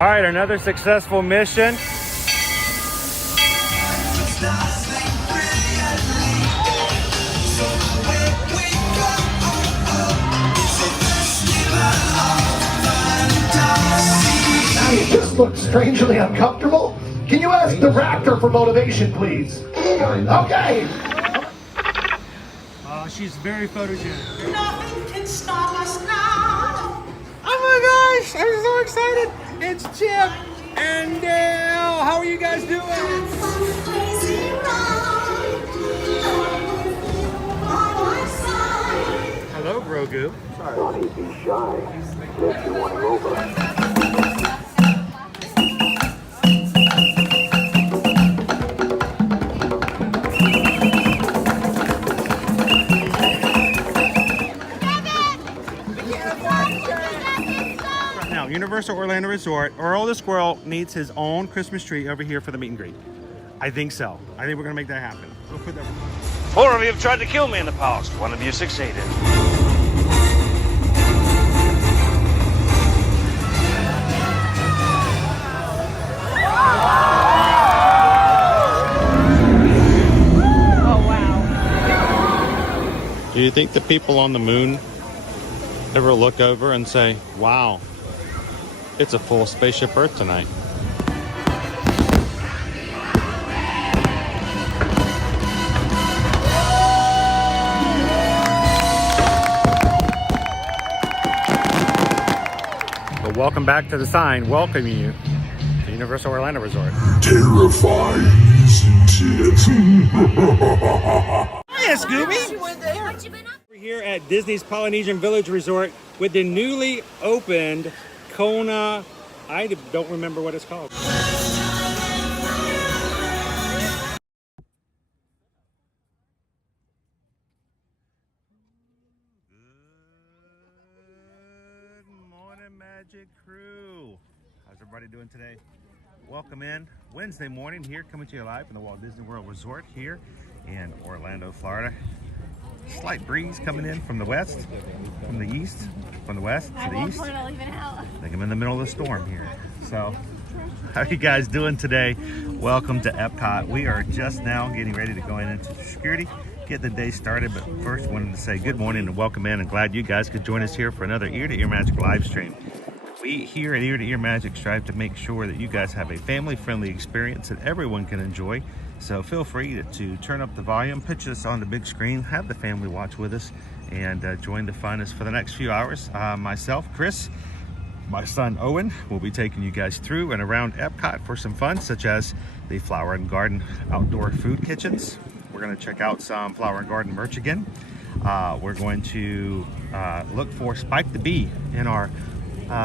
All right, another successful mission. You just look strangely uncomfortable. Can you ask the raptor for motivation, please? Okay. She's very photogenic. Nothing can stop us now. Oh my gosh, I'm so excited. It's Chip and Dale. How are you guys doing? Crazy ride. By my side. Hello, Grogu. Sorry, be shy. Let you want over. Universal Orlando Resort, Earl the Squirrel needs his own Christmas tree over here for the meet and greet. I think so. I think we're gonna make that happen. We'll put that. 4 of you have tried to kill me in the past. 1 of you succeeded. Oh, wow. Do you think the people on the moon ever look over and say, wow, it's a full spaceship Earth tonight? But welcome back to the sign welcoming you to Universal Orlando Resort. Terrifying, isn't it? Hiya, Scooby! We're here at Disney's Polynesian Village Resort with the newly opened Kona, I don't remember what it's called. Good morning, Magic Crew. How's everybody doing today? Welcome in Wednesday morning here, coming to you live from the Walt Disney World Resort here in Orlando, Florida. Slight breeze coming in from the west, from the east, from the west to the east. I think I'm in the middle of the storm here. So, how are you guys doing today? Welcome to Epcot. We are just now getting ready to go into security, get the day started. But first, wanted to say good morning and welcome in. And glad you guys could join us here for another Ear to Ear Magic live stream. We here at Ear to Ear Magic strive to make sure that you guys have a family-friendly experience that everyone can enjoy. So feel free to turn up the volume, pitch us on the big screen, have the family watch with us, and join the fun. As for the next few hours, myself, Chris, my son Owen will be taking you guys through and around Epcot for some fun, such as the Flower and Garden outdoor food kitchens. We're going to check out some Flower and Garden merch again. We're going to look for Spike the Bee in our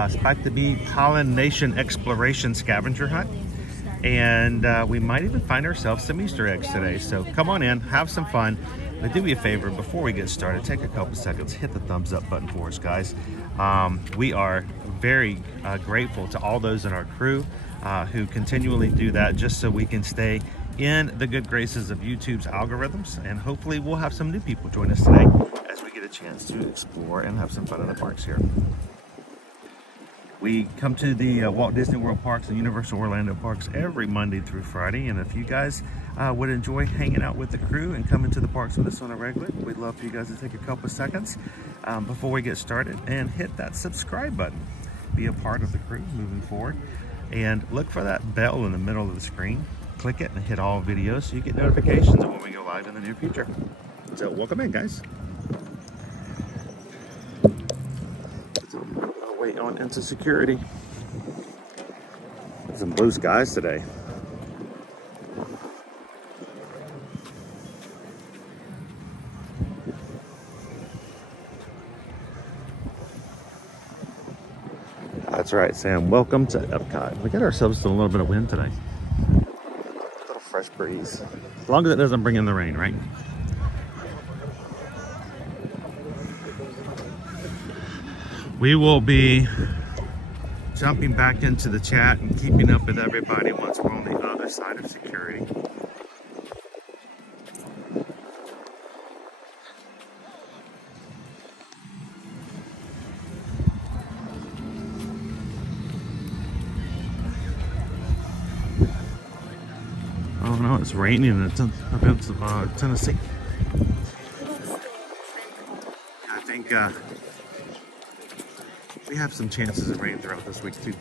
Spike the Bee Pollen-ation exploration scavenger hunt. And we might even find ourselves some Easter eggs today. So come on in, have some fun. But do me a favor, before we get started, take a couple seconds, hit the thumbs up button for us, guys. We are very grateful to all those in our crew who continually do that just so we can stay in the good graces of YouTube's algorithms. And hopefully we'll have some new people join us today as we get a chance to explore and have some fun in the parks here. We come to the Walt Disney World Parks and Universal Orlando Parks every Monday through Friday. And if you guys would enjoy hanging out with the crew and coming to the parks with us on a regular, we'd love for you guys to take a couple seconds before we get started and hit that subscribe button. Be a part of the crew moving forward. And look for that bell in the middle of the screen. Click it and hit all videos so you get notifications of when we go live in the near future. So welcome in, guys. Wait on into security. Some blue skies today. That's right, Sam. Welcome to Epcot. We got ourselves a little bit of wind today. A little fresh breeze. As long as it doesn't bring in the rain, right? We will be jumping back into the chat and keeping up with everybody once we're on the other side of security. Oh no, it's raining in Tennessee. I think we have some chances of rain throughout this week too.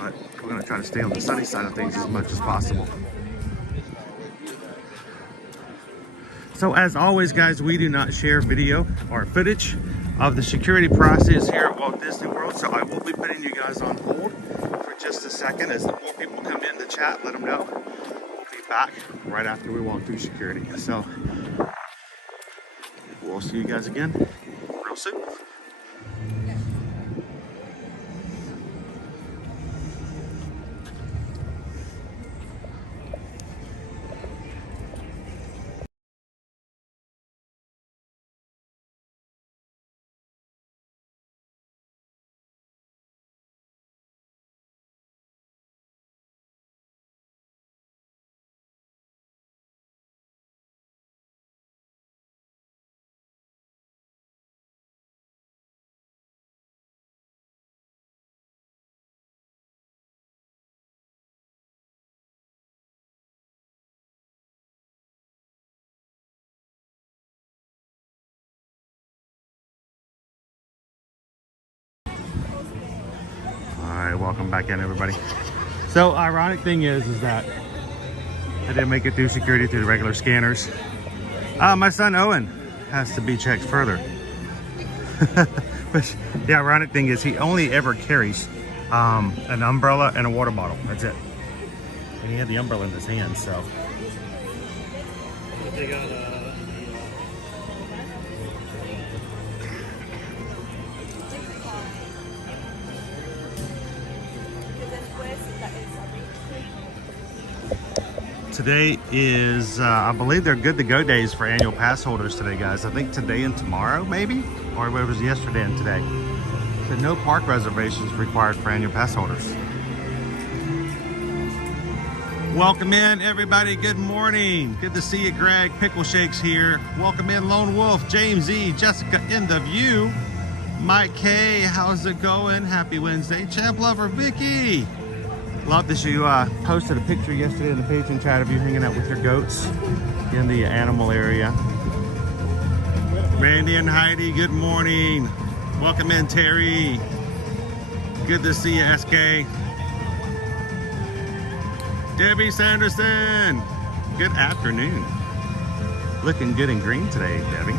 But we're going to try to stay on the sunny side of things as much as possible. So as always, guys, we do not share video or footage of the security process here at Walt Disney World. So I will be putting you guys on hold for just a second. As the more people come in the chat, let them know. We'll be back right after we walk through security. So we'll see you guys again real soon. Welcome back in, everybody. So ironic thing is that I didn't make it through security through the regular scanners. My son Owen has to be checked further. Which the ironic thing is he only ever carries an umbrella and a water bottle. That's it. And he had the umbrella in his hand, so. They got Today is, I believe they're good to go days for annual pass holders today, guys. I think today and tomorrow, maybe? Or it was yesterday and today. So no park reservations required for annual pass holders. Welcome in, everybody. Good morning. Good to see you, Greg. Pickle Shakes here. Welcome in, Lone Wolf, James E, Jessica in the View, Mike K, how's it going? Happy Wednesday. Champ Lover, Vicky. Love that you posted a picture yesterday in the patron chat of you hanging out with your goats in the animal area. Randy and Heidi, good morning. Welcome in, Terry. Good to see you, SK. Debbie Sanderson, good afternoon. Looking good and green today, Debbie.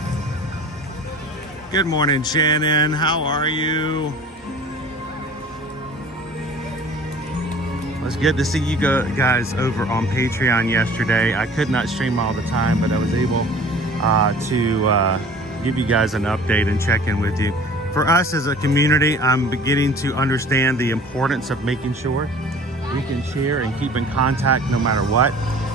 Good morning, Shannon. How are you? It's good to see you guys over on Patreon yesterday. I could not stream all the time, but I was able to give you guys an update and check in with you. For us as a community, I'm beginning to understand the importance of making sure we can share and keep in contact no matter what.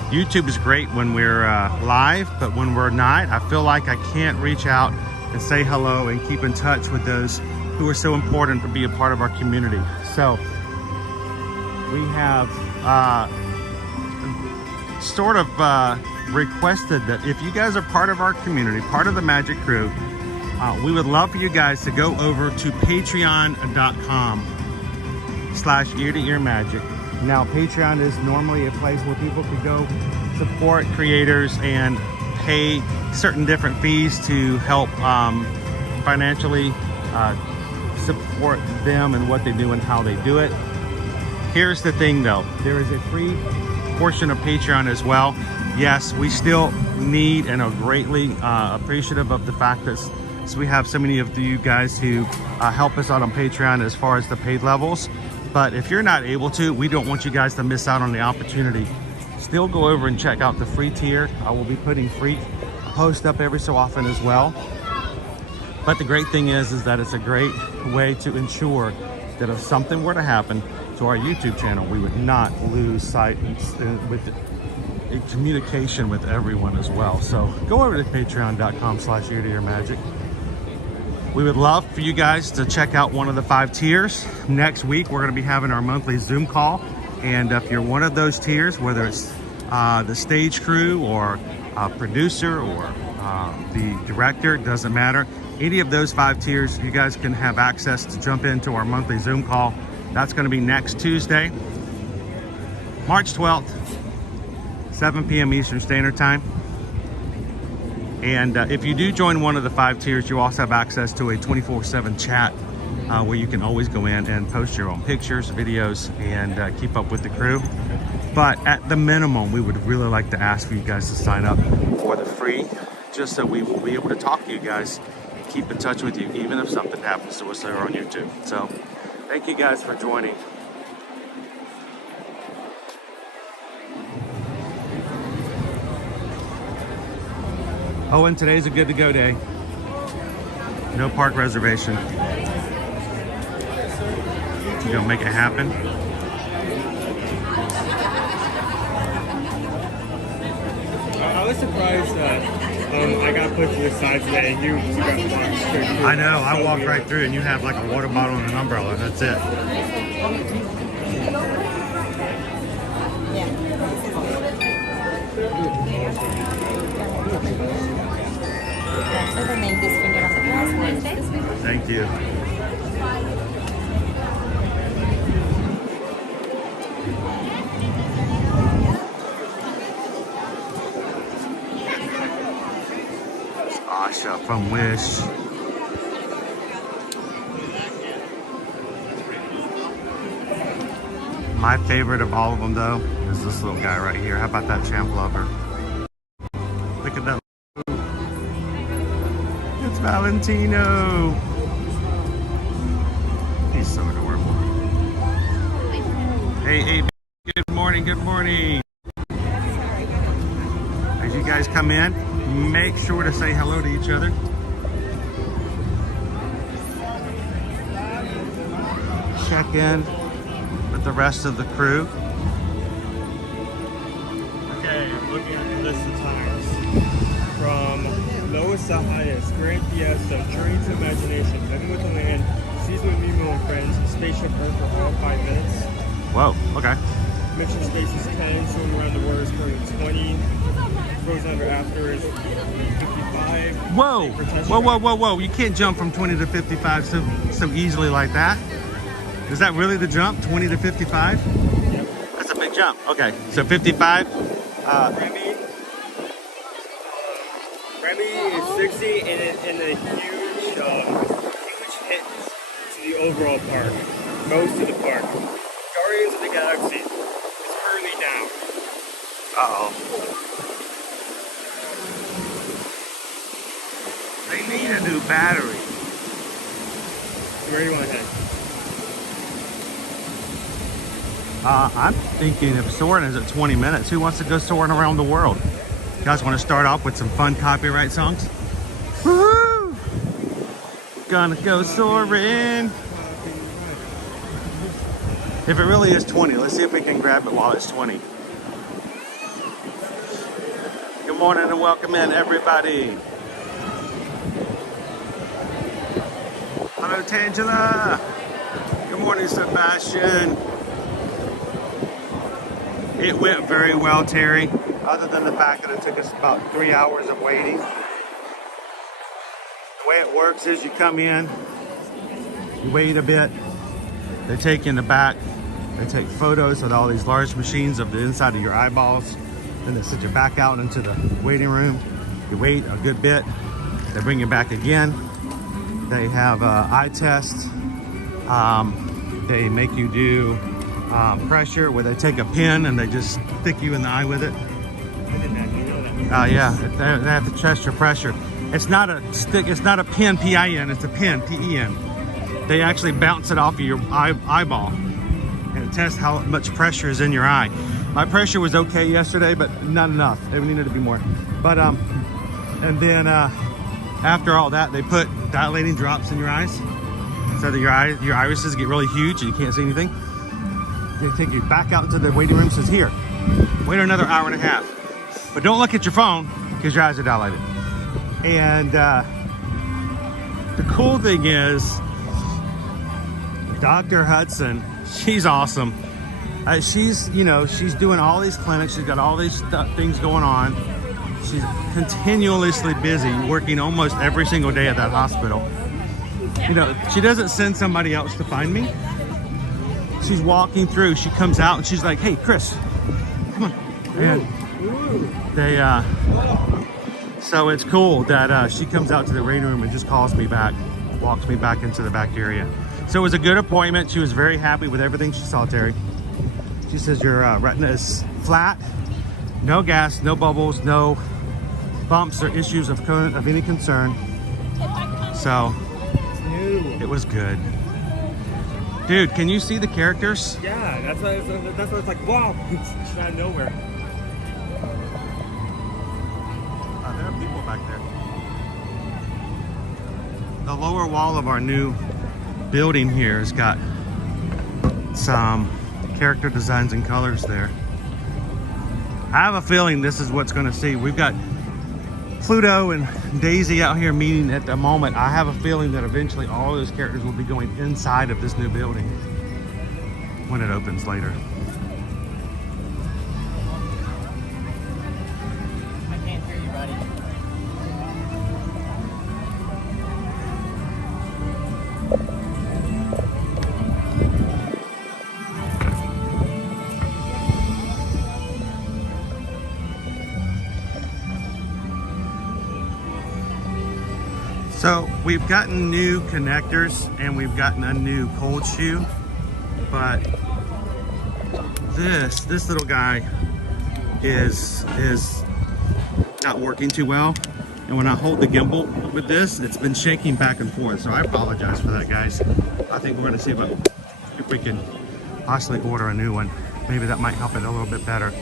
YouTube is great when we're live, but when we're not, I feel like I can't reach out and say hello and keep in touch with those who are so important to be a part of our community. So we have requested that if you guys are part of our community, part of the Magic Crew, we would love for you guys to go over to patreon.com/ear-to-ear-magic. Now, Patreon is normally a place where people could go support creators and pay certain different fees to help financially support them and what they do and how they do it. Here's the thing though, there is a free portion of Patreon as well. Yes, we still need and are greatly appreciative of the fact that we have so many of you guys who help us out on Patreon as far as the paid levels. But if you're not able to, we don't want you guys to miss out on the opportunity. Still go over and check out the free tier. I will be putting free posts up every so often as well. But the great thing is that it's a great way to ensure that if something were to happen to our YouTube channel, we would not lose sight with communication with everyone as well. So go over to patreon.com/ear-to-ear-magic. We would love for you guys to check out one of the 5 tiers. Next week, we're going to be having our monthly Zoom call. And if you're one of those tiers, whether it's the stage crew or producer or the director, it doesn't matter. Any of those 5 tiers, you guys can have access to jump into our monthly Zoom call. That's going to be next Tuesday, March 12th 7 p.m. Eastern Standard Time. And if you do join one of the 5 tiers, you also have access to a 24/7 chat where you can always go in and post your own pictures, videos, and keep up with the crew. But at the minimum, we would really like to ask for you guys to sign up for the free, just so we will be able to talk to you guys and keep in touch with you, even if something happens to us there on YouTube. So thank you guys for joining. Oh, and today's a good to go day. No park reservation. You gonna make it happen? I was surprised that I got put to the side today and you got walked straight through. I know, I walked right through and you have like a water bottle and an umbrella, that's it. Thank you. Asha from Wish. My favorite of all of them though is this little guy right here. How about that champ lover? Look at that. It's Valentino. He's so adorable. Hey, good morning, good morning. As you guys come in, make sure to say hello to each other. Check in with the rest of the crew. Okay, looking at the list of times. From lowest to highest, Grand Fiesta, Journey to Imagination, Living with the Land, Season with Nemo and Friends, Spaceship Earth for all 5 minutes. Whoa, okay. Mission Space is 10, Swimming Around the World is currently 20. Frozen Under After is 55. Whoa, whoa. You can't jump from 20 to 55 so easily like that. Is that really the jump, 20 to 55? Yep. That's a big jump. Okay, so 55. Remy is 60 and a huge hit to the overall park. Most of the park. Guardians of the Galaxy is currently down. Uh-oh. They need a new battery. Where do you want to head? I'm thinking if Soarin is at 20 minutes, who wants to go soaring around the world? You guys want to start off with some fun copyright songs? Woohoo! Gonna go soaring. If it really is 20, let's see if we can grab it while it's 20. Good morning and welcome in, everybody. Hello, Tangela. Good morning, Sebastian. It went very well, Terry, other than the fact that it took us about 3 hours of waiting. The way it works is you come in, you wait a bit, they take you in the back, they take photos with all these large machines of the inside of your eyeballs, then they sit you back out into the waiting room, you wait a good bit, they bring you back again, they have eye tests, they make you do pressure where they take a pin and they just stick you in the eye with it. Yeah, they have to test your pressure. It's not a stick, it's not a pin, P-I-N, it's a pin, P-E-N. They actually bounce it off of your eyeball and test how much pressure is in your eye. My pressure was okay yesterday, but not enough. It needed to be more. But and then after all that, they put dilating drops in your eyes so that your irises get really huge and you can't see anything. They take you back out into the waiting room. Says, here, wait another hour and a half. But don't look at your phone because your eyes are dilated. And the cool thing is, Dr. Hudson, she's awesome. She's doing all these clinics. She's got all these things going on. She's continuously busy, working almost every single day at that hospital. You know, she doesn't send somebody else to find me. She's walking through, she comes out and she's like, hey, Chris, come on. And They so it's cool that she comes out to the rain room and just calls me back, walks me back into the back area. So it was a good appointment. She was very happy with everything she saw, Terry. She says your retina is flat, no gas, no bubbles, no bumps or issues of any concern. So it was good. Dude, can you see the characters? Yeah, that's why it's like, wow, it's out of nowhere. There are people back there. The lower wall of our new building here has got some character designs and colors there. I have a feeling this is what's going to see. We've got Pluto and Daisy out here meeting at the moment. I have a feeling that eventually all of those characters will be going inside of this new building when it opens later. I can't hear you, buddy. So we've gotten new connectors and we've gotten a new cold shoe, but this little guy is not working too well. And when I hold the gimbal with this, it's been shaking back and forth. So I apologize for that, guys. I think we're gonna see if we can possibly order a new one. Maybe that might help it a little bit better.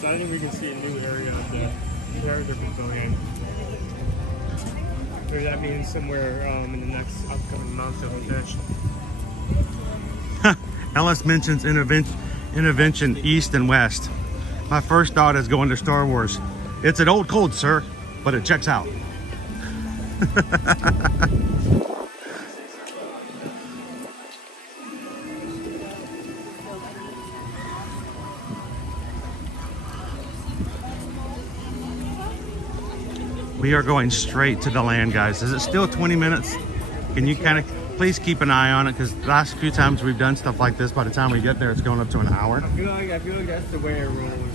So I think we can see a new area of the character pavilion. Maybe that means somewhere in the next upcoming month it'll finish. Ellis mentions intervention east and west. My first thought is going to Star Wars. It's an old code, sir, but it checks out. We are going straight to the land, guys. Is it still 20 minutes? Can you kind of please keep an eye on it? Because the last few times we've done stuff like this, by the time we get there, it's going up to an hour. I feel like that's the way it rolls.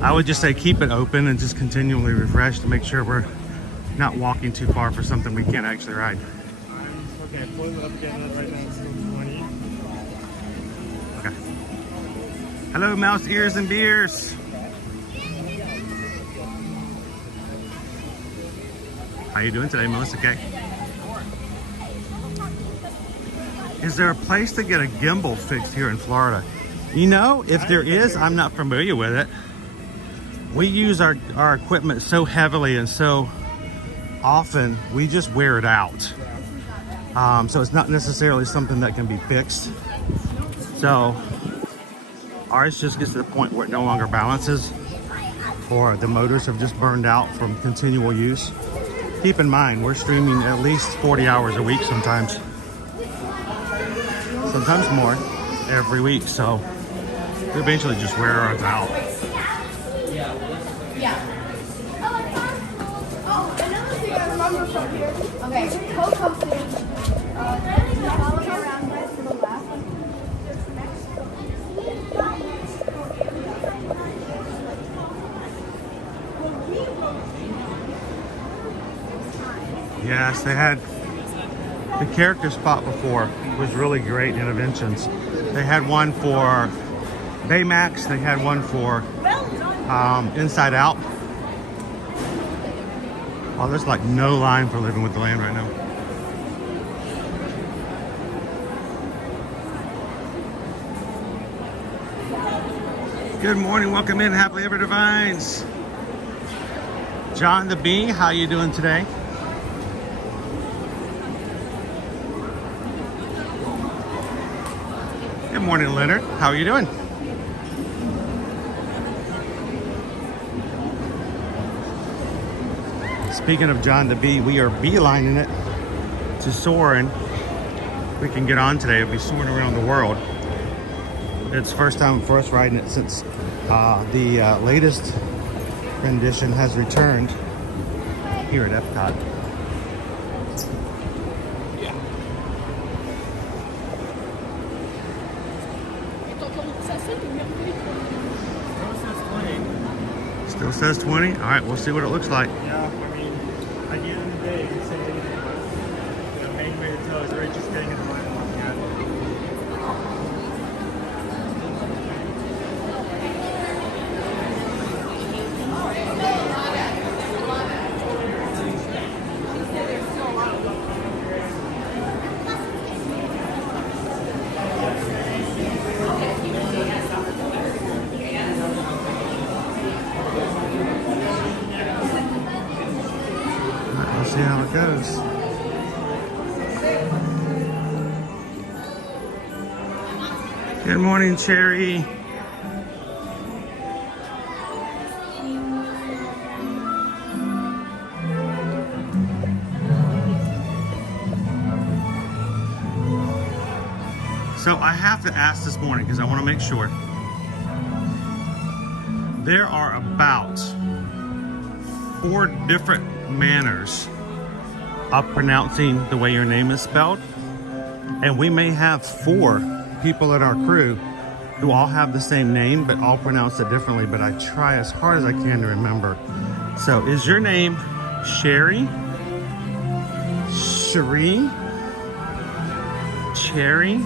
I would just say keep it open and just continually refresh to make sure we're not walking too far for something we can't actually ride. Okay, pulling it up again right now. It's still 20. Okay. Hello, mouse ears and beers. How you doing today, Melissa K? Is there a place to get a gimbal fixed here in Florida? You know, if there is, I'm not familiar with it. We use our equipment so heavily and so often, we just wear it out. So it's not necessarily something that can be fixed. So ours just gets to the point where it no longer balances, or the motors have just burned out from continual use. Keep in mind, we're streaming at least 40 hours a week sometimes. Sometimes more every week, so we eventually just wear ours out. Oh, another thing I remember from here. Okay, Coco says, follow me around right to the left. Yes, they had the character spot before was really great interventions. They had one for Baymax, they had one for Inside Out. Oh, there's like no line for Living with the Land right now. Good morning, welcome in, happily ever divines. John the Bee, how you doing today? Good morning, Leonard. How are you doing? Speaking of John the Bee, we are beelining it to Soarin. We can get on today. We'll be soaring around the world. It's the first time for us riding it since the latest rendition has returned here at Epcot. Still says 20. All right, we'll see what it looks like. Yeah, I mean, at the end of the day, you can say anything, but the main way to tell is right just getting in the line and looking at it. We'll see how it goes. Good morning, Cherry. So I have to ask this morning because I want to make sure. There are about 4 different manners of pronouncing the way your name is spelled, and we may have 4 people in our crew who all have the same name but all pronounce it differently, but I try as hard as I can to remember. So is your name Sherry? Cherie? Cherry?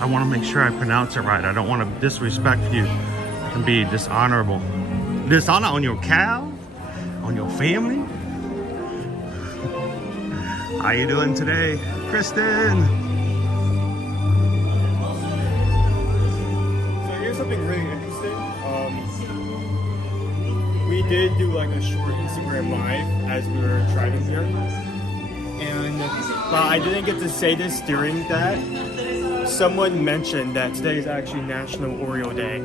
I want to make sure I pronounce it right. I don't want to disrespect you and be dishonorable. Dishonor on your cow? On your family? How you doing today, Kristen? So here's something really interesting. We did do like a short Instagram live as we were driving here. And but I didn't get to say this during that. Someone mentioned that today is actually National Oreo Day.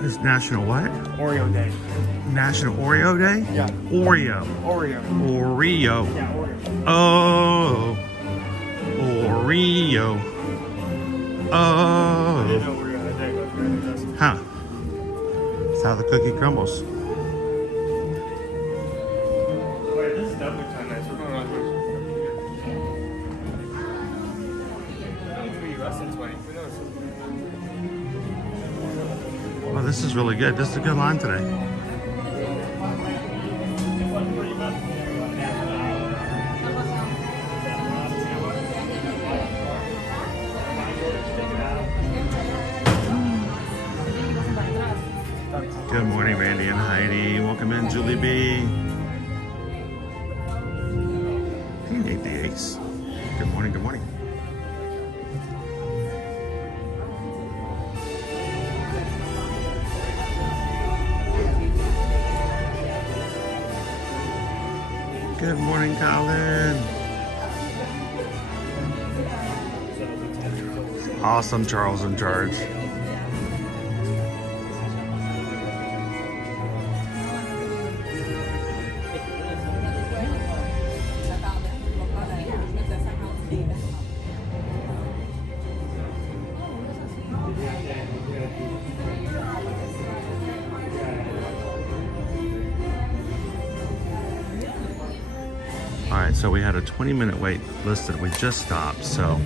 It's National what? Oreo Day. National Oreo Day? Yeah. Oreo. Oreo. Oreo. Yeah, Oreo. Oh. Oreo. I didn't Oh. know Oreo had a day, but apparently it does. Huh. That's how the cookie crumbles. Wait, this is definitely kind of nice. We're going on here. Maybe less than 20. Who knows? Well, this is really good. This is a good line today. Good morning, Randy and Heidi. Welcome in, Julie B. Hey, Nate the Ace. Good morning, good morning. Good morning, Colin. Awesome, Charles in charge. Alright, so we had a 20-minute wait listed. We just stopped, so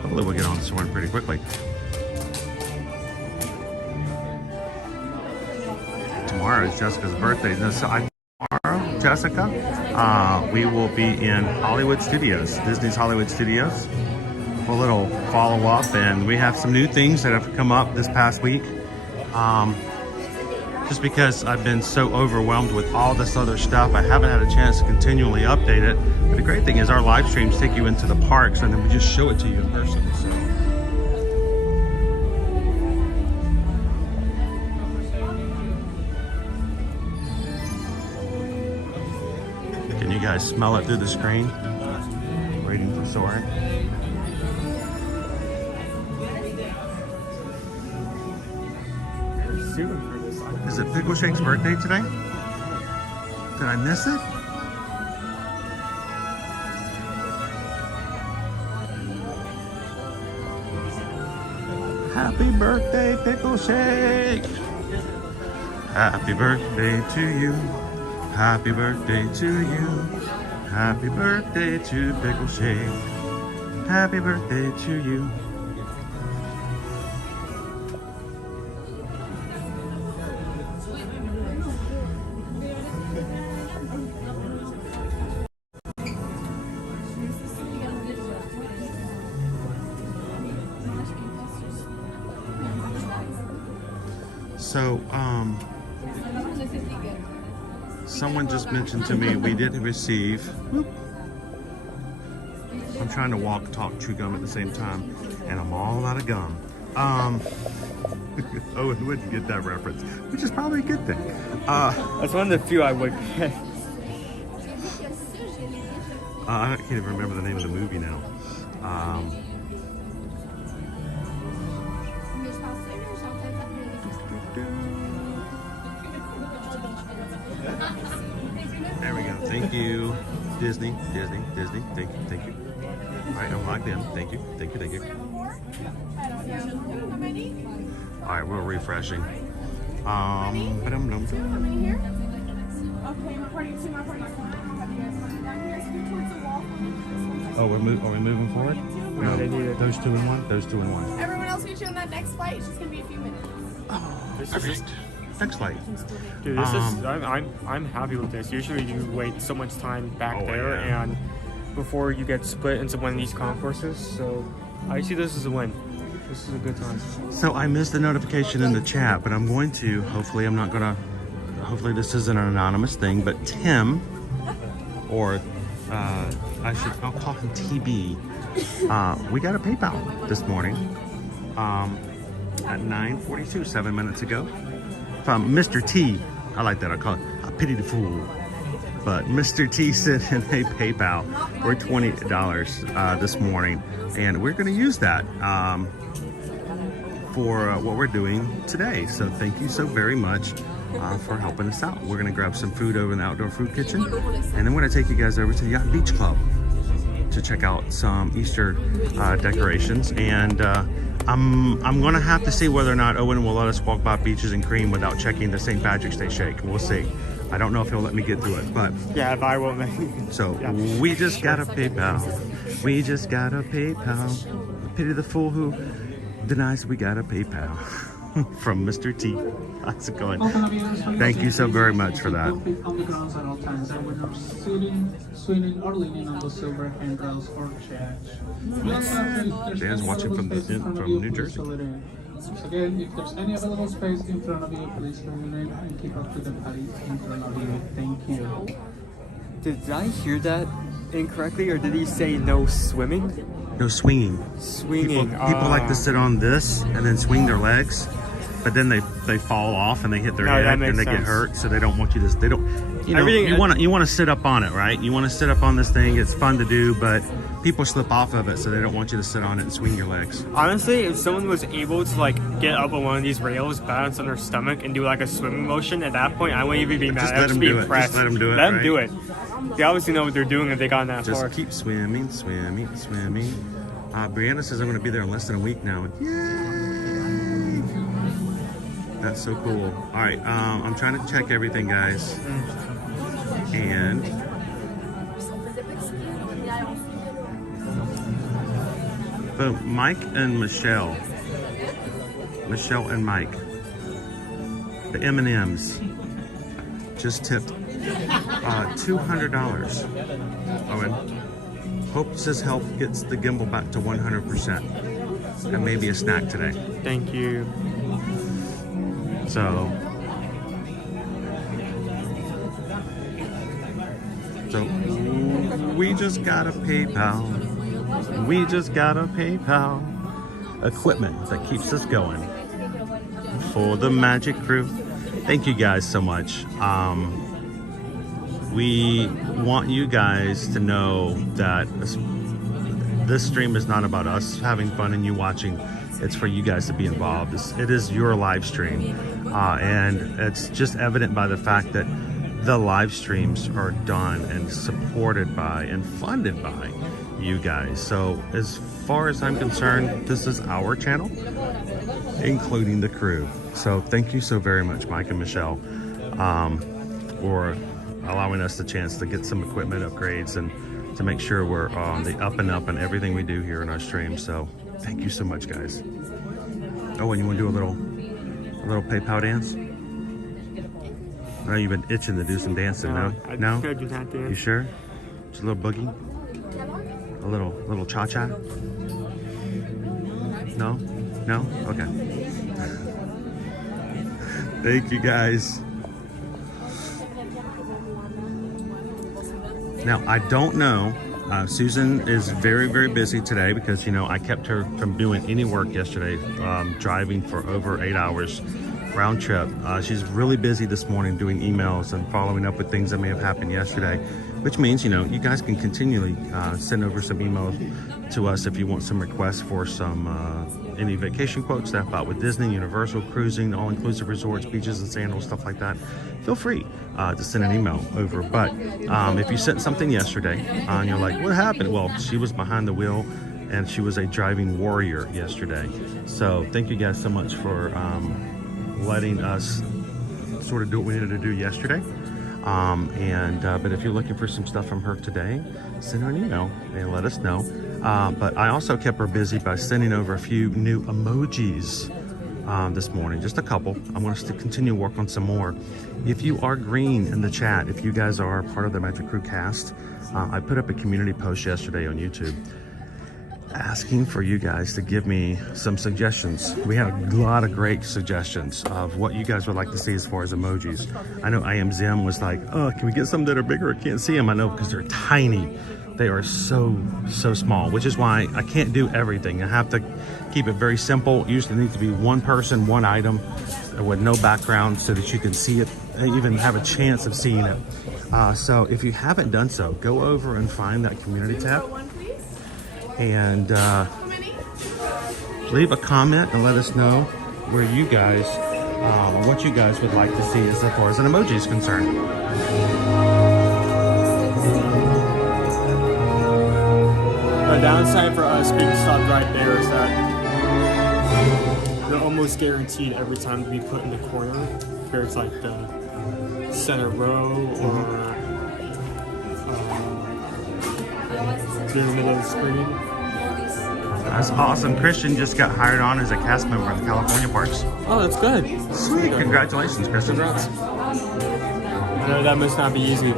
hopefully we'll get on Soarin pretty quickly. Tomorrow is Jessica's birthday. No, so tomorrow, Jessica, we will be in Hollywood Studios, Disney's Hollywood Studios. A little follow-up, and we have some new things that have come up this past week. Just because I've been so overwhelmed with all this other stuff, I haven't had a chance to continually update it. But the great thing is our live streams take you into the parks and then we just show it to you in person. So. Can you guys smell it through the screen? Waiting for Soarin. Is it Pickle Shake's birthday today? Did I miss it? Happy birthday, Pickle Shake! Happy birthday to you. Happy birthday to you. Happy birthday to Pickle Shake. Happy birthday to you. So, someone just mentioned to me we did receive, I'm trying to walk, talk, chew gum at the same time, and I'm all out of gum. Owen wouldn't get that reference, which is probably a good thing. That's one of the few I would get. I can't even remember the name of the movie now. There we go. Thank you. Disney. Thank you. All right, I'm logged in. Thank you. All right, we're refreshing. Oh, are we moving forward? No, they need it. Those two and one. Everyone else meet you on that next flight. It's just gonna be a few minutes. Perfect. Next flight. Dude, this is I'm happy with this. Usually you wait so much time back there and before you get split into one of these concourses. So I see this as a win. This is a good time. So I missed the notification in the chat, but I'm going to. Hopefully hopefully this isn't an anonymous thing, but Tim, or I'll call him TB. We got a PayPal this morning at 9:42, 7 minutes ago, from Mr. T. I like that. I call it a pity the fool. But Mr. T sent in a PayPal for $20 this morning, and we're going to use that for what we're doing today. So thank you so very much for helping us out. We're going to grab some food over in the outdoor food kitchen, and then we're going to take you guys over to the Yacht Beach Club to check out some Easter decorations. And I'm going to have to see whether or not Owen will let us walk by Beaches and Cream without checking the St. Patrick's Day shake. We'll see. I don't know if he'll let me get through it, but yeah, if I will. So we just got a PayPal. We just got a PayPal. Pity the fool who denies we got a PayPal from Mr. T. How's it going? Thank you so very much for that. Dan's watching from New Jersey. Again, if there's any available space in front of you, please remain and keep up to the party in front of you. Thank you. Did I hear that incorrectly, or did he say no swimming? No swinging. Swinging. People like to sit on this and then swing their legs, but then they fall off and they hit their head and they get hurt. So they don't want you to. They don't. You know, you want to sit up on it, right? You want to sit up on this thing. It's fun to do, but people slip off of it, so they don't want you to sit on it and swing your legs. Honestly, if someone was able to like get up on one of these rails, balance on their stomach, and do like a swimming motion, at that point, I wouldn't even be mad. I would just be impressed. Just let them do it. Let them do it. They obviously know what they're doing if they got in that far. Just keep swimming. Brianna says I'm going to be there in less than a week now. Yay! That's so cool. All right, I'm trying to check everything, guys. And but Mike and Michelle and Mike, the M&Ms, just tipped $200. Owen, hopes his health gets the gimbal back to 100%, and maybe a snack today. Thank you. So we just got a PayPal. We just got a PayPal. Equipment that keeps us going for the Magic Crew. Thank you guys so much. We want you guys to know that this stream is not about us having fun and you watching. It's for you guys to be involved. It is your live stream. And it's just evident by the fact that the live streams are done and supported by and funded by you guys. So as far as I'm concerned, this is our channel, including the crew. So thank you so very much, Mike and Michelle, for allowing us the chance to get some equipment upgrades and to make sure we're on the up and up in everything we do here in our stream. So thank you so much, guys. Oh, and you want to do a little PayPal dance? No, you've been itching to do some dancing. No? No? I do that dance. You sure? Just a little boogie? A little cha-cha? No? No? Okay. Thank you, guys. Now, I don't know. Susan is very, very busy today because, you know, I kept her from doing any work yesterday, driving for over 8 hours round trip. She's really busy this morning doing emails and following up with things that may have happened yesterday, which means, you know, you guys can continually send over some emails to us if you want some requests for some any vacation quotes that about with Disney, Universal, cruising, all-inclusive resorts, beaches and sandals, stuff like that. Feel free to send an email over. But if you sent something yesterday and you're like, what happened? Well, she was behind the wheel and she was a driving warrior yesterday. So thank you guys so much for letting us sort of do what we needed to do yesterday. But if you're looking for some stuff from her today, send her an email and let us know. But I also kept her busy by sending over a few new emojis this morning, just a couple. I want us to continue to work on some more. If you are green in the chat, if you guys are part of the Magic Crew cast, I put up a community post yesterday on YouTube asking for you guys to give me some suggestions. We had a lot of great suggestions of what you guys would like to see as far as emojis. I know I Am Zim was like, oh, can we get some that are bigger? I can't see them. I know, because they're tiny. They are so small, which is why I can't do everything. I have to keep it very simple. It usually needs to be one person, one item with no background so that you can see it, even have a chance of seeing it. So if you haven't done so, go over and find that community tab and leave a comment and let us know where you guys, what you guys would like to see as far as an emoji is concerned. The downside for us being stopped right there is that you're almost guaranteed every time to be put in the corner, where it's like the center row or in the middle of the screen. That's awesome. Christian just got hired on as a cast member in the California parks. Oh, that's good. Sweet. Congratulations, Christian. Congrats. No, that must not be easy.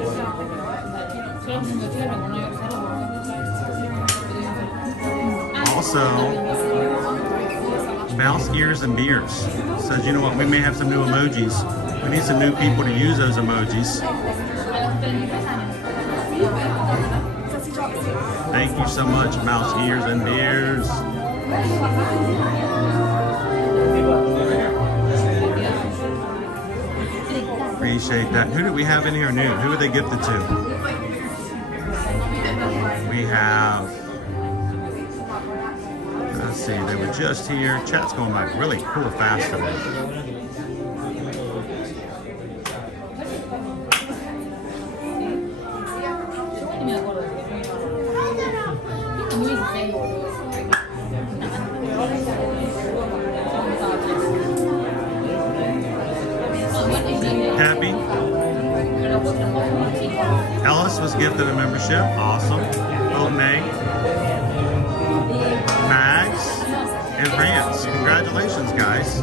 Also, Mouse Ears and Beers says, you know what, we may have some new emojis. We need some new people to use those emojis. Thank you so much, Mouse Ears and Beers. Appreciate that. Who do we have in here new? Who are they gifted to? We have, let's see, they were just here. Chat's going by really cool fast today. Happy. Ellis was gifted a membership. Awesome. May, Max, and Vance. Congratulations, guys.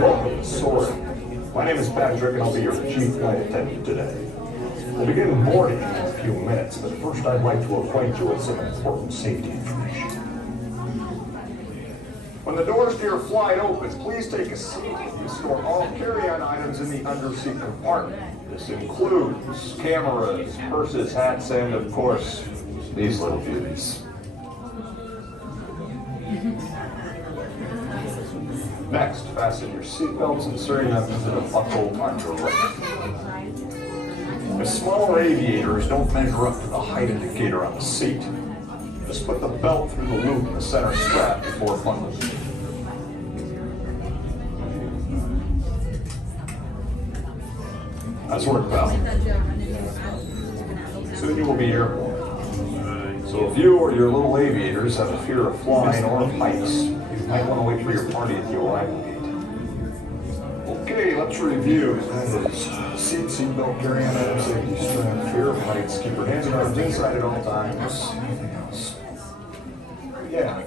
Welcome to Soarin'. My name is Patrick and I'll be your chief flight attendant today. We'll begin boarding in a few minutes, but first I'd like to acquaint you with some important safety information. When the doors to your flight open, please take a seat. You store all carry-on items in the underseat compartment. This includes cameras, purses, hats, and of course, these little beauties. Next, fasten your seatbelts, inserting them into the buckle on your right. The smaller aviators don't measure up to the height indicator on the seat. Just put the belt through the loop in the center strap before bundling. Nice work, pal. Soon you will be airborne. So if you or your little aviators have a fear of flying or of heights, you might want to wait for your party at the arrival gate. Okay, let's review. Seatbelt, carry-on item, safety strap, fear of heights, keep your hands and arms inside at all times. Yeah,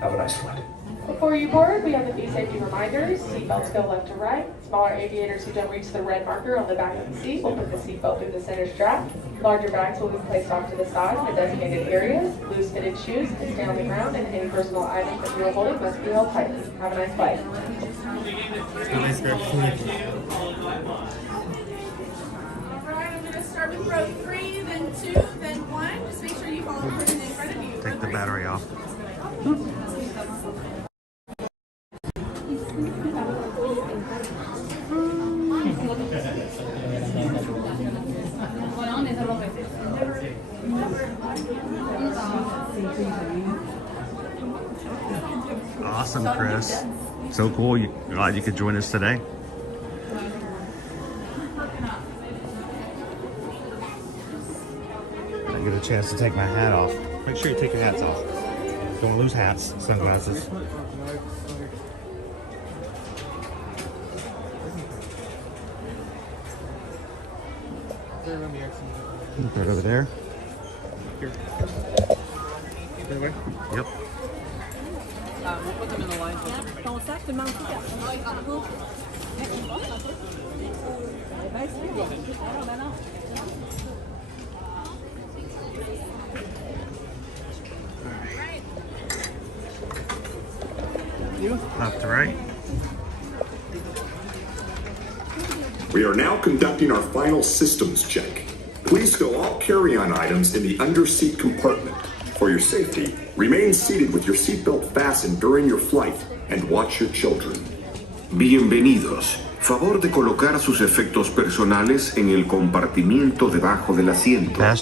have a nice flight. Before you board, we have a few safety reminders. Seatbelts go left to right. Smaller aviators who don't reach the red marker on the back of the seat will put the seatbelt through the center strap. Larger bags will be placed off to the side in the designated areas. Loose fitted shoes can stay on the ground, and any personal items that you are holding must be held tightly. Have a nice flight. Alright, I'm going to start with row 3, then 2, then 1. Just make sure you follow the person in front of you. Take the battery off. Awesome, Chris. So cool. Glad you could join us today. I get a chance to take my hat off. Make sure you take your hats off. Don't want to lose hats, sunglasses. Right over there. Here. Yep. We'll put them in the line. Ton sac, tu manques Left to right. We are now conducting our final systems check. Please stow all carry-on items in the underseat compartment. For your safety, remain seated with your seatbelt fastened during your flight and watch your children. Bienvenidos. Favor de colocar sus efectos personales en el compartimiento debajo del asiento. Para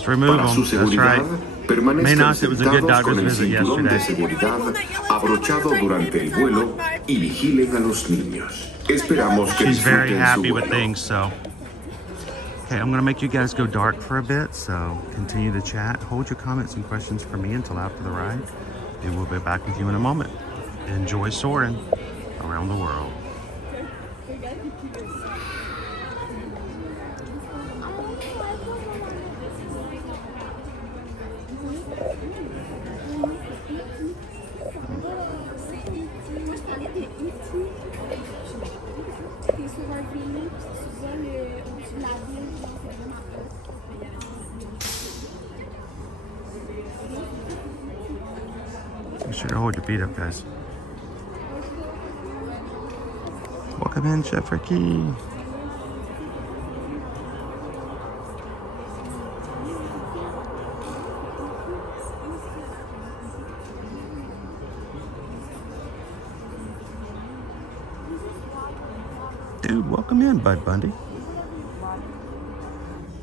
su seguridad, permanezcan sentados con el cinturón de seguridad abrochado durante el vuelo y vigilen a los niños. Esperamos que She's very disfruten su happy with vuelo. things, so. Okay, I'm gonna make you guys go dark for a bit, so continue to chat. Hold your comments and questions for me until after the ride, and we'll be back with you in a moment. Enjoy soaring around the world. Make sure to hold your feet up, guys. Welcome in, Chef Ricky. Dude, welcome in, Bud Bundy.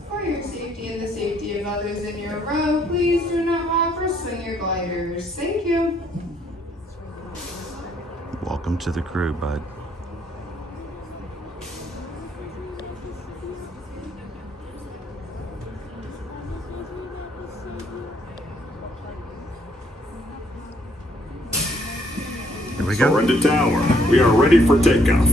For your safety and the safety of others in your row, please do not walk or swing your gliders. Thank you. Welcome to the crew, Bud. Here we go. Soarin' to tower. We are ready for takeoff.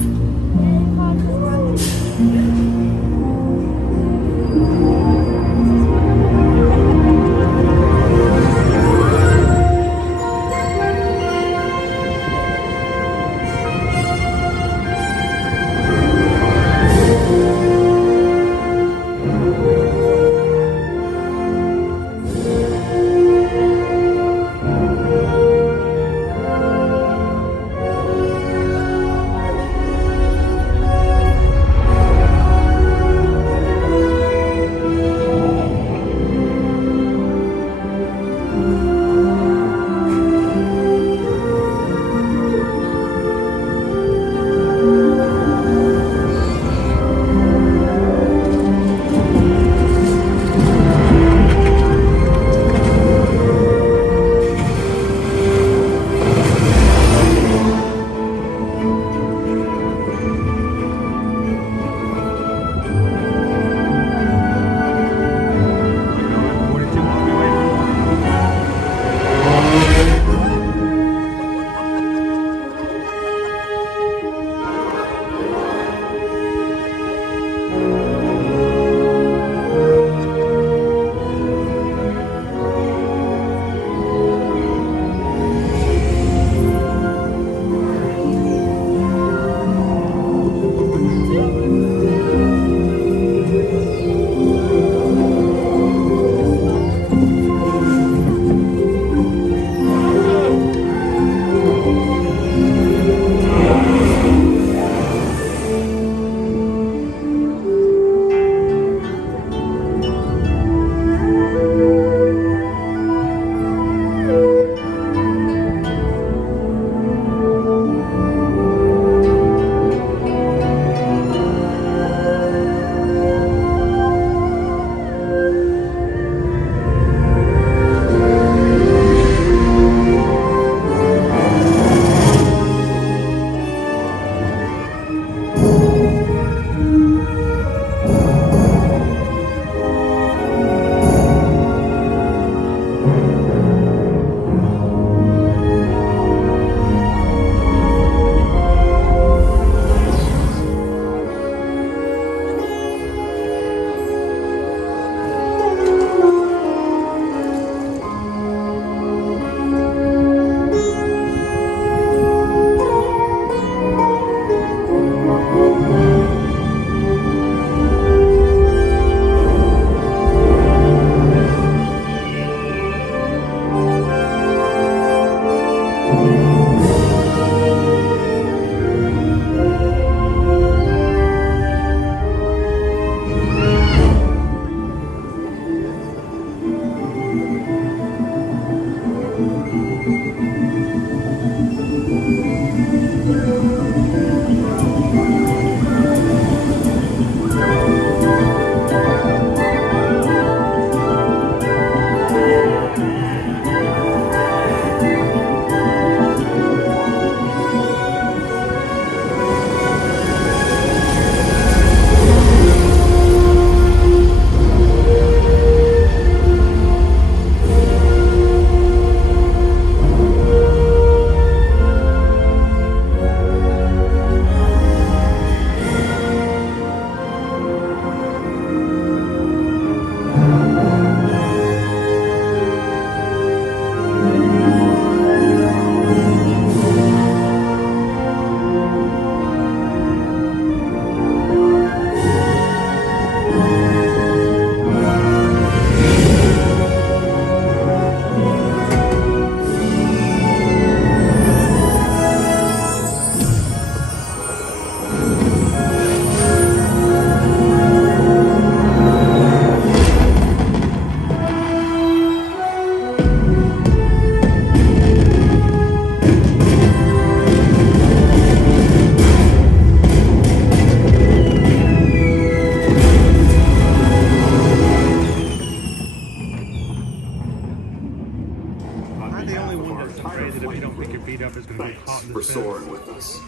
Thanks for soaring with us.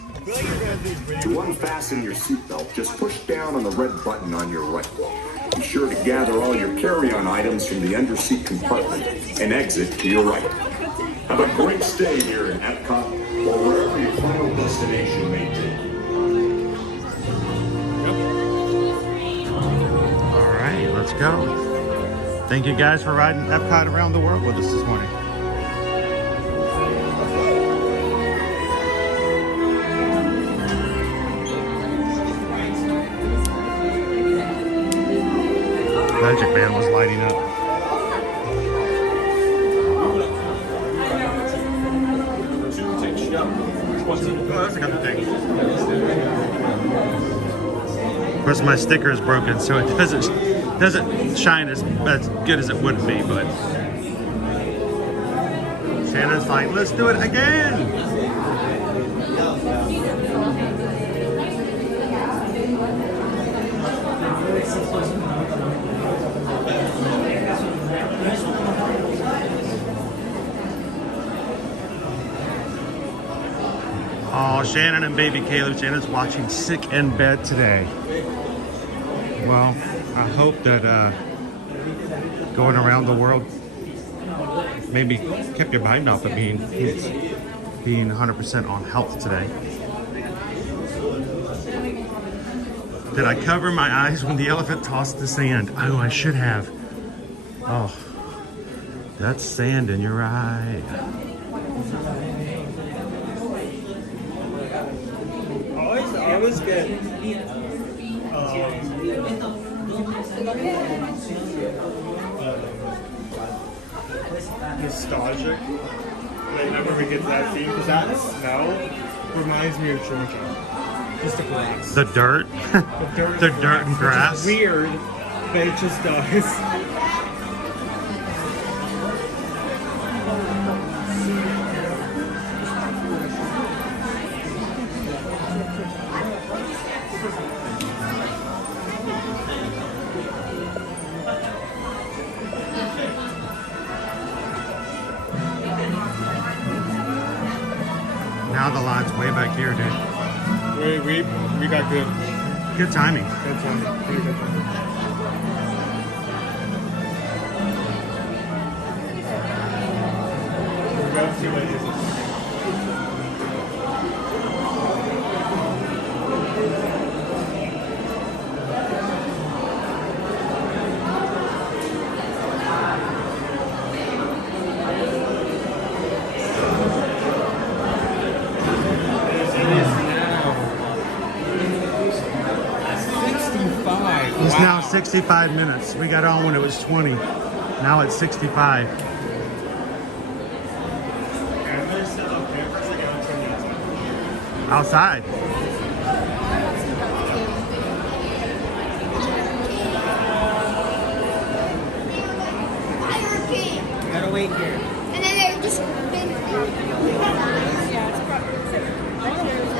To unfasten your seatbelt, just push down on the red button on your right. Be sure to gather all your carry-on items from the underseat compartment and exit to your right. Have a great stay here in Epcot or wherever your final destination may take you. All right, let's go. Thank you guys for riding Epcot around the world with us this morning. Magic Man was lighting up. Oh, that's a good thing. Of course, my sticker is broken, so it doesn't shine as good as it would be, but Santa's like, let's do it again. Oh, Shannon and baby Caleb. Shannon's watching sick in bed today. Well, I hope that going around the world maybe kept your mind off of being 100% on health today. Did I cover my eyes when the elephant tossed the sand? Oh, I should have. Oh, that's sand in your eye. I always get nostalgic whenever we get to that theme, because that smell reminds me of Georgia. Just the grass. The dirt? The dirt and grass? It's weird, but it just does. Now the line's way back here, dude. We got good. Good timing. Good timing. Pretty good timing. We're going to see what it is. It's now 65 minutes. We got on when it was 20. Now it's 65. Outside. Gotta wait here. And then they're just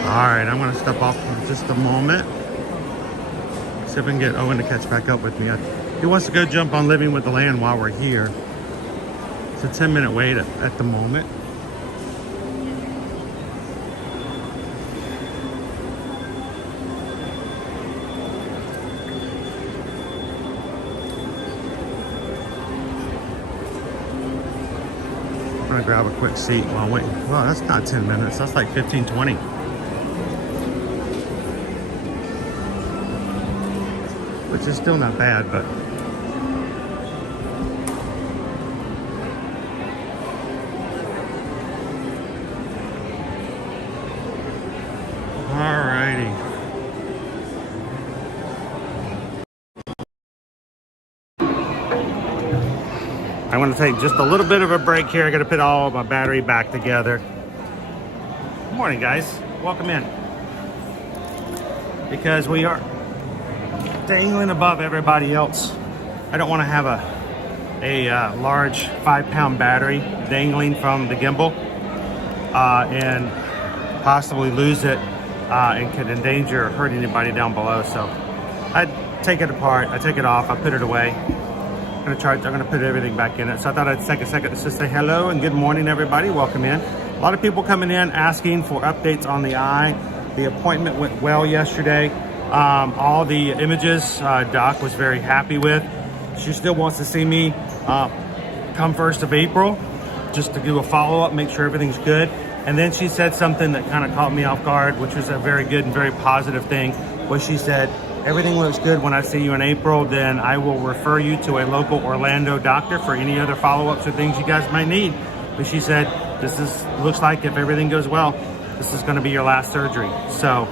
All right, I'm gonna step off for just a moment. See if I can get Owen to catch back up with me. He wants to go jump on Living with the Land while we're here. It's a 10-minute wait at the moment. I'm gonna grab a quick seat while waiting. Well, that's not 10 minutes. That's like 15, 20. Which is still not bad, but alrighty. I want to take just a little bit of a break here. I got to put all my battery back together. Good morning, guys. Welcome in. Because we are dangling above everybody else. I don't want to have a large 5-pound battery dangling from the gimbal and possibly lose it and could endanger hurting anybody down below. So I take it apart, I take it off, I put it away. I'm gonna put everything back in it. So I thought I'd take a second to just say hello and good morning, everybody. Welcome in. A lot of people coming in asking for updates on the eye. The appointment went well yesterday. All the images Doc was very happy with. She still wants to see me come 1st of April just to do a follow-up, make sure everything's good. And then she said something that kind of caught me off guard, which was a very good and very positive thing, was she said, everything looks good when I see you in April, then I will refer you to a local Orlando doctor for any other follow-ups or things you guys might need. But she said, looks like if everything goes well, this is gonna be your last surgery. So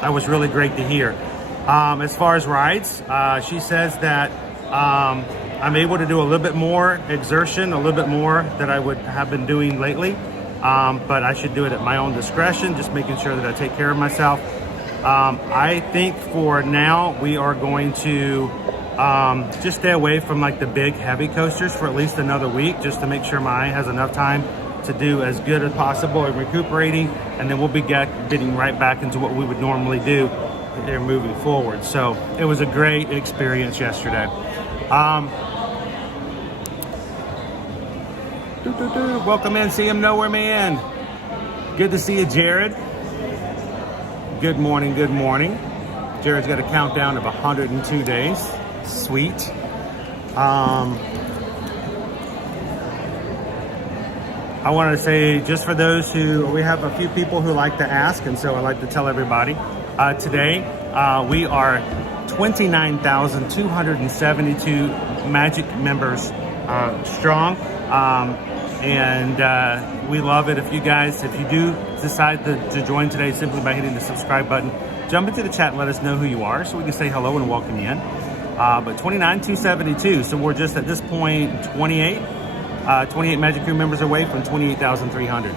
that was really great to hear. As far as rides, she says that I'm able to do a little bit more exertion, a little bit more that I would have been doing lately. But I should do it at my own discretion, just making sure that I take care of myself. I think for now, we are going to just stay away from like the big heavy coasters for at least another week, just to make sure my eye has enough time to do as good as possible and recuperating. And then we'll be getting right back into what we would normally do here moving forward. So it was a great experience yesterday. Welcome in, see him nowhere man. Good to see you, Jared. Good morning, good morning. Jared's got a countdown of 102 days. Sweet. I wanted to say, just for those we have a few people who like to ask, and so I like to tell everybody, today we are 29,272 Magic members strong. And we love it if you do decide to join today simply by hitting the subscribe button, jump into the chat and let us know who you are so we can say hello and welcome you in. But 29,272, so we're just at this point 28 Magic Crew members away from 28,300.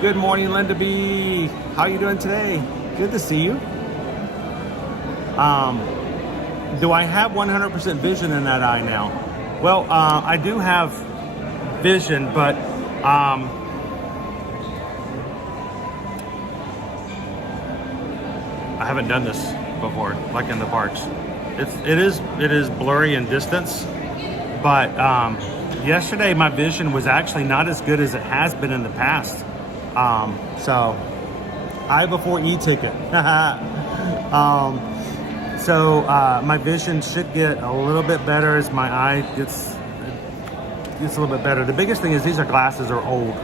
Good morning, Linda B. How are you doing today? Good to see you. Do I have 100% vision in that eye now? Well, I do have vision, but I haven't done this before, like in the parks. It is blurry in distance, but yesterday my vision was actually not as good as it has been in the past. So eye before e-ticket. So my vision should get a little bit better as my eye gets a little bit better. The biggest thing is these glasses are old.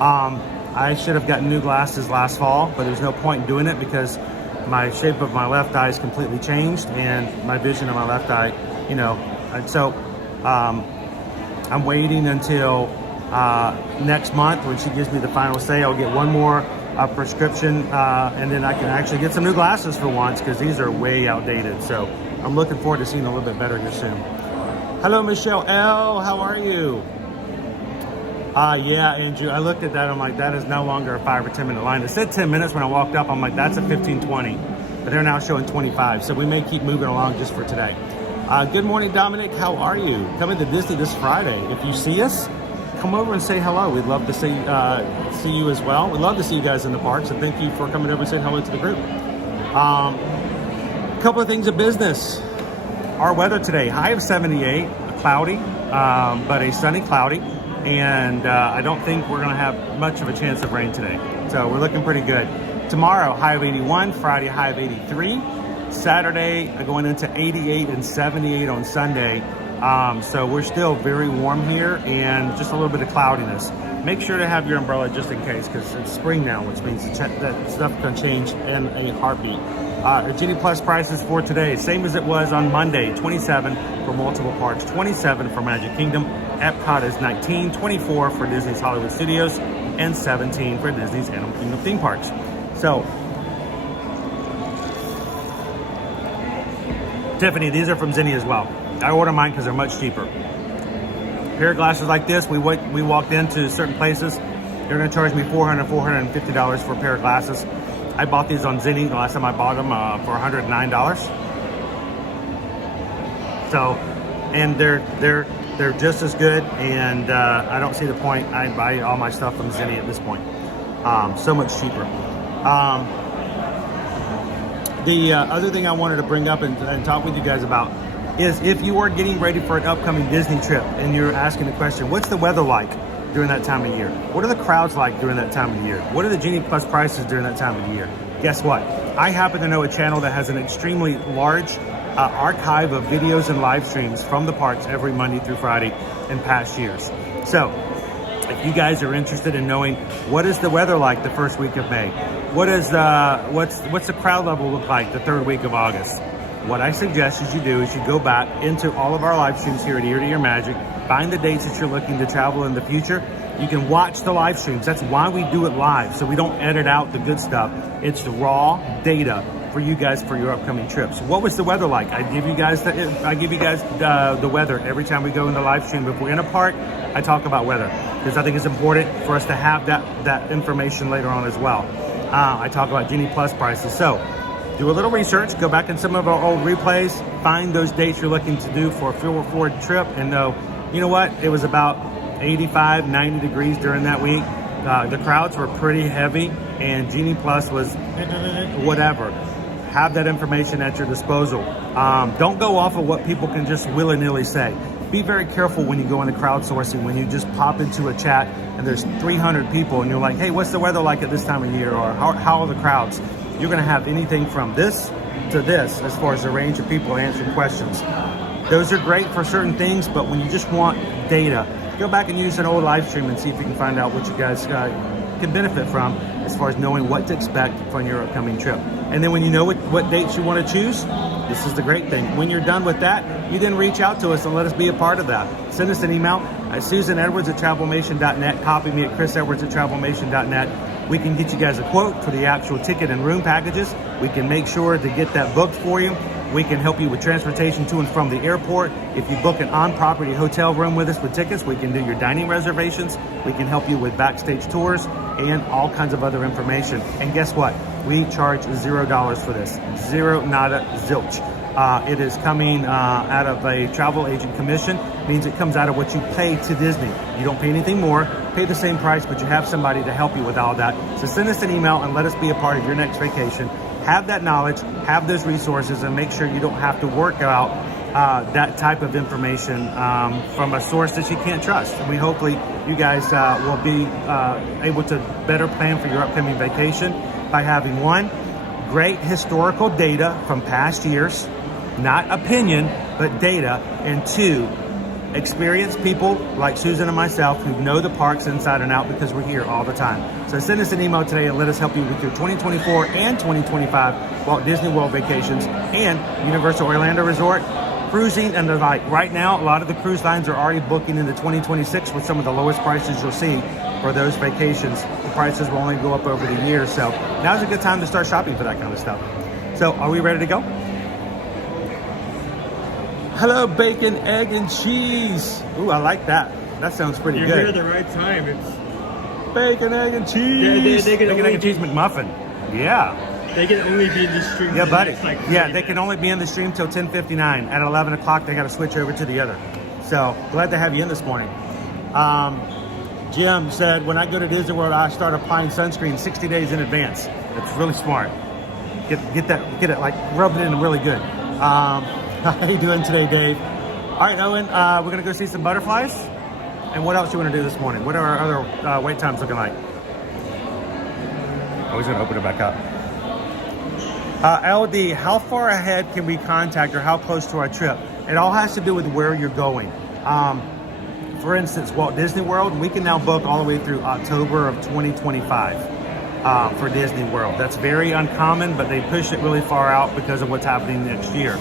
I should have gotten new glasses last fall, but there's no point in doing it because my shape of my left eye is completely changed and my vision of my left eye, and so I'm waiting until next month when she gives me the final say. I'll get one more prescription and then I can actually get some new glasses for once because these are way outdated. So I'm looking forward to seeing a little bit better here soon. Hello, Michelle L. How are you? Yeah, Andrew, I looked at that. I'm like, that is no longer a 5 or 10 minute line. It said 10 minutes when I walked up. I'm like, that's a 15-20, but they're now showing 25. So we may keep moving along just for today. Good morning, Dominic. How are you? Coming to Disney this Friday. If you see us, come over and say hello. We'd love to see you as well. We'd love to see you guys in the parks, and thank you for coming over and saying hello to the group. A couple of things of business. Our weather today, high of 78, cloudy, but a sunny cloudy. And I don't think we're going to have much of a chance of rain today. So we're looking pretty good. Tomorrow, high of 81, Friday, high of 83. Saturday, going into 88 and 78 on Sunday. So we're still very warm here and just a little bit of cloudiness. Make sure to have your umbrella just in case because it's spring now, which means that stuff can change in a heartbeat. The Genie Plus prices for today, same as it was on Monday, 27 for multiple parks, 27 for Magic Kingdom. Epcot is 19, 24 for Disney's Hollywood Studios, and 17 for Disney's Animal Kingdom theme parks. So, Tiffany, these are from Zinni as well. I order mine because they're much cheaper. A pair of glasses like this, we walked into certain places, they're going to charge me $400, $450 for a pair of glasses. I bought these on Zinni the last time I bought them for $109. So, and they're just as good, and I don't see the point. I buy all my stuff from Zinni at this point. So much cheaper. The other thing I wanted to bring up and talk with you guys about is if you are getting ready for an upcoming Disney trip and you're asking the question, what's the weather like during that time of year? What are the crowds like during that time of year? What are the Genie Plus prices during that time of the year? Guess what? I happen to know a channel that has an extremely large archive of videos and live streams from the parks every Monday through Friday in past years. So If you guys are interested in knowing what is the weather like the first week of May, what's the crowd level look like the third week of August, what I suggest is you go back into all of our live streams here at Ear to Your Magic, find the dates that you're looking to travel in the future. You can watch the live streams. That's why we do it live, so we don't edit out the good stuff. It's the raw data for you guys for your upcoming trips. What was the weather like? I give you guys the weather every time we go in the live stream. If we're in a park, I talk about weather because I think it's important for us to have that information later on as well. I talk about Genie Plus prices. So do a little research, go back in some of our old replays, find those dates you're looking to do for a forward trip, and know, you know what, it was about 85, 90 degrees during that week. The crowds were pretty heavy, and Genie Plus was whatever. Have that information at your disposal. Don't go off of what people can just willy-nilly say. Be very careful when you go into crowdsourcing, when you just pop into a chat and there's 300 people and you're like, hey, what's the weather like at this time of year? Or how are the crowds? You're gonna have anything from this to this as far as the range of people answering questions. Those are great for certain things, but when you just want data, go back and use an old live stream and see if you can find out what you guys can benefit from as far as knowing what to expect from your upcoming trip. And then when you know what dates you want to choose, this is the great thing. When you're done with that, you then reach out to us and let us be a part of that. Send us an email at susanedwards@travelmation.net. Copy me at chrisedwards@travelmation.net. We can get you guys a quote for the actual ticket and room packages. We can make sure to get that booked for you. We can help you with transportation to and from the airport. If you book an on-property hotel room with us with tickets, we can do your dining reservations. We can help you with backstage tours and all kinds of other information. And guess what? We charge $0 for this. Zero, nada, zilch. It is coming out of a travel agent commission. Means it comes out of what you pay to Disney. You don't pay anything more, pay the same price, but you have somebody to help you with all that. So send us an email and let us be a part of your next vacation. Have that knowledge, have those resources, and make sure you don't have to work out that type of information from a source that you can't trust. And we hopefully you guys will be able to better plan for your upcoming vacation by having one, great historical data from past years, not opinion, but data, and two, experienced people like Susan and myself who know the parks inside and out because we're here all the time. So send us an email today and let us help you with your 2024 and 2025 Walt Disney World vacations and Universal Orlando Resort, cruising, and the like. Right now, a lot of the cruise lines are already booking into 2026 with some of the lowest prices you'll see for those vacations. The prices will only go up over the year, so now's a good time to start shopping for that kind of stuff. So are we ready to go? Hello, bacon, egg, and cheese. Ooh, I like that. That sounds pretty good. You're here at the right time. It's bacon, egg, and cheese. Bacon, egg, and cheese McMuffin. Yeah. They can only be in the stream. Yeah, buddy. Yeah, they can only be in the stream till 10:59. At 11 o'clock, they got to switch over to the other. So glad to have you in this morning. Jim said, when I go to Disney World, I start applying sunscreen 60 days in advance. That's really smart. Get it, like rub it in really good. How you doing today, Dave? All right, Owen, we're gonna go see some butterflies. And what else you wanna do this morning? What are our other wait times looking like? Oh, he's gonna open it back up. LD, how far ahead can we contact or how close to our trip? It all has to do with where you're going. For instance, Walt Disney World, we can now book all the way through October of 2025 for Disney World. That's very uncommon, but they push it really far out because of what's happening next year.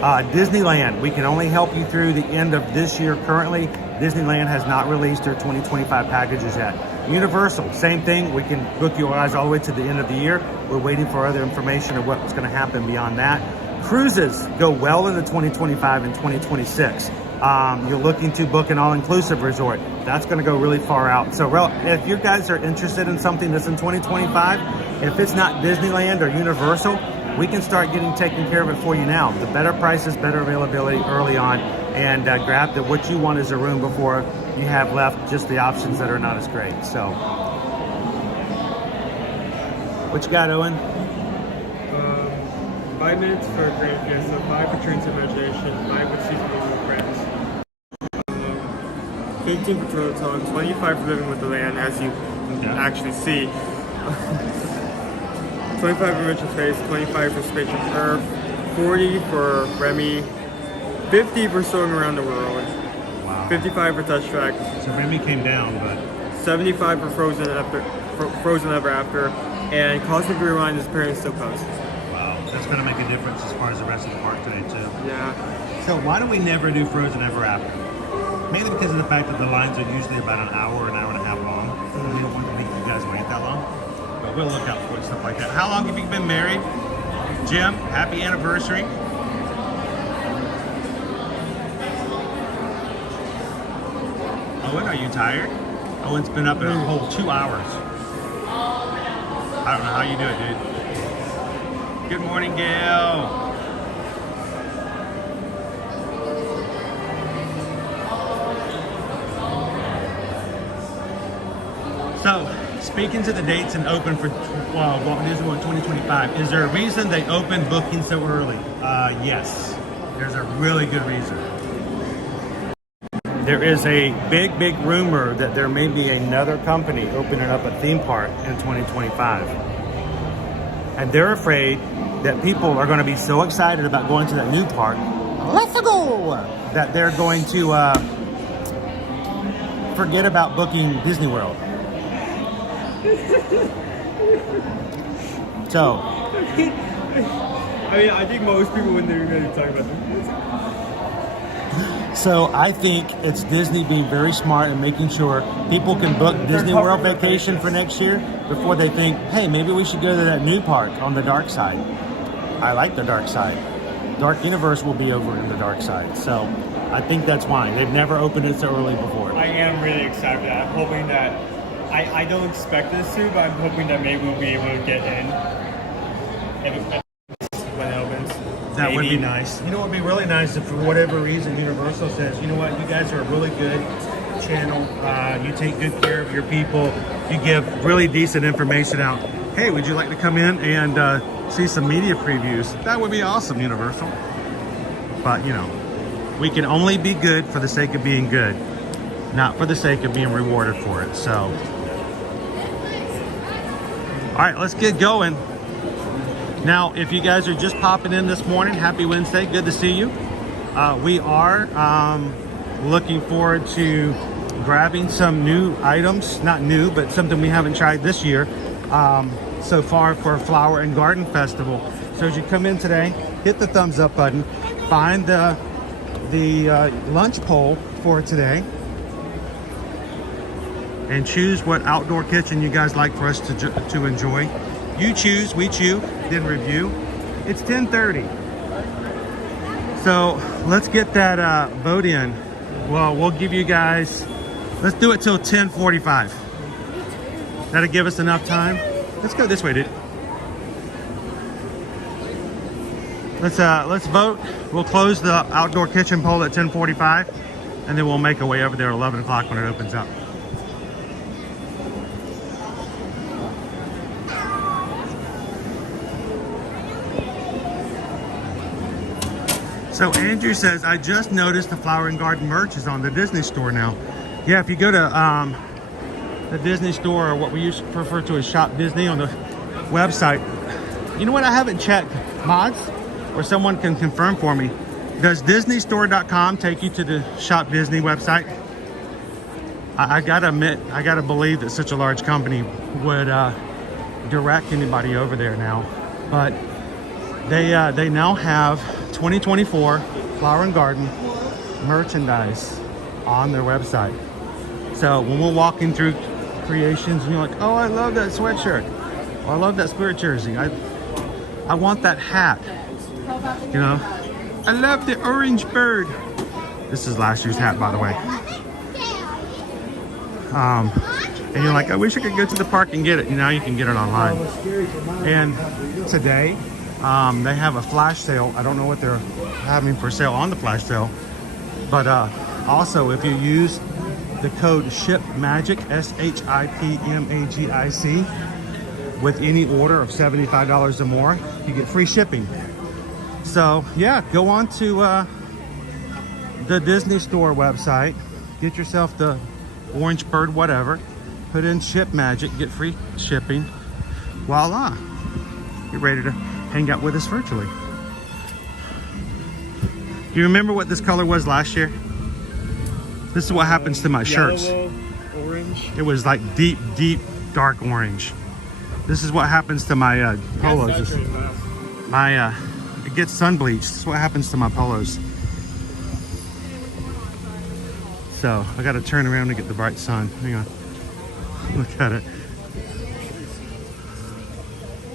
Disneyland, we can only help you through the end of this year currently. Disneyland has not released their 2025 packages yet. Universal, same thing. We can book you guys all the way to the end of the year. We're waiting for other information of what's going to happen beyond that. Cruises go well into 2025 and 2026. You're looking to book an all-inclusive resort. That's going to go really far out. So if you guys are interested in something that's in 2025, if it's not Disneyland or Universal, we can start getting taken care of it for you now. The better prices, better availability early on, and grab what you want as a room before you have left just the options that are not as great. So, what you got, Owen? 5 minutes for a Grand Fiesta, 5 for Trains of Imagination, 5 with Seasonal Friends. 18 for Turtle Talk, 25 for Living with the Land, as you can actually see. 25 for Rich and Space, 25 for Spaceship Earth, 40 for Remy, 50 for Soarin' Around the World, wow. 55 for Touch Track. So Remy came down, but $75 for Frozen Ever After, and Cosmic Rewind is appearing still post. Wow, that's going to make a difference as far as the rest of the park today too. Yeah. So why do we never do Frozen Ever After? Mainly because of the fact that the lines are usually about an hour and a half long. And we don't want to make you guys wait that long. But we'll look out for it, stuff like that. How long have you been married? Jim, happy anniversary. Owen, are you tired? Owen's been up in a whole 2 hours. I don't know how you do it, dude. Good morning, Gail. So, speaking to the dates and open for Walt Disney World 2025, is there a reason they opened booking so early? Yes, there's a really good reason. There is a big rumor that there may be another company opening up a theme park in 2025. And they're afraid that people are going to be so excited about going to that new park, let's go, that they're going to forget about booking Disney World. So, I mean, I think most people wouldn't even really talk about this. So I think it's Disney being very smart and making sure people can book Disney World vacation for next year before they think, hey, maybe we should go to that new park on the dark side. I like the dark side. Dark Universe will be over in the dark side. So I think that's why. They've never opened it so early before. I am really excited for that. I'm hoping that, I don't expect this to, but I'm hoping that maybe we'll be able to get in when it opens. That would be nice. You know what would be really nice if for whatever reason Universal says, you know what, you guys are a really good channel. You take good care of your people. You give really decent information out. Hey, would you like to come in and see some media previews? That would be awesome, Universal. But, you know, we can only be good for the sake of being good, not for the sake of being rewarded for it. So, all right, let's get going. Now, if you guys are just popping in this morning, happy Wednesday. Good to see you. We are looking forward to grabbing some new items. Not new, but something we haven't tried this year so far for Flower and Garden Festival. So as you come in today, hit the thumbs up button. Find the lunch poll for today. And choose what outdoor kitchen you guys like for us to enjoy. You choose, we chew, then review. It's 10:30. So let's get that vote in. Well, we'll give you guys, let's do it till 10:45. That'll give us enough time. Let's go this way, dude. Let's vote. We'll close the outdoor kitchen poll at 10:45, and then we'll make our way over there at 11 o'clock when it opens up. So Andrew says, I just noticed the Flower and Garden merch is on the Disney store now. Yeah, if you go to the Disney store, or what we used to refer to as Shop Disney on the website, you know what, I haven't checked. Mods, or someone can confirm for me. Does DisneyStore.com take you to the Shop Disney website? I gotta admit, I gotta believe that such a large company would direct anybody over there now. But they now have 2024 Flower and Garden merchandise on their website. So when we're walking through creations and you're like, oh, I love that sweatshirt, or I love that spirit jersey, I want that hat, you know, I love the orange bird. This is last year's hat, by the way. And you're like, I wish I could go to the park and get it. Now you can get it online. And today they have a flash sale. I don't know what they're having for sale on the flash sale, but also if you use the code SHIPMAGIC, SHIPMAGIC, with any order of $75 or more, you get free shipping. So yeah, go on to the Disney Store website, get yourself the orange bird, whatever, put in ShipMagic, get free shipping. Voila, you're ready to hang out with us virtually. Do you remember what this color was last year? This is what happens to my shirts. Yellow, orange. orange. It was like deep, deep, dark orange. This is what happens to my polos. It gets sun bleached. This is what happens to my polos. So I got to turn around to get the bright sun. Hang on. Look at it.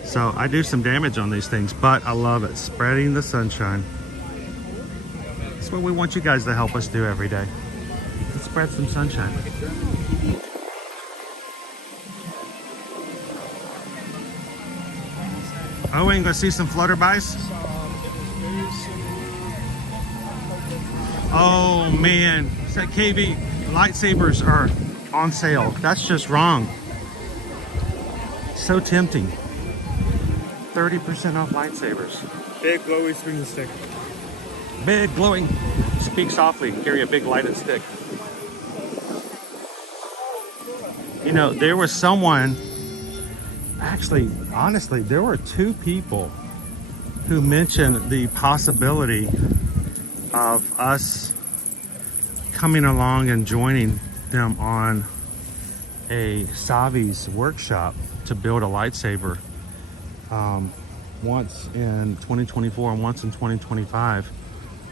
So I do some damage on these things, but I love it. Spreading the sunshine. That's what we want you guys to help us do every day. Let's spread some sunshine. Owen, go see some flutterbys? Oh man, that KV lightsabers are on sale. That's just wrong. So tempting. 30% off lightsabers. Big glowy swinging stick. Big glowing. Speak softly. Carry a big lighted stick. You know, there was someone. Actually, honestly, there were two people who mentioned the possibility of us coming along and joining them on a Savi's workshop to build a lightsaber once in 2024 and once in 2025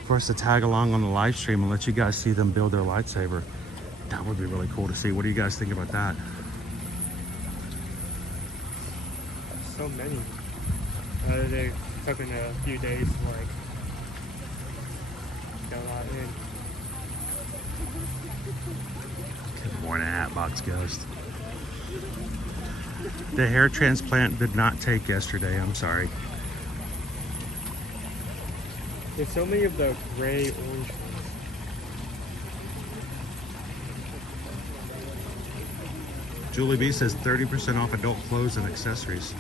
for us to tag along on the live stream and let you guys see them build their lightsaber. That would be really cool to see. What do you guys think about that? So many. They took in a few days to like get a lot in. Good morning, Hatbox Ghost. The hair transplant did not take yesterday. I'm sorry. There's so many of the gray orange ones. Julie B says 30% off adult clothes and accessories.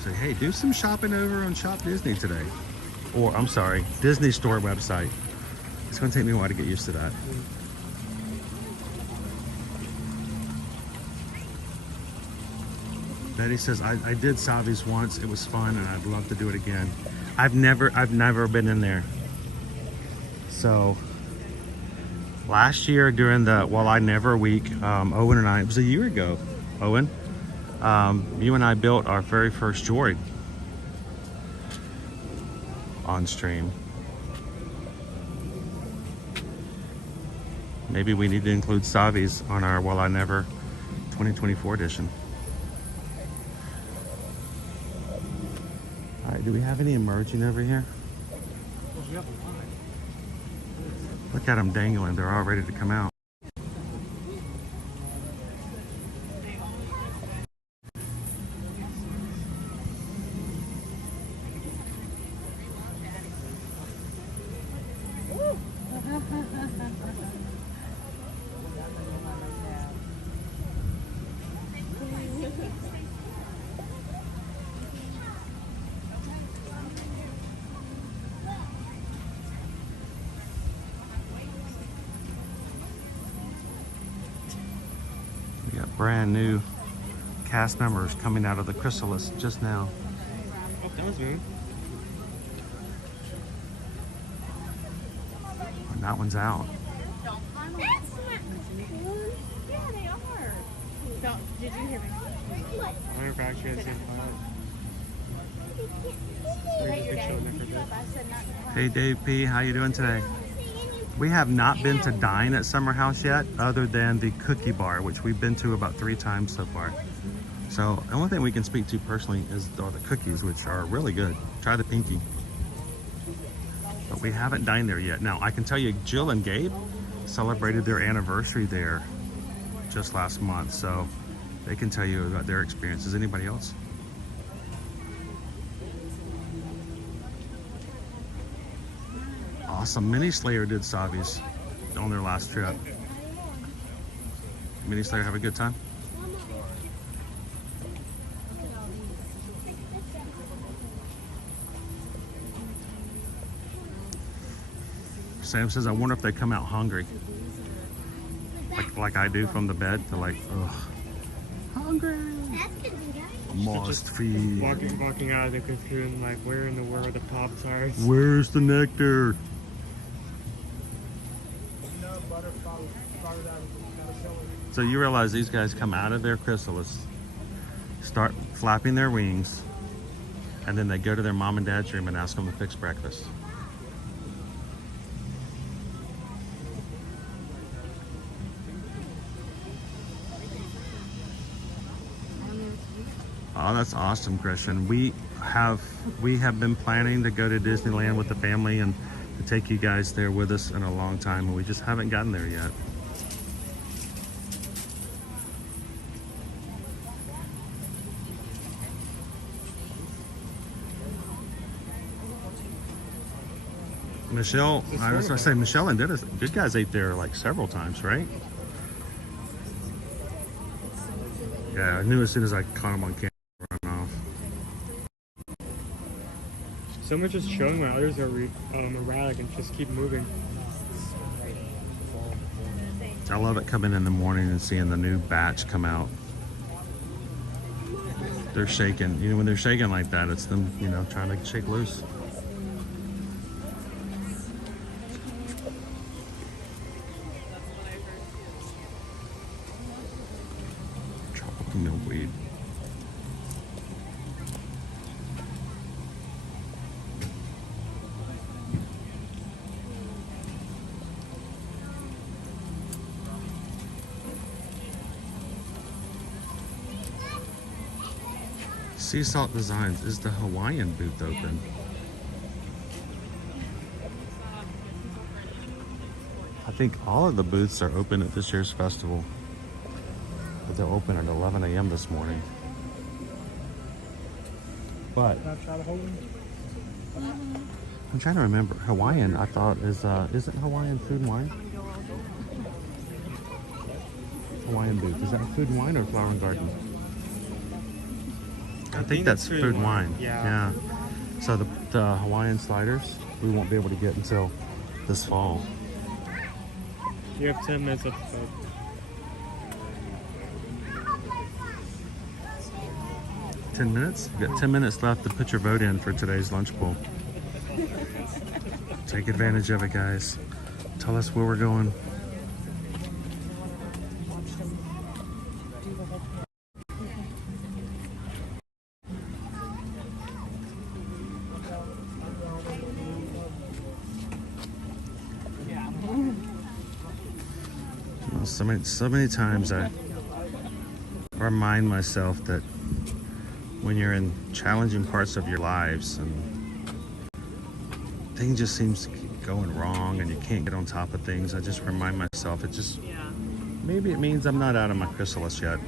Say, hey, do some shopping over on Shop Disney today. Or, I'm sorry, Disney Store website. It's going to take me a while to get used to that. Betty says, I did Savi's once. It was fun, and I'd love to do it again. I've never been in there. So, last year during the Well I Never week, Owen and I, it was a year ago, Owen, you and I built our very first droid on stream. Maybe we need to include Savi's on our Well I Never 2024 edition. All right, do we have any emerging over here? Look at them dangling. They're all ready to come out. We got brand new cast members coming out of the chrysalis just now. Oh, that was weird. And that one's out. Yeah, they are. Did you hear me? I wonder if I actually had the same cloud. Hey Dave P, how you doing today? We have not been to dine at Summer House yet, other than the cookie bar, which we've been to about 3 times so far. So the only thing we can speak to personally are the cookies, which are really good. Try the pinky. But we haven't dined there yet. Now, I can tell you, Jill and Gabe celebrated their anniversary there just last month, so they can tell you about their experiences. Anybody else? Awesome. Mini Slayer did Savi's on their last trip. Mini Slayer have a good time? Sam says, I wonder if they come out hungry. Like I do from the bed. They're like, ugh. Hungry. Must feed. Walking out of the cocoon, like, where in the world the Pops are? Where's the nectar? So you realize these guys come out of their chrysalis, start flapping their wings, and then they go to their mom and dad's room and ask them to fix breakfast. Oh, that's awesome, Christian. We have been planning to go to Disneyland with the family and to take you guys there with us in a long time, and we just haven't gotten there yet. Michelle, I was going to say, Michelle and Dennis, you guys ate there like several times, right? Yeah, I knew as soon as I caught them on camera, run off. Some are just chilling while others are erratic and just keep moving. I love it coming in the morning and seeing the new batch come out. They're shaking. You know, when they're shaking like that, it's them, you know, trying to shake loose. Tropical milkweed. Sea Salt Designs. Is the Hawaiian booth open? I think all of the booths are open at this year's festival, but they're open at 11 a.m. this morning. But I'm trying to remember. Hawaiian, I thought, isn't Hawaiian food and wine? Hawaiian booth. Is that food and wine or flower and garden? I think that's food and wine. Yeah. So the Hawaiian sliders, we won't be able to get until this fall. You have 10 minutes left to vote. $10 minutes? You got 10 minutes left to put your vote in for today's lunch bowl. Take advantage of it, guys. Tell us where we're going. So many times I remind myself that when you're in challenging parts of your lives and things just seems to keep going wrong and you can't get on top of things, I just remind myself maybe it means I'm not out of my chrysalis yet.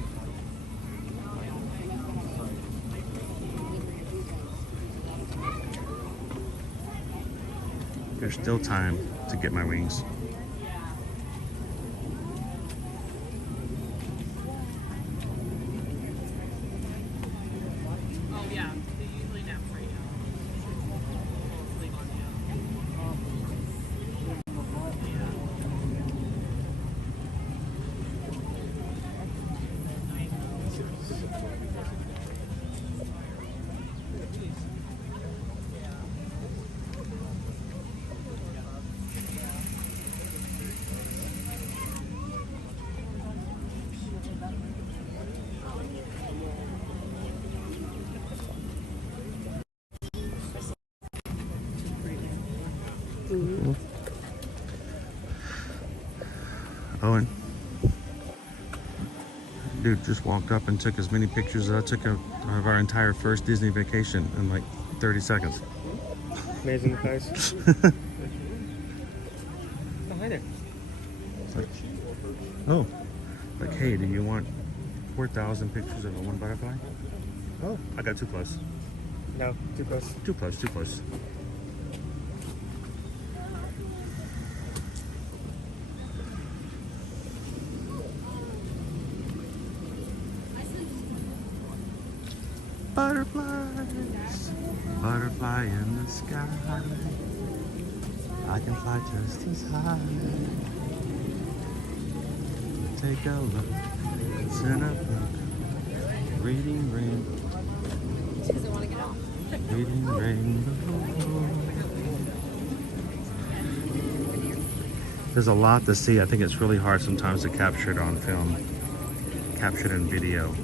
There's still time to get my wings. Owen, dude just walked up and took as many pictures as I took of our entire first Disney vacation in like 30 seconds. Amazing, guys. Oh, hi there. It's like, oh, like, hey, do you want 4,000 pictures of a one butterfly? Oh, I got too close. No, too close. Too close, too close. Butterflies, butterfly in the sky. I can fly just as high. Take a look, it's in a book. Reading rainbow. She doesn't want to get off. Reading rainbow. There's a lot to see. I think it's really hard sometimes to capture it on film. captured in video.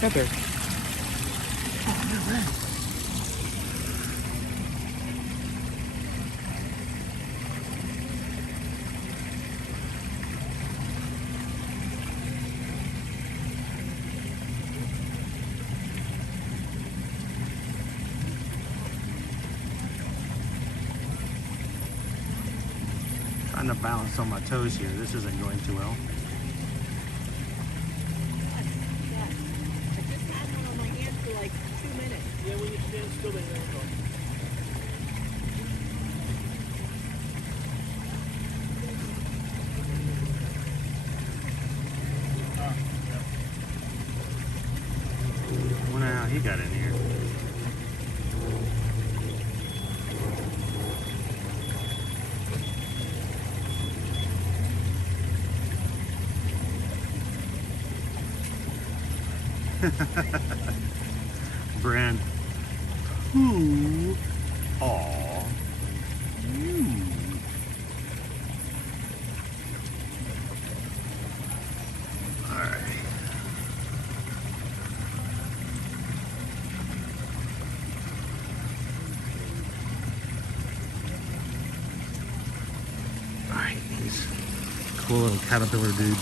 Got there. Oh, they're red. Trying to balance on my toes here. This isn't going too well. Yeah, when you stand still, they won't go. I wonder how he got in here. Brand. Who are you? Alright. Alright, he's a cool little caterpillar dude.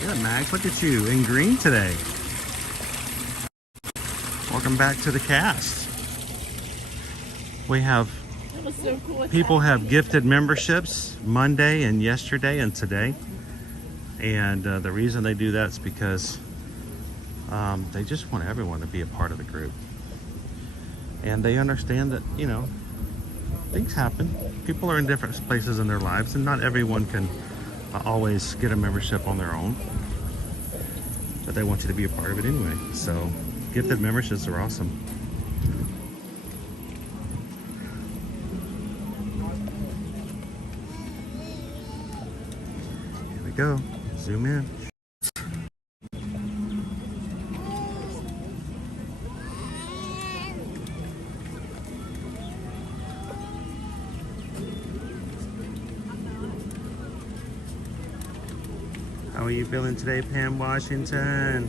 Yeah, Max, look at you in green today. Welcome back to the cast. We have So cool. people have gifted memberships Monday and yesterday and today. And the reason they do that is because they just want everyone to be a part of the group. And they understand that, you know, things happen. People are in different places in their lives and not everyone can always get a membership on their own, but they want you to be a part of it anyway. So gifted memberships are awesome. Here we go. Zoom in. How are you feeling today, Pam Washington?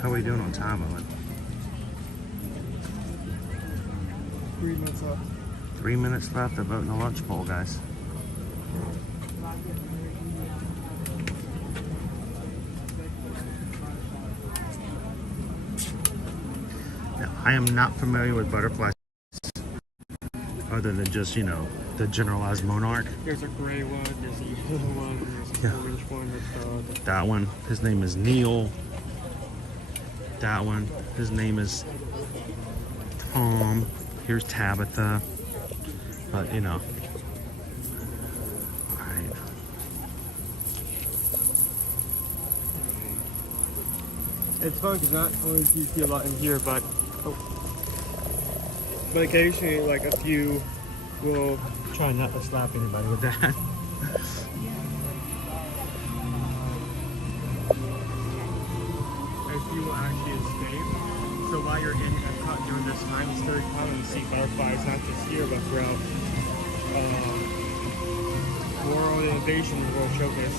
How are we doing on time, Owen? 3 minutes left. 3 minutes left to vote in the lunch poll, guys. I am not familiar with butterflies other than just, you know, the generalized monarch. There's a gray one, there's a yellow one, there's an orange one. That one, his name is Neil. That one, his name is Tom. Here's Tabitha. But, you know. Alright. It's fun because not only do you see a lot in here, but occasionally, like a few will try not to slap anybody with that. A few will actually escape. So while you're in Epcot during this time, it's very common to see butterflies, not just here, but throughout World Innovation and World Showcase.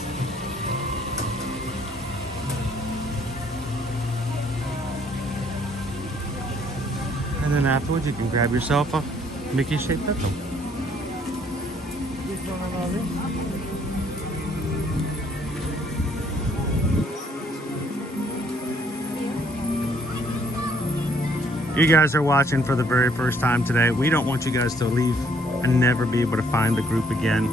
And then afterwards, you can grab yourself a Mickey-shaped pencil. you guys are watching for the very first time today, we don't want you guys to leave and never be able to find the group again.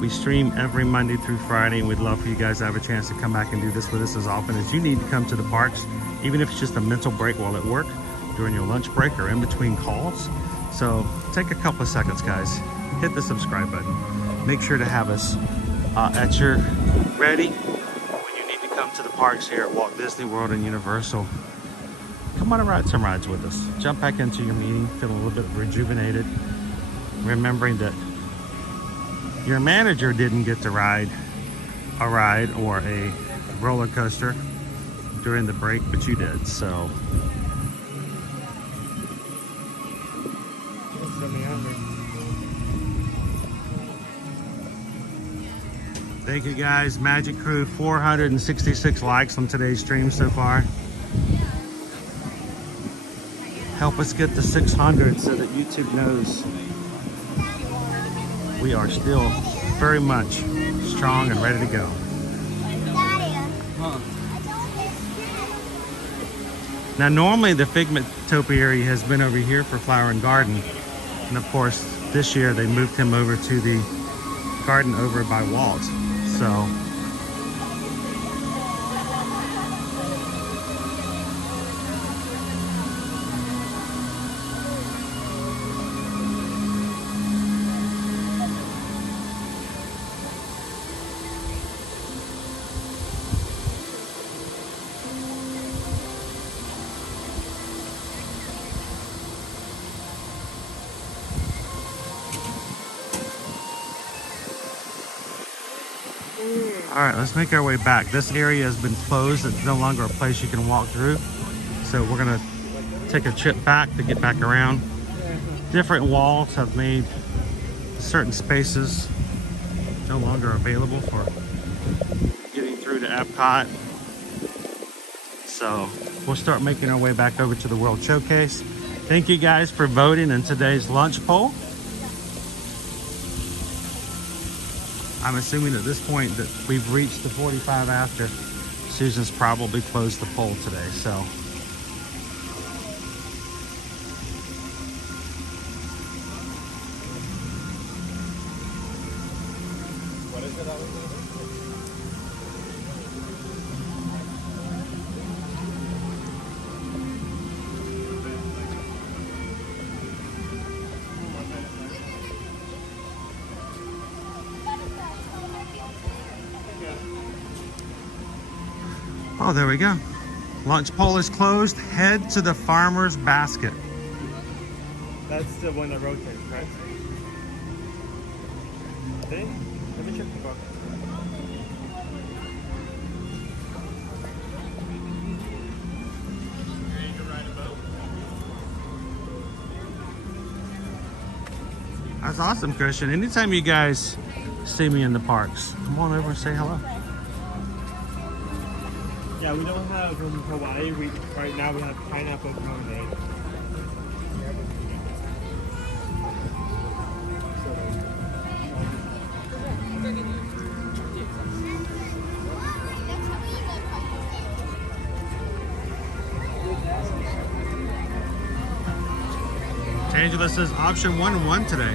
We stream every Monday through Friday, and we'd love for you guys to have a chance to come back and do this with us as often as you need to come to the parks, even if it's just a mental break while at work, during your lunch break, or in between calls. So take a couple of seconds, guys. Hit the subscribe button. Make sure to have us at your ready when you need to come to the parks here at Walt Disney World and Universal. Come on and ride some rides with us. Jump back into your meeting, feeling a little bit rejuvenated, remembering that your manager didn't get to ride a ride or a roller coaster during the break, but you did. So thank you guys. Magic Crew, 466 likes on today's stream so far. Help us get to 600 so that YouTube knows we are still very much strong and ready to go. Now normally the Figment topiary has been over here for Flower and Garden, and of course this year they moved him over to the garden over by Walt. So all right, let's make our way back. This area has been closed. It's no longer a place you can walk through. So we're gonna take a trip back to get back around. Different walls have made certain spaces no longer available for getting through to Epcot. So we'll start making our way back over to the World Showcase. Thank you guys for voting in today's lunch poll. I'm assuming at this point that we've reached the 45 after. Susan's probably closed the poll today, so. What is it that was going to Oh, there we go. Lunch poll is closed. Head to the farmer's basket. That's the one that rotates, right? See? Let me check the book. That's awesome, Christian. Anytime you guys see me in the parks, come on over and say hello. Yeah, we don't have in Hawaii. Right now we have pineapple lemonade. Angela says option 1 and 1 today.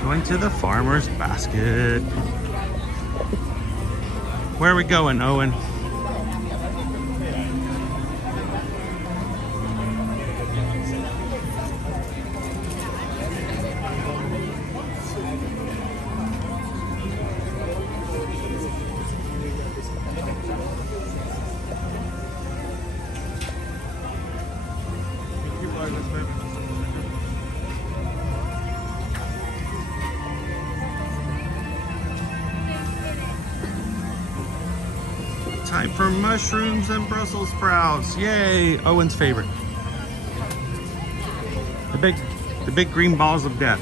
Going to the farmer's basket. Where are we going, Owen? Time for mushrooms and Brussels sprouts. Yay! Owen's favorite. The big green balls of death.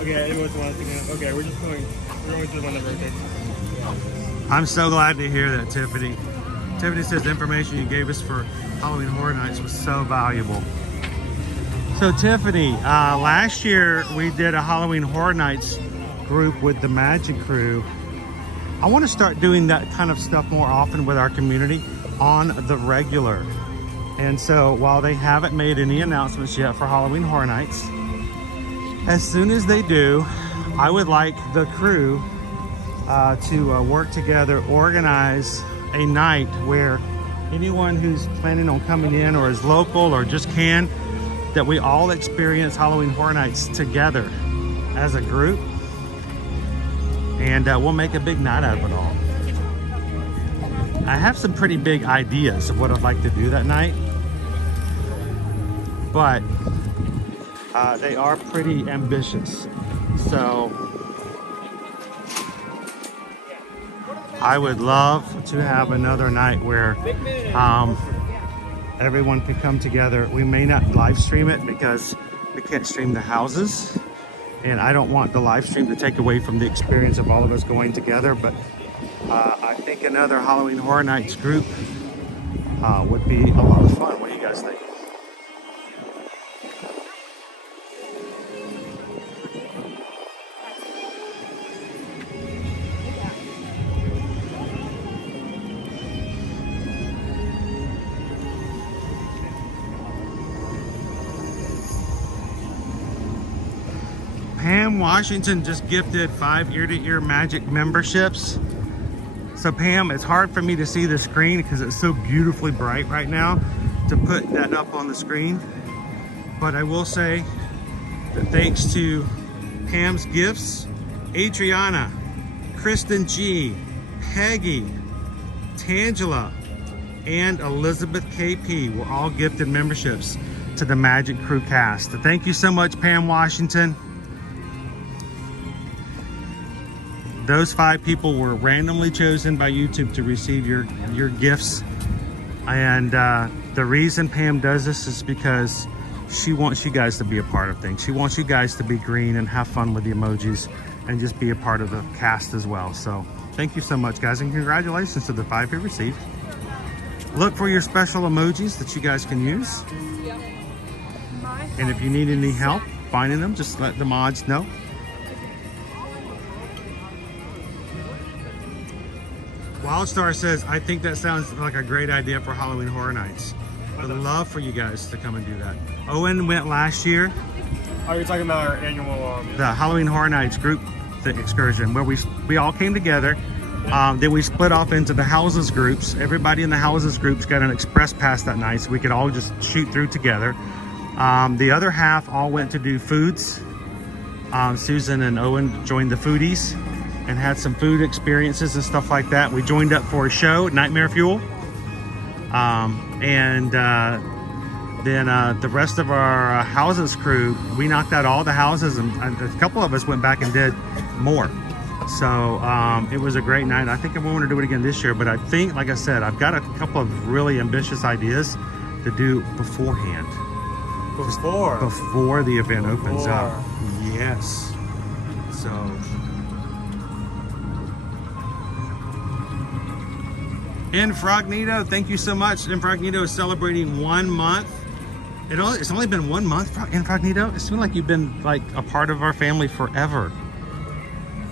Okay, it was one thing. Okay, we're going to the one that rotates. I'm so glad to hear that, Tiffany. Tiffany says the information you gave us for Halloween Horror Nights was so valuable. So Tiffany, last year we did a Halloween Horror Nights group with the Magic Crew. I want to start doing that kind of stuff more often with our community on the regular. And so while they haven't made any announcements yet for Halloween Horror Nights, as soon as they do, I would like the crew to work together, organize a night where anyone who's planning on coming in or is local or just can, that we all experience Halloween Horror Nights together as a group. And we'll make a big night out of it all. I have some pretty big ideas of what I'd like to do that night, but they are pretty ambitious. So I would love to have another night where everyone could come together. We may not live stream it because we can't stream the houses, and I don't want the live stream to take away from the experience of all of us going together, but I think another Halloween Horror Nights group would be a lot of fun. What do you guys think? Pam Washington just gifted 5 ear-to-ear magic memberships. So Pam, it's hard for me to see the screen because it's so beautifully bright right now to put that up on the screen. But I will say that thanks to Pam's gifts, Adriana, Kristen G, Peggy, Tangela, and Elizabeth KP were all gifted memberships to the Magic Crew cast. So thank you so much, Pam Washington. Those 5 people were randomly chosen by YouTube to receive your gifts. And the reason Pam does this is because she wants you guys to be a part of things. She wants you guys to be green and have fun with the emojis and just be a part of the cast as well. So thank you so much, guys, and congratulations to the 5 who received. Look for your special emojis that you guys can use. And if you need any help finding them, just let the mods know. Wildstar says, I think that sounds like a great idea for Halloween Horror Nights. I'd love for you guys to come and do that. Owen went last year. Oh, you're talking about our annual... the Halloween Horror Nights group excursion, where we all came together. Then we split off into the houses groups. Everybody in the houses groups got an express pass that night, so we could all just shoot through together. The other half all went to do foods. Susan and Owen joined the foodies and had some food experiences and stuff like that. We joined up for a show, Nightmare Fuel. Then the rest of our houses crew, we knocked out all the houses, and a couple of us went back and did more. So it was a great night. I think I want to do it again this year, but I think, like I said, I've got a couple of really ambitious ideas to do beforehand. Before the event opens up. Yes. So... Infrognito, thank you so much. Infrognito is celebrating 1 month. It's only been 1 month, Infrognito. It seems like you've been like a part of our family forever.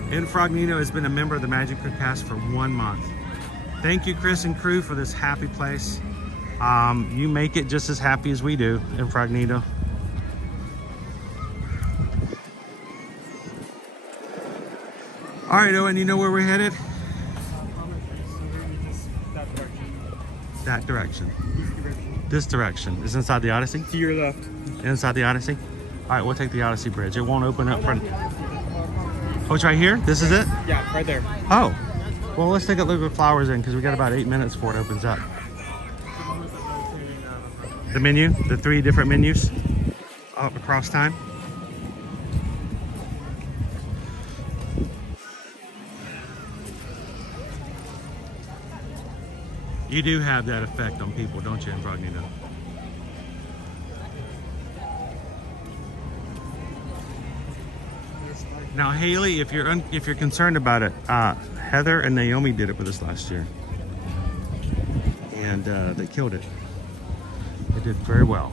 Infrognito has been a member of the Magic Crew cast for 1 month. Thank you, Chris and crew, for this happy place. You make it just as happy as we do, Infrognito. All right, Owen, you know where we're headed? That direction. This direction is inside the Odyssey? To your left. Inside the Odyssey? All right, we'll take the Odyssey Bridge. It won't open up front. Oh, it's right here? This is it? Yeah, right there. Oh, well, let's take a look at the flowers in because we got about 8 minutes before it opens up. The menu, the 3 different menus up across time. You do have that effect on people, don't you, Infrognito? Now, Haley, if you're concerned about it, Heather and Naomi did it with us last year, and they killed it. They did very well.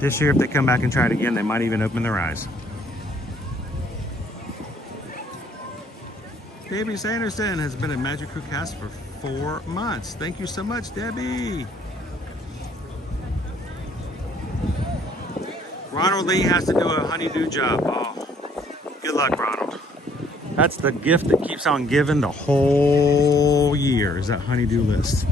This year, if they come back and try it again, they might even open their eyes. Debbie Sanderson has been a Magic Crew cast for 4 months. Thank you so much, Debbie. Ronald Lee has to do a honeydew job. Oh, good luck, Ronald. That's the gift that keeps on giving the whole year, is that honeydew list.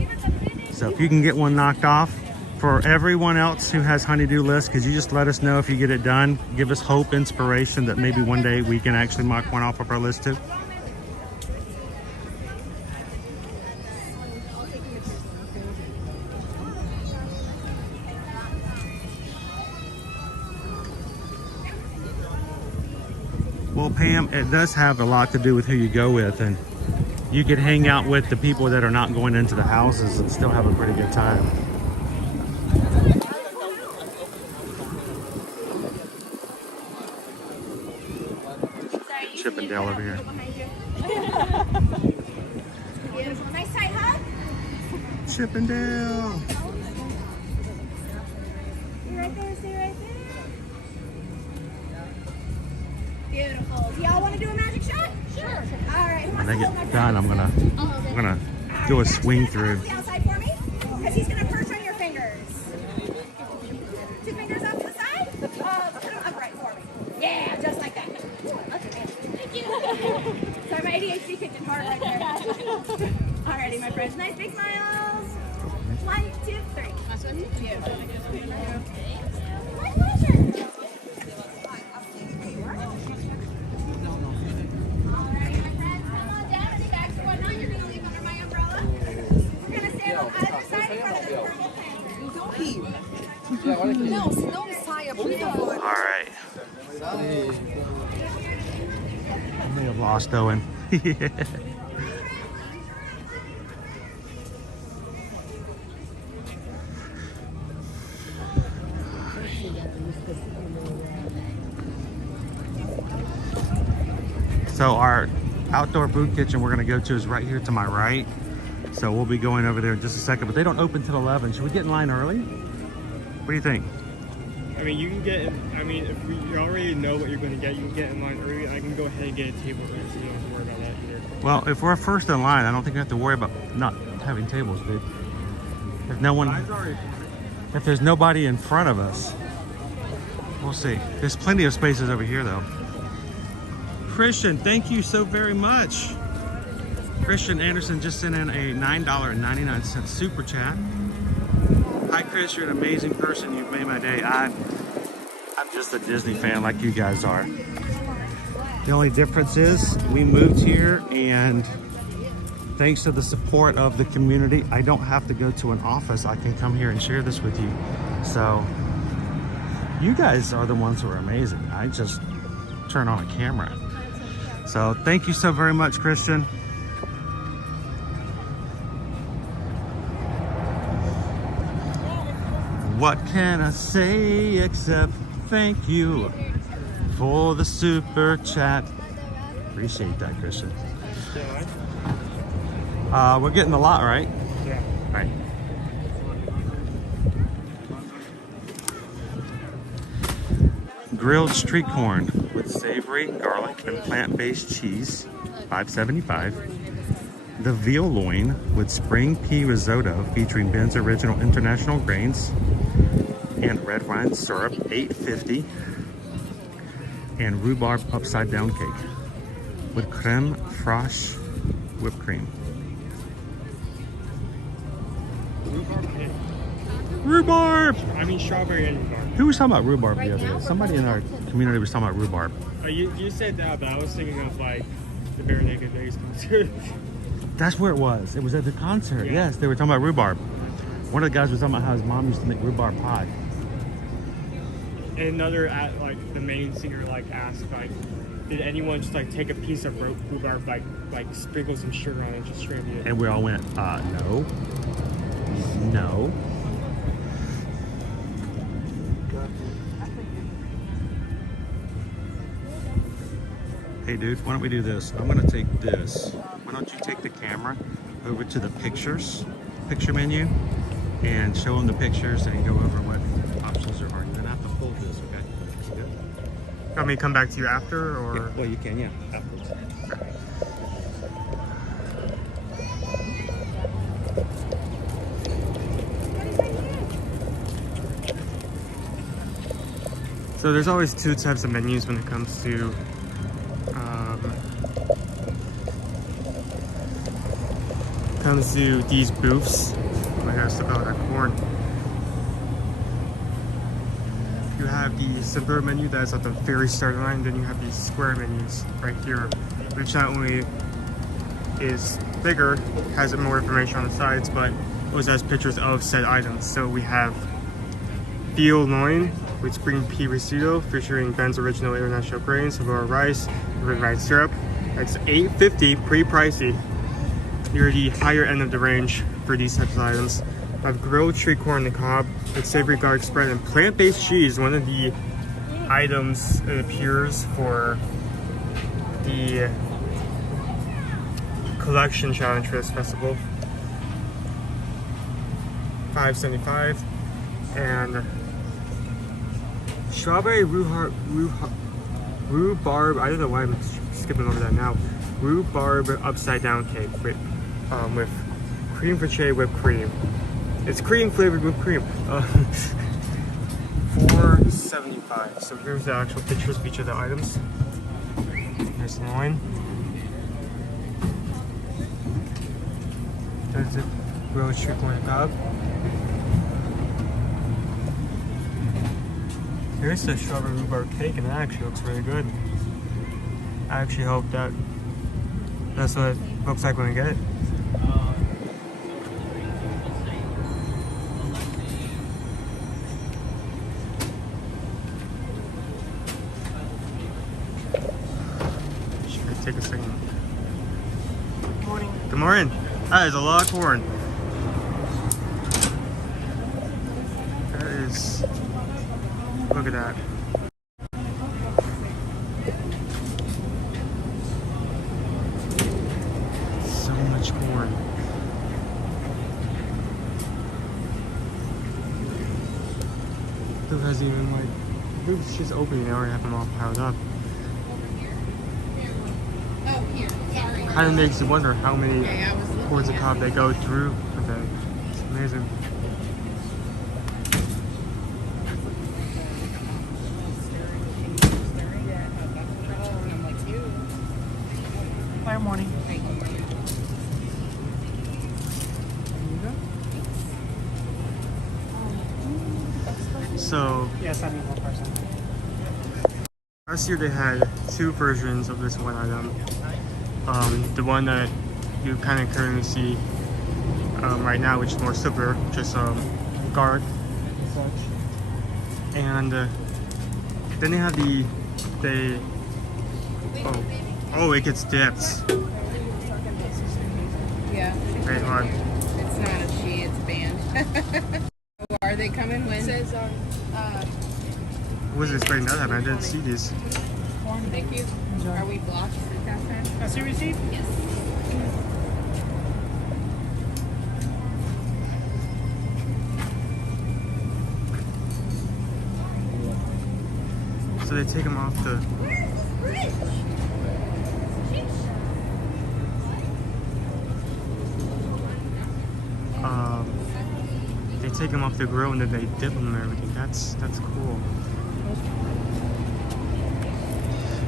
So if you can get one knocked off, for everyone else who has honeydew list, could you just let us know if you get it done? Give us hope, inspiration that maybe one day we can actually knock one off of our list too. Well, Pam, it does have a lot to do with who you go with, and you could hang out with the people that are not going into the houses and still have a pretty good time. Chippendale over here. Beautiful. Nice tight hug. Chippendale. See right there, see right there. Beautiful. Do y'all want to do a magic shot? Sure. All right. When I get done, I'm gonna do a swing through. The outside for me, because he's gonna perch on your fingers. 2 fingers off to the side. Put them upright for me. Yeah, just like that. Thank you. Sorry, my ADHD kicked in hard right there. Alrighty, my friends. Nice big smiles. 1, 2, 3. Beautiful. My pleasure. No, senão saia, por favor. All right. I may have lost Owen. So our outdoor food kitchen we're going to go to is right here to my right. So we'll be going over there in just a second, but they don't open till 11. Should we get in line early? What do you think? I mean, you can get in, I mean, if you already know what you're going to get, you can get in line early. I can go ahead and get a table there, so you don't have to worry about that either. Well, if we're first in line, I don't think we have to worry about not having tables, dude. If no one, if there's nobody in front of us, we'll see. There's plenty of spaces over here, though. Christian, thank you so very much. Christian Anderson just sent in a $9.99 super chat. Hi Chris, you're an amazing person. You've made my day. I'm just a Disney fan like you guys are. The only difference is we moved here, and thanks to the support of the community, I don't have to go to an office. I can come here and share this with you. So you guys are the ones who are amazing. I just turn on a camera. So thank you so very much, Christian. What can I say except thank you for the super chat? Appreciate that, Christian. We're getting a lot, right? Yeah. Right. Grilled street corn with savory, garlic, and plant-based cheese, $5.75. The veal loin with spring pea risotto featuring Ben's original international grains and red wine syrup, $8.50. And rhubarb upside down cake with creme fraiche whipped cream. Rhubarb! I mean strawberry and rhubarb. Who was talking about rhubarb the other day? Somebody in our community was talking about rhubarb. You said that, but I was thinking of like the Bare Naked Ladies concert. That's where it was. It was at the concert. Yeah. Yes, they were talking about rhubarb. One of the guys was talking about how his mom used to make rhubarb pie. And another, like the main singer, like asked, like, did anyone just like take a piece of rhubarb, like sprinkle some sugar on it, and just distribute it? And we all went, no, no. Hey dude, why don't we do this? I'm gonna take this. Why don't you take the camera over to the picture menu, and show them the pictures and go over what options there are. You're gonna have to hold this, okay? Good. Want me to come back to you after, or? Yeah, well, you can, yeah, afterwards. So there's always two types of menus when it comes to these booths. Oh my gosh, look at all that corn. You have the simpler menu that's at the very start line, then you have these square menus right here, which not only is bigger, has more information on the sides, but also has pictures of said items. So we have veal loin with spring pea risotto featuring Ben's original international grains, Soarin rice, red rice syrup. That's $8.50, pretty pricey. Near the higher end of the range for these types of items. I have grilled tree corn on the cob with savory garlic spread and plant-based cheese. One of the items it appears for the collection challenge for this festival. $5.75 and strawberry rhubarb. I don't know why I'm skipping over that now. Rhubarb upside down cake with cream fraiche whipped cream. It's cream flavored whipped cream. $4.75. So here's the actual pictures of each of the items. There's the loin. There's the grilled tree corn cob. Here's the strawberry rhubarb cake, and that actually looks really good. I actually hope that's what it looks like when I get it. Should I take a second? Good morning. Good morning. That is a lot of corn. That is. Look at that. So much corn. Dude hasn't even like, dude's just opening. They already have them all piled up. Kind of makes you wonder how many corns of cob they go through per day. It's amazing. Good morning. So, yes, I need one person. Last year they had two versions of this one item. The one that you kind of currently see right now, which is more simpler, just garlic and such. And then they have oh, it gets dipped. Yeah. Wait, hold on. It's not a she, it's a band. Are they coming when? It says What was this right now? I didn't see these. Thank you. Are we blocked at that time? That's your receipt? Yes. So they take them off the. They take them off the grill and then they dip them and everything. That's cool.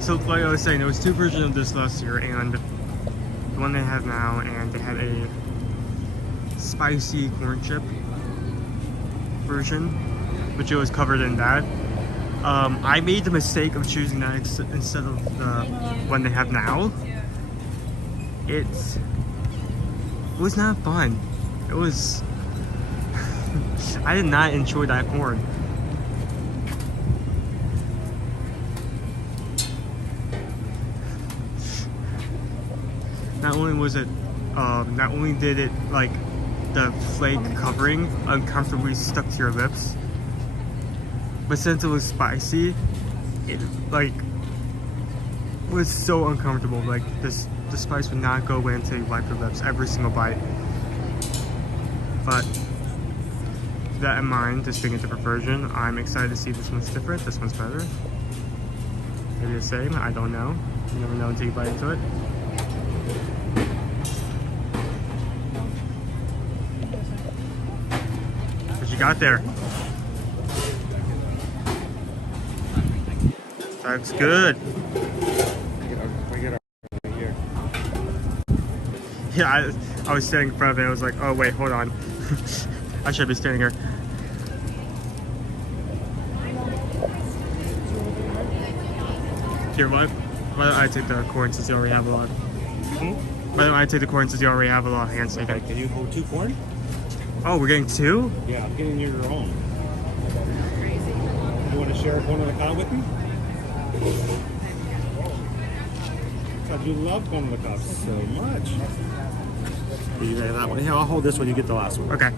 So like I was saying, there was two versions of this last year, and the one they have now, and they had a spicy corn chip version, which it was covered in that. I made the mistake of choosing that instead of the one they have now. It was not fun. It was. I did not enjoy that corn. Not only was it, not only did it like the flake covering uncomfortably stuck to your lips, but since it was spicy, it like was so uncomfortable. Like the spice would not go away until you wipe your lips every single bite. But with that in mind, this being a different version, I'm excited to see this one's different. This one's better. Maybe the same. I don't know. You never know until you bite into it. What you got there? Looks good. We get our here. Yeah, I was standing in front of it. I was like, oh wait, hold on. I should be standing here. Here, why don't I take the corn since you already have a lot? Why don't I take the corn since you already have a lot of hands taken? Okay, can you hold 2 corn? Oh, we're getting 2? Yeah, I'm getting your own. You want to share a corn on the cob with me? God, you love corn on the cob so much. Are you ready for that one? Here, I'll hold this one. You get the last one. Okay.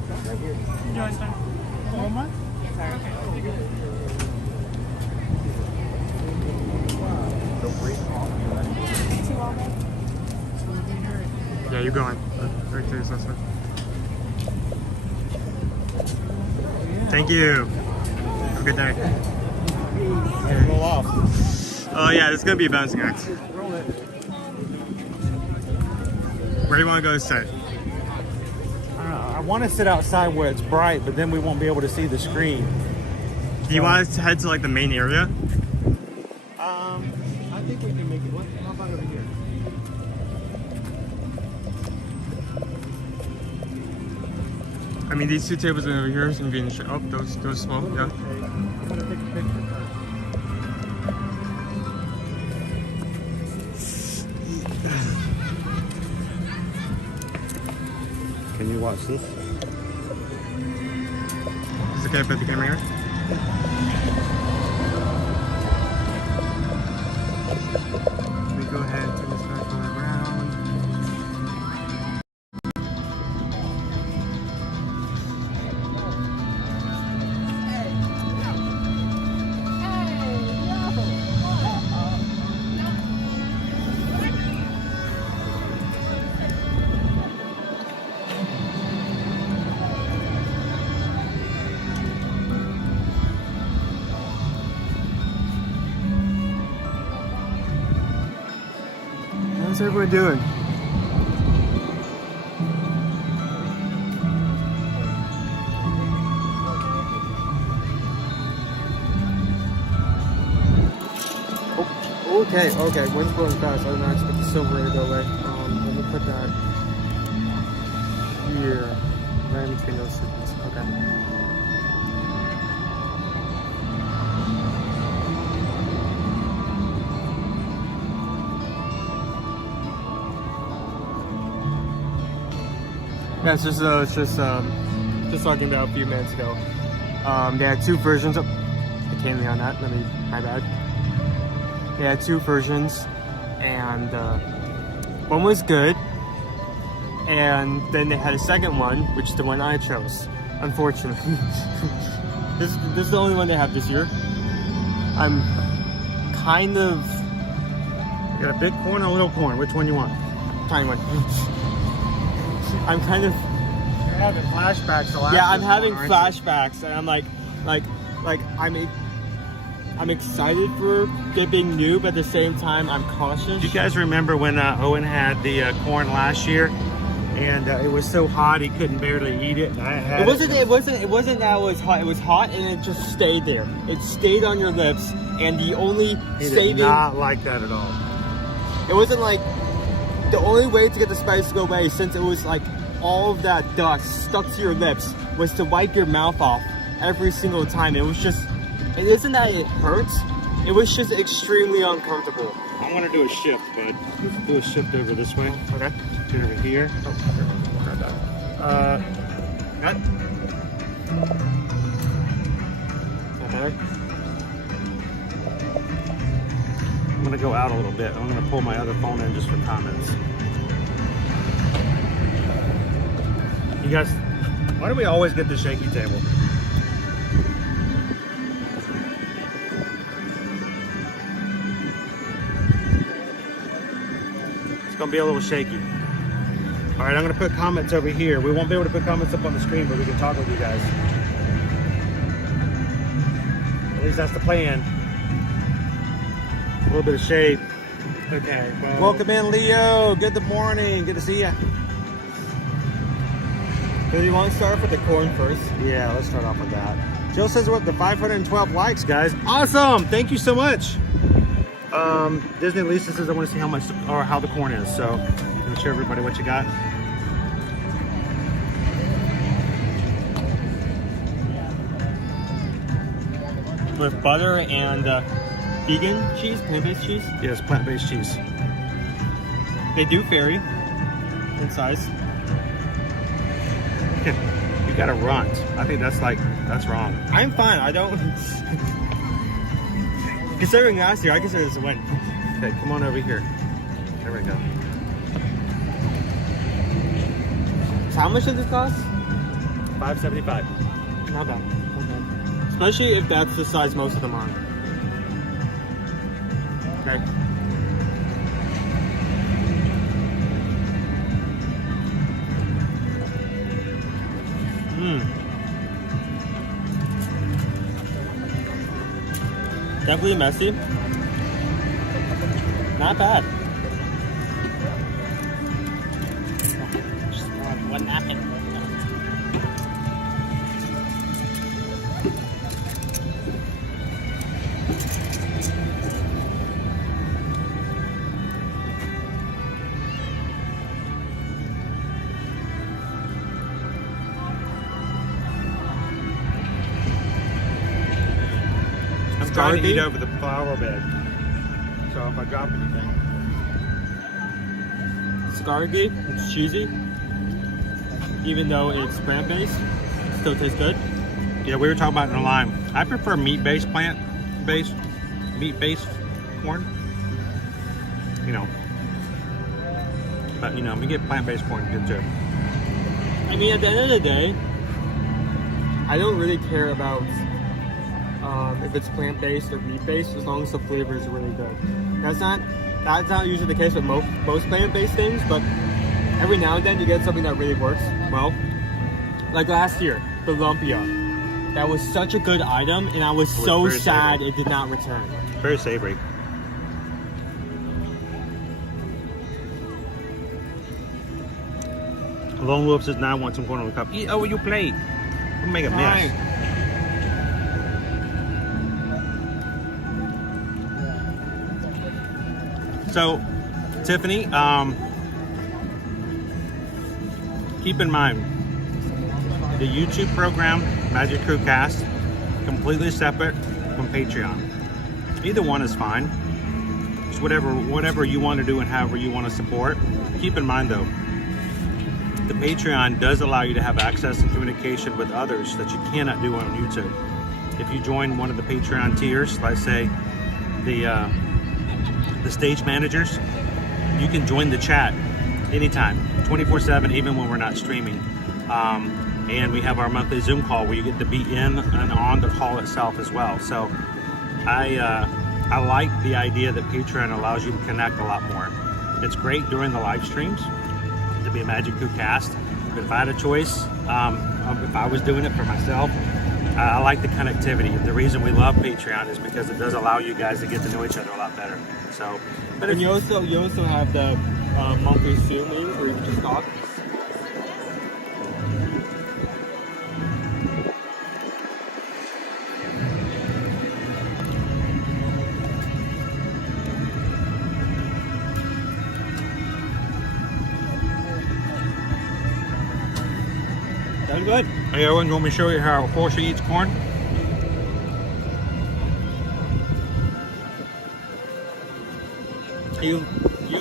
Yeah, you're going. Right to this last one. Thank you. Have a good day. Roll off. Oh yeah, it's gonna be a bouncing act. Where do you want to go sit? I want to sit outside where it's bright, but then we won't be able to see the screen. Do you want us to head to like the main area? I think we can make it. How about over here? I mean, these 2 tables over here is gonna be in the oh, those small, yeah. I'm gonna take a picture first. Can you watch this? Is it okay if I put the camera here? We go ahead and turn this back around. How's everyone doing? Oh, okay, wind's blowing fast. I did not expect the silver to go away. Let me put that here, right in between those circles. Okay. Yeah, it's just talking about a few minutes ago. They had 2 versions of. I came on that. My bad. They had 2 versions, and one was good, and then they had a second one, which is the one I chose. Unfortunately, this is the only one they have this year. I'm kind of. You got a big corn or a little corn? Which one you want? Tiny one. I'm kind of. You're having flashbacks. Yeah, I'm having flashbacks, and I'm like I'm excited for it being new, but at the same time, I'm cautious. Do you guys remember when Owen had the corn last year, and it was so hot he couldn't barely eat it? It wasn't that it was hot. It was hot, and it just stayed there. It stayed on your lips, and the only saving. Did not like that at all. It wasn't like. The only way to get the spice to go away, since it was like all of that dust stuck to your lips, was to wipe your mouth off every single time. It was just, it isn't that it hurts, it was just extremely uncomfortable. I want to do a shift, bud. Do a shift over this way. Okay. Do it over here. Oh, grab that. That. Okay. I'm gonna go out a little bit. I'm gonna pull my other phone in just for comments. You guys, why do we always get the shaky table? It's gonna be a little shaky. All right, I'm gonna put comments over here. We won't be able to put comments up on the screen, but we can talk with you guys. At least that's the plan. A little bit of shade. Okay. Well, welcome in, Leo. Good morning. Good to see you. Do you want to start off with the corn first? Yeah, let's start off with that. Jill says we're up to 512 likes, guys. Awesome. Thank you so much. Disney Lisa says I want to see how much or how the corn is. So I'm show everybody what you got. With butter and vegan cheese, plant-based cheese. Yes, plant-based cheese. They do vary in size. You gotta runt. I think that's wrong. I'm fine. I don't. Considering last year, I consider this a win. Okay, come on over here. There we go. So how much does this cost? $5.75. Not bad. Okay. Especially if that's the size most of them are. Okay. Definitely messy. Not bad. Just one napkin. I'm trying to eat over the flower bed. So if I drop anything. Scargy, it's cheesy. Even though it's plant-based, it still tastes good. Yeah, we were talking about in the line. I prefer meat-based meat-based corn. You know. But you know, we get plant-based corn good too. I mean, at the end of the day, I don't really care about if it's plant-based or meat-based, as long as the flavor is really good. That's not usually the case with most plant-based things, but every now and then you get something that really works well. Like last year, the lumpia. That was such a good item, and I was so sad it did not return. Very savory. Lone Wolf says, now I want some corn on the cup. Eat over your plate. Don't make a mess. So, Tiffany, keep in mind, the YouTube program, Magic Crew Cast, completely separate from Patreon. Either one is fine. Just whatever you want to do and however you want to support. Keep in mind though, the Patreon does allow you to have access and communication with others that you cannot do on YouTube. If you join one of the Patreon tiers, let's say the stage managers, you can join the chat anytime, 24/7, even when we're not streaming. And we have our monthly Zoom call where you get to be in and on the call itself as well. So I like the idea that Patreon allows you to connect a lot more. It's great during the live streams to be a Magic Crew Cast, but if I had a choice, if I was doing it for myself, I like the connectivity. The reason we love Patreon is because it does allow you guys to get to know each other a lot better. So, but and you also have the monthly Zoom meetings where you can just talk. That's good. Hey Owen, you want me to show you how a horse eats corn? You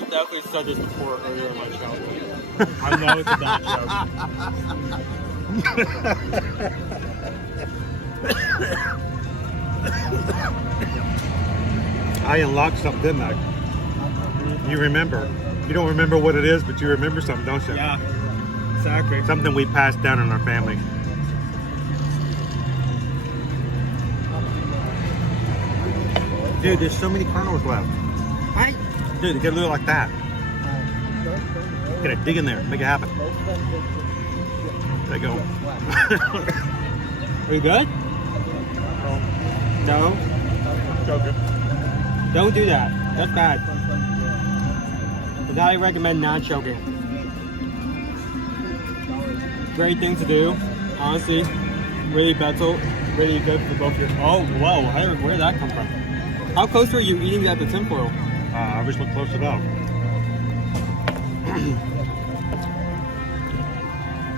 definitely said this before earlier in my childhood. I know it's a bad joke. I unlocked something, didn't I? You remember. You don't remember what it is, but you remember something, don't you? Yeah, exactly. Something we passed down in our family. Dude, there's so many kernels left. Right? Dude, they get a little like that. Get it, dig in there, make it happen. There you go. Are you good? No? Joking. Don't do that. That's bad. But I recommend not choking. Great thing to do. Honestly, really good for both your. Oh, whoa! Where did that come from? How close were you eating at the tinfoil? I was close enough.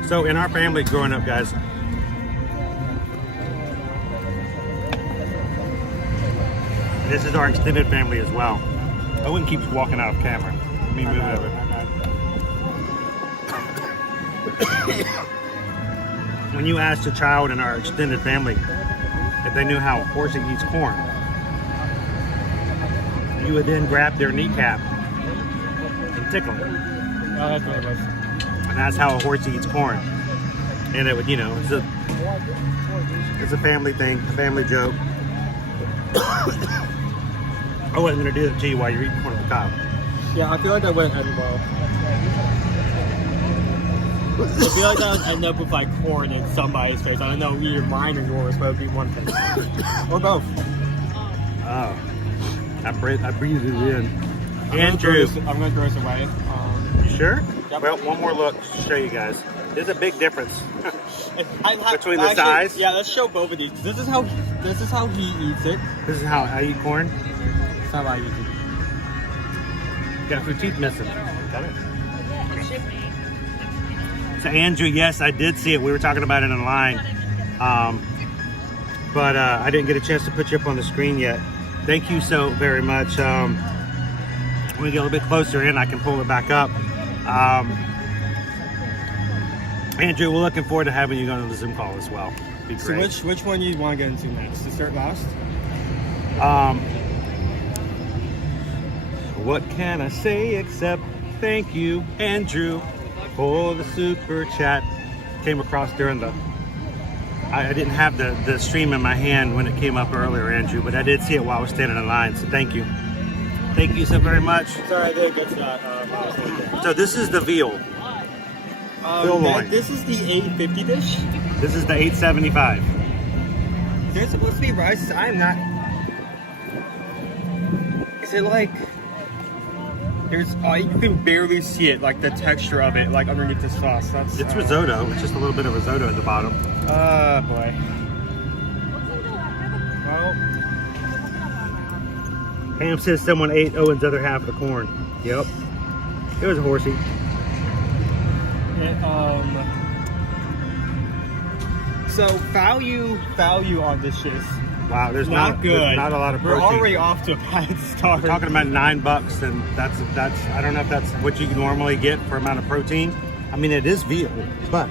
So in our family growing up, guys, this is our extended family as well. Owen keeps walking out of camera. Let me move it over. When you asked a child in our extended family if they knew how a horse eats corn, you would then grab their kneecap and tickle it. Oh, that's what it was. And that's how a horse eats corn. And it would, you know, it's a family thing, a family joke. I wasn't going to do it to you while you're eating corn on the cob. Yeah, I feel like that wouldn't end well. I feel like that would end up with like corn in somebody's face. I don't know, either mine or yours, but it would be one thing. Or both. Oh. I breathed it in. Andrew. I'm going to throw this away. You sure? Yep. Well, one more look to show you guys. There's a big difference between the size. Yeah, let's show both of these. This is how he eats it. This is how I eat corn. This is how I eat it. Got a few teeth missing. Got it. So Andrew, yes, I did see it. We were talking about it in line. But I didn't get a chance to put you up on the screen yet. Thank you so very much. When we get a little bit closer in, I can pull it back up. Andrew, we're looking forward to having you on the Zoom call as well. Be great. So which one do you want to get into next? To start last? What can I say except thank you, Andrew, for the super chat. Came across during the... I didn't have the stream in my hand when it came up earlier, Andrew, but I did see it while I was standing in line, so thank you. Thank you so very much. Sorry, I didn't get to that. So this is the veal. Veal loin. This is the 850 dish? This is the 875. There's supposed to be rice. I'm not... Is it like... There's... you can barely see it, like the texture of it, like underneath the sauce. It's risotto. It's just a little bit of risotto at the bottom. Boy. Well... Pam says someone ate Owen's other half of the corn. Yep. It was a horsey. So value on this is wow. There's not good. There's not a lot of protein. We're already off to a bad start. We're talking about $9, and that's I don't know if that's what you normally get for amount of protein. I mean, it is veal, but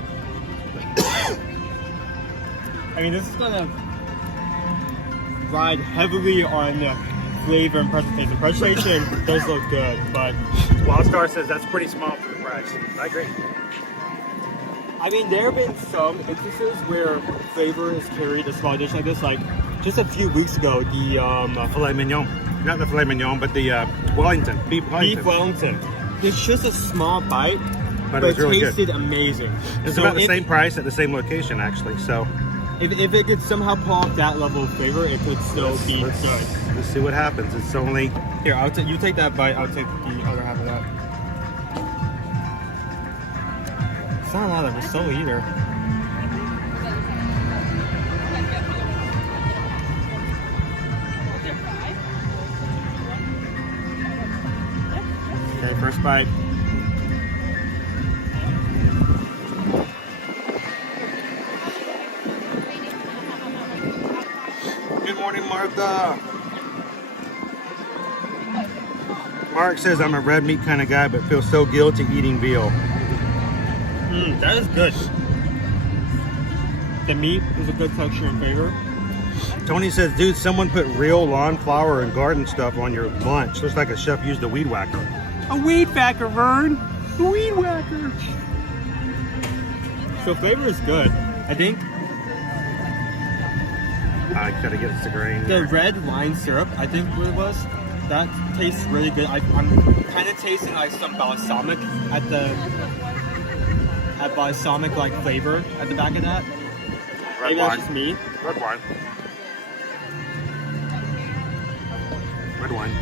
I mean, this is gonna ride heavily on flavor and presentation. Presentation does look good, but Wildstar says that's pretty small for the price. I agree. I mean, there have been some instances where flavor has carried a small dish like this. Like just a few weeks ago, the filet mignon, not the filet mignon, but the Wellington beef Wellington. Beef Wellington. It's just a small bite, but it really tasted good. Amazing. It's about the same price at the same location, actually. So if it could somehow pull off that level of flavor, it could still be good. Let's see what happens. It's only here. You take that bite. I'll take the other half of that. It's not a lot of risotto either. Okay, first bite. Good morning, Martha. Mark says I'm a red meat kind of guy, but feel so guilty eating veal. That is good. The meat is a good texture and flavor. Tony says, dude, someone put real lawn flower and garden stuff on your lunch. Looks like a chef used a weed whacker. A weed whacker, Vern. A weed whacker. So flavor is good. I think I gotta get it to grain. The red wine syrup, I think what it was, that tastes really good. I'm kind of tasting like some balsamic balsamic like flavor at the back of that. Red Maybe wine. That's just me. Red wine. Red wine.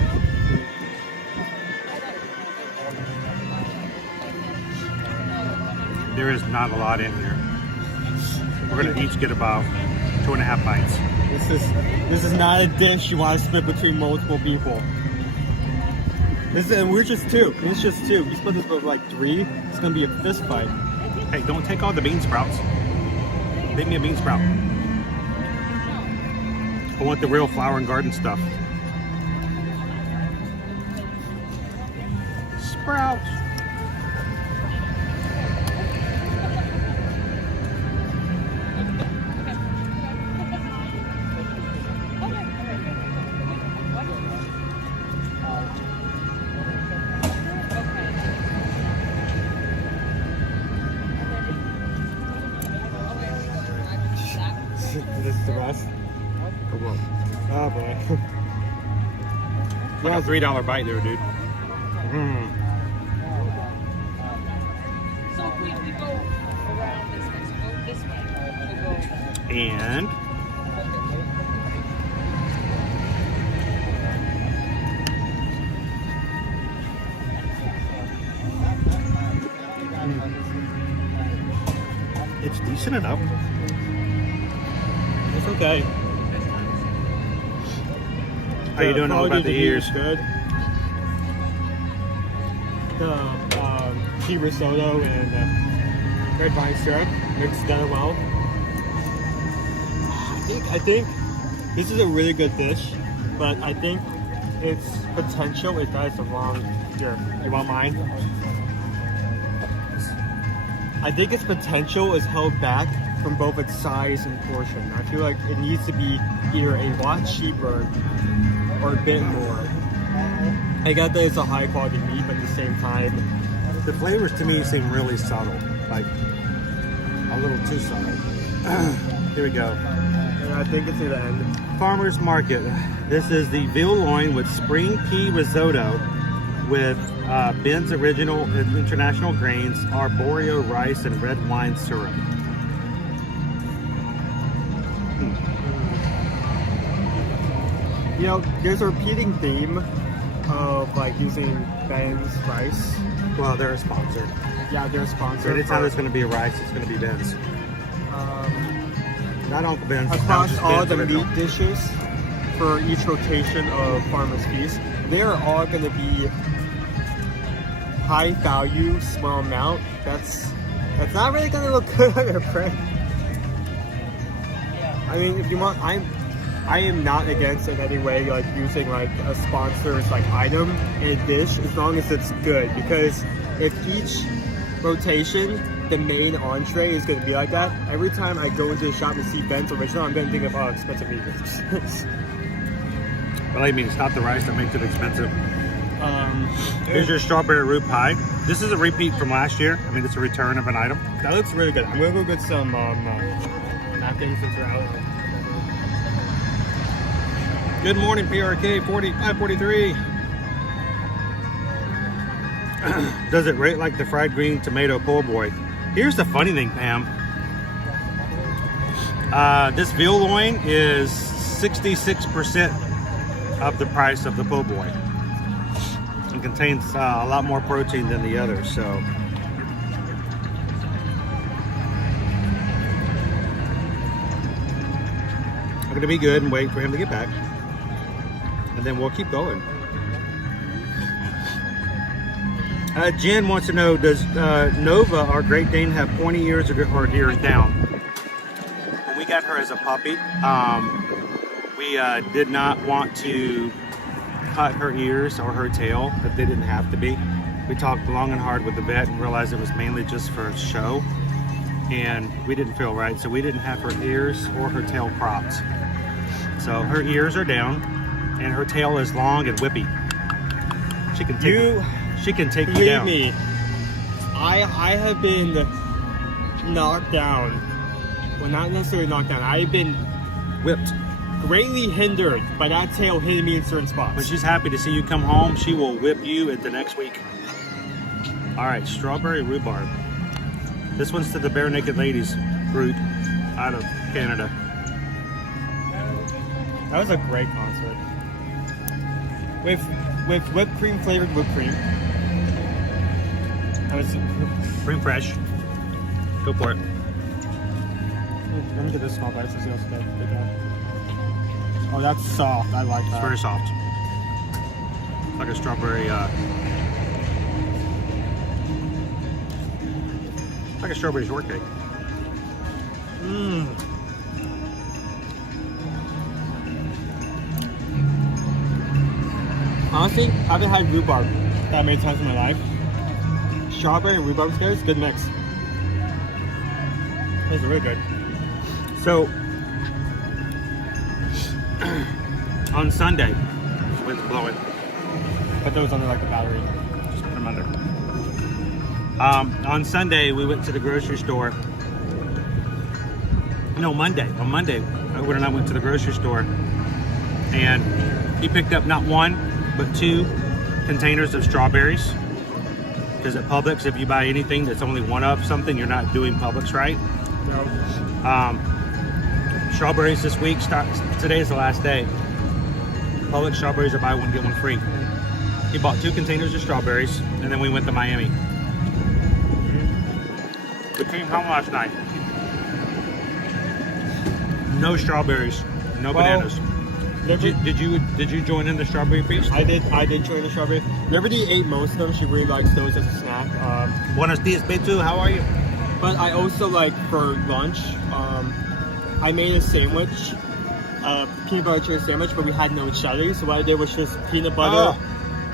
There is not a lot in here. We're gonna each get about 2.5 bites. This is not a dish you want to split between multiple people. And we're just two. It's just two. You split this with like 3, it's gonna be a fist fight. Hey, don't take all the bean sprouts. Make me a bean sprout. I want the real flower and garden stuff. Sprouts. This is the best. Oh boy. Like a $3 bite there, dude. So if we go around this way, so go this way. We'll go. And it's decent enough. It's okay. How you doing all about the ears? Good. The tea risotto and red vine syrup mixed together well. I think this is a really good dish, but I think its potential, it got the wrong. Here, you want mine? I think its potential is held back from both its size and portion. I feel like it needs to be either a lot cheaper or a bit more. I get that it's a high quality meat, but at the same time, the flavors to me seem really subtle, like a little too subtle. Here we go. Yeah, I think it's at the end. Farmer's Market. This is the veal loin with spring pea risotto with Ben's Original International Grains, arborio rice, and red wine syrup. You know, there's a repeating theme of like using Ben's rice. Well, they're a sponsor. Yeah, they're a sponsor. Anytime there's going to be a rice, it's going to be Ben's. Not Uncle Ben's. Across all the meat dishes for each rotation of Farmer's Feast, they are all going to be high value, small amount. That's not really going to look good on your print. I mean, if you want, I am not against in any way like using like a sponsor's like item in a dish as long as it's good, because if each rotation the main entree is going to be like that, every time I go into the shop and see Ben's Original, I'm going to think of, oh, expensive meat. Well, I mean, it's not the rice that makes it expensive. Here's your strawberry root pie. This is a repeat from last year. I mean, it's a return of an item. That looks really good. I'm going to go get some napkins since we're out. Good morning, PRK 4543. Does it rate like the fried green tomato po' boy? Here's the funny thing, Pam. This veal loin is 66% of the price of the po' boy. It contains a lot more protein than the others, so. I'm gonna be good and wait for him to get back. And then we'll keep going. Jen wants to know, does Nova, our Great Dane, have pointy ears or ears down? When we got her as a puppy, we did not want to cut her ears or her tail, but they didn't have to be. We talked long and hard with the vet and realized it was mainly just for show, and we didn't feel right, so we didn't have her ears or her tail cropped. So her ears are down, and her tail is long and whippy. She can take you down. Believe me, I have been knocked down. Well, not necessarily knocked down. I've been whipped. Greatly hindered by that tail hitting me in certain spots. When she's happy to see you come home, she will whip you at the next week. All right, strawberry rhubarb. This one's to the Bare Naked Ladies group out of Canada. That was a great concert. With whipped cream flavored whipped cream. Cream fresh. Go for it. Let me get this small bite. This is also big one. Oh, that's soft. I like that. It's very soft. It's like a strawberry, like a strawberry shortcake. Mmm. Honestly, I haven't had rhubarb that many times in my life. Strawberry and rhubarb together is a good mix. It's really good. So, on Sunday, wind's blowing. Put those under like a battery. Just put them under. On Sunday, we went to the grocery store. No, Monday. On Monday, Edward and I went to the grocery store, and he picked up not one, but 2 containers of strawberries. Because at Publix, if you buy anything that's only one of something, you're not doing Publix right. No. Strawberries this week, today is the last day. Publix strawberries are buy one, get one free. He bought 2 containers of strawberries, and then we went to Miami. We came home last night. No strawberries, no bananas. Did you join in the strawberry feast? I did join the strawberry. Liberty ate most of them. She really likes those as a snack. Buenos dias, Betu. How are you? But I also like for lunch. I made a sandwich, peanut butter jelly sandwich, but we had no jelly. So what I did was just peanut butter,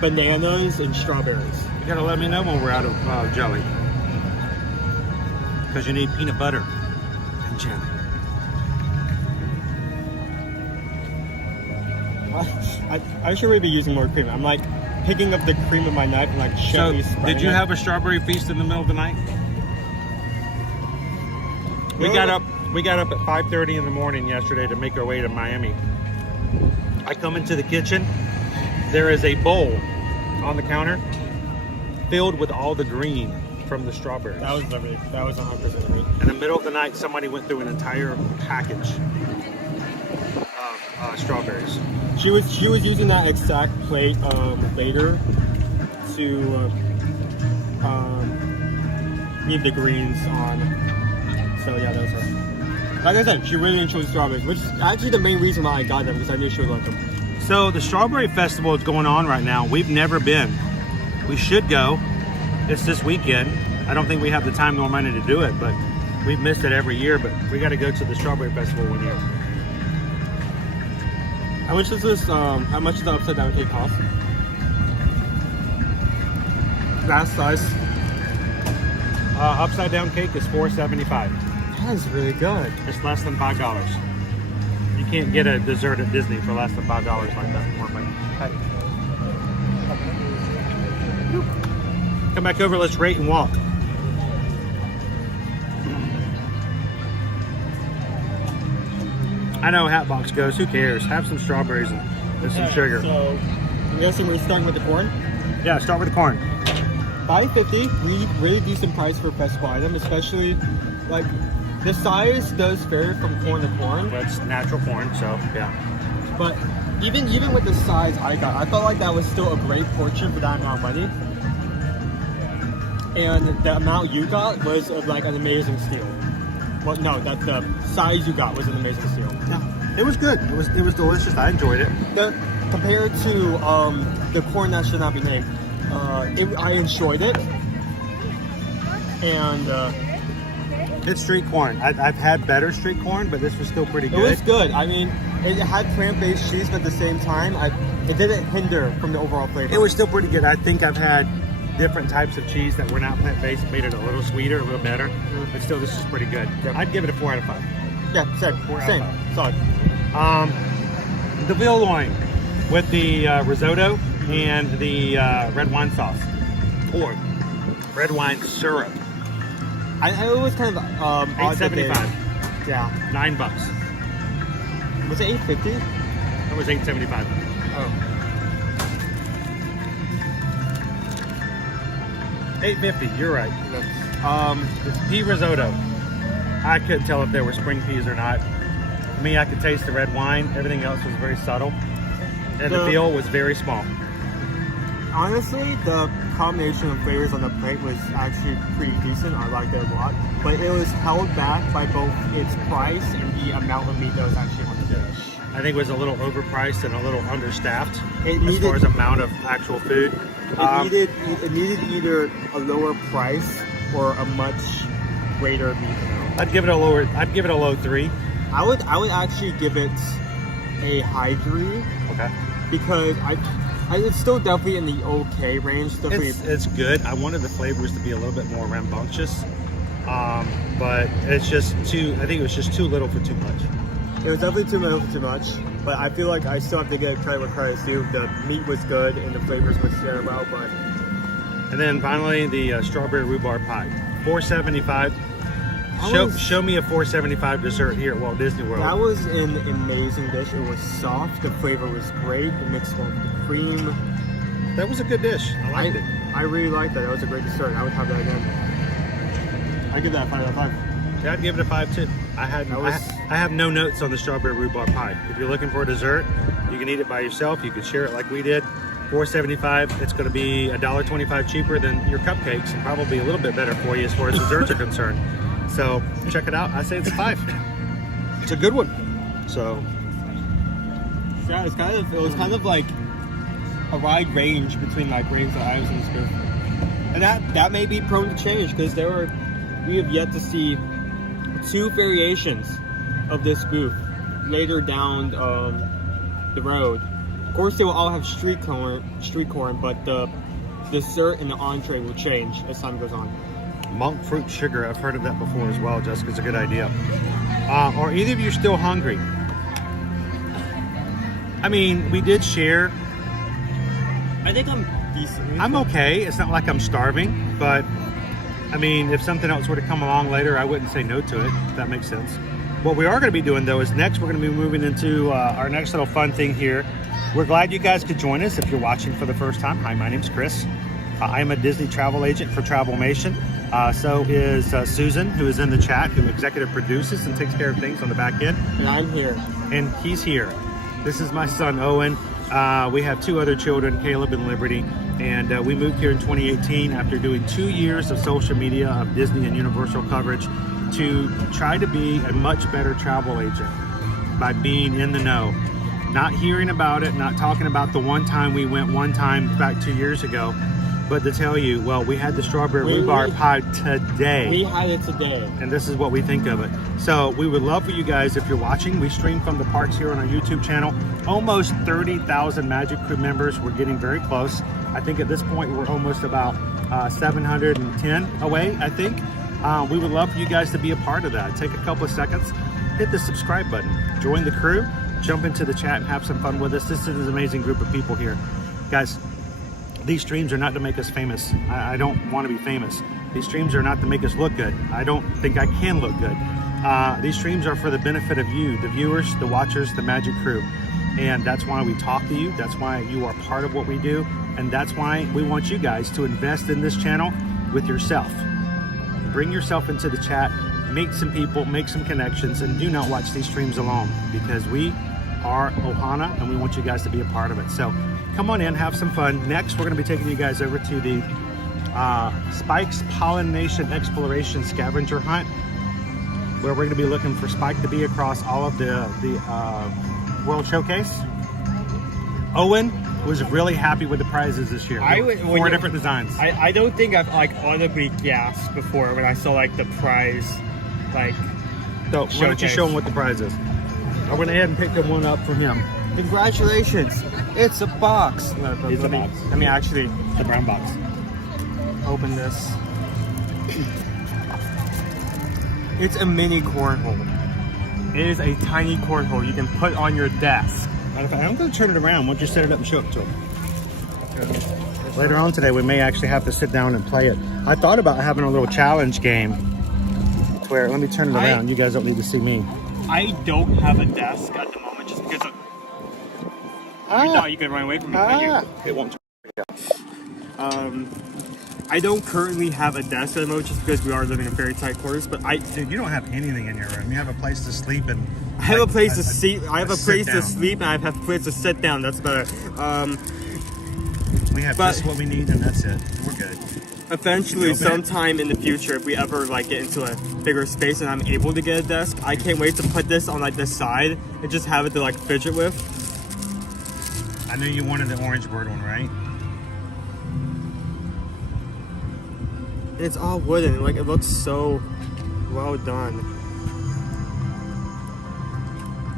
bananas, and strawberries. You gotta let me know when we're out of jelly, because you need peanut butter and jelly. I should really be using more cream. I'm like picking up the cream with my knife and like gently spreading did you it. have a strawberry feast in the middle of the night? We got up at 5:30 in the morning yesterday to make our way to Miami. I come into the kitchen. There is a bowl on the counter filled with all the green from the strawberries. That was 100% me. In the middle of the night, somebody went through an entire package of strawberries. She was using that exact plate later to leave the greens on. So yeah, that was her. Like I said, she really enjoyed strawberries, which is actually the main reason why I got them, because I knew she would like them. So the Strawberry Festival is going on right now. We've never been. We should go. It's this weekend. I don't think we have the time nor money to do it, but we've missed it every year. But we got to go to the Strawberry Festival one year. How much does this? How much does the upside down cake cost? That size. Upside down cake is $4.75. That is really good. It's less than $5. You can't get a dessert at Disney for less than $5 like that. Come back over. Let's rate and walk. I know Hatbox goes. Who cares? Have some strawberries and some sugar. So I'm guessing we're starting with the corn. Yeah, start with the corn. $5.50, really decent price for a festival item, especially like the size does vary from corn to corn. Well, it's natural corn, so yeah. But even with the size I got, I felt like that was still a great portion for that amount of money. And the amount you got was like an amazing steal. Well, no, that the size you got was an amazing steal. Yeah, it was good. It was delicious. I enjoyed it. Compared to the corn that should not be named. I enjoyed it, and it's street corn. I've had better street corn, but this was still pretty good. It was good. I mean, it had plant-based cheese, but at the same time, it didn't hinder from the overall flavor. It was still pretty good. I think I've had different types of cheese that were not plant-based, made it a little sweeter, a little better, but still, this is pretty good. Yep. I'd give it a 4 out of 5. Yeah, same, solid. The veal loin with the risotto and the red wine sauce, or red wine syrup. I was kind of $8.75. Yeah, $9. Was it $8.50? It was $8.75. Oh, $8.50. You're right. It's pea risotto. I couldn't tell if there were spring peas or not. To me, I could taste the red wine. Everything else was very subtle, and the veal was very small. Honestly, the combination of flavors on the plate was actually pretty decent. I liked it a lot. But it was held back by both its price and the amount of meat that was actually on the dish. I think was a little overpriced and a little understaffed As far as amount of actual food. It needed either a lower price or a much greater meat amount. I'd give it a low 3. I would actually give it a high 3. Okay. Because it's still definitely in the okay range. It's good. I wanted the flavors to be a little bit more rambunctious, but it's just too. I think it was just too little for too much. It was definitely too little for too much, but I feel like I still have to give credit where credit's due. The meat was good and the flavors were there well, but. And then finally, the strawberry rhubarb pie, $4.75. Show me a $4.75 dessert here at Walt Disney World. That was an amazing dish. It was soft. The flavor was great. It mixed well with the cream. That was a good dish. I liked it. I really liked that. That was a great dessert. I would have that again. I give that a 5 out of 5. Yeah, I'd give it a 5 too. I have no notes on the strawberry rhubarb pie. If you're looking for a dessert, you can eat it by yourself. You can share it like we did. $4.75. It's going to be $1.25 cheaper than your cupcakes, and probably a little bit better for you as far as desserts are concerned. So check it out. I say it's a 5. It's a good one. So yeah, it was kind of like a wide range between like range of items in this booth, and that may be prone to change because we have yet to see 2 variations of this booth later down the road. Of course, they will all have street corn, but the dessert and the entree will change as time goes on. Monk fruit sugar, I've heard of that before as well. Jessica's a good idea. Are either of you still hungry? I mean, we did share. I think I'm decent. I'm okay. It's not like I'm starving, but I mean, if something else were to come along later, I wouldn't say no to it, if that makes sense. What we are going to be doing though is next we're going to be moving into our next little fun thing here. We're glad you guys could join us if you're watching for the first time. Hi, my name's Chris. I'm a Disney travel agent for Travelmation. So is Susan, who is in the chat, who executive produces and takes care of things on the back end. And I'm here. And he's here. This is my son, Owen. We have 2 other children, Caleb and Liberty. And we moved here in 2018 after doing 2 years of social media, of Disney and Universal coverage, to try to be a much better travel agent by being in the know. Not hearing about it, not talking about the one time we went one time back 2 years ago, but to tell you, well, we had the strawberry rhubarb pie today. We had it today. And this is what we think of it. So we would love for you guys, if you're watching, we stream from the parks here on our YouTube channel. Almost 30,000 Magic Crew members. We're getting very close. I think at this point, we're almost about 710 away, I think. We would love for you guys to be a part of that. Take a couple of seconds, hit the subscribe button, join the crew, jump into the chat and have some fun with us. This is an amazing group of people here. Guys, these streams are not to make us famous. I don't want to be famous. These streams are not to make us look good. I don't think I can look good. These streams are for the benefit of you, the viewers, the watchers, the Magic Crew. And that's why we talk to you. That's why you are part of what we do. And that's why we want you guys to invest in this channel with yourself. Bring yourself into the chat, meet some people, make some connections, and do not watch these streams alone, because we are Ohana and we want you guys to be a part of it. So come on in, have some fun. Next, we're going to be taking you guys over to the Spike's Pollen-ation Exploration Scavenger Hunt, where we're going to be looking for Spike to be across all of the World Showcase. Owen was really happy with the prizes this year. 4 different designs. I don't think I've like audibly gasped before when I saw like the prize, like. So why don't you show him what the prize is? I went ahead and picked one up from him. Congratulations! It's a box. It's a box. I mean, actually, the brown box. Open this. It's a mini cornhole. It is a tiny cornhole you can put on your desk. I'm going to turn it around. Why don't you set it up and show it to him? Later on today, we may actually have to sit down and play it. I thought about having a little challenge game where, let me turn it around. You guys don't need to see me. I don't have a desk at the moment just because of... I thought you could run away from me. It won't. I don't currently have a desk at the moment just because we are living in very tight quarters, but Dude, you don't have anything in your room. You have a place to sleep and... I have a place to sleep. I have a place to sleep and I have a place to sit down. That's better. We have just what we need and that's it. We're good. eventually, sometime in the future, if we ever like get into a bigger space and I'm able to get a desk, I can't wait to put this on like this side and just have it to like fidget with. I knew you wanted the orange bird one, right? It's all wooden, like it looks so well done.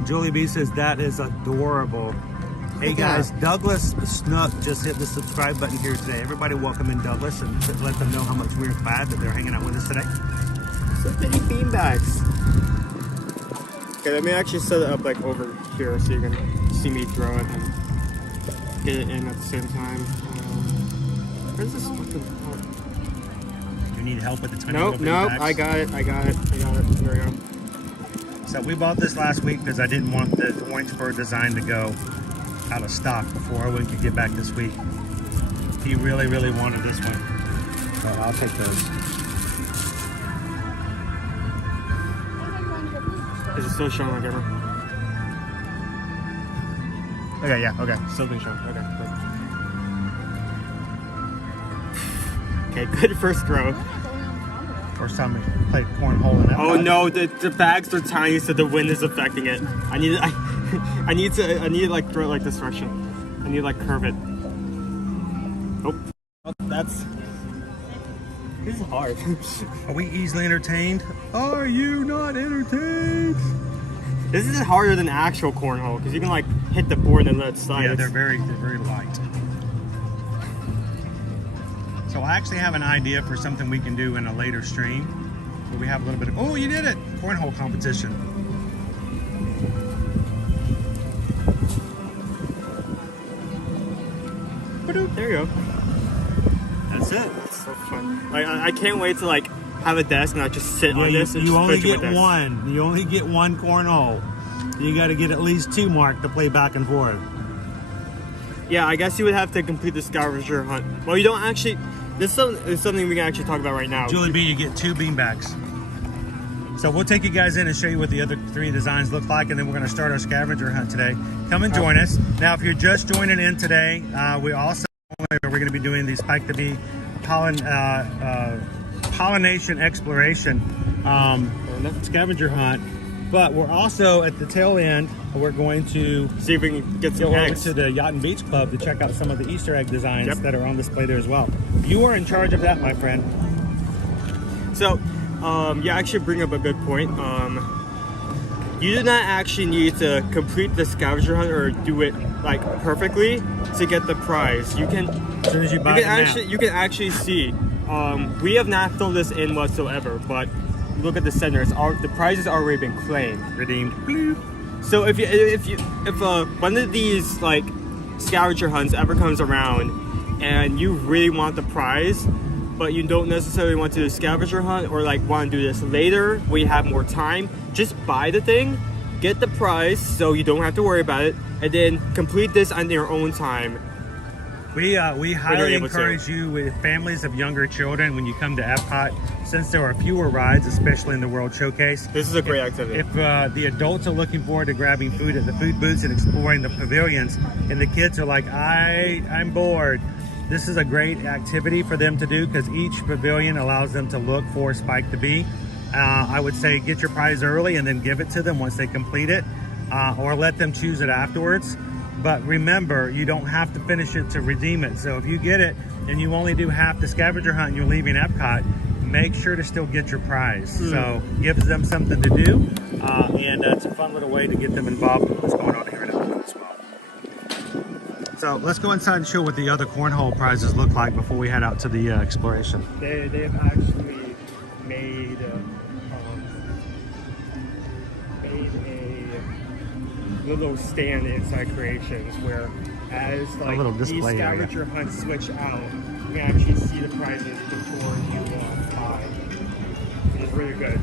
Julie B says that is adorable. Hey guys, Douglas Snook just hit the subscribe button here today. Everybody welcome in Douglas and let them know how much we're glad that they're hanging out with us today. So many beanbags. Okay, let me actually set it up like over here so you can see me throw it and get it in at the same time. Where's this fucking part? You need help with the tiny Nope, I got it. There we go. So we bought this last week because I didn't want the orange bird design to go out of stock before Owen could get back this week. He really, really wanted this one. So I'll take those. Is it still showing on camera? Okay, yeah, okay. Still being shown. Okay, good first throw. First time we played cornhole in that. Oh no, the bags are tiny, so the wind is affecting it. I need to like throw it like this direction. I need to like curve it. Oh, this is hard. Are we easily entertained? Are you not entertained? This is harder than actual cornhole because you can like hit the board and let it slide. Yeah, they're very light. So I actually have an idea for something we can do in a later stream where we have a little bit of, oh, you did it! Cornhole competition. There you go. That's it. That's so fun. Like I can't wait to like have a desk and I just sit on this. And you just only fidget get with this. one. You only get one cornhole. You got to get at least two, Mark, to play back and forth. Yeah, I guess you would have to complete the scavenger hunt. Well, you don't actually. This is something we can actually talk about right now. Julie B, you get 2 beanbags. So we'll take you guys in and show you what the other 3 designs look like, and then we're going to start our scavenger hunt today. Come and join us. Now, if you're just joining in today, we're going to be doing the Spike the Bee Pollen-ation exploration scavenger hunt. But we're also at the tail end. We're going to see if we can get some go over eggs to the Yacht and Beach Club to check out some of the Easter egg designs that are on display there as well. You are in charge of that, my friend. So, you actually bring up a good point. You do not actually need to complete the scavenger hunt or do it like perfectly to get the prize. You can, as soon as you buy you can actually see. We have not filled this in whatsoever, but look at the center. The prize has already been claimed, redeemed. So if one of these like scavenger hunts ever comes around and you really want the prize, but you don't necessarily want to do a scavenger hunt or like want to do this later when you have more time, just buy the thing, get the prize so you don't have to worry about it, and then complete this on your own time. We highly encourage you with families of younger children when you come to Epcot, since there are fewer rides, especially in the World Showcase. This is a great activity. If the adults are looking forward to grabbing food at the food booths and exploring the pavilions, and the kids are like, I'm bored, this is a great activity for them to do because each pavilion allows them to look for Spike the Bee. I would say get your prize early and then give it to them once they complete it, or let them choose it afterwards. But remember, you don't have to finish it to redeem it. So if you get it and you only do half the scavenger hunt and you're leaving Epcot, make sure to still get your prize. So gives them something to do, and it's a fun little way to get them involved with what's going on here in Epcot as well. So let's go inside and show what the other cornhole prizes look like before we head out to the exploration. They've actually made a little stand inside Creations where as like these scavenger hunts switch out, you can actually see the prizes before you buy. It's really good.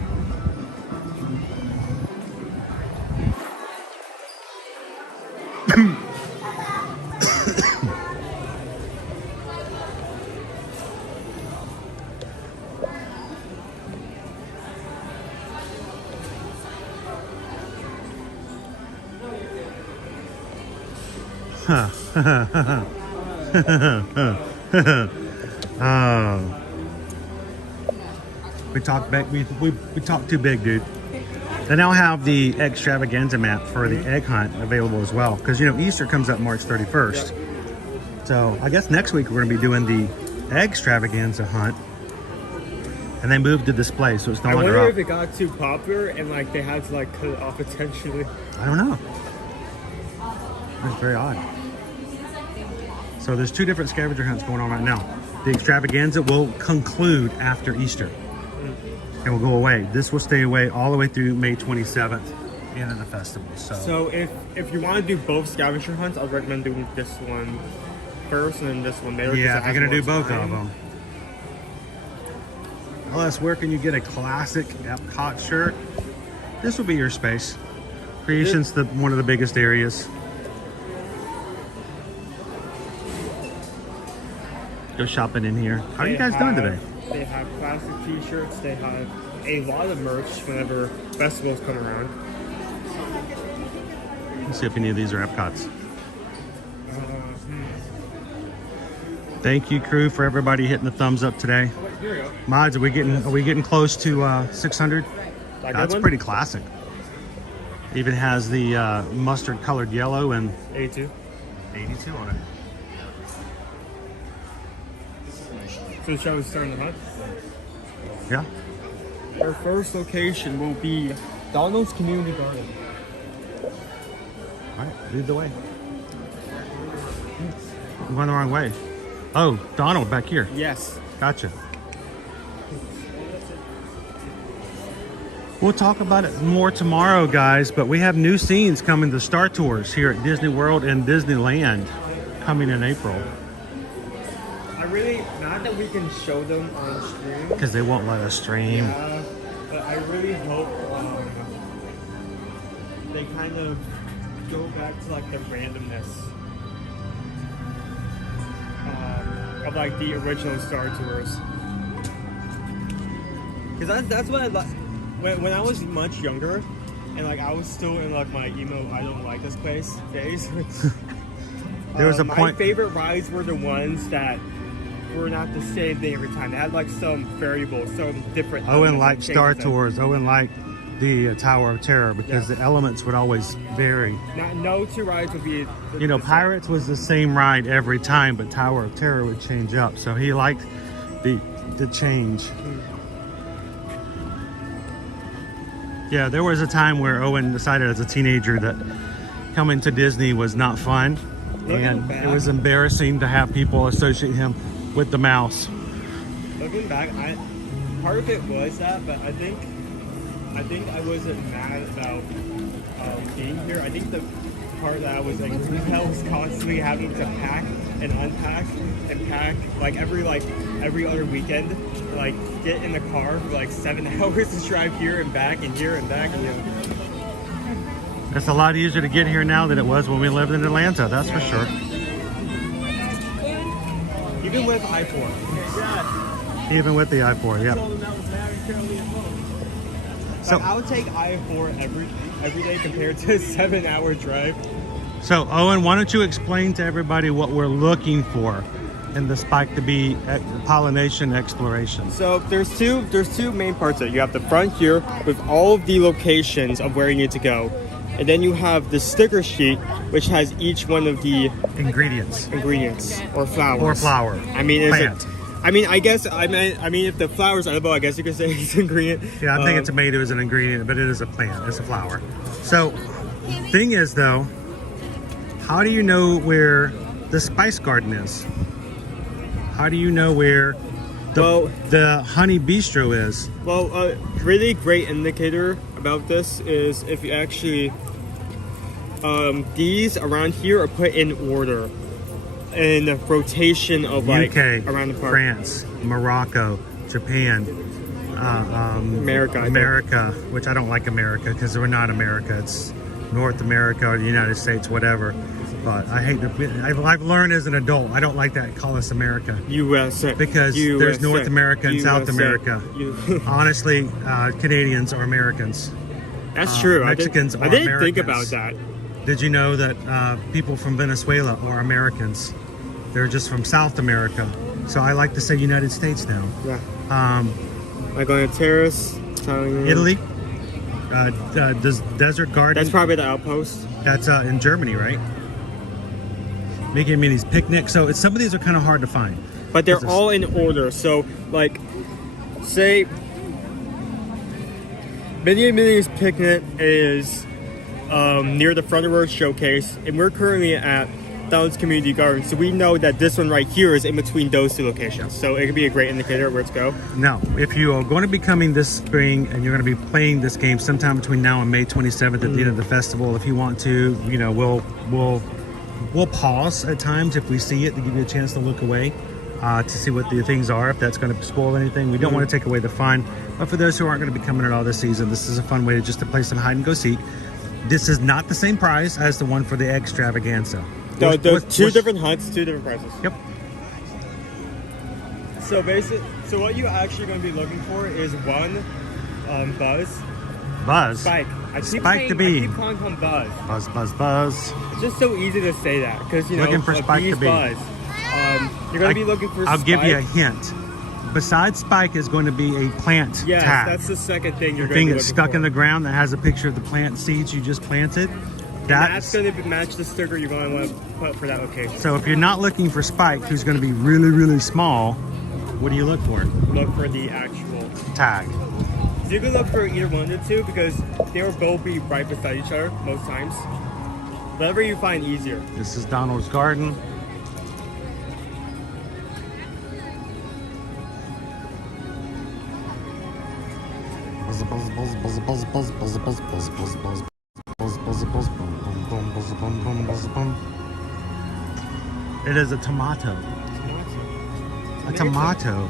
We talked back. We talked too big, dude. They now have the extravaganza map for the egg hunt available as well, because you know Easter comes up March 31st. Yep. So I guess next week we're going to be doing the extravaganza hunt, and they moved the display, so it's no longer I wonder up. if it got too popular and like they had to like cut it off intentionally. I don't know. That's very odd. So there's two different scavenger hunts going on right now. The extravaganza will conclude after Easter and will go away. This will stay away all the way through May 27th into the festival. So if you want to do both scavenger hunts, I'd recommend doing this one first and then this one later. Yeah, if you're gonna do both of them. Unless, where can you get a classic Epcot shirt? This will be your space. Creation's one of the biggest areas. Go shopping in here. How are you guys doing today? They have classic t-shirts. They have a lot of merch whenever festivals come around. Let's see if any of these are Epcots. Thank you, crew, for everybody hitting the thumbs up today. Here we go. Mods, are we getting close to 600? That's pretty classic. Even has the mustard colored yellow and 82 on it. So shall we start in the hunt? Yeah. Our first location will be Donald's Community Garden. All right, lead the way. I'm going the wrong way. Oh, Donald back here. Yes. Gotcha. We'll talk about it more tomorrow, guys, but we have new scenes coming to Star Tours here at Disney World and Disneyland coming in April. Not that we can show them on stream. Because they won't let us stream. Yeah, but I really hope they kind of go back to like the randomness of like the original Star Tours. Because that's what I like. When I was much younger, and like I was still in like my emo I don't like this place days. There was a point. My favorite rides were the ones that were not the same thing every time. They had like some variables, some different. Owen liked Star Tours. Owen liked the Tower of Terror because the elements would always vary. No two rides would be. You know, Pirates was the same ride every time, but Tower of Terror would change up. So he liked the change. Yeah, there was a time where Owen decided as a teenager that coming to Disney was not fun, and it was embarrassing to have people associate him with the mouse. Looking back, part of it was that, but I think I wasn't mad about being here. I think the part that I was angry about was constantly having to pack and unpack and pack like every other weekend, like get in the car for like 7 hours to drive here and back and here and back. You know. It's a lot easier to get here now than it was when we lived in Atlanta, that's for sure. Even with I-4. Even with the I-4, yeah. So I would take I-4 every day compared to a 7-hour drive. So Owen, why don't you explain to everybody what we're looking for in the Spike to Be Pollen-ation exploration? So there's two main parts of it. You have the front here with all of the locations of where you need to go. And then you have the sticker sheet, which has each one of the ingredients or flowers. I mean, plant. I mean, if the flower's edible, I guess you could say it's an ingredient. Yeah, I think a tomato is an ingredient, but it is a plant. It's a flower. So, thing is though, how do you know where the spice garden is? How do you know where the honey bistro is? Well, a really great indicator about this is if you actually these around here are put in order in a rotation of like UK, around the park. France, Morocco, Japan, America, which I don't like America because we're not America. It's North America or the United States, whatever. But I hate to. I've learned as an adult, I don't like that. Call us America. USA. Because there's North America and South America. Honestly, Canadians are Americans. That's true. Mexicans are I didn't Americans. think about that. Did you know that people from Venezuela are Americans? They're just from South America. So I like to say United States now. Yeah. Like on a terrace. Italy. Desert Garden. That's probably the outpost. That's in Germany, right? Making Minis Picnic. So some of these are kind of hard to find. But they're all in order. So, like, say, Mini Minis Picnic is near the Thunderbird Showcase, and we're currently at Downs Community Garden, so we know that this one right here is in between those two locations. So it could be a great indicator of where to go. Now, if you are going to be coming this spring and you're going to be playing this game sometime between now and May 27th at the end of the festival, if you want to, you know, we'll pause at times if we see it to give you a chance to look away to see what the things are, if that's going to spoil anything. We don't want to take away the fun, but for those who aren't going to be coming at all this season, this is a fun way to play some hide and go seek. This is not the same price as the one for the extravaganza. No, there's two different hunts, two different prices. Yep. So what you actually going to be looking for is one, Buzz. Buzz? Spike. Spike the bee. I keep calling him Buzz. Buzz, Buzz, Buzz. It's just so easy to say that because, you know, looking for Spike the bee. Buzz. You're going to be looking for I'll Spike. give you a hint. Besides Spike is going to be a plant tag. That's the second thing you're the going thing to be that's looking stuck for. in the ground that has a picture of the plant seeds you just planted. That's going to match the sticker you're going to want to put for that location. So if you're not looking for Spike, who's going to be really, really small, what do you look for? Look for the actual tag. So you can look for either one of the two because they will both be right beside each other most times. Whatever you find easier. This is Donald's Garden. It is a tomato. A tomato.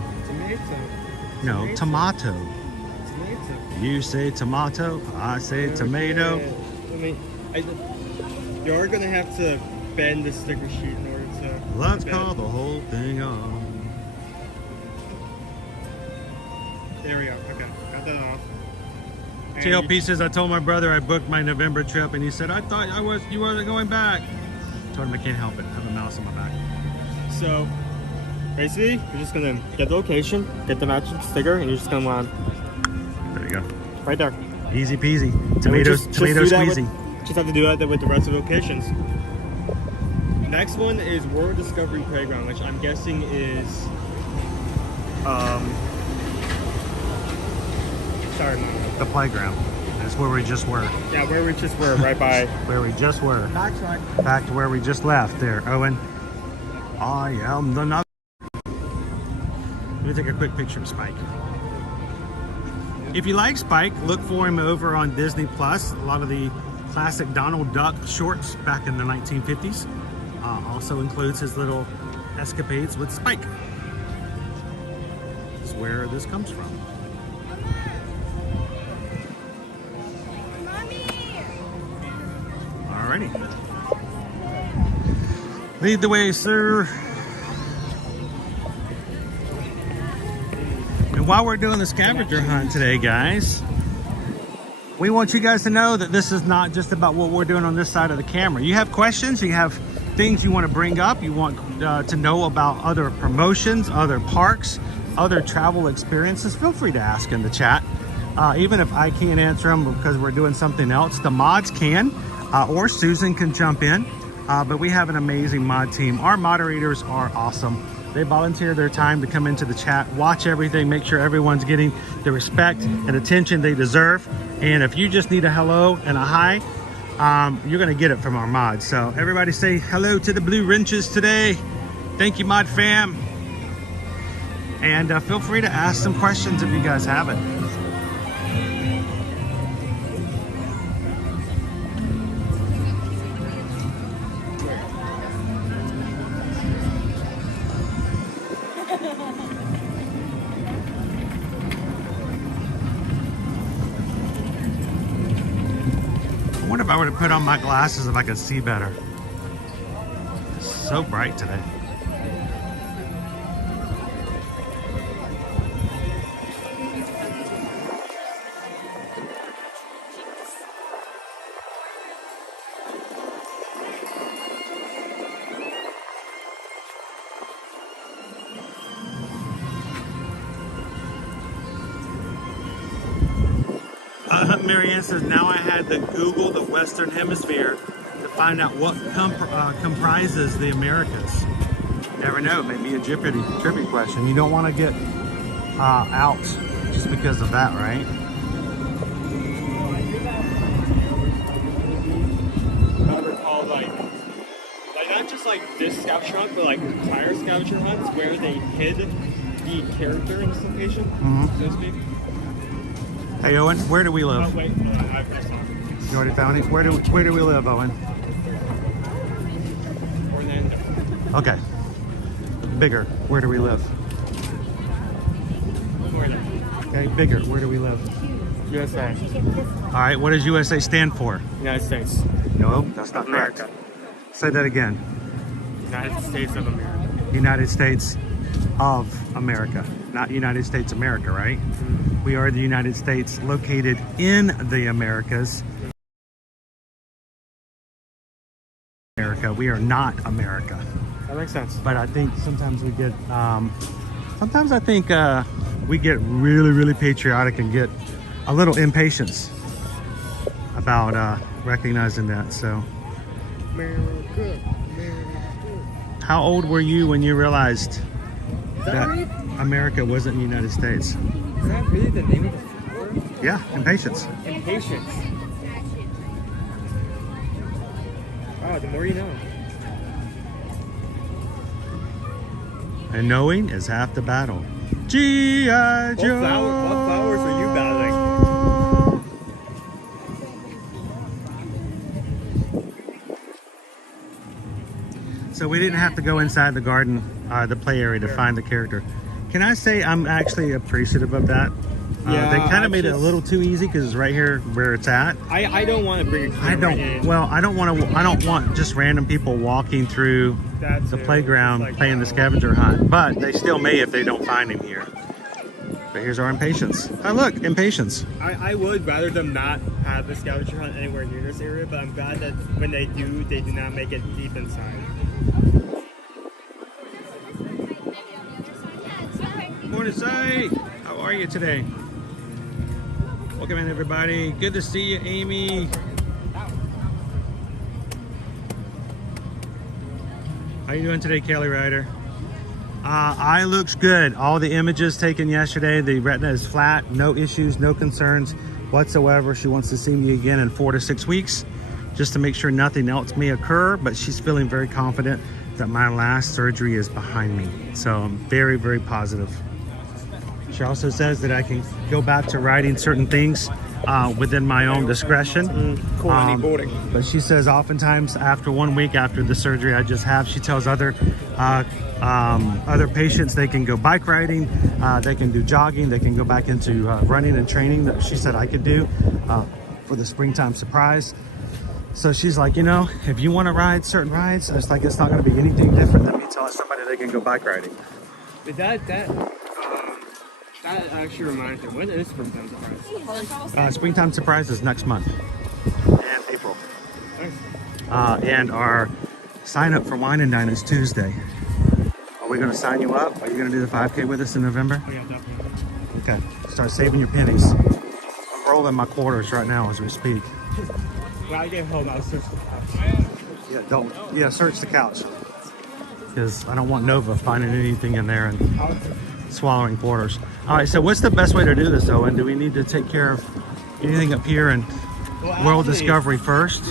No, tomato. You say tomato, I say tomato. You're gonna have to bend the sticker sheet in order to. Let's call the whole thing on. There we go. Okay, got that off. TLP says, I told my brother I booked my November trip, and he said, I thought you wasn't going back. I told him I can't help it. I have a mouse on my back. So, basically, you're just gonna get the location, get the matching sticker, and you're just gonna want. There you go. Right there. Easy peasy. Tomato squeezy. Just have to do that with the rest of the locations. Next one is World Discovery Playground, which I'm guessing is. Sorry, Mom. The playground. That's where we just were. Yeah, where we just were, right by. Where we just were. Backtrack. Back to where we just left there, Owen. I am the nut. Let me take a quick picture of Spike. If you like Spike, look for him over on Disney Plus. A lot of the classic Donald Duck shorts back in the 1950s. Also includes his little escapades with Spike. This is where this comes from. Alrighty. Lead the way, sir. And while we're doing the scavenger hunt today, guys, we want you guys to know that this is not just about what we're doing on this side of the camera. You have questions, you have things you want to bring up, you want to know about other promotions, other parks, other travel experiences, feel free to ask in the chat. Even if I can't answer them because we're doing something else, the mods can, or Susan can jump in. But we have an amazing mod team. Our moderators are awesome. They volunteer their time to come into the chat, watch everything, make sure everyone's getting the respect and attention they deserve. And if you just need a hello and a hi, you're gonna get it from our mods. So everybody say hello to the blue wrenches today. Thank you, mod fam. And feel free to ask some questions if you guys have it. I wonder if I were to put on my glasses if I could see better. It's so bright today. Marianne says, now I had to Google the Western Hemisphere to find out what comprises the Americas. Never know, maybe a trippy question. You don't want to get out just because of that, right? I recall like not just like this scavenger hunt, but like prior scavenger hunts where they hid the character in this location, so to speak. Hey Owen, where do we live? Oh wait, I've missed one. You already found it? Where do we live, Owen? Orlando. Okay. Bigger, where do we live? Okay, bigger, where do we live? USA. All right, what does USA stand for? United States. No, that's not correct. America. Say that again. United States of America. United States of America, not United States America, right? We are the United States located in the Americas. America, we are not America. That makes sense. But I think sometimes we get, we get really, really patriotic and get a little impatience about recognizing that. So, America. how old were you when you realized that America wasn't the United States? Is that really the name of the flower? Yeah, impatience. Impatience. Oh, the more you know. And knowing is half the battle. G.I. Joe. What flowers are you battling? So we didn't have to go inside the garden, the play area, to find the character. Can I say I'm actually appreciative of that? Yeah, they kind of made it a little too easy because it's right here where it's at. I don't want to bring a camera in. Well, I don't want just random people walking through the playground like, playing the scavenger hunt. But they still may if they don't find him here. But here's our impatience. Oh, look, impatience. I would rather them not have the scavenger hunt anywhere near this area, but I'm glad that when they do not make it deep inside. Morning, Say. How are you today? Welcome in, everybody. Good to see you, Amy. How you doing today, Kelly Ryder? Eye looks good. All the images taken yesterday, the retina is flat, no issues, no concerns whatsoever. She wants to see me again in 4 to 6 weeks just to make sure nothing else may occur, but she's feeling very confident that my last surgery is behind me. So I'm very, very positive. She also says that I can go back to riding certain things within my own discretion. But she says oftentimes after 1 week after the surgery I just have, she tells other patients they can go bike riding, they can do jogging, they can go back into running and training that she said I could do for the springtime surprise. So she's like, you know, if you want to ride certain rides, it's like it's not going to be anything different than me telling somebody they can go bike riding. But that actually reminds me, when is Springtime Surprise? Springtime Surprise is next month in April. And our sign up for Wine and Dine is Tuesday. Are we going to sign you up? Are you going to do the 5K with us in November? Oh yeah, definitely. Okay, start saving your pennies. I'm rolling my quarters right now as we speak. When I get home, I'll search the couch. Yeah, search the couch. Because I don't want Nova finding anything in there and swallowing quarters. All right, so what's the best way to do this, Owen? Do we need to take care of anything up here and World Discovery first?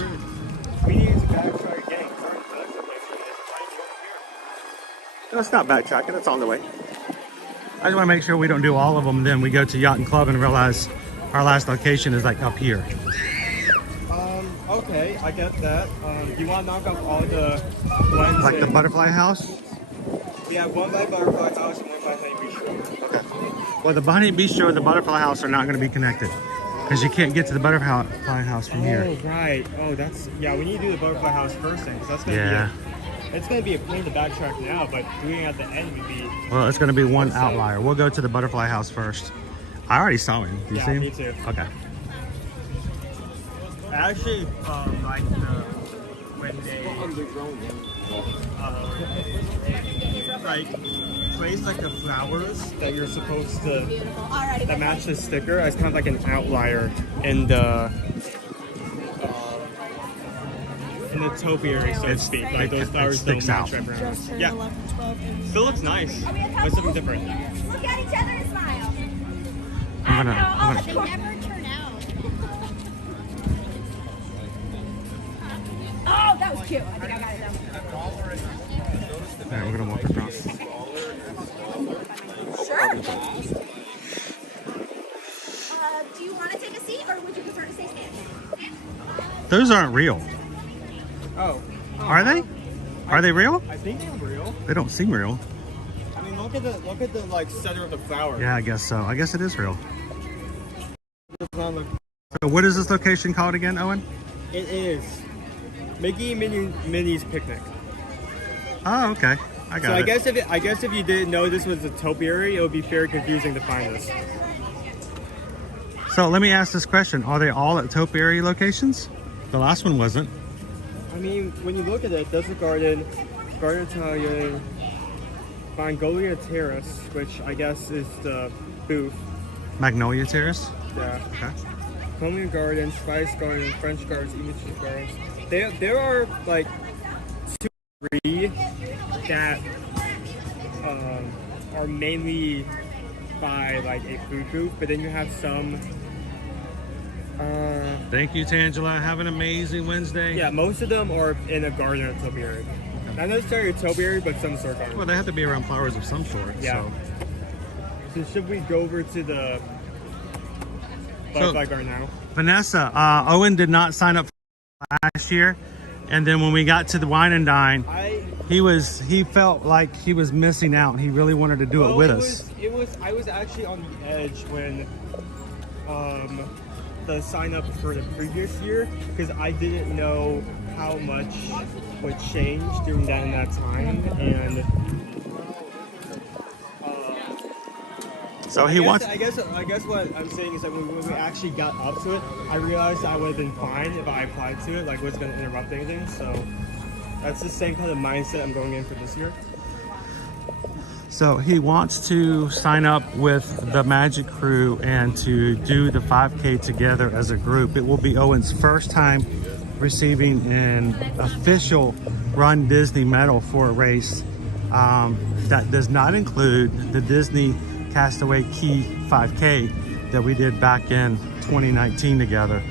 We need to backtrack getting current, but that's the place to get right over here. No, it's not backtracking, it's on the way. I just want to make sure we don't do all of them, then we go to Yacht and Club and realize our last location is like up here. Okay, I get that. Do you want to knock off all the ones like the Butterfly House? We have one by Butterfly House and one by Honey Bistro. Okay. Well, the Honey Bistro and the Butterfly House are not going to be connected because you can't get to the Butterfly House from here. Oh, right. Oh, that's, yeah, we need to do the Butterfly House first then, because that's going to be it's going to be a pain to backtrack now, but doing it at the end would be... Well, it's going to be one outlier. We'll go to the Butterfly House first. I already saw him. Do you see him? Me too. Okay. I actually like when they like placed like the flowers that you're supposed to Alrighty. that match the sticker as kind of like an outlier in the topiary, so to speak. Like those flowers don't match right around. Yeah. Still looks nice, but something different. Look at each other and smile. I'm gonna They never turn out. Oh, that was cute. I think I got it done. Alright, we're gonna walk across. Sure. Do you want to take a seat, or would you prefer to stay standing? Those aren't real. Oh. Are they? Are they real? I think they're real. They don't seem real. I mean, look at the like center of the flower. Yeah, I guess so. I guess it is real. Does not look. So what is this location called again, Owen? It is Mickey Minnie's Picnic. Oh, okay. I got it. I guess if you didn't know this was a topiary, it would be very confusing to find this. So let me ask this question. Are they all at topiary locations? The last one wasn't. I mean, when you look at it, Desert Garden, Garden Italian, Magnolia Terrace, which I guess is the booth. Magnolia Terrace? Yeah. Okay. Colonial Gardens, Spice Garden, French Gardens, English Gardens. There are like 2 or 3 that are mainly by like a food booth, but then you have some. Thank you, Tangela. Have an amazing Wednesday. Yeah, most of them are in a garden or topiary. Not necessarily a topiary, but some sort of garden. Well, they have to be around flowers of some sort. Yeah. So should we go over to the butterfly garden now? Vanessa, Owen did not sign up for last year, and then when we got to the wine and dine, he felt like he was missing out. He really wanted to do it with us. I was actually on the edge when the sign up for the previous year, because I didn't know how much would change during that time, and so he wants. I guess what I'm saying is that when we actually got up to it, I realized I would have been fine if I applied to it. Like, what's going to interrupt anything? So that's the same kind of mindset I'm going in for this year. So he wants to sign up with the Magic Crew and to do the 5K together as a group. It will be Owen's first time receiving an official Run Disney medal for a race. That does not include the Disney Castaway Key 5K that we did back in 2019 together.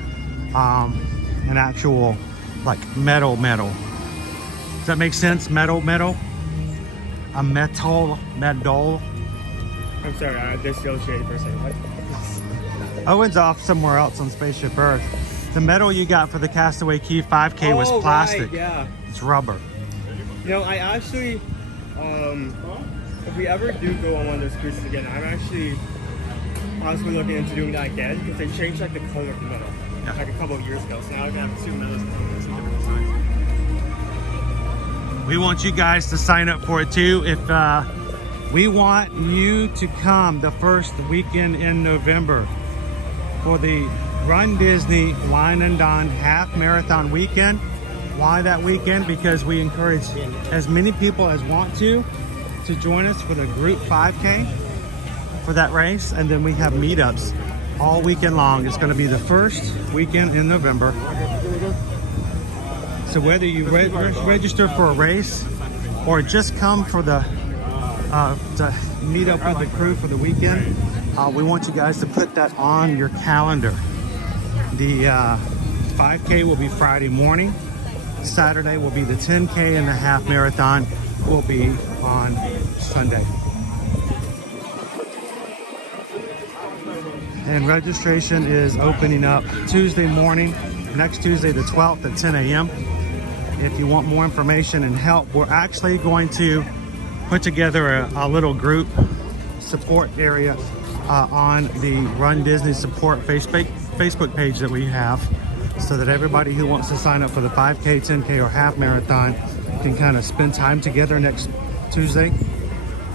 An actual like medal. Does that make sense? Medal? A medal. I'm sorry, I dissociated for a second. Owen's off somewhere else on Spaceship Earth. The medal you got for the Castaway Key 5K was plastic. Right, yeah. It's rubber. You know, I actually, if we ever do go on one of those cruises again, I'm actually possibly looking into doing that again, because they changed like the color of the medal like a couple of years ago. So now we're gonna have 2 medals in different designs. We want you guys to sign up for it too. If we want you to come the first weekend in November for the Run Disney Wine and Dine Half Marathon Weekend. Why that weekend? Because we encourage as many people as want to join us for the group 5K for that race, and then we have meetups all weekend long. It's going to be the first weekend in November. So whether you register for a race or just come for the to meet up with the crew for the weekend, we want you guys to put that on your calendar. The 5K will be Friday morning. Saturday will be the 10K, and the half marathon will be on Sunday. And registration is opening up Tuesday morning, next Tuesday the 12th at 10 a.m. If you want more information and help, we're actually going to put together a little group support area on the Run Disney Support Facebook page that we have, so that everybody who wants to sign up for the 5K, 10K, or half marathon can kind of spend time together next Tuesday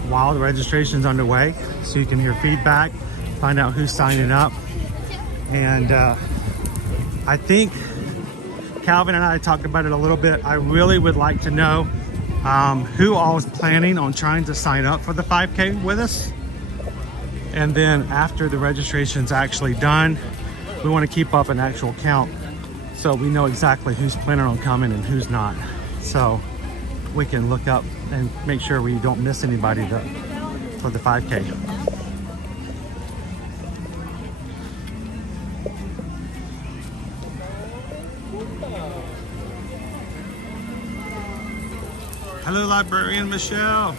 while the registration's underway, so you can hear feedback, find out who's signing up. And I think Calvin and I talked about it a little bit. I really would like to know who all is planning on trying to sign up for the 5K with us. And then after the registration's actually done, we want to keep up an actual count so we know exactly who's planning on coming and who's not. So we can look up and make sure we don't miss anybody for the 5K. Hello, librarian Michelle.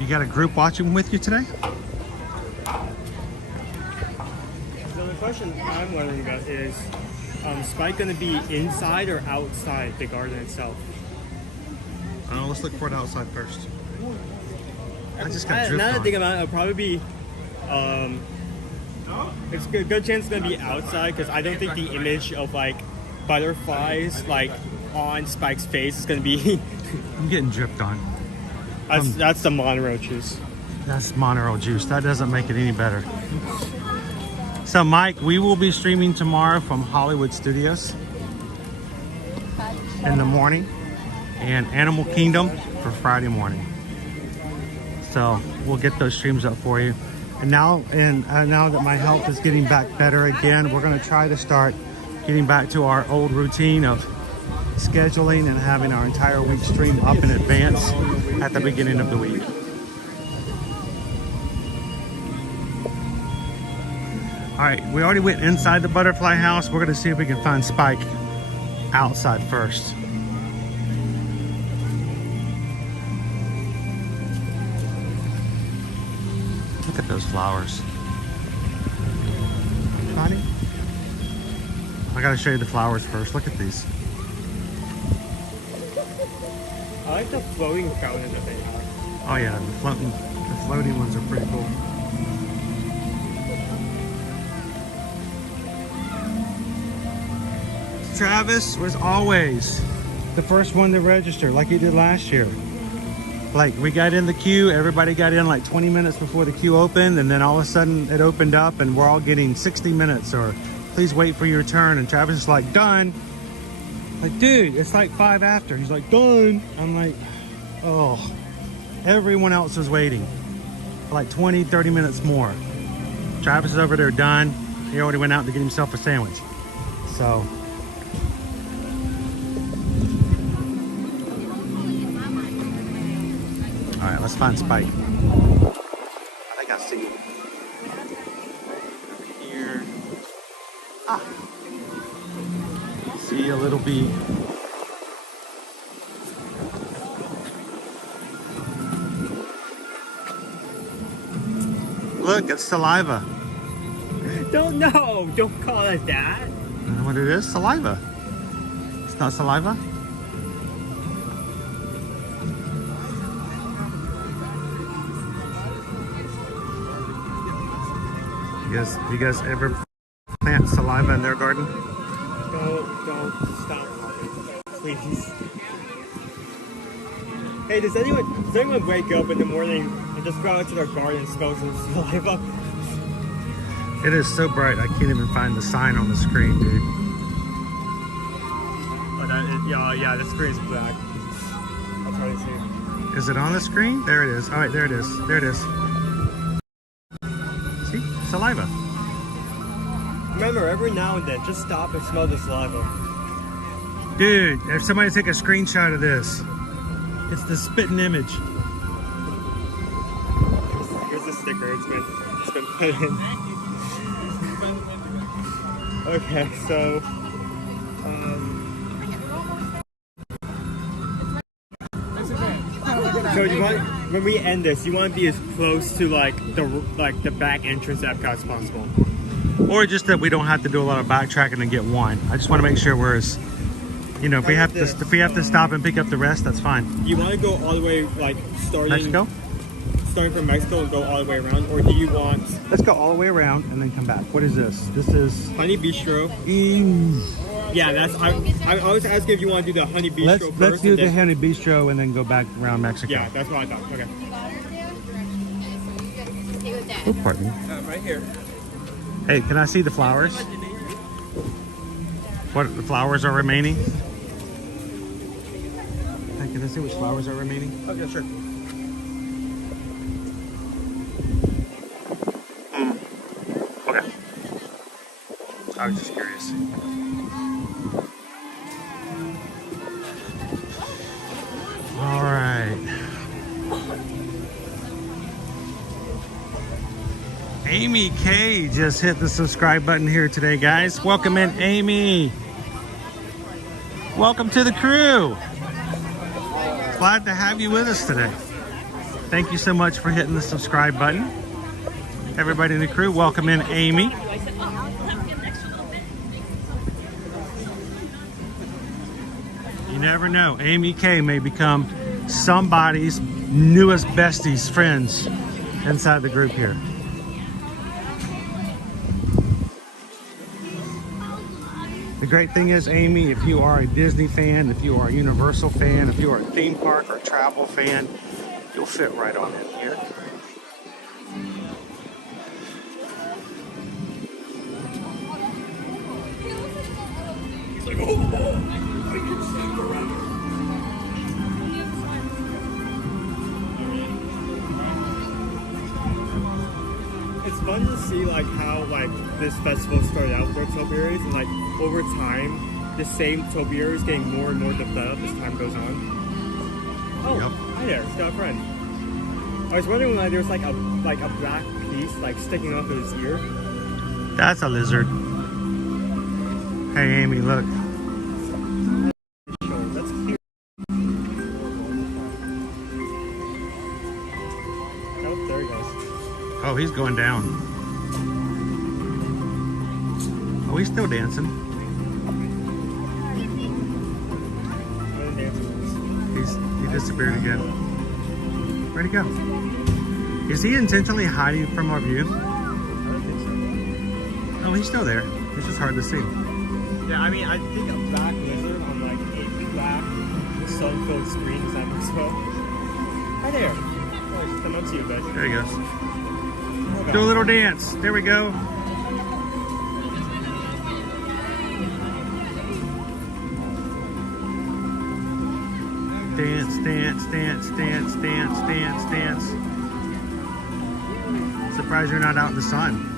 You got a group watching with you today? So the question I'm wondering about is, Spike going to be inside or outside the garden itself? Let's look for it outside first. I just got drift now that I on. think about it, it'll probably be, it's a good chance it's going to be outside because I don't think the image of like butterflies like on Spike's face is going to be... I'm getting dripped on. That's the Monroe juice. That's Monroe juice. That doesn't make it any better. So Mike, we will be streaming tomorrow from Hollywood Studios in the morning and Animal Kingdom for Friday morning. So we'll get those streams up for you. And now that my health is getting back better again, we're going to try to start getting back to our old routine of scheduling and having our entire week stream up in advance at the beginning of the week. All right, we already went inside the butterfly house. We're gonna see if we can find Spike outside first. Look at those flowers. Honey? I gotta show you the flowers first. Look at these. I like the floating fountain that they have. Oh yeah, the floating ones are pretty cool. Travis was always the first one to register, like he did last year. Like, we got in the queue, everybody got in like 20 minutes before the queue opened, and then all of a sudden it opened up and we're all getting 60 minutes or please wait for your turn. And Travis is like, done. Like, dude, it's like 5 after. He's like, done. I'm like, oh. Everyone else was waiting for like 20, 30 minutes more. Travis is over there done. He already went out to get himself a sandwich. So. All right, let's find Spike. I think I see him. Here. Ah. See a little bee. Look, it's saliva. Don't call it that. I know what it is, saliva. It's not saliva? You guys ever plant saliva in their garden? Don't stop, please. Hey, does anyone wake up in the morning and just go out to their garden and smell some saliva? It is so bright, I can't even find the sign on the screen, dude. Oh, yeah, the screen's black. I'll try to see. Is it on the screen? There it is. All right, there it is. There it is. See? Saliva. Remember, every now and then, just stop and smell the saliva. Dude, if somebody take a screenshot of this, it's the spitting image. Here's the sticker. It's been put in. Okay, so you want, when we end this, you want to be as close to like the back entrance at Epcot as possible. Or just that we don't have to do a lot of backtracking and get one. I just want to make sure we're as, you know, if we have to stop and pick up the rest, that's fine. You want to go all the way, like starting Mexico? Starting from Mexico and go all the way around, or do you want? Let's go all the way around and then come back. What is this? This is Honey Bistro. Yeah, that's. I was asking if you want to do the Honey Bistro first. Let's do the Honey Bistro and then go back around Mexico. Yeah, that's what I thought. Okay. Oh, pardon me. Right here. Hey, can I see the flowers? What the flowers are remaining? Can I see which flowers are remaining? Okay, sure. Okay. I was just curious. All right. Amy K just hit the subscribe button here today, guys. Welcome in, Amy. Welcome to the crew. Glad to have you with us today. Thank you so much for hitting the subscribe button. Everybody in the crew, welcome in, Amy. You never know. Amy K may become somebody's newest besties, friends inside the group here. The great thing is, Amy, if you are a Disney fan, if you are a Universal fan, if you are a theme park or travel fan, you'll fit right on in here. He's like, oh, I can stay forever. It's fun to see like how like this festival started out for topiaries, and like over time the same topiaries getting more and more developed as time goes on. Oh, yep. Hi there, it's got a friend. I was wondering why there's like a black piece like sticking off of his ear. That's a lizard. Hey Amy, look. That's cute. Oh, there he goes. Oh, he's going down. Oh, he's still dancing. He disappeared again. Where'd he go? Is he intentionally hiding from our view? I don't think so. Oh, he's still there. It's just hard to see. Yeah, I mean, I think a black lizard on like a black sun-filled screen is that useful. Hi there. Oh, just come up to you a bit. There he goes. Do a little dance. There we go. Dance, dance, dance, dance, dance, dance, dance. Surprised you're not out in the sun.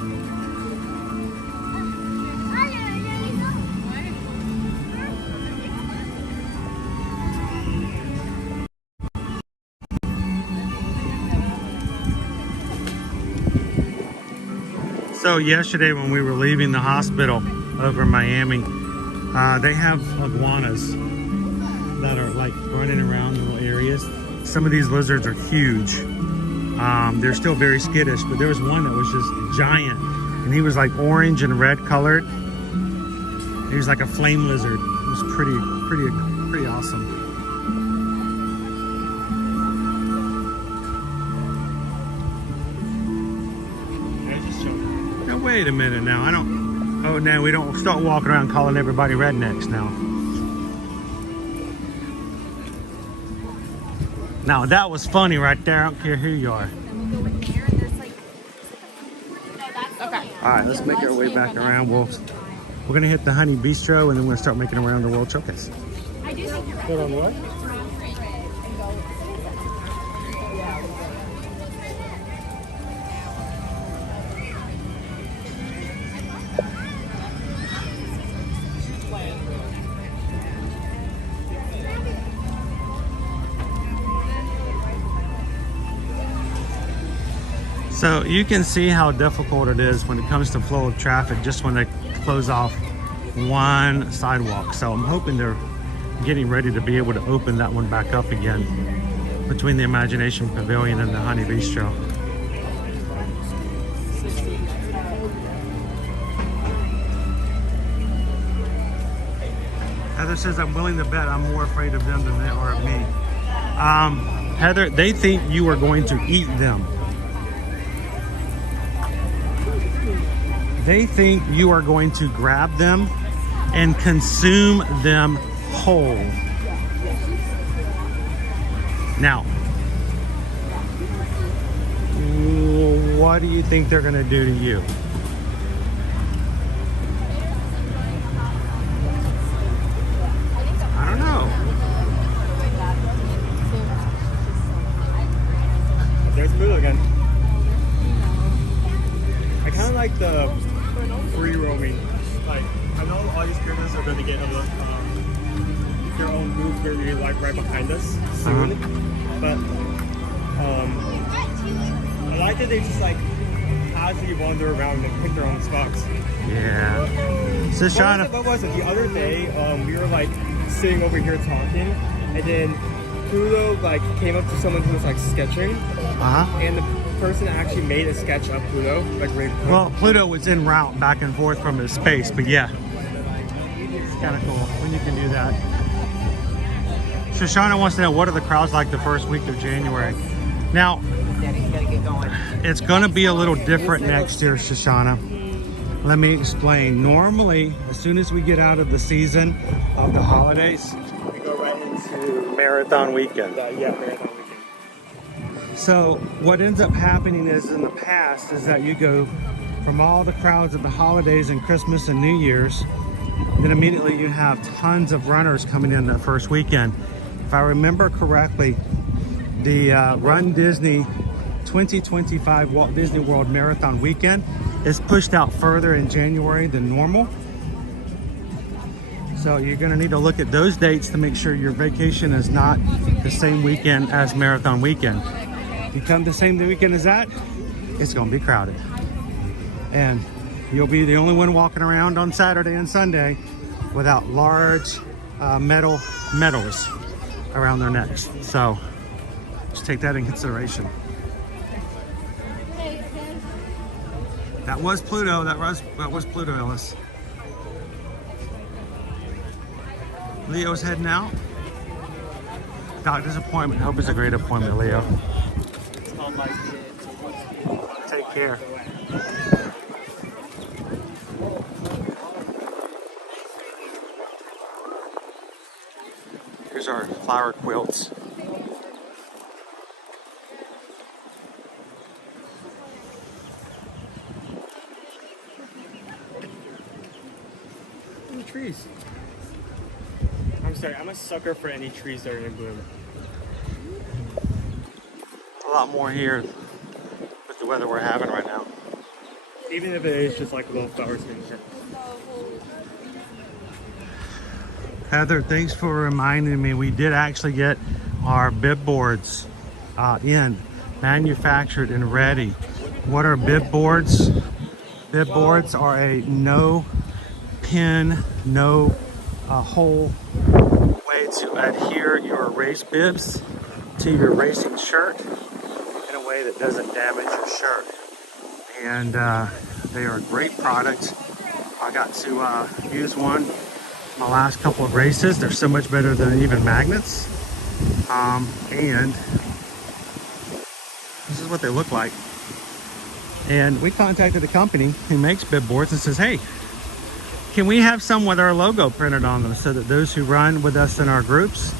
So yesterday when we were leaving the hospital over in Miami, they have iguanas that are like running around little areas. Some of these lizards are huge. They're still very skittish, but there was one that was just giant, and he was like orange and red colored. He was like a flame lizard. It was pretty awesome. Now wait a minute now. Oh no, we don't start walking around calling everybody rednecks now. Now that was funny right there. I don't care who you are. Okay. All right, let's make our way back around. We're gonna hit the Honey Bistro, and then we're gonna start making around the World Showcase. Hold on, what? So you can see how difficult it is when it comes to flow of traffic just when they close off one sidewalk. So I'm hoping they're getting ready to be able to open that one back up again between the Imagination Pavilion and the Honey Bistro. Heather says, I'm willing to bet I'm more afraid of them than they are of me. Heather, they think you are going to eat them. They think you are going to grab them and consume them whole. Now, what do you think they're going to do to you? I don't know. like the free roaming. Like, I know all these characters are going to get their own booth very like right behind us soon. But I like that they just like casually wander around and pick their own spots. Yeah. So Shauna, what was it? The other day, we were like sitting over here talking, and then Pluto like came up to someone who was like sketching, and the person actually made a sketch of Pluto, like right. Well, Pluto was en route back and forth from his space, but yeah, it's kind of cool when you can do that. Shoshana wants to know, what are the crowds like the first week of January? Now, it's going to be a little different next year, Shoshana. Let me explain. Normally, as soon as we get out of the season of the holidays, we go right into Marathon Weekend. Marathon Weekend. So what ends up happening is, in the past, is that you go from all the crowds of the holidays and Christmas and New Year's, then immediately you have tons of runners coming in that first weekend. If I remember correctly, the Run Disney 2025 Walt Disney World Marathon Weekend is pushed out further in January than normal. So you're going to need to look at those dates to make sure your vacation is not the same weekend as Marathon Weekend. If you come the same weekend as that, it's going to be crowded. And you'll be the only one walking around on Saturday and Sunday without large medals around their necks. So just take that in consideration. That was Pluto. That was Pluto, Ellis. Leo's heading out. Doctor's appointment. Hope it's a great appointment, Leo. Take care. Here's our flower quilts. Any trees? I'm sorry, I'm a sucker for any trees that are in bloom. A lot more here with the weather we're having right now. Even if it is just like little flowers in here. Heather, thanks for reminding me. We did actually get our bib boards in, manufactured and ready. What are bib boards? Bib boards are a no pin, no hole way to adhere your race bibs to your racing shirt in a way that doesn't damage your shirt. And they are a great product. I got to use one my last couple of races. They're so much better than even magnets. And this is what they look like. And we contacted a company who makes bib boards and says, hey, can we have some with our logo printed on them so that those who run with us in our groups,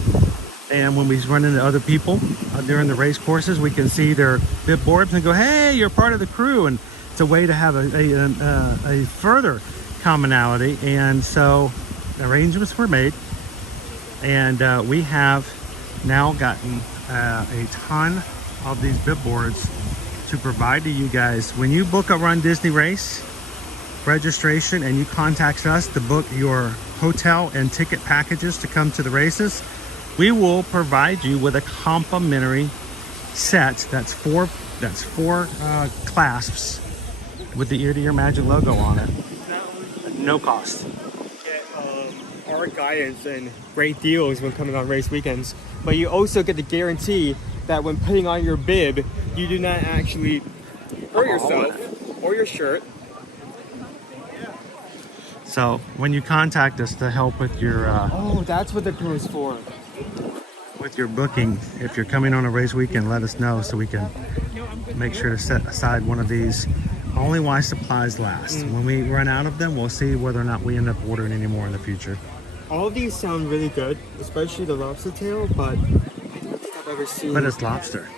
and when we run into other people during the race courses, we can see their bib boards and go, hey, you're part of the crew. And it's a way to have a further commonality. And so arrangements were made, and we have now gotten a ton of these bib boards to provide to you guys. When you book a Run Disney race registration and you contact us to book your hotel and ticket packages to come to the races, we will provide you with a complimentary set that's four clasps with the Ear to Ear Magic logo on it. No cost. Our guidance and great deals when coming on race weekends, but you also get the guarantee that when putting on your bib, you do not actually hurt yourself or your shirt. So when you contact us to help with your oh, that's what the crew is for. With your booking, if you're coming on a race weekend, let us know so we can make sure to set aside one of these. Only while supplies last. When we run out of them, we'll see whether or not we end up ordering any more in the future. All of these sound really good, especially the lobster tail, but I don't think I've ever seen. But it's lobster.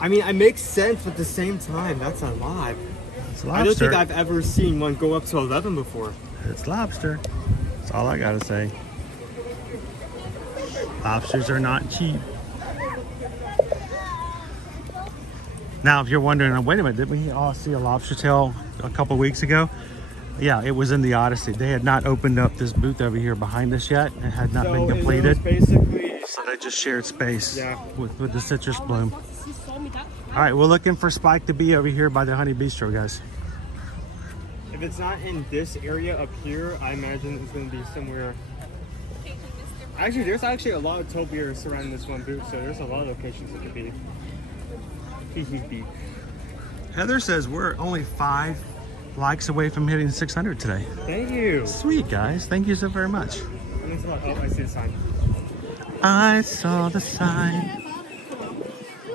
I mean, it makes sense, but at the same time, that's a lot. It's lobster. I don't think I've ever seen one go up to 11 before. It's lobster. That's all I gotta say. Lobsters are not cheap. Now, if you're wondering, wait a minute, didn't we all see a lobster tail a couple weeks ago? Yeah, it was in the Odyssey. They had not opened up this booth over here behind us yet. It had not been completed. Basically, so they just shared space with the citrus bloom. Oh All right, we're looking for Spike to be over here by the Honey Bistro, guys. if it's not in this area up here, I imagine it's going to be somewhere. Actually, there's actually a lot of toe beers surrounding this one booth, so there's a lot of locations it could be. Heather says we're only 5 likes away from hitting 600 today. Thank you. Sweet, guys. Thank you so very much. Thanks a lot. Oh, I see the sign. I saw the sign.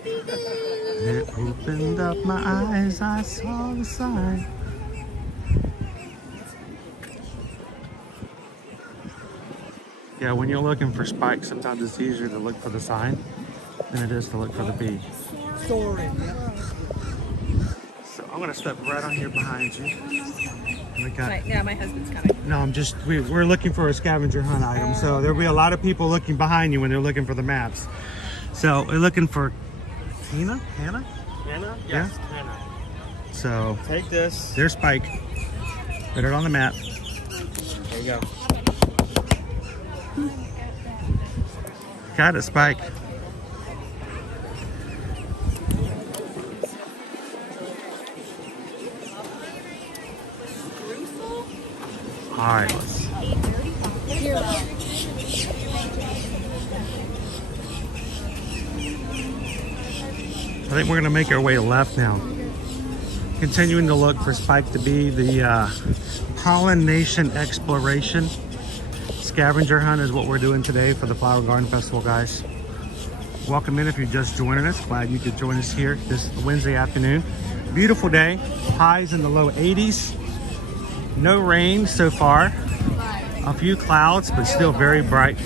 It opened up my eyes. I saw the sign. Yeah, when you're looking for Spike, sometimes it's easier to look for the sign than it is to look for the bee. Soarin. So I'm gonna step right on here behind you. Yeah, my husband's coming. No, we're looking for a scavenger hunt item. So there'll be a lot of people looking behind you when they're looking for the maps. So we're looking for Hannah? Hannah? Yeah? Yes, Hannah. So take this. There's Spike. Put it on the map. There you go. Got it, Spike. All right, let's. I think we're gonna make our way left now. Continuing to look for Spike to be the Pollen-ation exploration. Scavenger hunt is what we're doing today for the Flower Garden Festival, guys. Welcome in if you're just joining us. Glad you could join us here this Wednesday afternoon. Beautiful day, highs in the low 80s. No rain so far. A few clouds, but still very bright.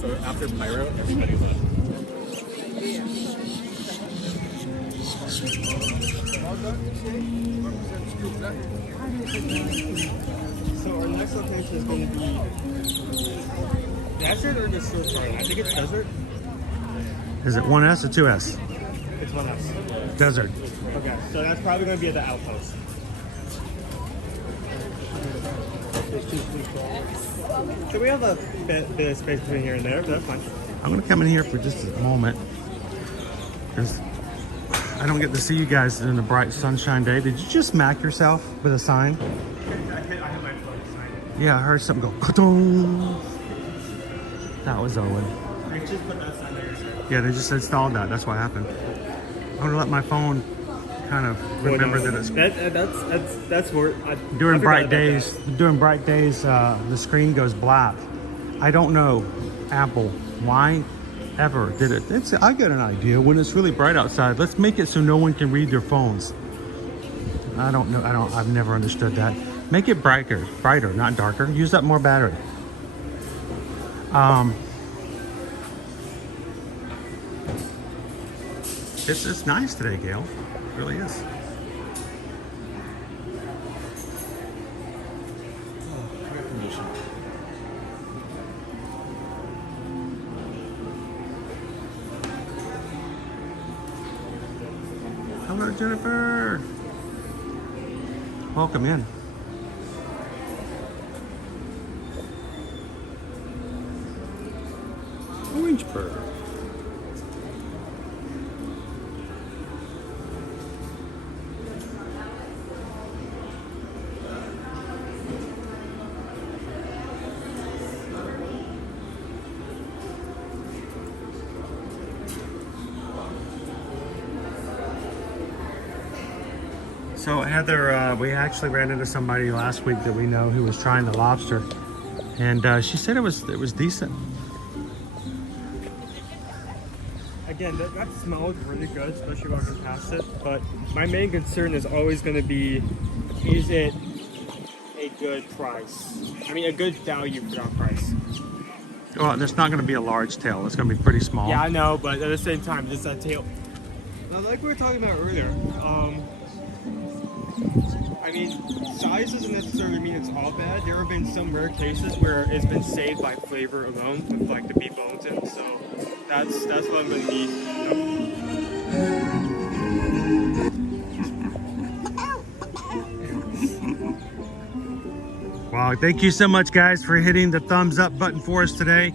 So after Pyro, everybody left. So our next location is going to be desert or just short garden? I think it's desert. Is it 1S or 2S? It's 1S. Desert. Okay, so that's probably going to be at the outpost. So we have a bit of space between here and there, but that's fine. I'm gonna come in here for just a moment because I don't get to see you guys in a bright sunshine day. Did you just smack yourself with a sign? I hit my foot. Yeah, I heard something go ka-dong. That was Owen. I just put that sign there. Yeah, they just installed that. That's what happened. I'm gonna let my phone kind of remember that it's that's more during bright days. During bright days, the screen goes black. I don't know, Apple, why ever did it. I got an idea. When it's really bright outside, let's make it so no one can read their phones. I don't know. I've never understood that. Make it brighter, not darker. Use up more battery. It's nice today, Gail. It really is. Hello, Jennifer. Welcome in. Orangeburg. So Heather, we actually ran into somebody last week that we know who was trying the lobster, and she said it was decent. Again, that smells really good, especially walking past it. But my main concern is always going to be, is it a good price? I mean, a good value for that price. Well, it's not going to be a large tail. It's going to be pretty small. Yeah, I know, but at the same time, just that tail. Now, like we were talking about earlier, I mean, size doesn't necessarily mean it's all bad. There have been some rare cases where it's been saved by flavor alone, with like the beef bones in. So that's what I'm gonna need. Wow, thank you so much, guys, for hitting the thumbs up button for us today.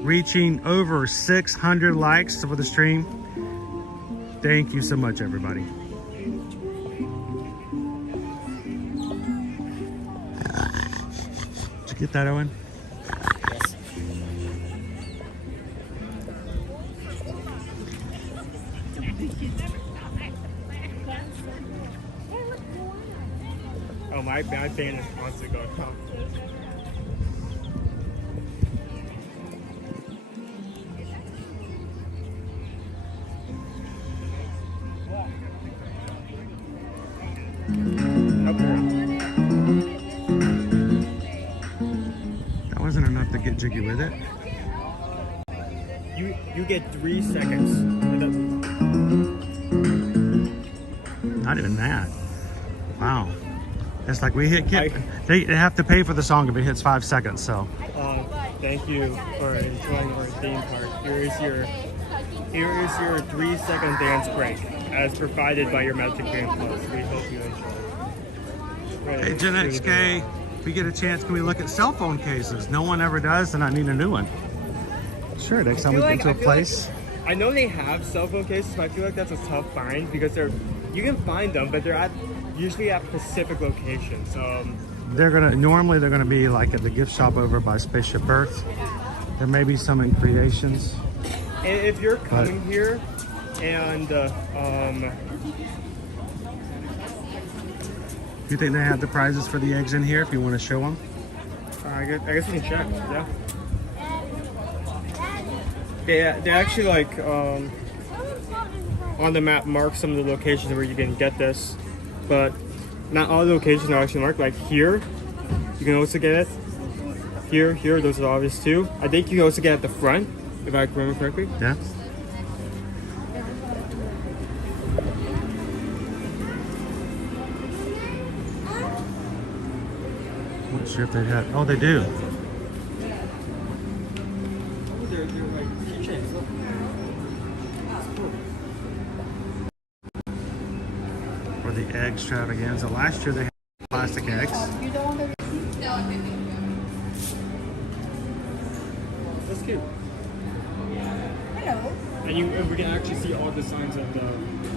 Reaching over 600 likes for the stream. Thank you so much, everybody. Did you get that, Owen? Yes. Oh, my fan is constantly going up. That wasn't enough to get jiggy with it. You get 3 seconds. Not even that. Wow. It's like we hit they have to pay for the song if it hits 5 seconds, so. Thank you for enjoying our theme park. Here is your 3-second dance break as provided by your Magic Band Plus. We hope you enjoy. Right, Hey, Gen XK, if we get a chance, can we look at cell phone cases? No one ever does, and I need a new one. Sure, next time we get to a place. I know they have cell phone cases, but I feel like that's a tough find because you can find them, but they're usually at specific locations. Normally they're gonna be like at the gift shop over by Spaceship Earth. There may be some in Creations. And if you're coming here and do you think they have the prizes for the eggs in here if you want to show them? I guess we can check. Yeah. They actually like on the map mark some of the locations where you can get this, but not all the locations are actually marked. Like here, you can also get it. Here, those are obvious too. I think you can also get it at the front, if I remember correctly. Yeah. Not sure if they have. Oh, they do. They're like keychains. Look. For the egg extravaganza. Last year they had plastic eggs. You don't want the receipt? No, That's cute. Hello. And we can actually see all the signs of the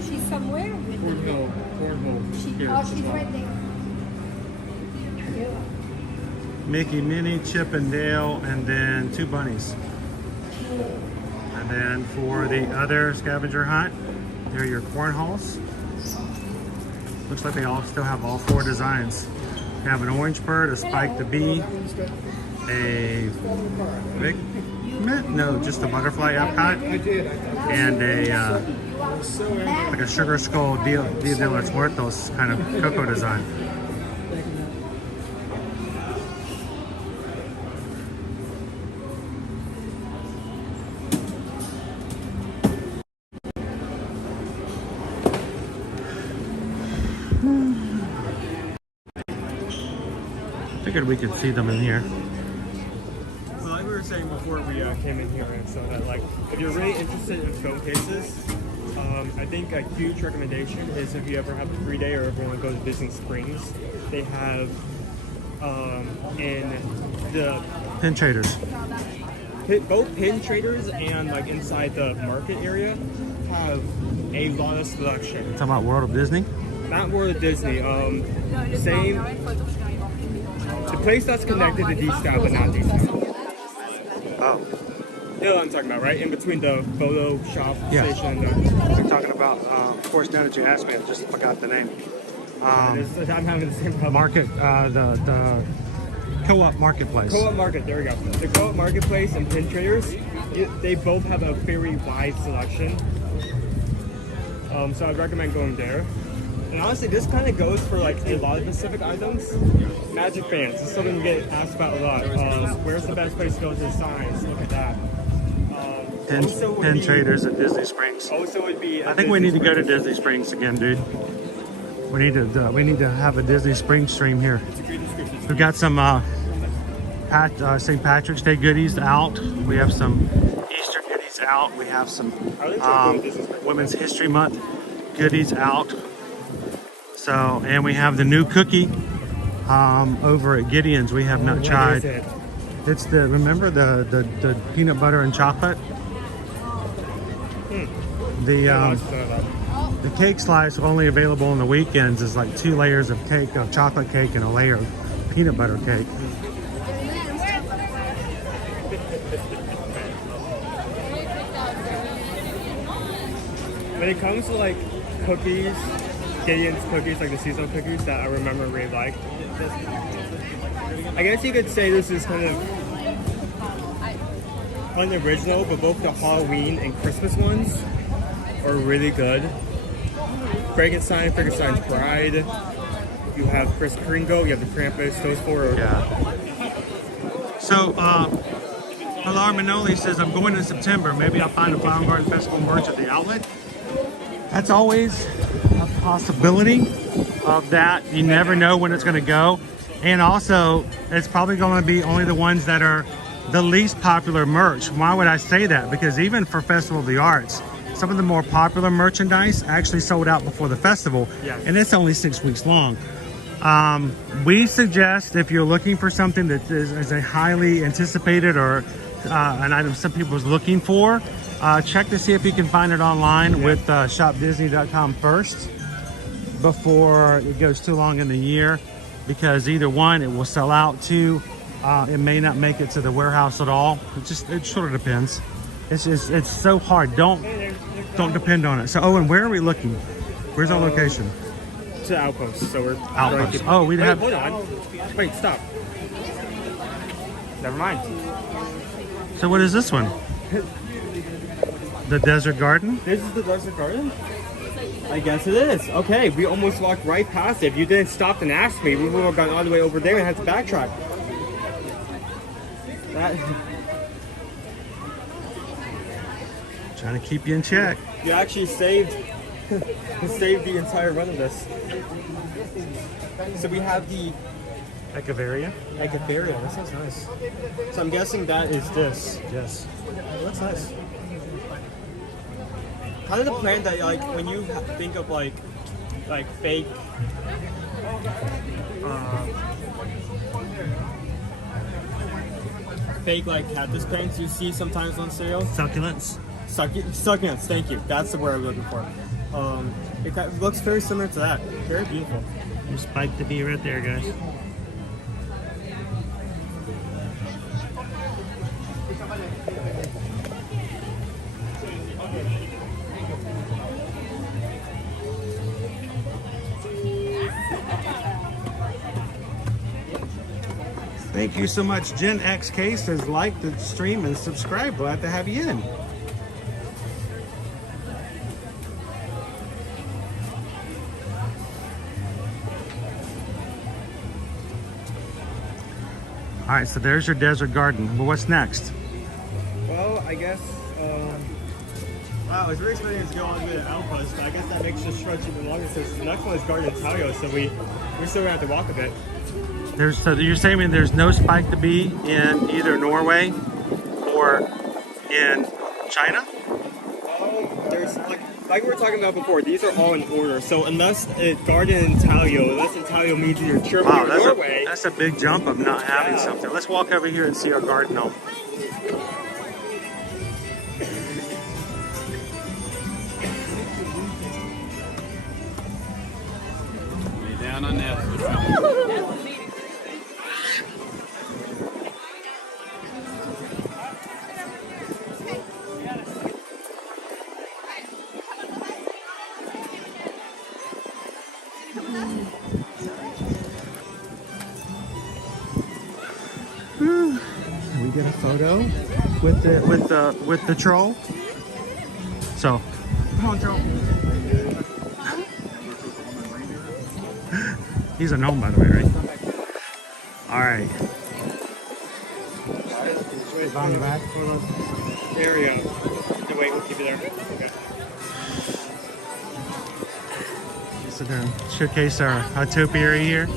She's somewhere with cornhole here. she's right there. Mickey, Minnie, Chip and Dale, and then 2 bunnies. And then for the other scavenger hunt, there are your cornholes. Looks like they all still have all 4 designs. You have an orange bird, a spike the bee, a just a butterfly Epcot, and a like a sugar skull Dia de los Muertos kind of cocoa design. Figured we could see them in here. So like we were saying before we came in here, and so that like if you're really interested in phone cases, I think a huge recommendation is if you ever have a free day or if you want to go to Disney Springs, they have in the Pin traders. Both pin traders and like inside the market area have a lot of selection. Talking about World of Disney? Not World of Disney. Same. The place that's connected to D-Style, but not D-Style. Oh. You know what I'm talking about, right? In between the photo shop station and the... We're talking about, of course, now that you asked me, I just forgot the name. I'm having the same problem. Market, the Co-op Marketplace. Co-op Market, there we go. The Co-op Marketplace and Pin Traders, they both have a very wide selection. So I'd recommend going there. And honestly, this kind of goes for like a lot of specific items. Magic bands, this is something you get asked about a lot. Where's the best place to go to the signs? Look at that. Pin traders at Disney Springs. Also would be. I think we need to go to Disney Springs again, dude. We need to have a Disney Springs stream here. We've got some St. Patrick's Day goodies out. We have some Easter goodies out. We have some Women's History Month goodies out. So, and we have the new cookie over at Gideon's. We have not tried. It's the, remember the peanut butter and chocolate? The cake slice only available on the weekends is like 2 layers of cake, of chocolate cake, and a layer of peanut butter cake. When it comes to like cookies, Gideon's cookies, like the seasonal cookies that I remember really liked, I guess you could say this is kind of unoriginal, but both the Halloween and Christmas ones are really good. Frankenstein's Bride, you have Kris Kringle, you have the Krampus, those 4 are... Yeah. So, Pilar Manoli says, I'm going in September. Maybe I'll find a Flower Garden Festival merch at the outlet. That's always a possibility of that. You never know when it's going to go. And also, it's probably going to be only the ones that are the least popular merch. Why would I say that? Because even for Festival of the Arts, some of the more popular merchandise actually sold out before the festival. Yes. And it's only 6 weeks long. We suggest if you're looking for something that is a highly anticipated or an item some people is looking for, check to see if you can find it online with shopdisney.com first before it goes too long in the year, because either one, it will sell out, 2, it may not make it to the warehouse at all. It sort of depends. It's so hard. Don't depend on it. So Owen, where are we looking? Where's our location? To Outpost. So we're Outpost. Oh, we have. Hold on. Wait, stop. Never mind. So what is this one? The Desert Garden? This is the Desert Garden? I guess it is. Okay, we almost walked right past it. If you didn't stop and ask me, we would have gone all the way over there and had to backtrack. Trying to keep you in check. You actually saved the entire run of this. So we have the Echeveria. Echeveria, that sounds nice. So I'm guessing that is this. Yes. It looks nice. Kind of the plant that, like, when you think of like fake fake like cactus plants you see sometimes on sale. Succulents. Succulents, thank you. That's the word I'm looking for. It looks very similar to that. Very beautiful. There's Spike the Bee right there, guys. Thank you so much. Gen XK says like the stream and subscribe. Glad to have you in. All right, so there's your desert garden. Well, what's next? Well, I guess, wow, I was really expecting us to go on to the Outpost, but I guess that makes the stretch even longer since the next one is Garden Italia, so we're still gonna have to walk a bit. So you're saying there's no Spike the Bee in either Norway or in China? There's like we were talking about before, these are all in order. So unless Garden Italia, unless Italia means either Germany or Norway. That's a big jump of not having something. Let's walk over here and see our garden home. Lay down on that. We get a photo with the troll. So, come on, troll. He's a gnome, by the way, right? All right. On the back. There we go. No, wait, we'll keep it there. Okay. So then showcase our topiary here.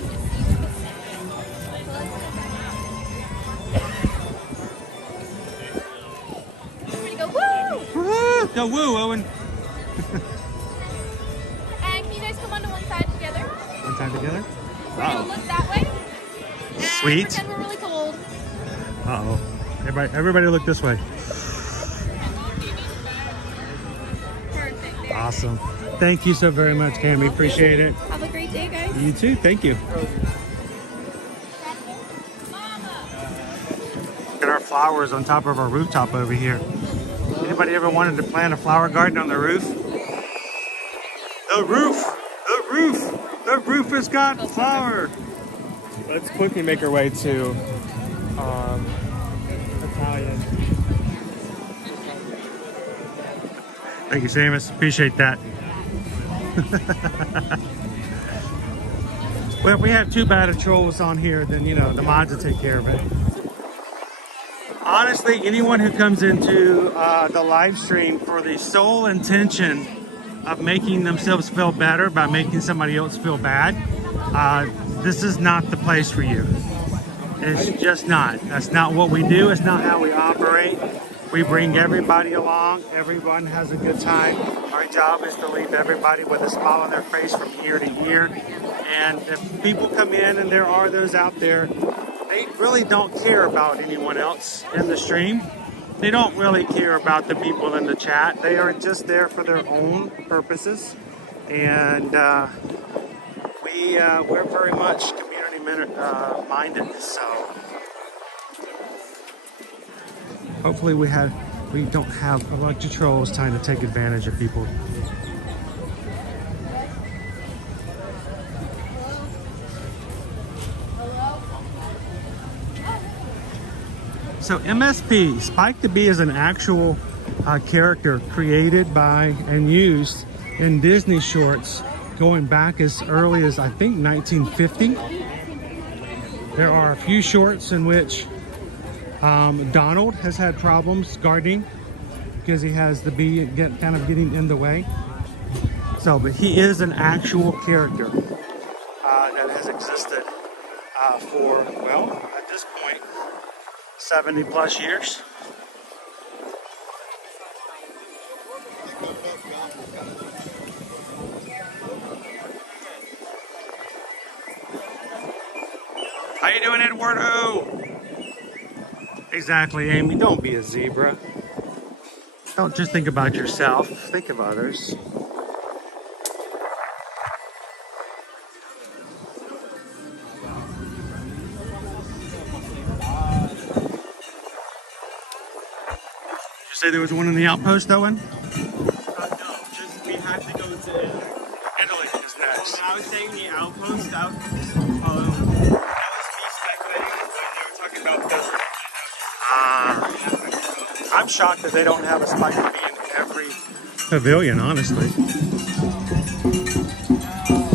Ready to go, woo! So woo, Owen. And can you guys come onto one side together? One side together? We're gonna look that way. And Sweet. pretend we're really cold. Uh-oh. Everybody look this way. Perfect. Awesome. Thank you so very much, Cammy. Appreciate it. Have a great day, guys. You too. Thank you. Look at our flowers on top of our rooftop over here. Anybody ever wanted to plant a flower garden on the roof? The roof! The roof! The roof has got flower! Let's quickly make our way to Italian. Thank you, Seamus. Appreciate that. Well, if we have too bad of trolls on here, then, you know, the mods will take care of it. Honestly, anyone who comes into the live stream for the sole intention of making themselves feel better by making somebody else feel bad, this is not the place for you. It's just not. That's not what we do. It's not how we operate. We bring everybody along. Everyone has a good time. Our job is to leave everybody with a smile on their face from ear to ear. And if people come in, and there are those out there, they really don't care about anyone else in the stream. They don't really care about the people in the chat. They are just there for their own purposes. And we're very much community minded. So hopefully we don't have a bunch of trolls trying to take advantage of people. So MSP, Spike the Bee, is an actual character created by and used in Disney shorts going back as early as, I think, 1950. There are a few shorts in which Donald has had problems gardening because he has the bee kind of getting in the way. So, but he is an actual character that has existed for, well, at this point, 70 plus years. How you doing, Eduardo? Exactly, Amy. Don't be a zebra. Don't just think about yourself. Think of others. Did you say there was one in the outpost, Owen? No, just we have to go to Italy. Italy is next. When I was saying the outpost, that was me speculating when they were talking about desert. I'm shocked that they don't have a Spike the Bee in every pavilion, honestly.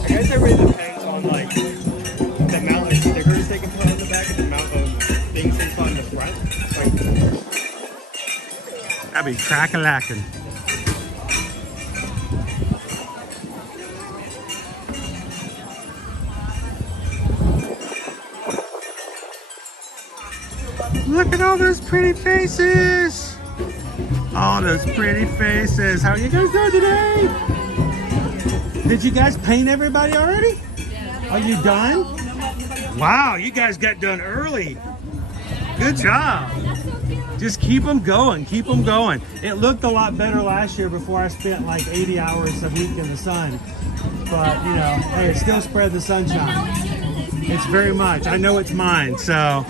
I guess it really depends on like the amount of stickers they can put on the back and the amount of things they put on the front. Like, that'd be crack-a-lackin'. Look at all those pretty faces. All those pretty faces. How are you guys doing today? Did you guys paint everybody already? Are you done? Wow, you guys got done early. Good job. Just keep them going. Keep them going. It looked a lot better last year before I spent like 80 hours a week in the sun. But, you know, hey, it still spread the sunshine. It's very much. I know it's mine, so...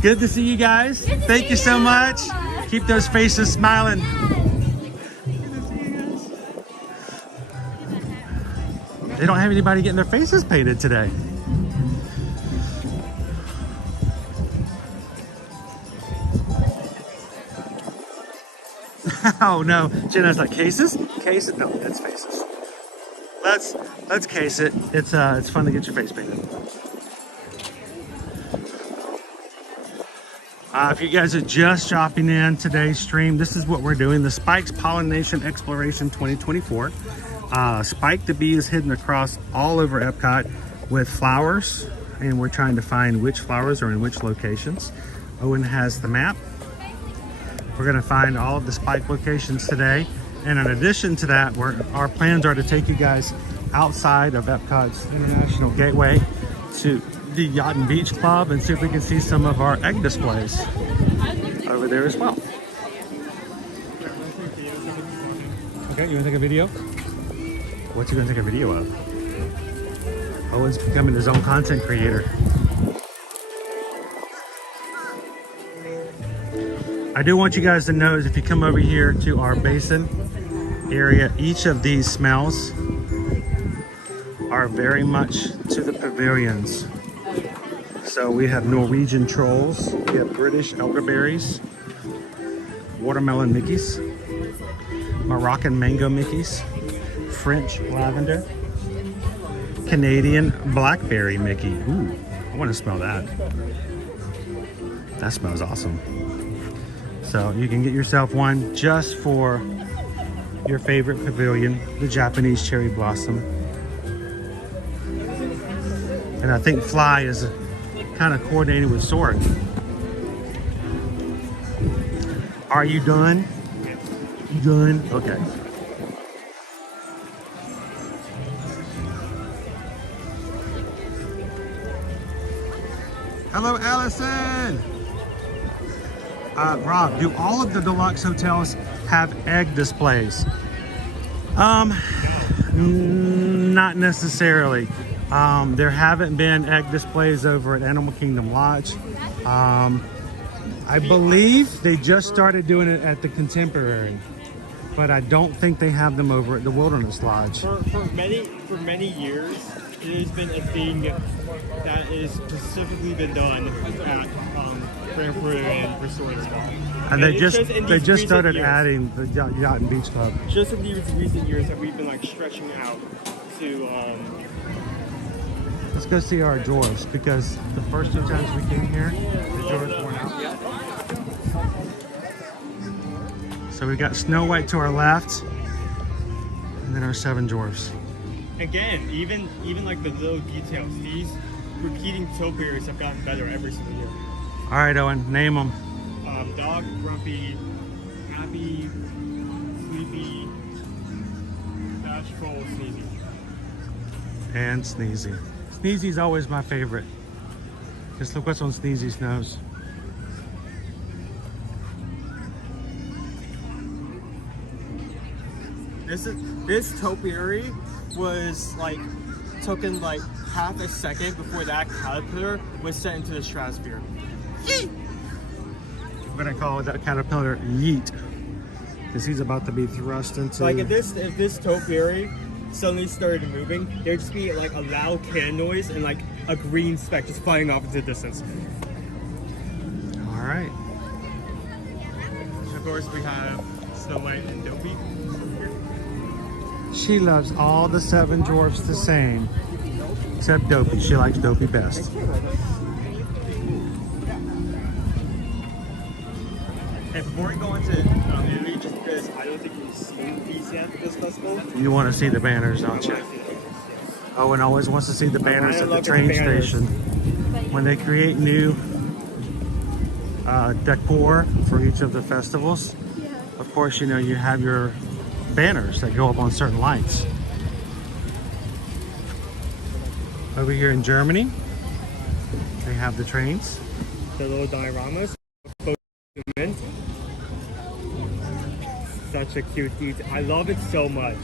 Good to see you guys. Thank you so much. Keep those faces smiling. Good to see you guys. They don't have anybody getting their faces painted today. Oh no, Jenna's like, cases? Cases? No, that's faces. Let's case it. It's fun to get your face painted. If you guys are just dropping in today's stream, this is what we're doing. The Spike's Pollen-ation Exploration 2024. Spike the Bee is hidden across all over Epcot with flowers, and we're trying to find which flowers are in which locations. Owen has the map. We're gonna find all of the spike locations today. And in addition to that, our plans are to take you guys outside of Epcot's International Gateway to the Yacht and Beach Club and see if we can see some of our egg displays over there as well. Okay, you wanna take a video? What's he gonna take a video of? Owen's becoming his own content creator. I do want you guys to know is if you come over here to our basin area, each of these smells are very much to the pavilions. So we have Norwegian trolls, we have British elderberries, watermelon Mickeys, Moroccan mango Mickeys, French lavender, Canadian blackberry Mickey. Ooh, I want to smell that. That smells awesome. So you can get yourself one just for your favorite pavilion, the Japanese cherry blossom. And I think Fly is kind of coordinated with Soarin. Are you done? You done? Okay. Hello, Allison. Rob, do all of the deluxe hotels have egg displays? Not necessarily. There haven't been egg displays over at Animal Kingdom Lodge. I believe they just started doing it at the Contemporary, but I don't think they have them over at the Wilderness Lodge. For many years, it has been a thing that is specifically been done at Grand Peru and Resort as well. And they just started adding the Yacht and Beach Club. Just in these recent years that we've been like stretching out to. Let's go see our drawers because the first two times we came here, the drawers weren't out. So we got Snow White to our left, and then our 7 dwarfs. Again, even like the little details, these repeating topiaries have gotten better every single year. All right, Owen, name them. Dog, grumpy, happy, sleepy, bashful, sneezy. And Sneezy. Sneezy's always my favorite. Just look what's on Sneezy's nose. This topiary was like taken like half a second before that caterpillar was sent into the stratosphere. Yeet! We're gonna call that caterpillar Yeet because he's about to be thrust into. Like if this topiary suddenly started moving, there'd just be like a loud can noise and like a green speck just flying off into the distance. All right. So of course we have Snow White and Dopey. She loves all the 7 dwarfs the same, except Dopey. She likes Dopey best. And before we go into Italy, just because I don't think we've seen these yet at this festival. You want to see the banners, don't you? Owen always wants to see the banners at the train station. When they create new decor for each of the festivals, of course, you know, you have your banners that go up on certain lights. Over here in Germany, they have the trains. The little dioramas. Such a cute detail. I love it so much.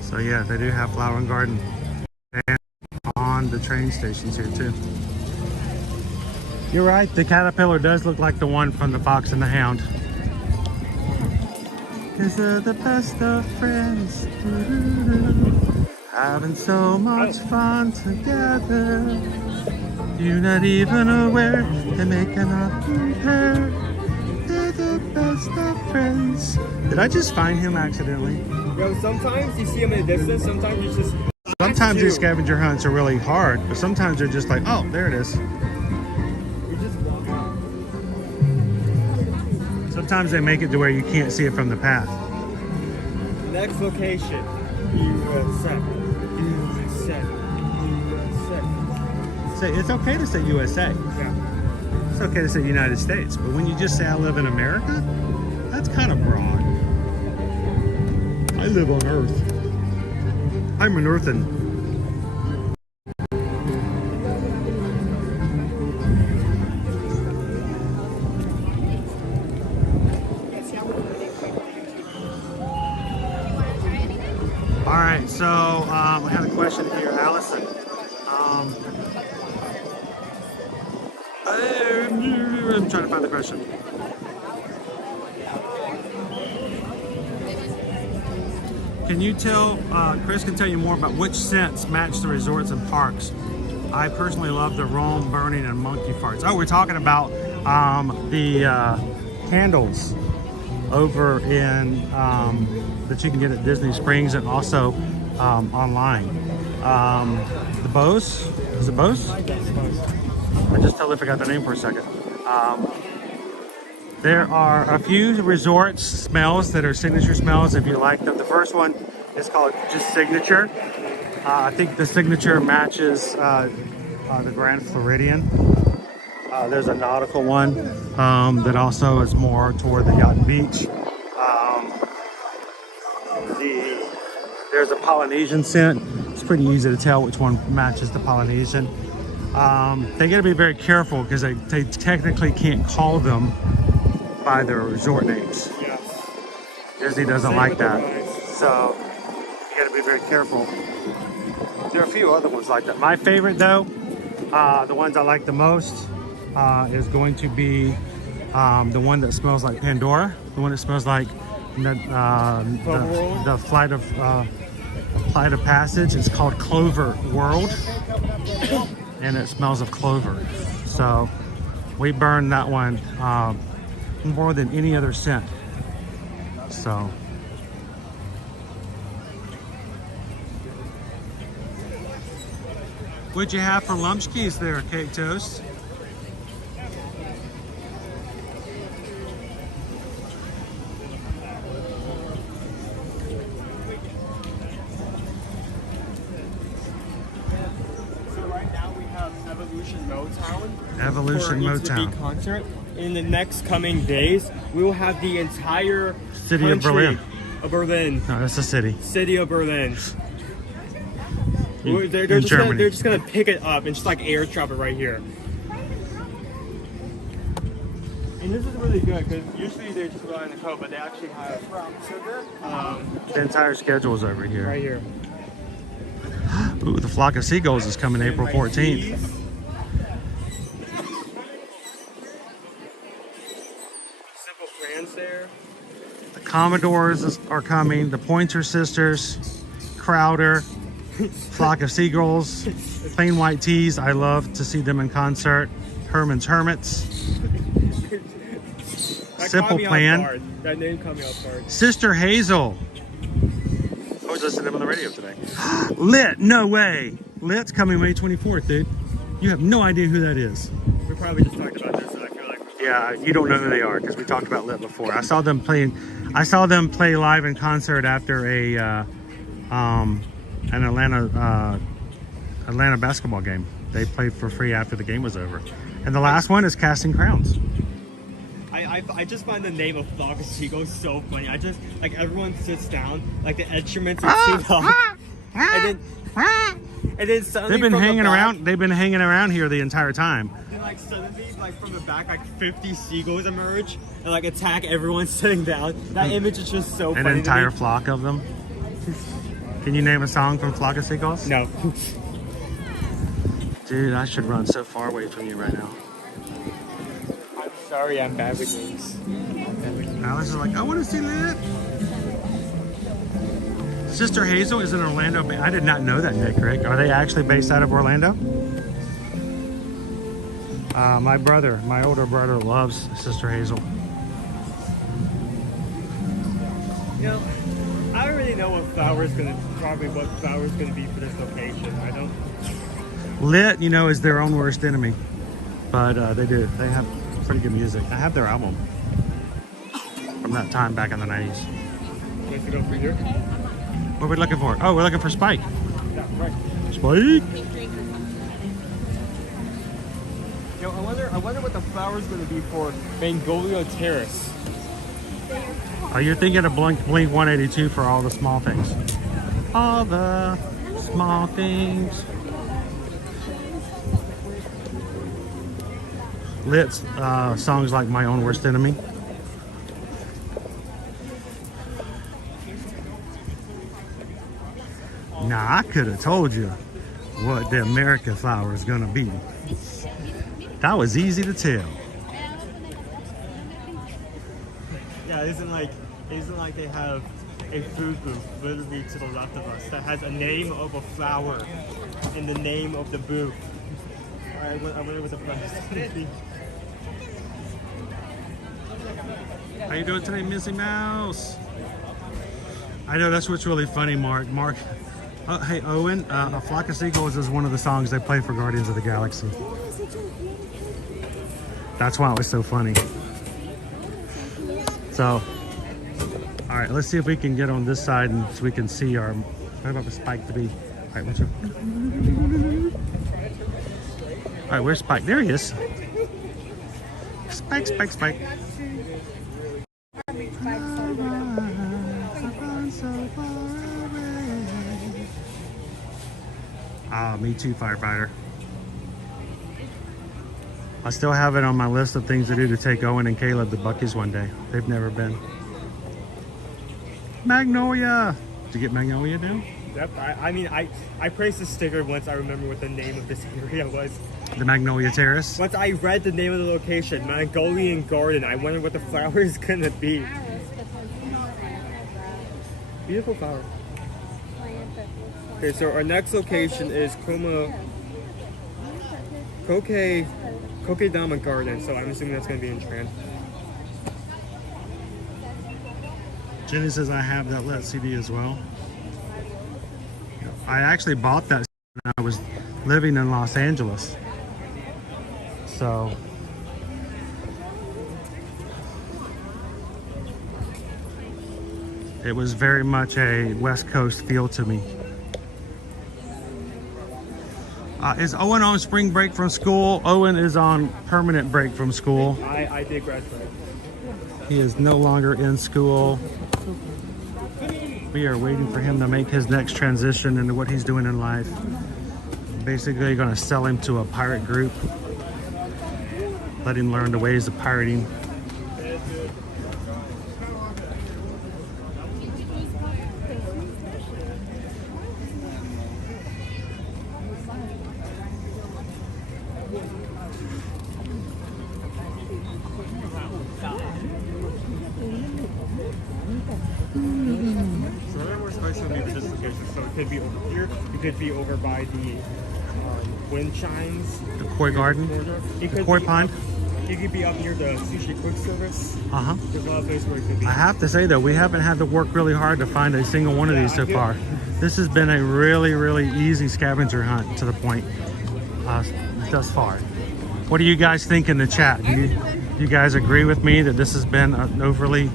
So yeah, they do have Flower and Garden and on the train stations here too. You're right, the caterpillar does look like the one from The Fox and the Hound. 'Cause they're the best of friends, having so much fun together. You're not even aware they're making up in pair. They're the best of friends. Did I just find him accidentally? know, sometimes you see them in the distance, sometimes you just... Sometimes these scavenger hunts are really hard, but sometimes they're just like, oh, there it is. You just walk out. Sometimes they make it to where you can't see it from the path. Next location, USA. USA. USA. Say, it's okay to say USA. Yeah. It's okay to say United States, but when you just say I live in America, that's kind of broad. I live on Earth. I'm an earthen. All right, so I got a question here, Allison. I'm trying to find the question. Can you tell, Chris can tell you more about which scents match the resorts and parks. I personally love the Rome burning and monkey farts. Oh, we're talking about the candles over in that you can get at Disney Springs and also online. The Bose, is it Bose? I just totally forgot the name for a second. There are a few resorts smells that are signature smells if you like them. The first one is called just Signature. I think the Signature matches the Grand Floridian. There's a nautical one that also is more toward the Yacht and Beach. There's a Polynesian scent. It's pretty easy to tell which one matches the Polynesian. They got to be very careful because they technically can't call them by their resort names. Yes. Disney doesn't like that. So you got to be very careful. There are a few other ones like that. My favorite though, the ones I like the most is going to be the one that smells like Pandora, the one that smells like the Flight of Passage. It's called Clover World, and it smells of clover. So we burn that one more than any other scent. So what'd you have for lunchkis there, Cake Toast? Evolution Motown concert. In the next coming days, we will have the entire city of Berlin. No, that's a city. City of Berlin. They're just gonna pick it up and just like airdrop it right here. And this is really good because usually they just rely on the code, but they actually have the entire schedule is over here. Right here. Ooh, the Flock of Seagulls is coming April 14th. The Commodores are coming, the Pointer Sisters, Crowder, Flock of Seagulls, Plain White Tees. I love to see them in concert. Herman's Hermits, Simple Plan, that name caught me off guard. Sister Hazel. I was listening to them on the radio today. Lit, no way. Lit's coming May 24th, dude. You have no idea who that is. We probably just talked about this, and I feel like... Yeah, you don't know who they are because we talked about Lit before. I saw them play live in concert after an Atlanta basketball game. They played for free after the game was over. And the last one is Casting Crowns. I just find the name of Flock of Seagulls so funny. I just, like, everyone sits down, like the instruments are too loud. And then suddenly they've been hanging around here the entire time. Then like suddenly, like from the back, like 50 seagulls emerge and like attack everyone sitting down. That image is just so funny. An entire flock of them. Can you name a song from Flock of Seagulls? No. Dude, I should run so far away from you right now. I'm sorry, I'm bad with names. Alice is like, I want to see Lit. Sister Hazel is in Orlando. I did not know that, Nick, Rick. Are they actually based out of Orlando? My older brother loves Sister Hazel. You know, I don't really know what flower's gonna be for this location. I don't. Lit, you know, is their own worst enemy, but they do. They have pretty good music. I have their album from that time back in the 90s. Let's go through here. What are we looking for? Oh, we're looking for Spike. Yeah, right. Spike. Yo, I wonder what the flower's gonna be for Magnolia Terrace. Oh, you're thinking of Blink 182 for all the small things. All the small things. Lit's songs like My Own Worst Enemy. Now, I could have told you what the American flower is gonna be. That was easy to tell. Yeah, isn't like they have a food booth literally to the left of us that has a name of a flower and the name of the booth. I wonder what the price is gonna be. How you doing today, Missy Mouse? I know that's what's really funny, Mark. Hey, Owen, A Flock of Seagulls is one of the songs they play for Guardians of the Galaxy. That's why it was so funny. So, all right, let's see if we can get on this side and so we can see our, what about the Spike to be? All right, what's your, all right, where's Spike? There he is. Spike, Spike, Spike. Ah, me too, firefighter. I still have it on my list of things to do to take Owen and Caleb to Buc-ee's one day. They've never been. Magnolia! Did you get Magnolia down? Yep, I praised the sticker once I remember what the name of this area was. The Magnolia Terrace? Once I read the name of the location, Mongolian Garden, I wonder what the flower is gonna be. Beautiful flower. Okay, so our next location is Kokedama Garden, so I'm assuming that's going to be in Tran. Jenny says I have that Let CD as well. I actually bought that when I was living in Los Angeles. So it was very much a West Coast feel to me. Is Owen on spring break from school? Owen is on permanent break from school. I did graduate. He is no longer in school. We are waiting for him to make his next transition into what he's doing in life. Basically going to sell him to a pirate group. Let him learn the ways of pirating. So it could be over here. It could be over by the wind chimes. The koi garden. The koi pond. It could be up near the sushi quick service. Uh-huh. There's a lot of places where it could be. I have to say though, we haven't had to work really hard to find a single one of these so far. This has been a really, really easy scavenger hunt to the point thus far. What do you guys think in the chat? Do you guys agree with me that this has been an overly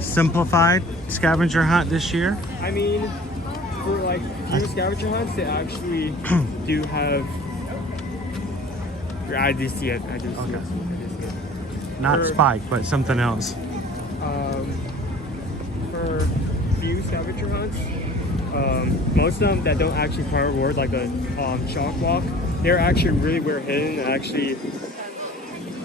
simplified scavenger hunt this year? I mean, for like few scavenger hunts, they actually do have. I do see it. I do see it. Not Spike, but something else. For few scavenger hunts, most of them that don't actually require reward, like the chalk walk, they're actually really well hidden. Actually,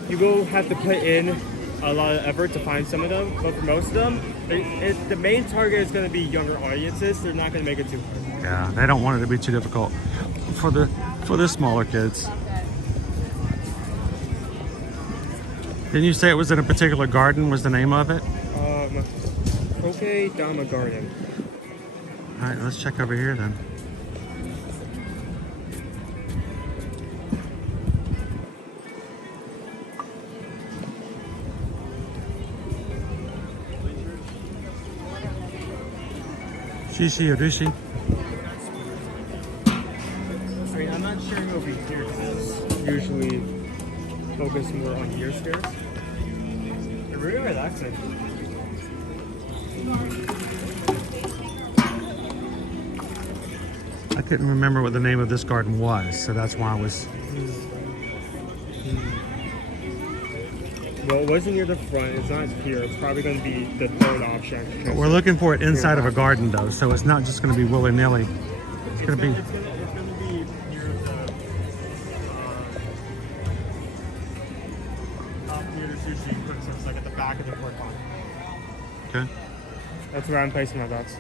you will have to put in a lot of effort to find some of them, but for most of them, the main target is going to be younger audiences. They're not going to make it too hard. Yeah, they don't want it to be too difficult for the smaller kids. Didn't you say it was in a particular garden? Was the name of it? Kokedama Garden. All right, let's check over here then. Shishi or Dushi. I mean, I'm not sharing over here because usually focus more on deer scares. They're really relaxing. I couldn't remember what the name of this garden was, so that's why I was. Well, it wasn't near the front. It's not here. It's probably going to be the third option. But we're looking for it inside of a garden, though, so it's not just going to be willy-nilly. It's going to be. It's gonna be near the sushi, so it's like at the back of the pork pond. Okay. That's where I'm placing my bets.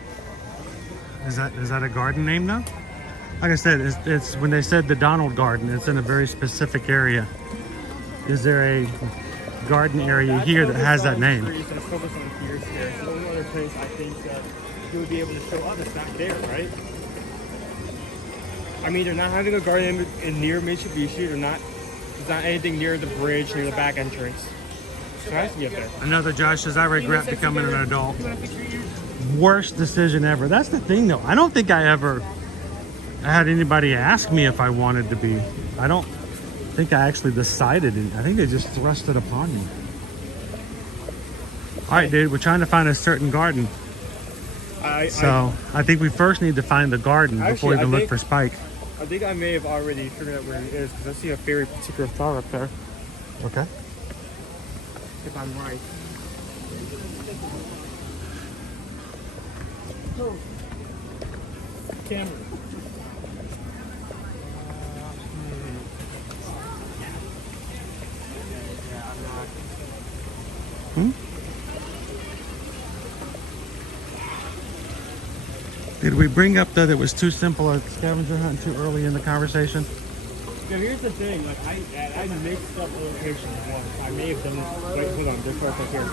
Is that a garden name, though? Like I said, it's when they said the Donald Garden, it's in a very specific area. Is there a garden area here that has that name? Let's focus on deer scares. The only other place I think that you would be able to show up is back there, right? I mean, they're not having a garden near Mitsubishi. There's not anything near the bridge, near the back entrance. So it has to be up there. Another Josh says, I regret becoming an adult. Worst decision ever. That's the thing, though. I don't think I ever had anybody ask me if I wanted to be. I don't think I actually decided. I think they just thrust it upon me. All right, dude, we're trying to find a certain garden. I think we first need to find the garden before we even look for Spike. I think I may have already figured out where it is because I see a very particular flower up there. Okay. If I'm right. Cameron. Did we bring up that it was too simple a scavenger hunt too early in the conversation? Now here's the thing, like I mixed up the locations once. I may have done this. Wait, hold on, just right here.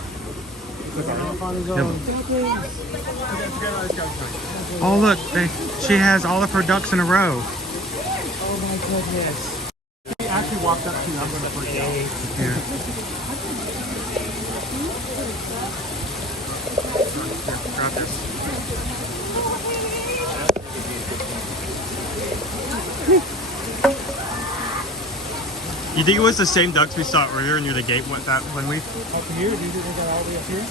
Oh look, she has all of her ducks in a row. Oh my goodness. He actually walked up to me. I'm going to freak out. Yeah. Grab this. You think it was the same ducks we saw earlier near the gate? What that when we? Up here? Do you think they're all the way up here?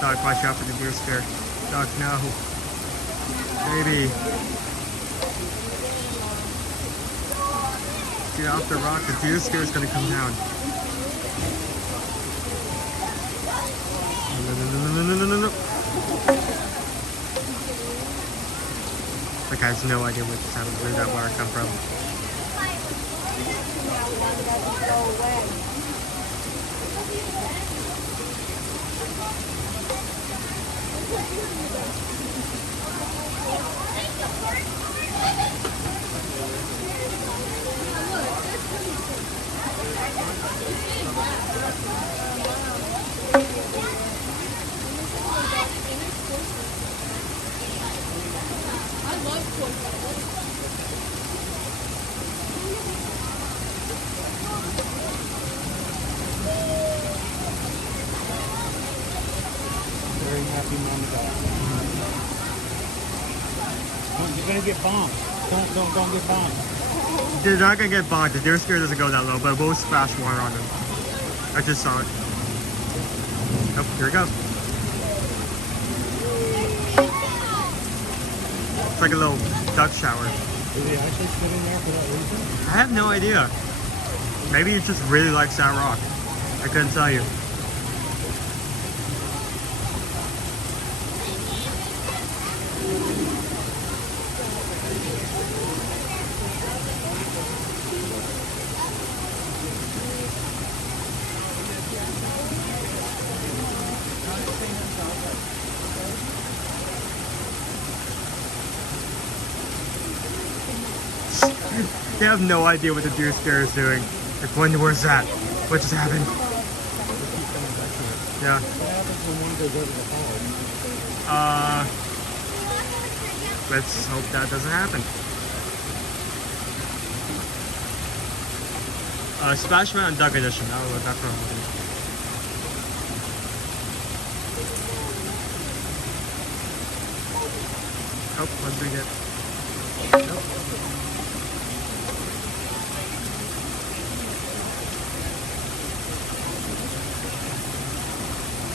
Doc, watch out for the deer scare. Doc, no. Baby. Get off the rock, the deer scare is going to come down. No. Like I has no idea where that water come from. Very happy mom dog. You're gonna get bombed. Don't get bombed. They're not gonna get bogged. The deer scare doesn't go that low, but we'll splash water on them. I just saw it. Oh, here it goes. It's like a little duck shower. Do they actually sit in there for that reason? I have no idea. Maybe it just really likes that rock. I couldn't tell you. They have no idea what the deer scare is doing. Like, where's that? What just happened? Yeah. What happens when one goes over the Let's hope that doesn't happen. Splash Mountain Duck Edition. Oh, that's what I'm looking for. Oh, let's bring it. Nope.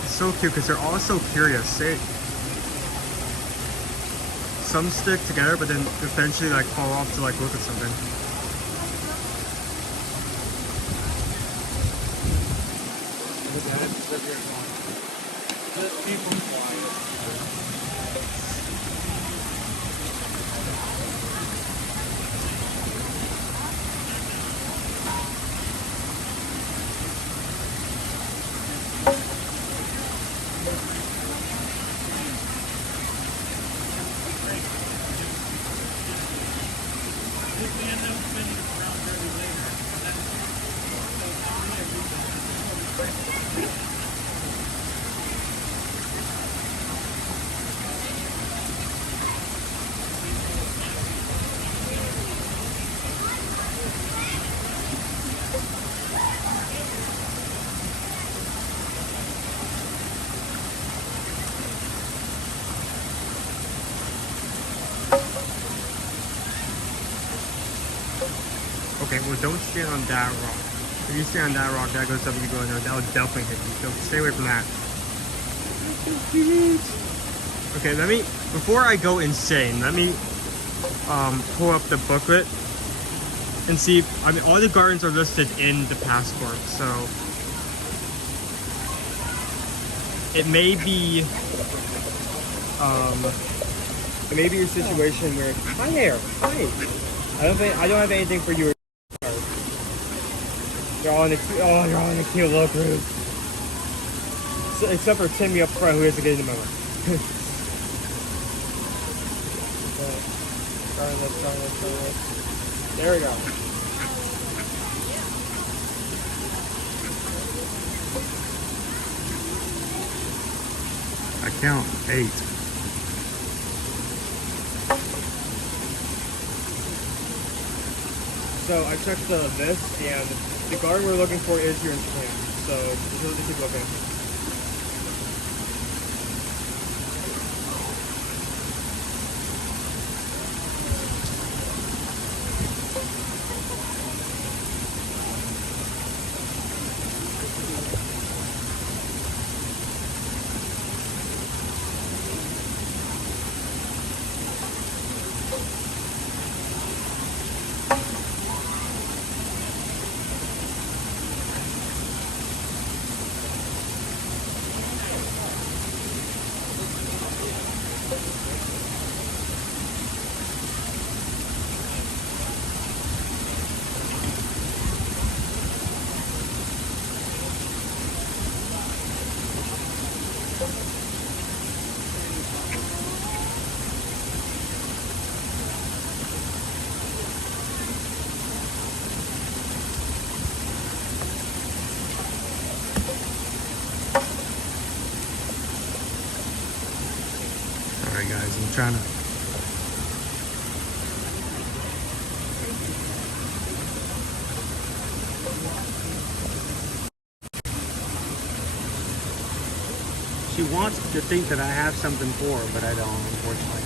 It's so cute because they're all so curious. Some stick together, but then eventually like fall off to like look at something. Okay, well don't stand on that rock. If you stand on that rock, that goes up and you go in there, that will definitely hit you. So stay away from that. Okay, before I go insane, let me pull up the booklet and see, I mean, all the gardens are listed in the passport, so it may be a situation where, hi there, hi. I don't have anything for you. You're all in a cute little group. So, except for Timmy up front, who has to get in the moment. There we go. I count 8. So I checked the list, and the garden we're looking for is here in Japan. So just really keep looking. Sorry guys, I'm trying to. She wants to think that I have something for her, but I don't, unfortunately.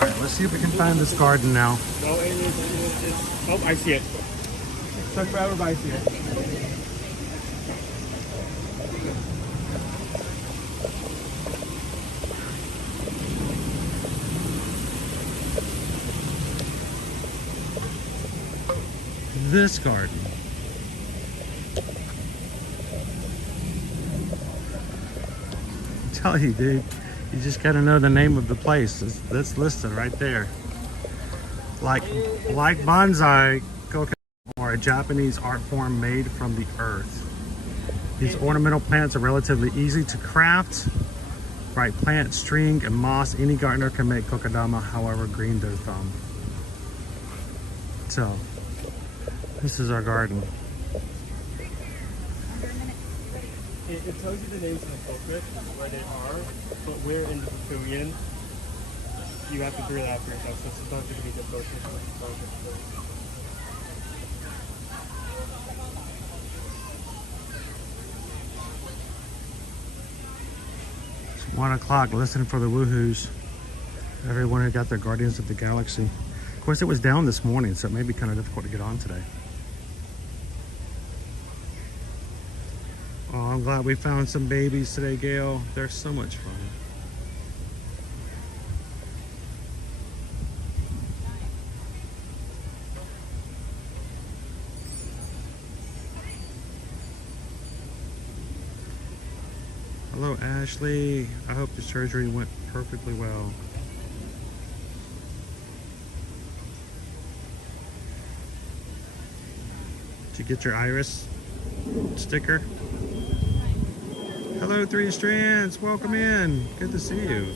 Alright, let's see if we can find this garden now. No, it's oh, I see it. It took forever, but I see it. this garden? I'm telling you, dude, you just gotta know the name of the place. That's listed right there. Like bonsai coconut are a Japanese art form made from the earth. These ornamental plants are relatively easy to craft. Right plant, string, and moss. Any gardener can make kokedama, however green their thumb. So, this is our garden. It tells you the names of the booklet, where they are, but where in the pavilion, you have to figure that out for yourself, so sometimes it can be difficult. It's 1 o'clock, listening for the woohoos. Everyone who got their Guardians of the Galaxy. Of course, it was down this morning, so it may be kind of difficult to get on today. Oh, I'm glad we found some babies today, Gail. They're so much fun. Hello, Ashley. I hope the surgery went perfectly well. Did you get your iris sticker? Hello, Three Strands. Welcome in. Good to see you.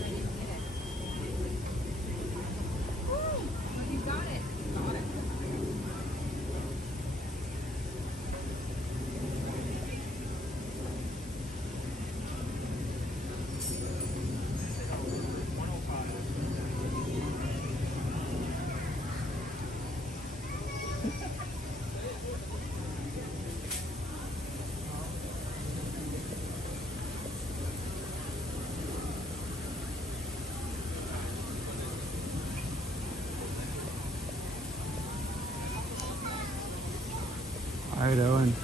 All right, Owen.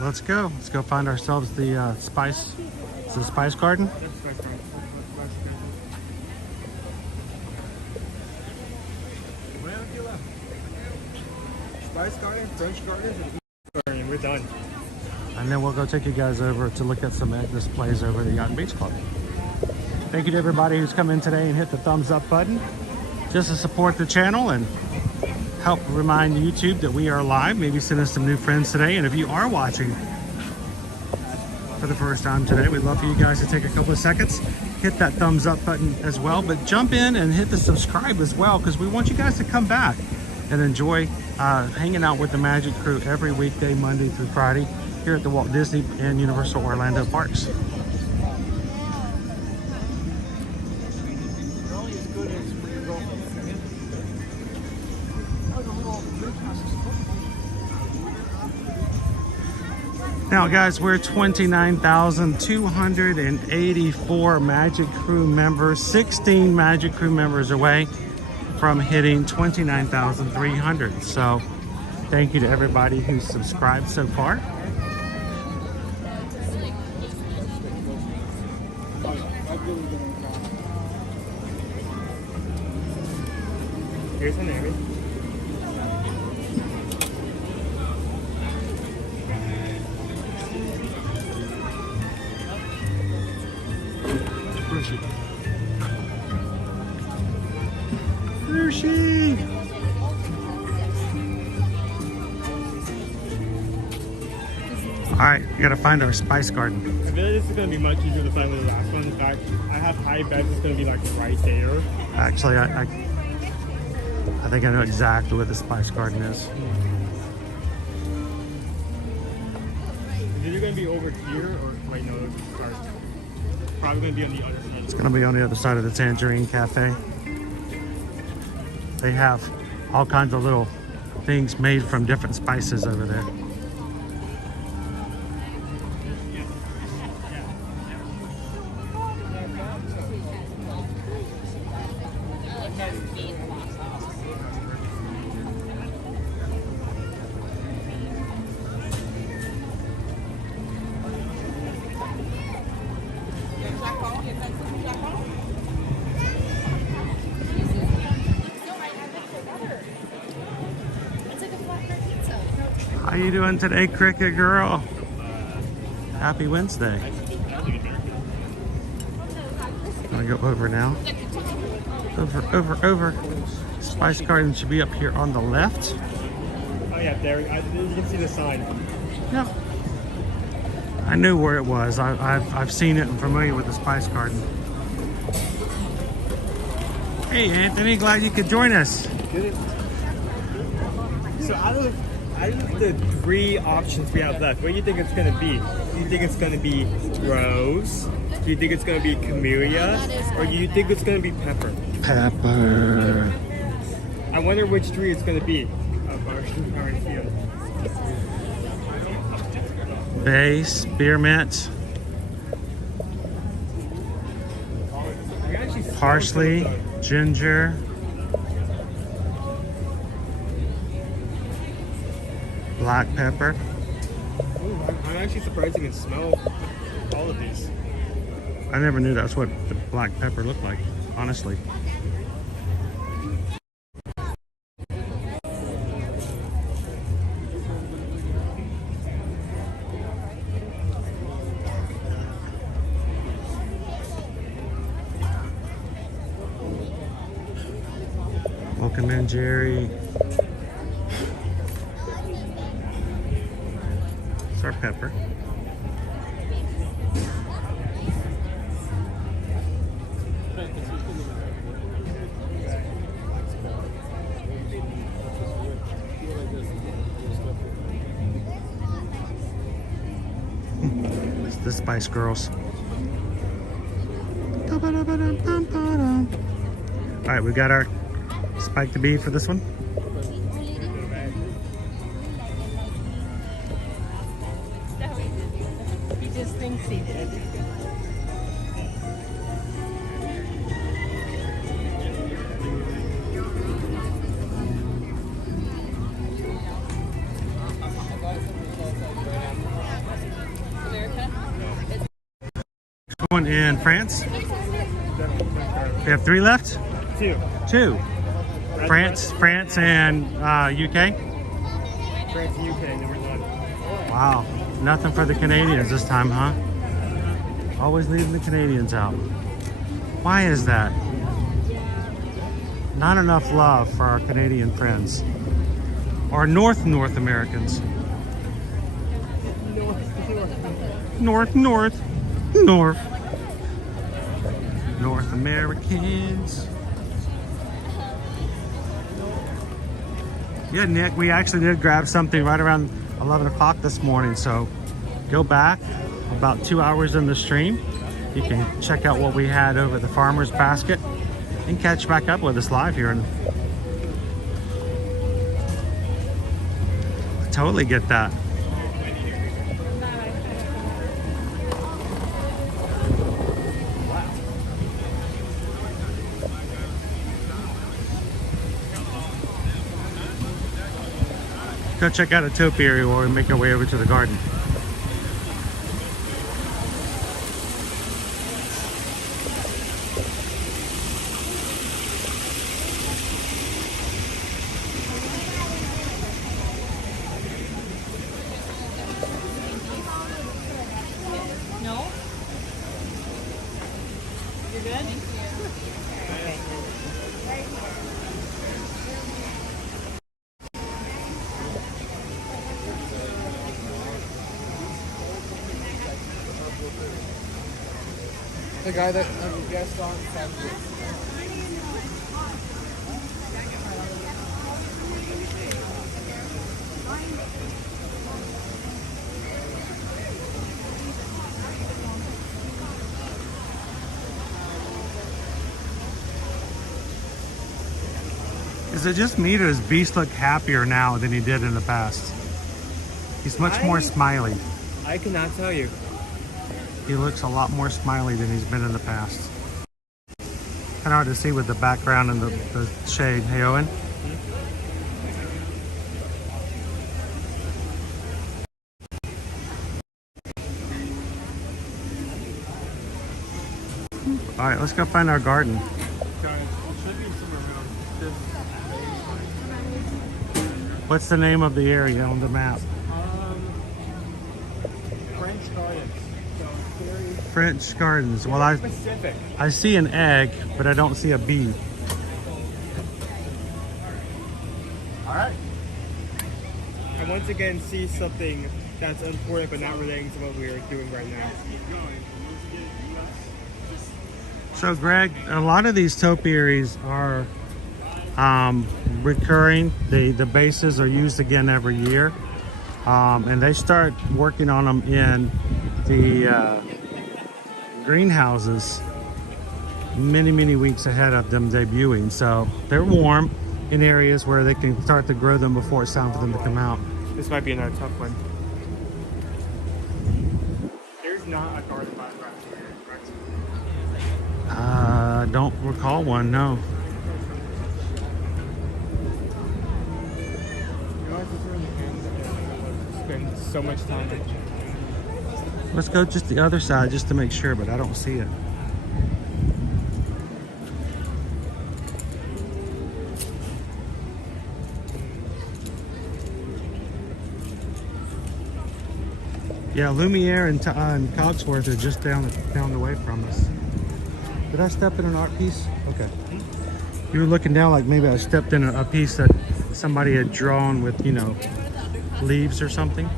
Let's go. Let's go find ourselves the spice. Is it a spice garden? Spice garden, French garden, and East garden. We're done. And then we'll go take you guys over to look at some egg displays over at the Yacht and Beach Club. Thank you to everybody who's come in today and hit the thumbs up button just to support the channel and help remind YouTube that we are live. Maybe send us some new friends today. And if you are watching for the first time today, we'd love for you guys to take a couple of seconds, hit that thumbs up button as well, but jump in and hit the subscribe as well, because we want you guys to come back and enjoy hanging out with the Magic Crew every weekday, Monday through Friday, here at the Walt Disney and Universal Orlando parks. Now guys, we're 29,284 Magic Crew members, 16 Magic Crew members away from hitting 29,300. So thank you to everybody who's subscribed so far. Here's an area. Slushie! Alright, we gotta find our spice garden. I feel like this is gonna be much easier to find than the last one. In fact, I have high bets it's gonna be like right there. Actually, I think I know exactly what the spice garden is. Is it gonna be over here or wait no, it's probably gonna be on the other side. It's gonna be on the other side of the Tangerine Cafe. They have all kinds of little things made from different spices over there. How you doing today, Cricket Girl? Happy Wednesday. I'll go over now. Over. Spice Garden should be up here on the left. Oh yeah, there. You can see the sign. Yep. I knew where it was. I've seen it and familiar with the Spice Garden. Hey Anthony, glad you could join us. Good. So out of the 3 options we have left, what do you think it's gonna be? Do you think it's gonna be rose? Do you think it's gonna be camellia? Or do you think it's gonna be pepper? Pepper. I wonder which 3 it's gonna be. Bay, spearmint, parsley, ginger, black pepper. Ooh, I'm actually surprised you can smell all of these. I never knew that's what the black pepper looked like, honestly. Welcome in, Jerry. It's our pepper. It's the Spice Girls. All right, we got our spike to be for this one. He just thinks he did. One in France. We have 3 left? 2. France and UK? France and UK, number 1. Wow, nothing for the Canadians this time, huh? Always leaving the Canadians out. Why is that? Not enough love for our Canadian friends. Or North Americans. North Americans. Yeah, Nick, we actually did grab something right around 11 o'clock this morning, so go back about 2 hours in the stream. You can check out what we had over at the Farmer's Basket and catch back up with us live here. And I totally get that. Go check out a topiary while we make our way over to the garden. No? You're good? Okay. The guy that guest on Saturday. Is it just me, or does Beast look happier now than he did in the past? He's much more smiley. I cannot tell you. He looks a lot more smiley than he's been in the past. Kind of hard to see with the background and the shade. Hey, Owen? All right, let's go find our garden. What's the name of the area on the map? French Gardens. So very French Gardens. Well, specific. I see an egg, but I don't see a bee. All right. I once again see something that's important but not relating to what we are doing right now. So, Greg, a lot of these topiaries are recurring. The bases are used again every year. And they start working on them in the greenhouses many weeks ahead of them debuting. So they're warm in areas where they can start to grow them before it's time for them to come out. This might be another tough one. There's not a garden by around here, correct? I don't recall one, no. Spend so much time. Let's go just the other side just to make sure, but I don't see it. Yeah, Lumiere and Cogsworth are just down the way from us. Did I step in an art piece? Okay. You were looking down like maybe I stepped in a piece that somebody had drawn with, you know, leaves or something.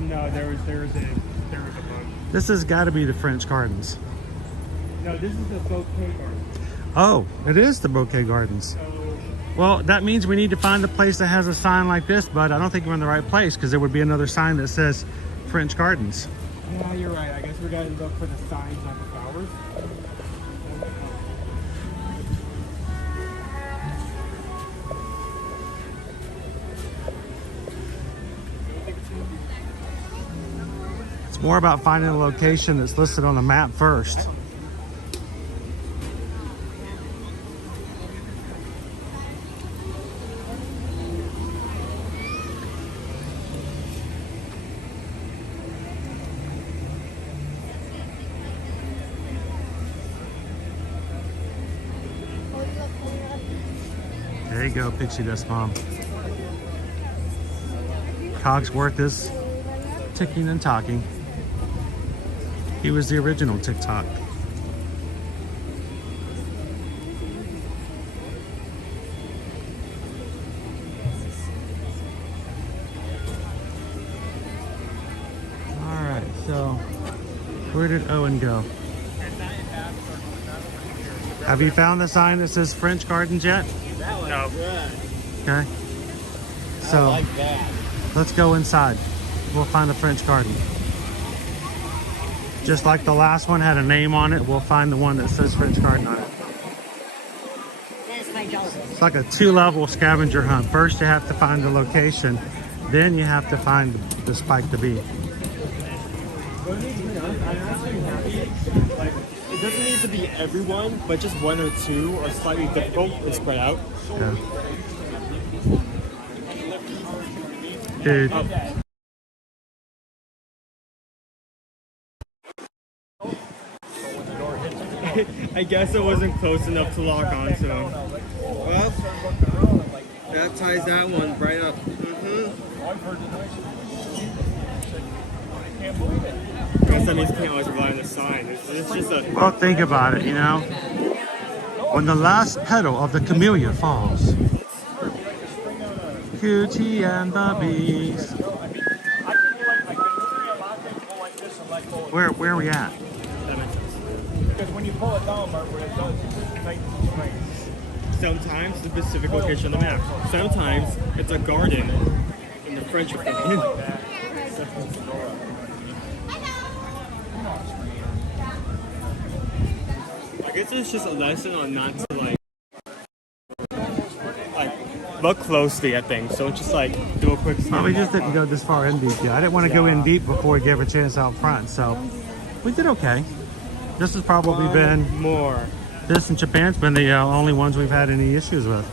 No, there was a bug. This has got to be the French Gardens. No, this is the Bouquet Gardens. Oh, it is the Bouquet Gardens. Well, that means we need to find a place that has a sign like this, but I don't think we're in the right place because there would be another sign that says French Gardens. Yeah, you're right. I guess we gotta look for the signs, not the flowers. It's more about finding a location that's listed on the map first. There you go, Pixie Dust Mom. Cogsworth is ticking and talking. He was the original TikTok. All right, so where did Owen go? Have you found the sign that says French Gardens yet? No. Okay. So like that. Let's go inside. We'll find the French Garden. Just like the last one had a name on it, we'll find the one that says French Garden on it. It's like a 2-level scavenger hunt. First you have to find the location, then you have to find the spike to be. I'm actually happy. Like, it doesn't need to be everyone, but just one or two are slightly difficult to spread out. Yeah. Dude. I guess it wasn't close enough to lock onto. Well, that ties that one right up. I guess that means you can't always rely on the sign. It's just a... Well, think about it, you know. When the last petal of the camellia falls, Cutie and the Bees. Where are we at? Because when you pull it down, Mark, what it does is it tightens the strings. Sometimes the specific location on the map. Sometimes it's a garden in the French Garden. I guess it's just a lesson on not to like look closely at things. So just like do a quick scan. Well, we just didn't go this far in deep yet. I didn't want to go in deep before we gave a chance out front, so we did okay. This has probably been more. This and Japan's been the only ones we've had any issues with.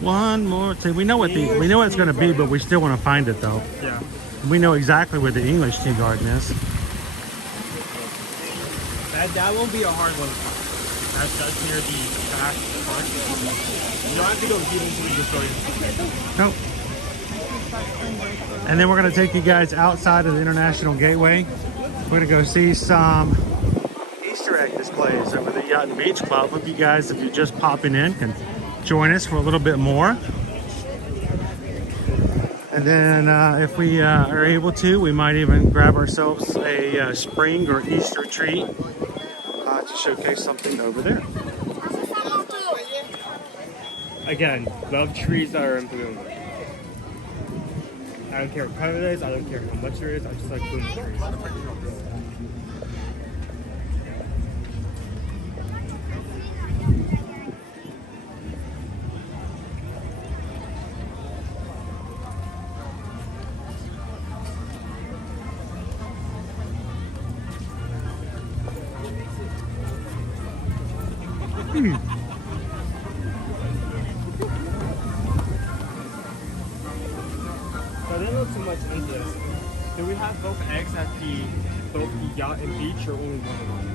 One more. See, we know what it's going to be, but we still want to find it though. Yeah. We know exactly where the English tea garden is. That won't be a hard one. That's near the back park. You don't have to go deep into the story. Nope. And then we're going to take you guys outside of the International Gateway. We're going to go see some Easter egg displays over the Yacht and Beach Club. Hope you guys, if you're just popping in, can join us for a little bit more. And then if we are able to, we might even grab ourselves a spring or Easter tree to showcase something over there. Again, love trees that are in bloom. I don't care what color it is, I don't care how much there is, I just like blooming trees. I didn't look too much into this. Do we have both eggs at both the yacht and beach, or only one of them?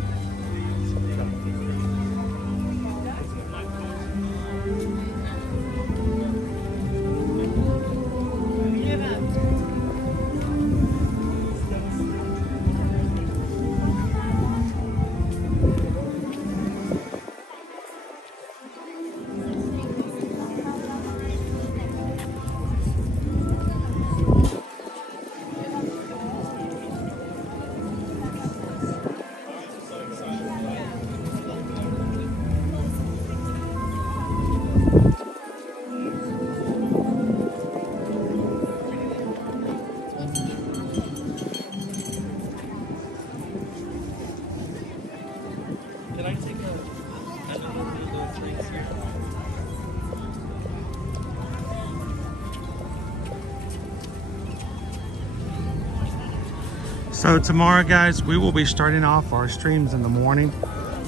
So tomorrow, guys, we will be starting off our streams in the morning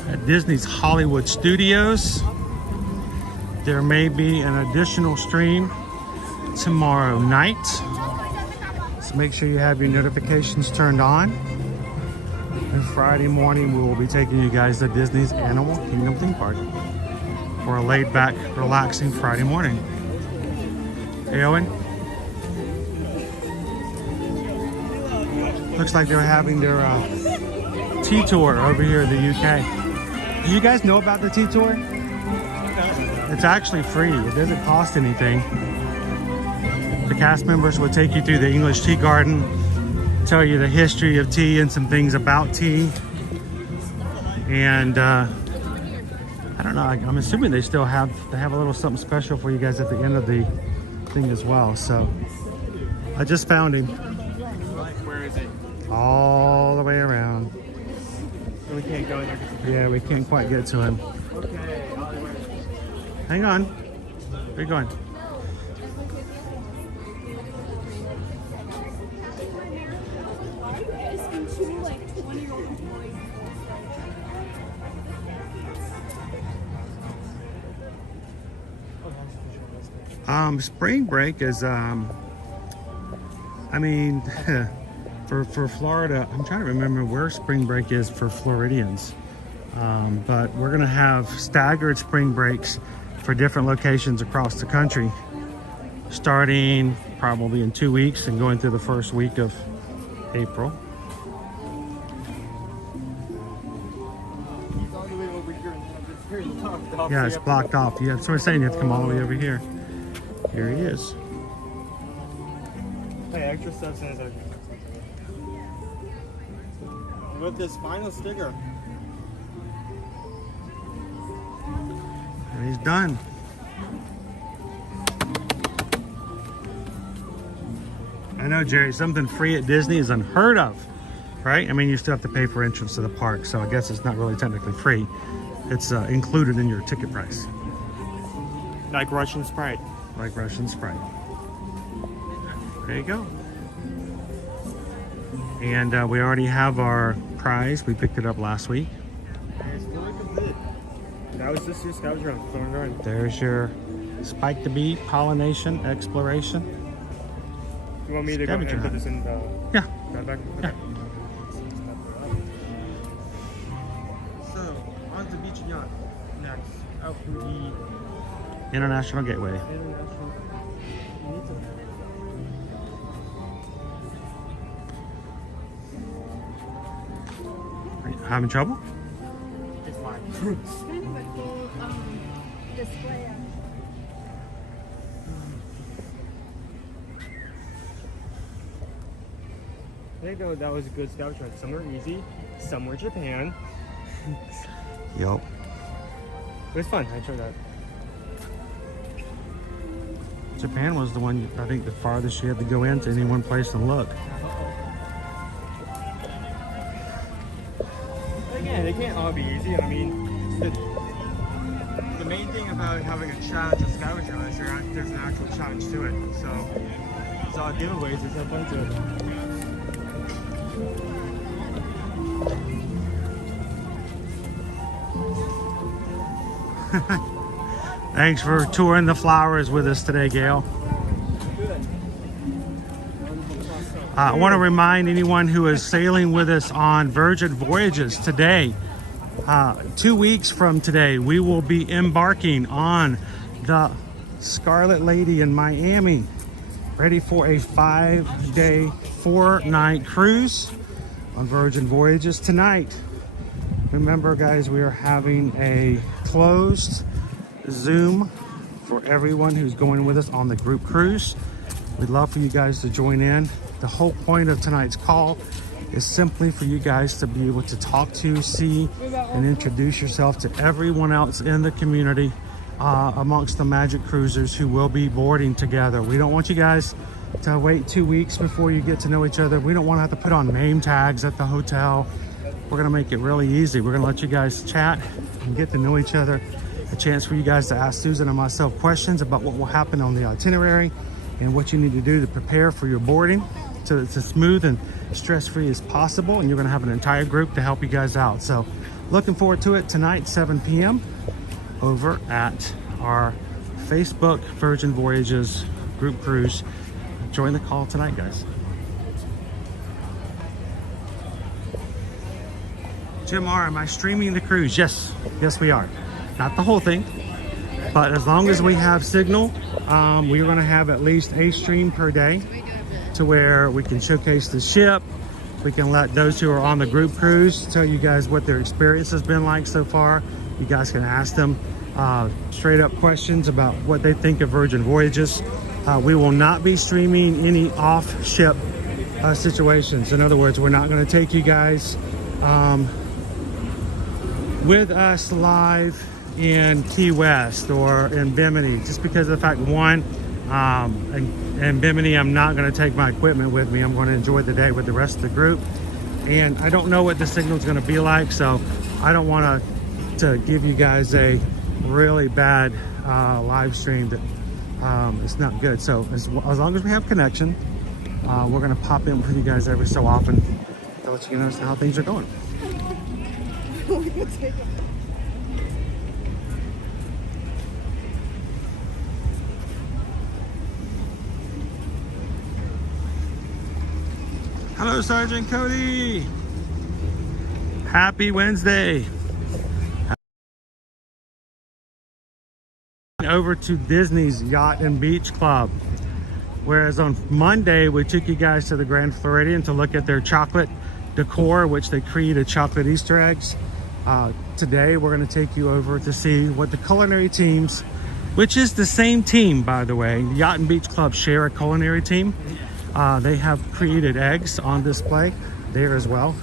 at Disney's Hollywood Studios. There may be an additional stream tomorrow night. So make sure you have your notifications turned on. And Friday morning, we will be taking you guys to Disney's Animal Kingdom theme park for a laid back, relaxing Friday morning. Hey, Owen. Looks like they're having their tea tour over here in the UK. Do you guys know about the tea tour? It's actually free. It doesn't cost anything. The cast members will take you through the English tea garden, tell you the history of tea and some things about tea. And I don't know, I'm assuming they have a little something special for you guys at the end of the thing as well. So I just found him. Where is it? All the way around. So we can't go in there? Yeah, we can't quite get to him. Okay. Hang on. Where are you going? Spring break is, I mean, for Florida, I'm trying to remember where spring break is for Floridians. But we're gonna have staggered spring breaks for different locations across the country, starting probably in 2 weeks and going through the first week of April. Yeah, it's blocked off. Yeah, so we're saying you have to come all the way over here. Here he is. Hey, extra steps in his extra. With this final sticker. And he's done. I know, Jerry, something free at Disney is unheard of, right? I mean, you still have to pay for entrance to the park, so I guess it's not really technically free. It's included in your ticket price. Like Russian Sprite. like Russian Sprite. There you go. And we already have our prize. We picked it up last week. It's fully complete. That was just your scavenger hunt. Soarin Ride. There's your Spike the Bee, Pollen-ation, Exploration. You want me to go ahead and put this in the... Yeah. Back? Yeah. So, on to Beach and Yacht next. Out through the... International Gateway. International... You need to... Are you having trouble? It's fine. It's kind of a cool display. I think that was a good scavenger hunt. Some were easy, some were Japan. Yup. It was fun. I enjoyed that. Japan was the one, I think, the farthest you had to go into any one place and look. But again, they can't all be easy. I mean, the main thing about having a challenge of scavenger hunt is there's an actual challenge to it. So it's all giveaways. It's have fun to it. Thanks for touring the flowers with us today, Gail. I want to remind anyone who is sailing with us on Virgin Voyages today, 2 weeks from today, we will be embarking on the Scarlet Lady in Miami, ready for a 5-day, 4-night cruise on Virgin Voyages tonight. Remember, guys, we are having a closed Zoom for everyone who's going with us on the group cruise. We'd love for you guys to join in. The whole point of tonight's call is simply for you guys to be able to talk to, see, and introduce yourself to everyone else in the community amongst the Magic Cruisers who will be boarding together. We don't want you guys to wait 2 weeks before you get to know each other. We don't want to have to put on name tags at the hotel. We're going to make it really easy. We're going to let you guys chat and get to know each other. A chance for you guys to ask Susan and myself questions about what will happen on the itinerary and what you need to do to prepare for your boarding so it's as smooth and stress-free as possible. And you're going to have an entire group to help you guys out. So looking forward to it tonight, 7 p.m. over at our Facebook Virgin Voyages group cruise. Join the call tonight, guys. Jim R, am I streaming the cruise? Yes, we are. Not the whole thing, but as long as we have signal, we're going to have at least a stream per day to where we can showcase the ship. We can let those who are on the group cruise tell you guys what their experience has been like so far. You guys can ask them straight up questions about what they think of Virgin Voyages. We will not be streaming any off-ship situations. In other words, we're not going to take you guys with us live in Key West or in Bimini, just because of the fact, one, in Bimini, I'm not going to take my equipment with me. I'm going to enjoy the day with the rest of the group, and I don't know what the signal is going to be like, so I don't want to give you guys a really bad live stream that it's not good. So as long as we have connection, we're going to pop in for you guys every so often to let you know how things are going. Hello, Sergeant Cody. Happy Wednesday. Over to Disney's Yacht and Beach Club. Whereas on Monday, we took you guys to the Grand Floridian to look at their chocolate decor, which they created chocolate Easter eggs. Today, we're going to take you over to see what the culinary teams, which is the same team, by the way. Yacht and Beach Club share a culinary team. They have created eggs on display there as well.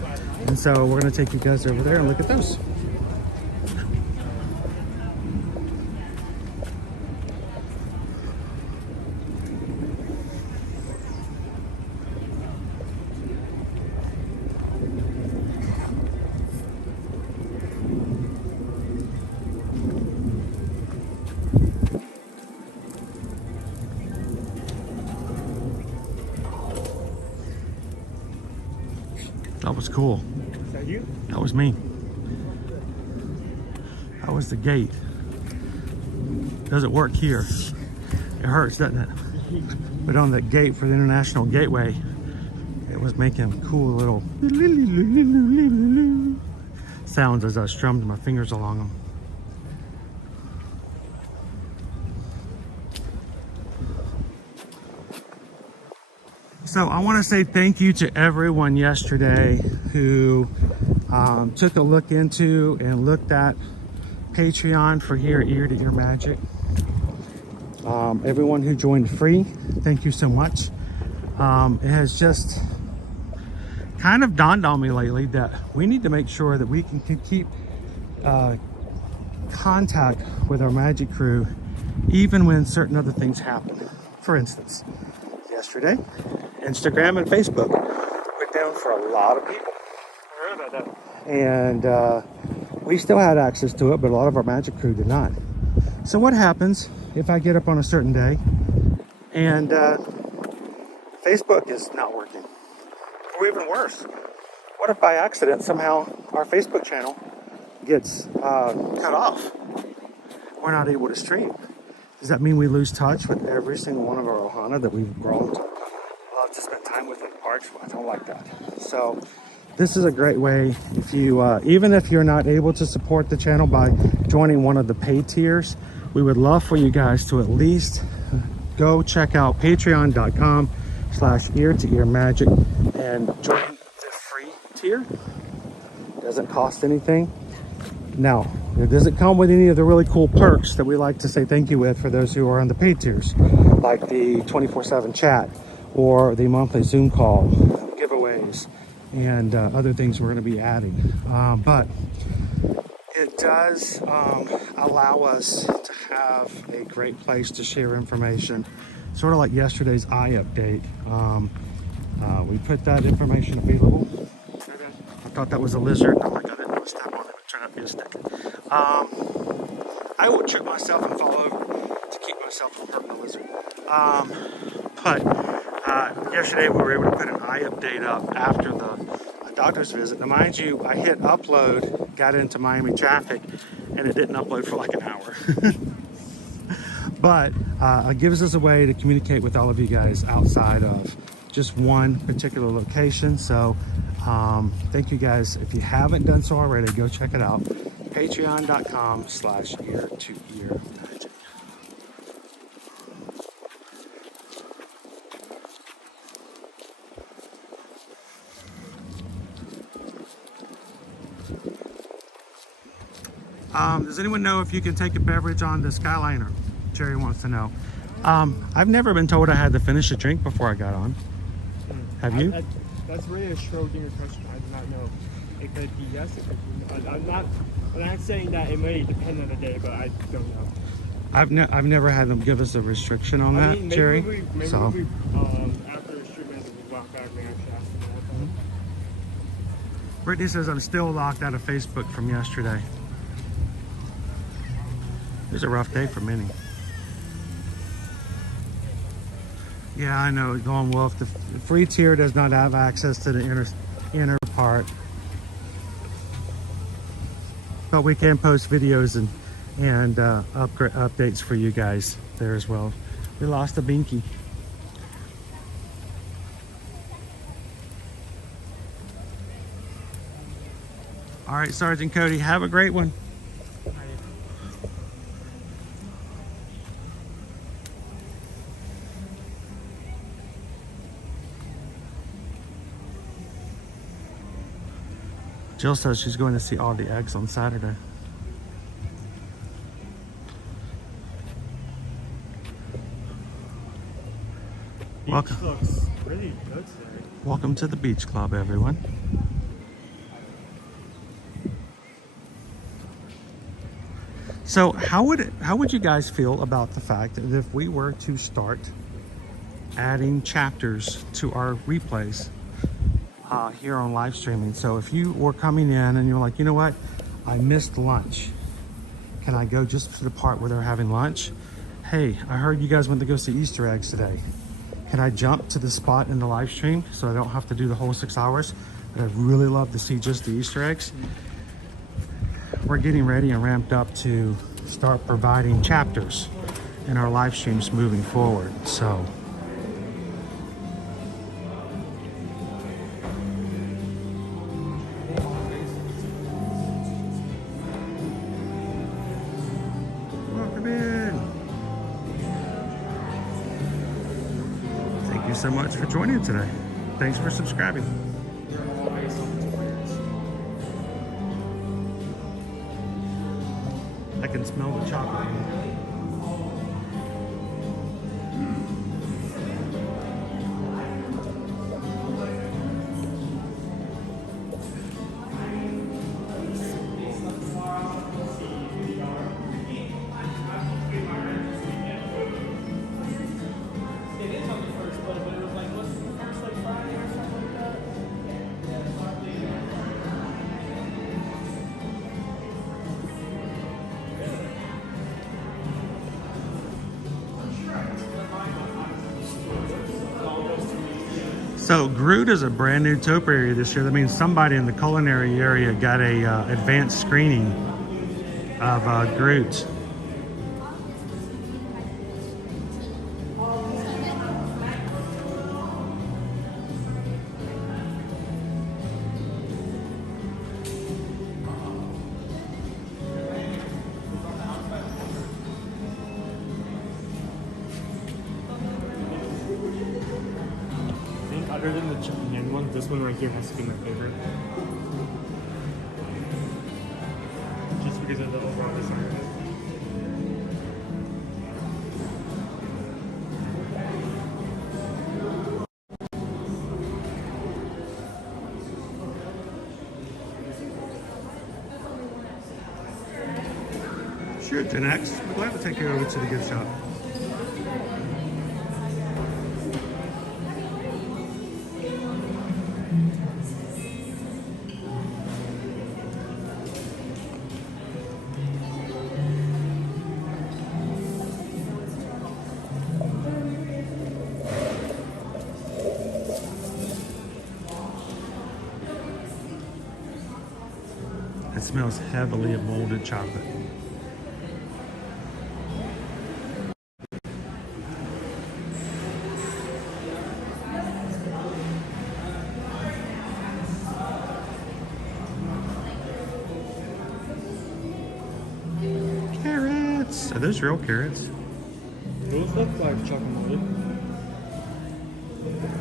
And so we're going to take you guys over there and look at those. cool. Is that you? That was me. That was the gate. Doesn't work here. It hurts, doesn't it? But on the gate for the International Gateway, it was making cool little sounds as I strummed my fingers along them. So I want to say thank you to everyone yesterday who took a look into and looked at Patreon for Ear to Ear Magic. Everyone who joined free, thank you so much. It has just kind of dawned on me lately that we need to make sure that we can keep contact with our magic crew even when certain other things happen. For instance, yesterday, Instagram and Facebook went down for a lot of people. I heard about that. And we still had access to it, but a lot of our magic crew did not. So what happens if I get up on a certain day and Facebook is not working? Or even worse, what if by accident somehow our Facebook channel gets cut off? We're not able to stream. Does that mean we lose touch with every single one of our ohana that we've grown to love to spend time with in the parks? I don't like that. So this is a great way, if you even if you're not able to support the channel by joining one of the paid tiers, we would love for you guys to at least go check out patreon.com/ear-to-ear-magic and join the free tier. Doesn't cost anything. Now, it doesn't come with any of the really cool perks that we like to say thank you with for those who are on the paid tiers, like the 24/7 chat or the monthly Zoom call, giveaways, and other things we're going to be adding. But it does allow us to have a great place to share information, sort of like yesterday's eye update. We put that information available. I thought that was a lizard. Oh my god, I didn't want to step on it. It turned out to be a stick. I will trip myself and fall over to keep myself from hurting the lizard. But yesterday we were able to put an eye update up after the doctor's visit. Now mind you, I hit upload, got into Miami traffic, and it didn't upload for like an hour. But it gives us a way to communicate with all of you guys outside of just one particular location. So thank you guys. If you haven't done so already, go check it out. Patreon.com/ear-to-ear-magic. Does anyone know if you can take a beverage on the Skyliner? Jerry wants to know. I've never been told I had to finish a drink before I got on. Have you? That's really a Schrodinger question. I do not know. It could be yes, it could be no. I'm not saying that it may depend on the day, but I don't know. I've never had them give us a restriction on that, maybe Jerry. Maybe so after the treatment, we walk back, we actually ask them that. Brittany says I'm still locked out of Facebook from yesterday. It was a rough day for many. Yeah, I know, Going Wolf. The free tier does not have access to the inner part. But we can post videos and updates for you guys there as well. We lost a binky. All right, Sergeant Cody, have a great one. Jill says she's going to see all the eggs on Saturday. Beach looks really good today. Welcome to the Beach Club, everyone. So how would you guys feel about the fact that if we were to start adding chapters to our replays here on live streaming? So if you were coming in and you're like, you know what, I missed lunch, can I go just to the part where they're having lunch? Hey, I heard you guys went to go see Easter eggs today. Can I jump to the spot in the live stream so I don't have to do the whole 6 hours? But I'd really love to see just the Easter eggs. We're getting ready and ramped up to start providing chapters in our live streams moving forward. So welcome in. Thank you so much for joining today. Thanks for subscribing. I can smell the chocolate. So Groot is a brand new topiary this year. That means somebody in the culinary area got a advanced screening of Groot. Other than the chicken hen one, this one right here has to be my favorite. Just because of the overall design of it. Sure, Gen X. We're glad to take you over to the gift shop. It smells heavily of molded chocolate. Carrots! Are those real carrots? Those look like chocolate molded. I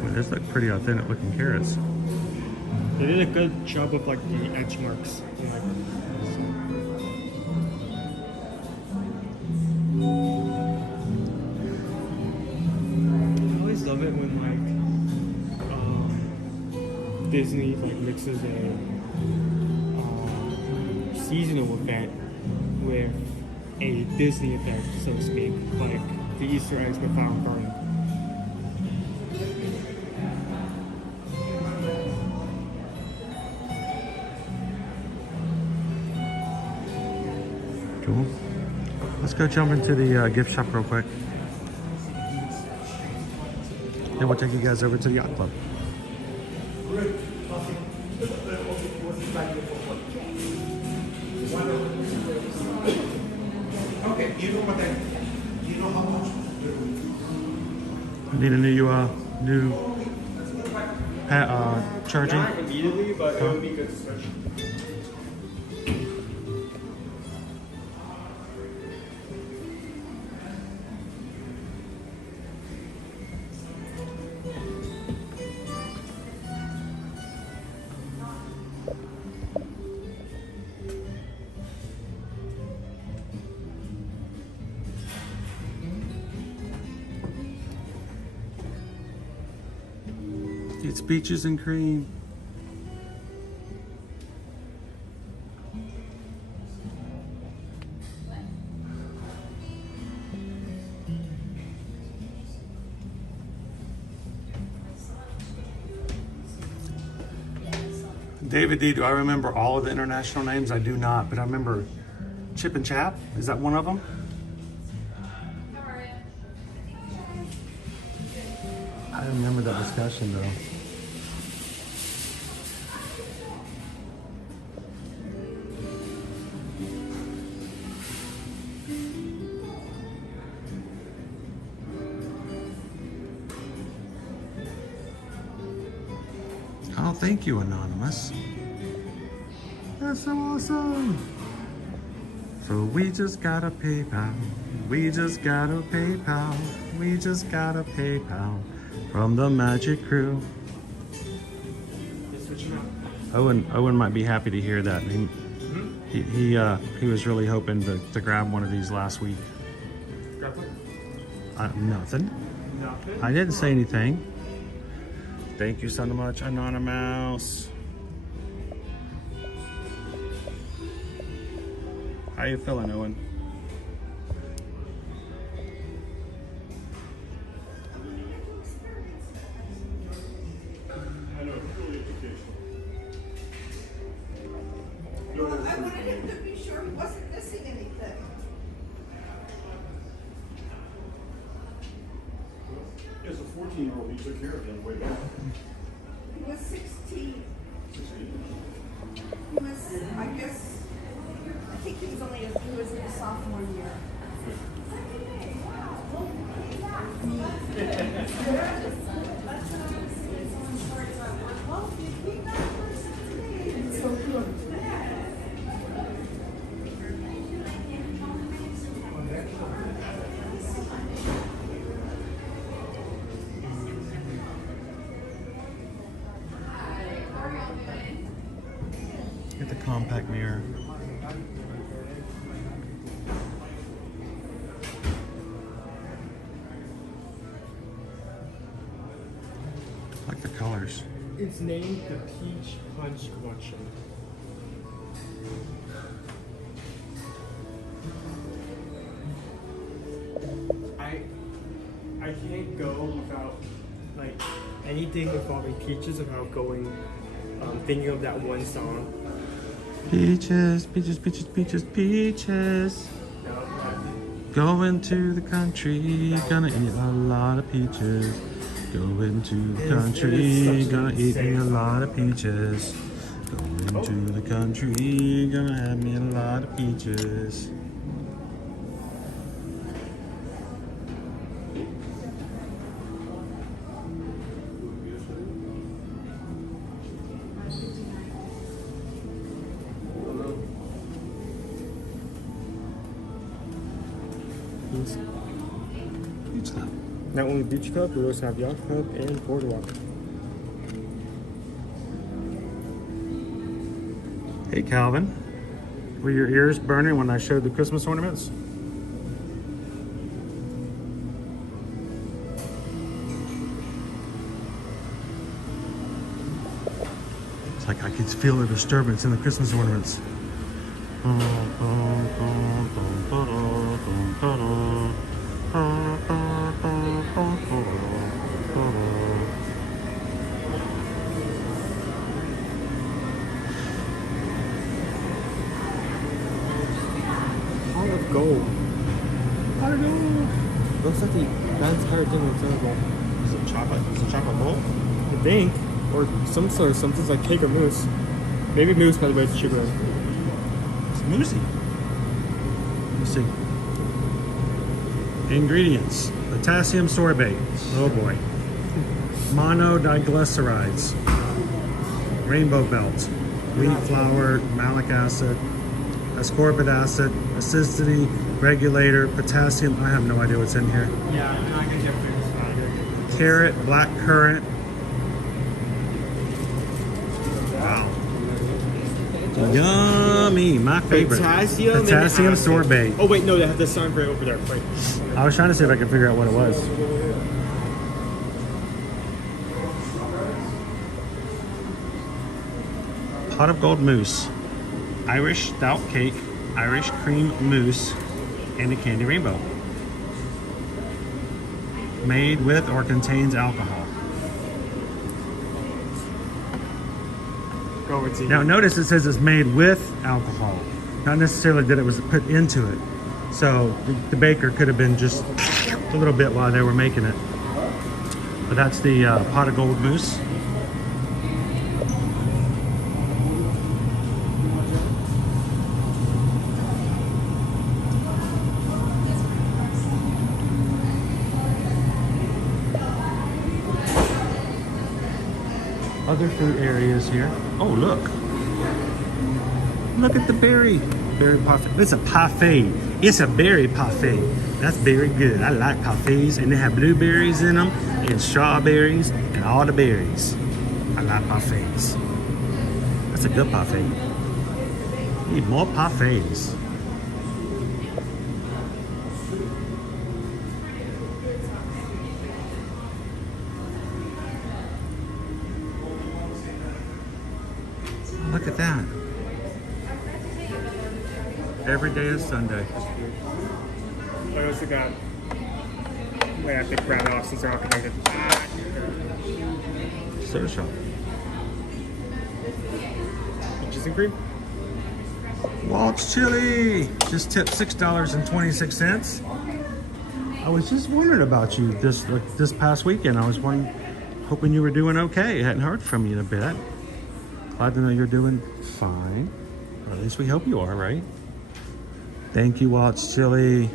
mean, those look pretty authentic looking carrots. They did a good job of like the edge marks. Like, I always love it when like Disney like mixes a seasonal event with a Disney event, so to speak, like the Easter eggs by Flower Garden. Cool. Let's go jump into the gift shop real quick. Then we'll take you guys over to the yacht club. Okay, you know what you know how much? I need a new charging. Not immediately, but it would be good to switch. It's peaches and cream. David D, do I remember all of the international names? I do not, but I remember Chip and Chap. Is that one of them? I remember that discussion though. thank you, Anonymous. That's so awesome. So we just got a PayPal. We just got a PayPal. We just got a PayPal from the Magic Crew. Owen might be happy to hear that. He was really hoping to grab one of these last week. Nothing. I didn't say anything. Thank you so much, Anonymous. How you feeling, Owen? I wanted him to be sure he wasn't missing anything. As a 14-year-old, he took care of him way back. He was 16. 16. He was, I guess, I think he was in his sophomore year. It's so good. Get the compact mirror. I like the colors. It's named the Peach Punch Collection. I can't go without like anything involving peaches without going thinking of that one song. Peaches, peaches, peaches, peaches, peaches. Going to the country, gonna eat a lot of peaches. Going to the country, gonna eat me a lot of peaches. Going to the country, gonna have me a lot of peaches. Beach Club. Not only Beach Club, we also have Yacht Club and Boardwalk. Hey Calvin, were your ears burning when I showed the Christmas ornaments? It's like I could feel the disturbance in the Christmas ornaments. Gold. Pot of gold. Looks like the entire thing was in gold. Is it chocolate? Is it chocolate gold? I think. Or some sort of something's like cake or mousse. Maybe mousse, by the way, it's sugar. It's moussey. Let me see. Ingredients. Potassium sorbate. Oh boy. Monodiglycerides. Rainbow belt. Wheat flour, malic acid, ascorbic acid, acidity regulator, potassium. I have no idea what's in here. Yeah, I can get things. Carrot, black currant. Wow. Yummy, my favorite. Potassium sorbate. Oh wait, no, they have the sign right over there. Wait. I was trying to see if I could figure out what it was. Pot of gold mousse, Irish stout cake, Irish cream mousse, and a candy rainbow. Made with or contains alcohol. Now notice it says it's made with alcohol, not necessarily that it was put into it. So the baker could have been just a little bit while they were making it. But that's the pot of gold mousse. other food areas here. Oh, look. Look at the berry parfait. It's a parfait. It's a berry parfait. That's very good. I like parfaits, and they have blueberries in them, and strawberries, and all the berries. I like parfaits. That's a good parfait. Need more parfaits. Look at that. Every day is Sunday. What else we got? Wait, I have to grab it off since they're all connected. Soda shop. Peaches and cream. Walt's Chili. Just tipped $6.26. I was just wondering about you this past weekend. I was hoping you were doing okay. I hadn't heard from you in a bit. Glad to know you're doing fine. Or at least we hope you are, right? Thank you, Walt's Chili.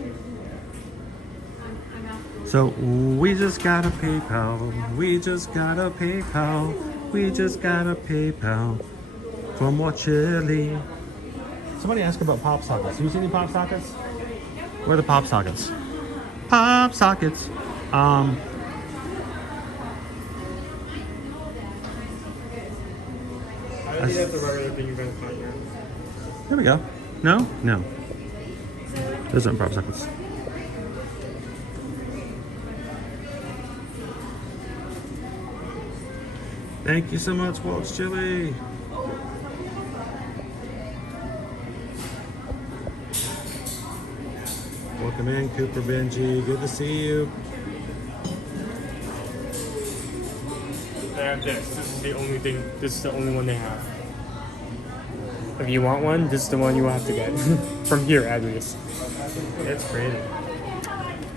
So we just got a PayPal. We just got a PayPal. We just got a PayPal for more chili. Somebody asked about pop sockets. Do you see any pop sockets? Where are the pop sockets? Pop sockets. I don't think that's a regular thing you're going to find here. There we go. No? No. Those aren't pop sockets. Thank you so much, Walt's Chili. Welcome in, Cooper Benji. Good to see you. They have this. This is the only thing. This is the only one they have. If you want one, this is the one you will have to get. From here, at least. It's pretty.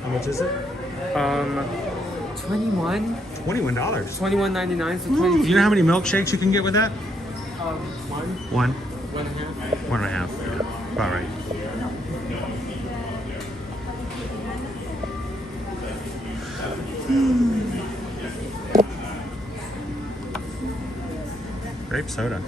How much is it? 21. $21. $21.99 for 20. You know how many milkshakes you can get with that? One. 1. 1.5. 1.5. Yeah. About right. Grape soda.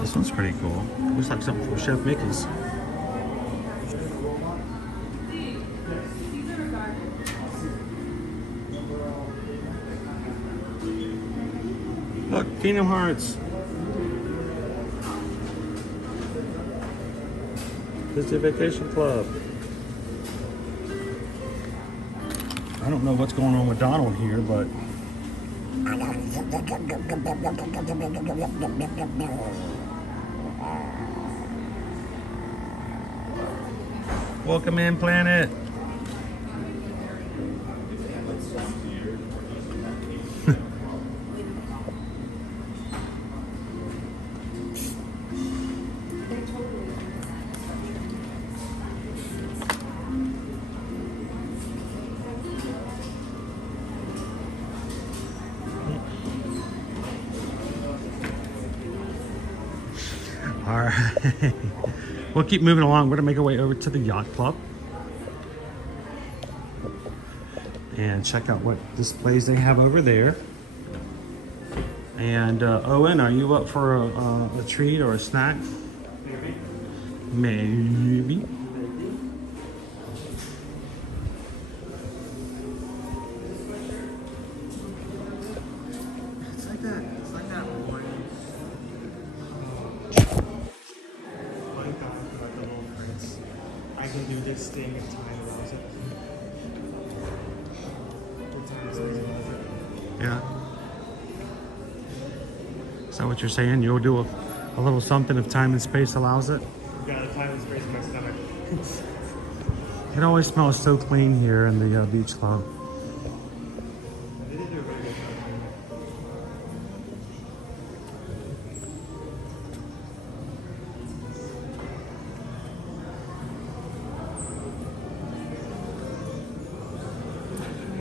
This one's pretty cool. Looks like something from Chef Mickey's. Look, Kingdom Hearts. Disney Vacation Club. I don't know what's going on with Donald here, but welcome in, Planet. All right, we'll keep moving along. We're gonna make our way over to the Yacht Club and check out what displays they have over there. And Owen, are you up for a treat or a snack? Maybe. It's like that. It's like that one guy from the Little Prince. I can do this thing in time. Yeah. Is that what you're saying? You'll do a little something if time and space allows it? Got a time and space in my stomach. It always smells so clean here in the beach club. They did do a really good job.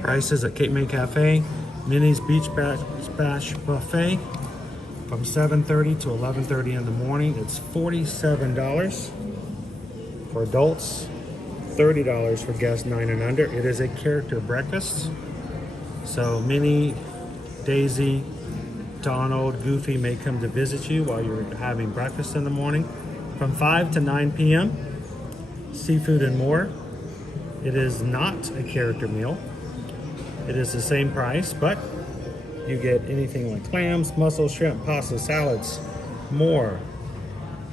Prices at Cape May Cafe, Minnie's Beach Bash Buffet from 7:30 to 11:30 in the morning. It's $47 for adults, $30 for guests 9 and under. It is a character breakfast. So Minnie, Daisy, Donald, Goofy may come to visit you while you're having breakfast in the morning from 5 to 9 p.m. Seafood and more. It is not a character meal. It is the same price, but you get anything like clams, mussels, shrimp, pasta, salads, more.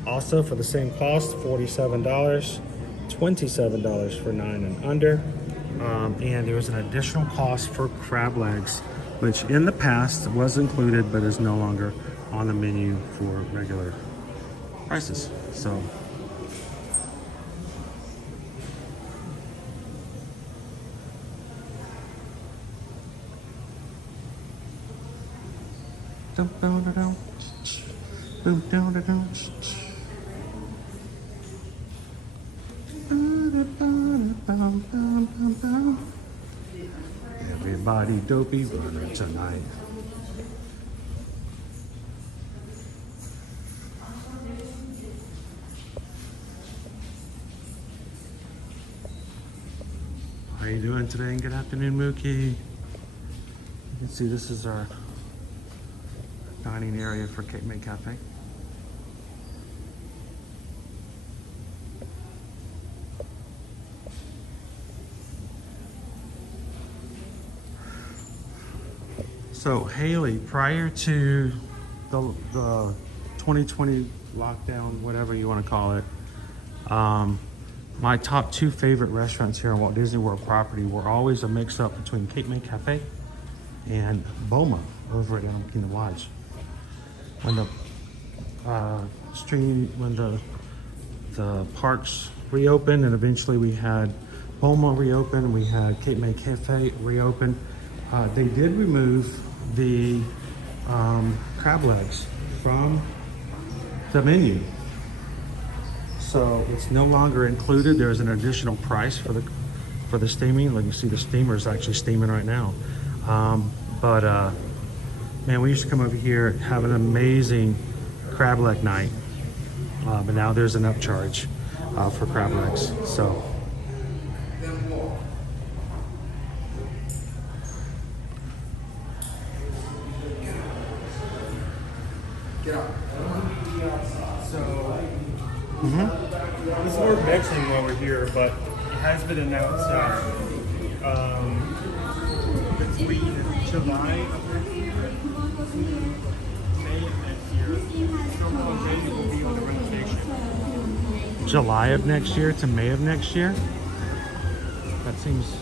Also for the same cost, $47, $27 for 9 and under. And there's an additional cost for crab legs, which in the past was included, but is no longer on the menu for regular prices. So everybody dopey runner tonight. How are you doing today? And good afternoon, Mookie. You can see this is our dining area for Cape May Cafe. So Haley, prior to the 2020 lockdown, whatever you want to call it, my top 2 favorite restaurants here on Walt Disney World property were always a mix-up between Cape May Cafe and Boma over at Animal Kingdom Lodge. When the parks reopened, and eventually we had Boma reopen, we had Cape May Cafe reopen, they did remove the crab legs from the menu. So it's no longer included. There's an additional price for the steaming. Like you see, the steamer is actually steaming right now. Man, we used to come over here, have an amazing crab leg night, but now there's an upcharge for crab legs. So There's more mixing over here, but it has been announced that between July of this year and May of next year, Stonewall J will be on the renovation. July of next year to May of next year? That seems...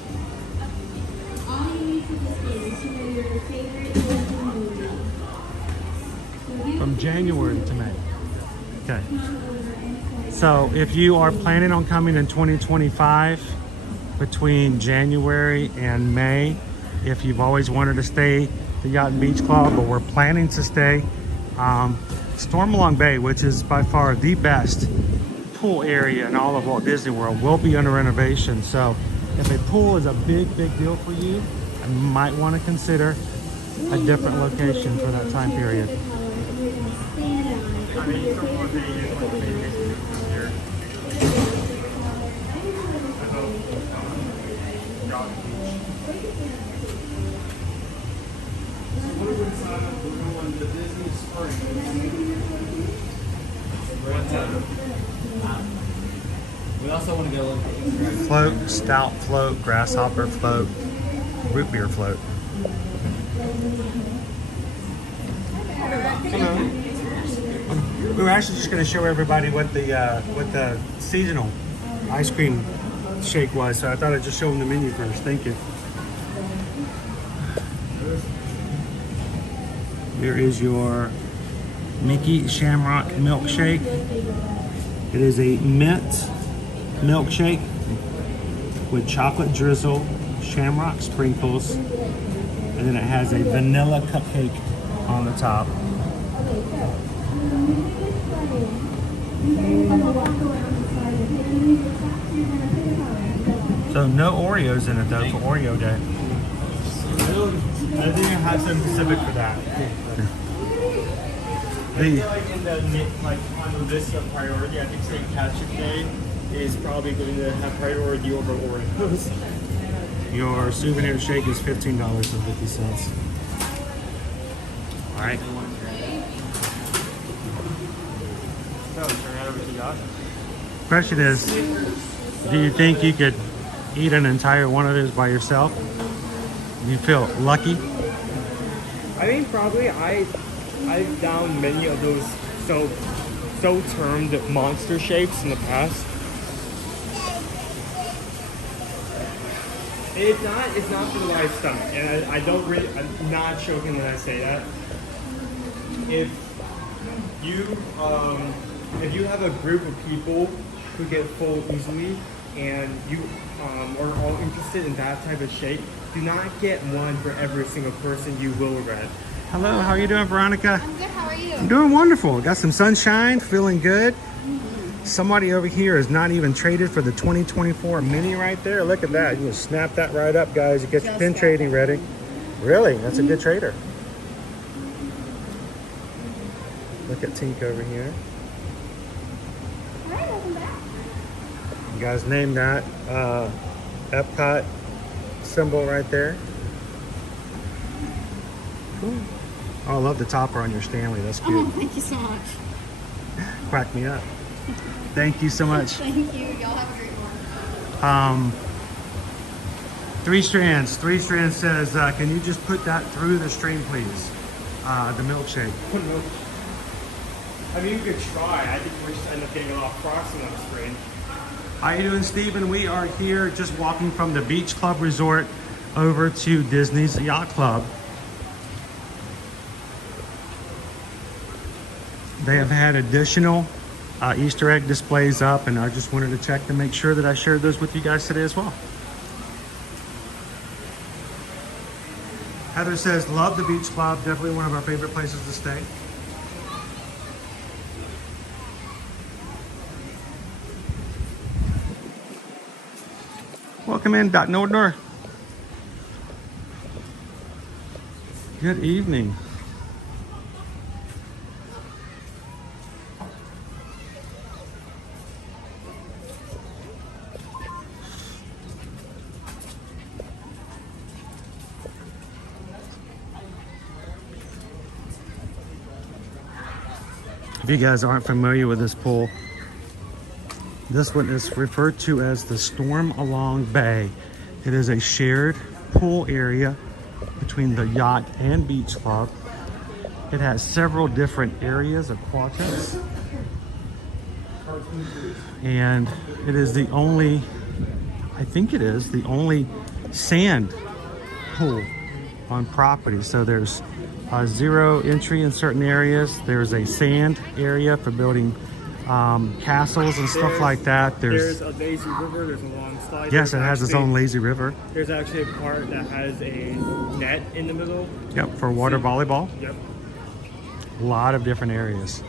From January to May. Okay. So if you are planning on coming in 2025 between January and May, if you've always wanted to stay at the Yacht and Beach Club, or we're planning to stay, Stormalong Bay, which is by far the best pool area in all of Walt Disney World, will be under renovation. So if a pool is a big deal for you, you might want to consider a different location for that time period. We also want to go look. Float, stout float, grasshopper float, root beer float. Hello. We were actually just going to show everybody what the seasonal ice cream shake was, so I thought I'd just show them the menu first. Thank you. Here is your Mickey Shamrock milkshake. It is a mint milkshake with chocolate drizzle, shamrock sprinkles, and then it has a vanilla cupcake on the top. So no Oreos in it though for Oreo Day. I think it has some Pacific for that. I feel like in the on the list of priority, I think St. Patrick's Day is probably going to have priority over Oreos. Your souvenir shake is $15.50. All right. So turn that over to Josh. Question is, do you think you could eat an entire one of those by yourself? Do you feel lucky? I think probably I've downed many of those so termed monster shapes in the past. It's not for the light stomach, and I'm not joking when I say that. If you have a group of people who get full easily, and you are all interested in that type of shake, do not get one for every single person you will rent. Hello, how are you doing, Veronica? I'm good, how are you? I'm doing wonderful. Got some sunshine, feeling good. Somebody over here is not even traded for the 2024 Mini right there. Look at that. You can snap that right up, guys. You get your pin trading ready. Really? That's a good trader. Look at Tink over here. Hi, welcome back. You guys name that Epcot symbol right there. Cool. Oh, I love the topper on your Stanley. That's cute. Oh, thank you so much. Crack me up. Thank you so much. Thank you. Y'all have a great one. Three Strands says, can you just put that through the stream, please? The milkshake. I mean, you could try. I think we're just end up getting a lot of frosting on the screen. How you doing, Stephen? We are here just walking from the Beach Club Resort over to Disney's Yacht Club. They have had additional Easter egg displays up, and I just wanted to check to make sure that I shared those with you guys today as well. Heather says, love the Beach Club. Definitely one of our favorite places to stay. Welcome in, Dot Nordnor. Good evening. If you guys aren't familiar with this pool, this one is referred to as the Storm Along Bay. It is a shared pool area between the yacht and beach club. It has several different areas, aquatics, and it is the only, I think it is the only sand pool on property. So there's zero entry in certain areas. There's a sand area for building castles and stuff like that. There's a lazy river, there's a long slide. Yes, it has its own lazy river. There's actually a part that has a net in the middle. Yep, for water volleyball. Yep. A lot of different areas.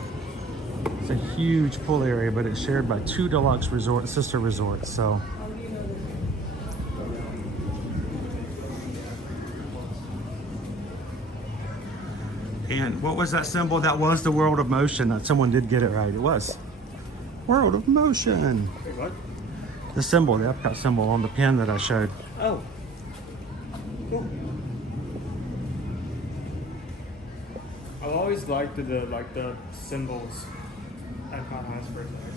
It's a huge pool area, but it's shared by two deluxe sister resorts. So and what was that symbol? That was the World of Motion. That someone did get it right. It was World of Motion. Wait, what? The symbol, the Epcot symbol on the pin that I showed. Oh. Cool. I've always liked the symbols Epcot has for its eyes.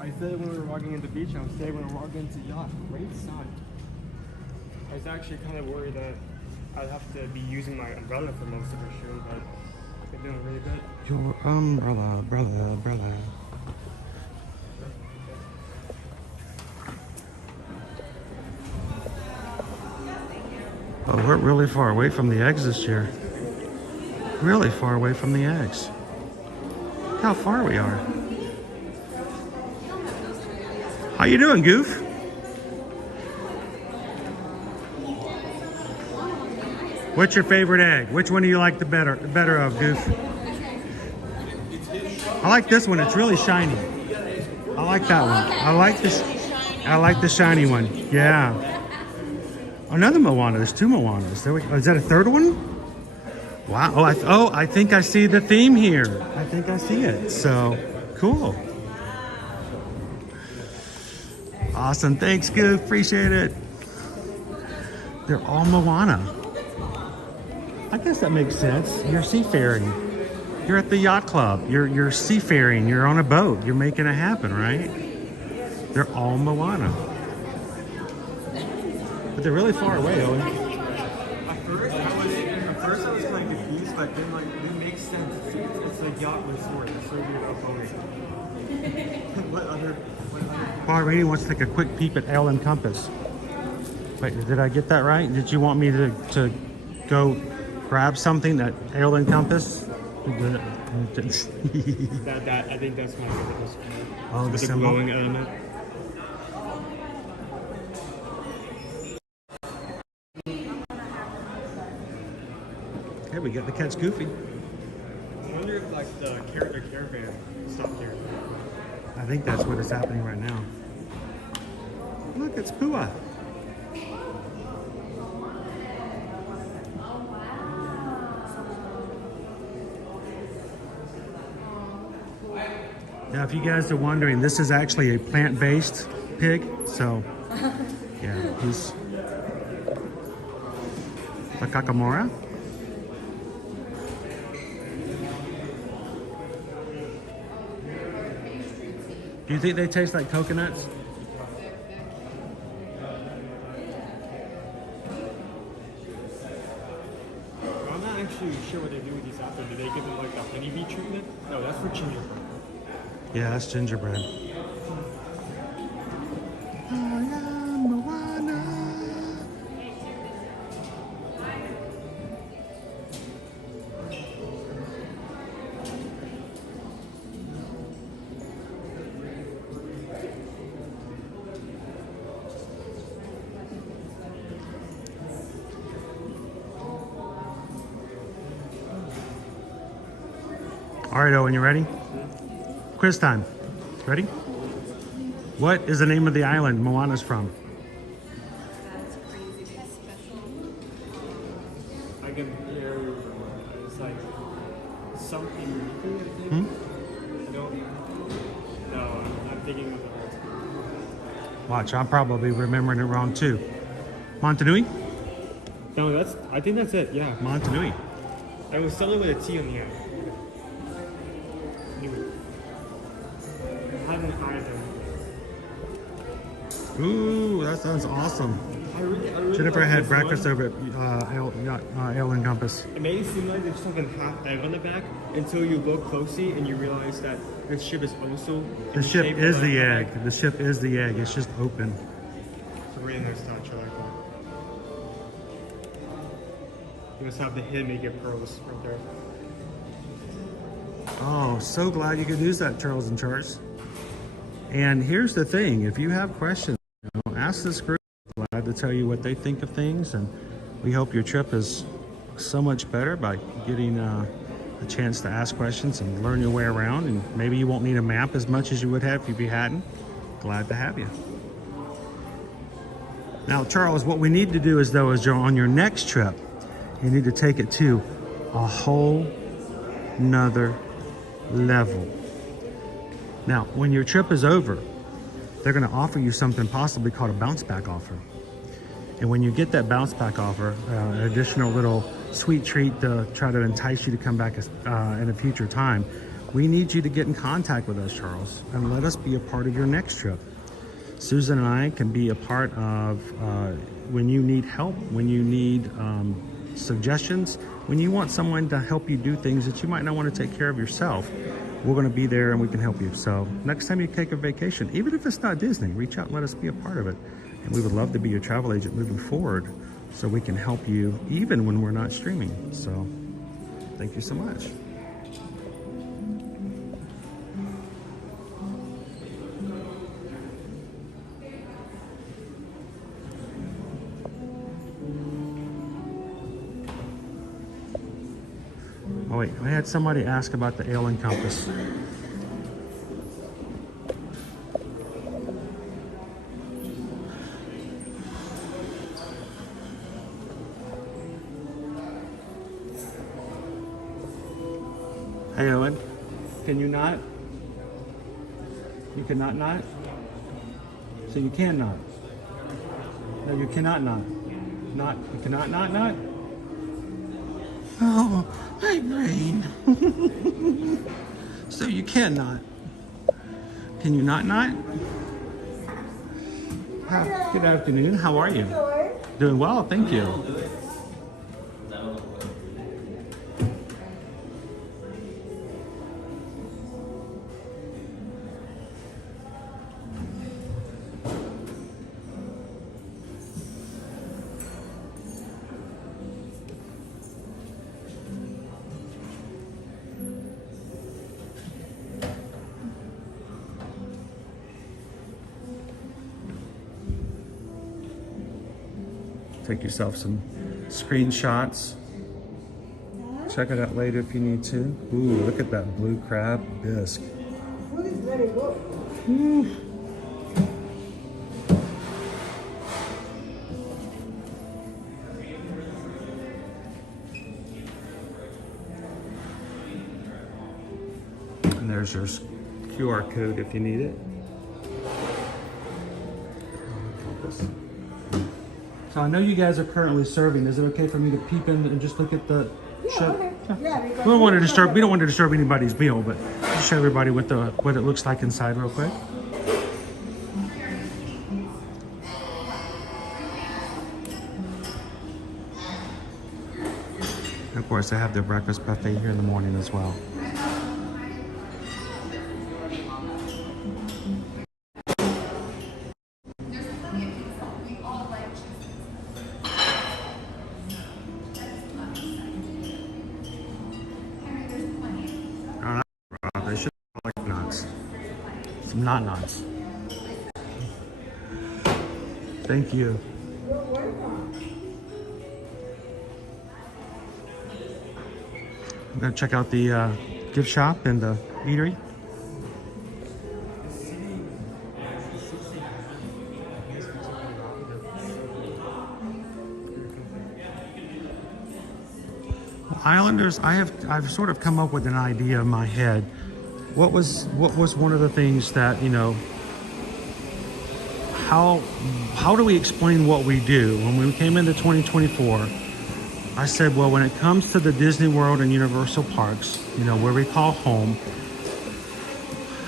I said when we were walking into the beach, I was saying when we were walking into the yacht, great sun. I was actually kind of worried that I'd have to be using my umbrella for most of the show, but they're doing really good. Your umbrella, brother. Oh, we're really far away from the eggs this year. Really far away from the eggs. Look how far we are. How you doing, Goof? What's your favorite egg? Which one do you like the better of, Goof? I like this one. It's really shiny. I like that one. I like this. I like the shiny one. Yeah. Another Moana. There's two Moanas. Is that a third one? Wow. I think I see the theme here. I think I see it. So, cool. Awesome. Thanks, Goof. Appreciate it. They're all Moana. I guess that makes sense. You're seafaring. You're at the yacht club. You're seafaring. You're on a boat. You're making it happen, right? They're all Moana. But they're really far away, Owen. At first I was kind of confused, but then like it makes sense. It's a yacht resort. It's so weird opposed. What other? Paul Rainey wants to take a quick peep at Ale and Compass. Wait, did I get that right? Did you want me to go grab something at Ale and Compass? that I think that's my favorite. Oh, the symbol? Glowing element. Okay, we got to catch Goofy. I wonder if like the caravan stopped here. I think that's what is happening right now. Look, it's Pua. Now, if you guys are wondering, this is actually a plant-based pig. So, yeah, he's the Kakamora. Do you think they taste like coconuts? I'm not actually sure what they do with these after. Do they give them like the honeybee treatment? No, that's for gingerbread. Yeah, that's gingerbread. All right, Owen, you ready? Quiz time. Ready? What is the name of the island Moana's from? I can hear it's like something. Hmm? No, I'm thinking of the words. Watch, I'm probably remembering it wrong too. Montanui? No, I think that's it. Yeah, Montanui. I was something with a T on the end. Ooh, that sounds awesome. I really Jennifer like had this breakfast one. over at Ale and Compass. It made it seem like there's something half egg on the back until you look closely and you realize that this ship is also The ship is the egg. The ship is the egg. It's just open. It's a really nice touch. I like that. You must have the hidden make it pearls right there. Oh, so glad you could use that, Charles and Charles. And here's the thing. If you have questions, ask this group. Glad to tell you what they think of things. And we hope your trip is so much better by getting a chance to ask questions and learn your way around. And maybe you won't need a map as much as you would have if you hadn't. Glad to have you. Now, Charles, what we need to do is on your next trip, you need to take it to a whole nother level. Now, when your trip is over, they're going to offer you something possibly called a bounce back offer. And when you get that bounce back offer, an additional little sweet treat to try to entice you to come back in a future time, we need you to get in contact with us, Charles, and let us be a part of your next trip. Susan and I can be a part of when you need help, when you need suggestions, when you want someone to help you do things that you might not want to take care of yourself. We're going to be there and we can help you. So next time you take a vacation, even if it's not Disney, reach out and let us be a part of it. And we would love to be your travel agent moving forward so we can help you even when we're not streaming. So thank you so much. Oh wait, I had somebody ask about the Ale and Compass. Hey, Owen. Can you not? You cannot not? So you can not. No, you cannot not. Not, you cannot not? Oh, my brain. So you cannot. Can you not? Good afternoon. How are you? Doing well, thank you. Take yourself some screenshots. Check it out later if you need to. Ooh, look at that blue crab bisque. Mm. And there's your QR code if you need it. So I know you guys are currently serving. Is it okay for me to peep in and just look at the chef? Okay. Yeah, We don't want to disturb. We don't want to disturb anybody's meal, but just show everybody what it looks like inside real quick. And of course, they have their breakfast buffet here in the morning as well. They should like knots. Some knots. Thank you. I'm gonna check out the gift shop and the eatery. Islanders, I've sort of come up with an idea in my head. What was one of the things that, you know, how do we explain what we do? When we came into 2024, I said, well, when it comes to the Disney World and Universal parks, you know, where we call home,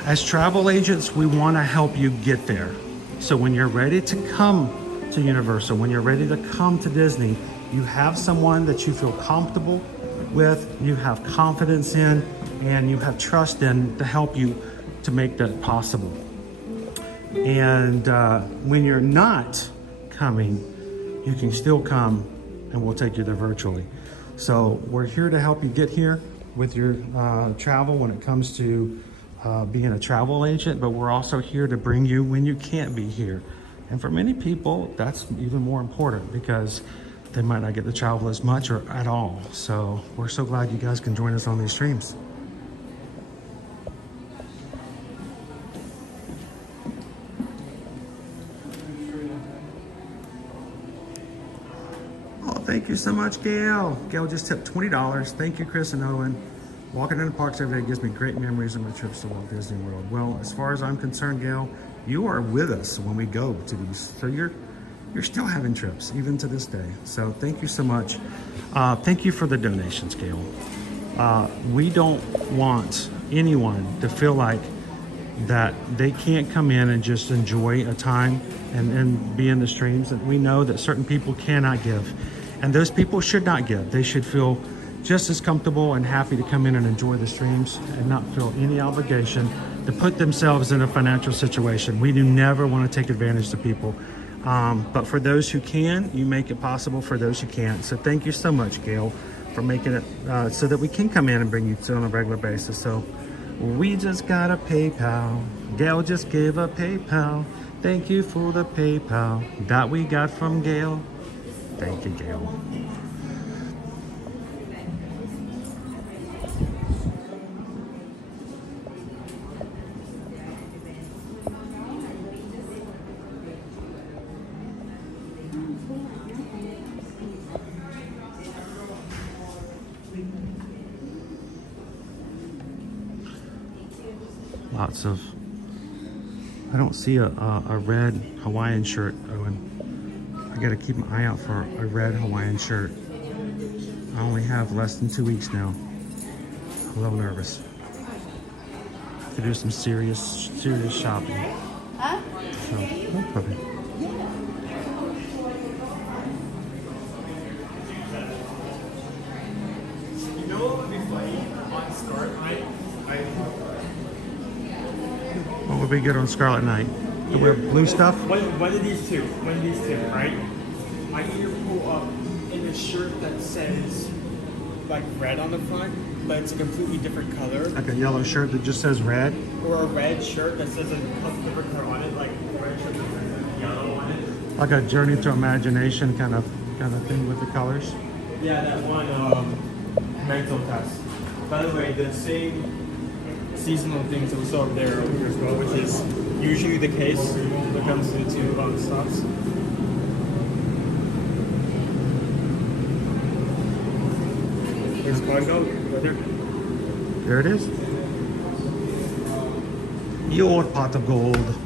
as travel agents, we want to help you get there. So when you're ready to come to Universal, when you're ready to come to Disney, you have someone that you feel comfortable with, you have confidence in, and you have trust in to help you to make that possible. And when you're not coming, you can still come and we'll take you there virtually. So we're here to help you get here with your travel when it comes to being a travel agent, but we're also here to bring you when you can't be here. And for many people, that's even more important because they might not get to travel as much or at all. So we're so glad you guys can join us on these streams. Thank you so much, Gail. Gail just tipped $20. Thank you, Chris and Owen. Walking in the parks every day gives me great memories of my trips to Walt Disney World. Well, as far as I'm concerned, Gail, you are with us when we go to these. So you're still having trips, even to this day. So thank you so much. Thank you for the donations, Gail. We don't want anyone to feel like that they can't come in and just enjoy a time and be in the streams. And we know that certain people cannot give. And those people should not give. They should feel just as comfortable and happy to come in and enjoy the streams and not feel any obligation to put themselves in a financial situation. We do never want to take advantage of people. But for those who can, you make it possible for those who can't. So thank you so much, Gail, for making it so that we can come in and bring you to on a regular basis. So we just got a PayPal. Gail just gave a PayPal. Thank you for the PayPal that we got from Gail. Thank you, Gail. Lots of, I don't see a red Hawaiian shirt, Owen. I gotta keep my eye out for a red Hawaiian shirt. I only have less than 2 weeks now. I'm a little nervous. To do some serious shopping. Huh? So, no problem. You know what would be funny on Scarlet Night? What would be good on Scarlet Night? To wear blue stuff? One of these two, right? I either pull up in a shirt that says like red on the front, but it's a completely different color. Like a yellow shirt that just says red? Or a red shirt that says a different color on it, like a red shirt that says yellow on it. Like a Journey to Imagination kind of thing with the colors? Yeah, that one mental test. By the way, the same seasonal things that we saw over there as well, which is usually the case when it comes to the two stops. Where's the pond go? Right there. There it is. Your pot of gold.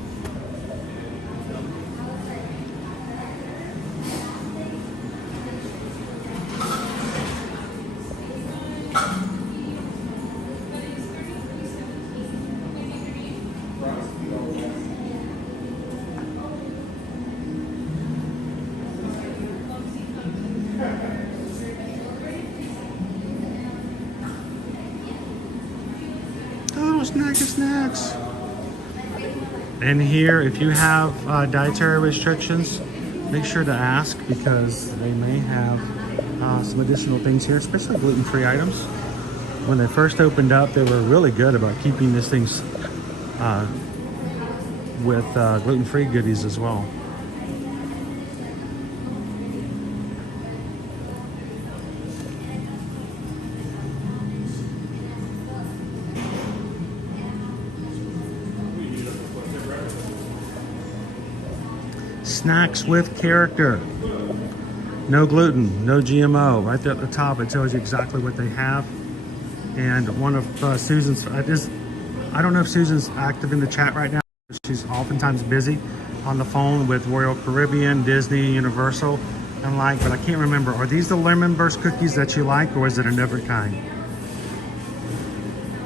Snacks. And here, if you have dietary restrictions, make sure to ask because they may have some additional things here, especially gluten-free items. When they first opened up, they were really good about keeping these things with gluten-free goodies as well. Snacks with character. No gluten, no GMO. Right there at the top, it tells you exactly what they have. And one of Susan's, I don't know if Susan's active in the chat right now. She's oftentimes busy on the phone with Royal Caribbean, Disney, Universal, and like, but I can't remember. Are these the lemon burst cookies that you like, or is it a different kind?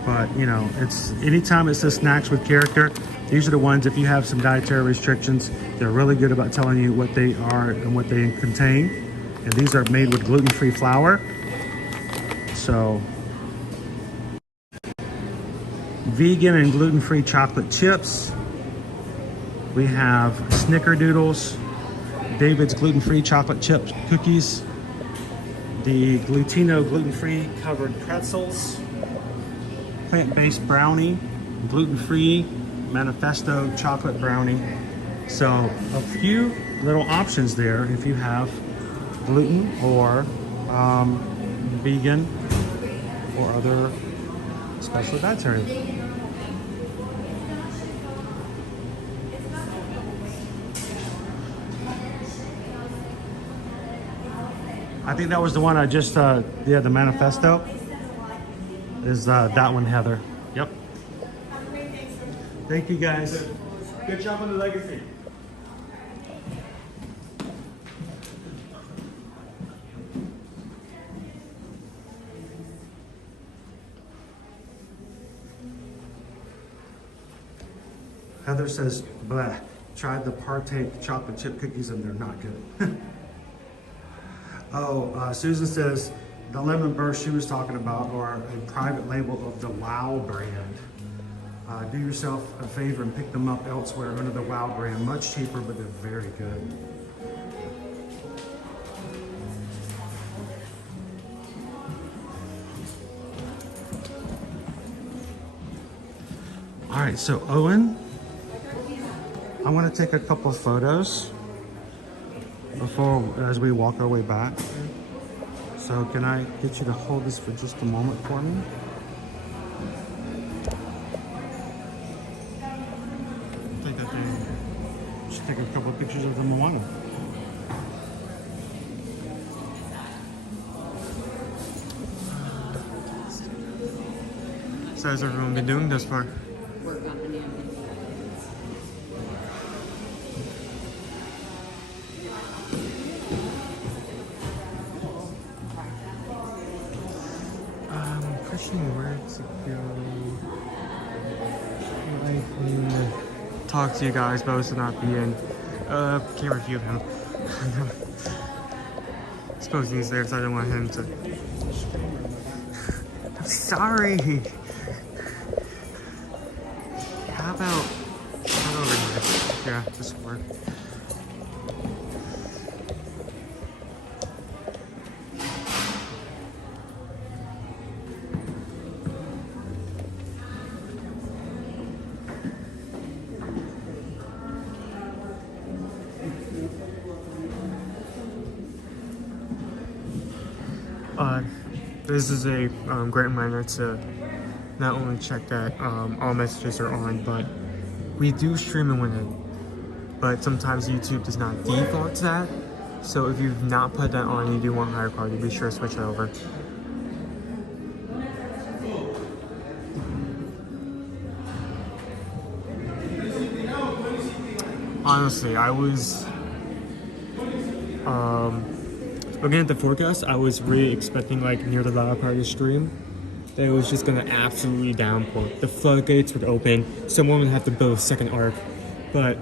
But, you know, it's anytime it says snacks with character, these are the ones, if you have some dietary restrictions, they're really good about telling you what they are and what they contain. And these are made with gluten-free flour. So, vegan and gluten-free chocolate chips. We have Snickerdoodles, David's gluten-free chocolate chip cookies, the Glutino gluten-free covered pretzels, plant-based brownie, gluten-free Manifesto chocolate brownie. So a few little options there if you have gluten or vegan or other special dietary. I think that was the one I just, yeah, the Manifesto is that one, Heather. Yep. Thank you, guys. Good job on the legacy. Heather says, bleh, tried the Partake chocolate chip cookies and they're not good. Susan says the lemon burst she was talking about are a private label of the Wow brand. Do yourself a favor and pick them up elsewhere under the Wow brand. Much cheaper, but they're very good. All right, so Owen, I want to take a couple of photos as we walk our way back. So can I get you to hold this for just a moment for me? I think that they should take a couple of pictures of the Moana. So how's everyone been doing thus far? Work on Let's go. I can talk to you guys, but also not be in. Can't review him. I suppose he's there, so I don't want him to. I'm sorry. How about over here? Yeah, this will work. This is a great reminder to not only check that all messages are on, but we do stream in WinEd, but sometimes YouTube does not default to that. So if you've not put that on and you do want higher quality, be sure to switch it over. Honestly, I was looking at the forecast, I was really expecting, like, near the latter part of the stream that it was just gonna absolutely downpour. The floodgates would open, someone would have to build a second arc, but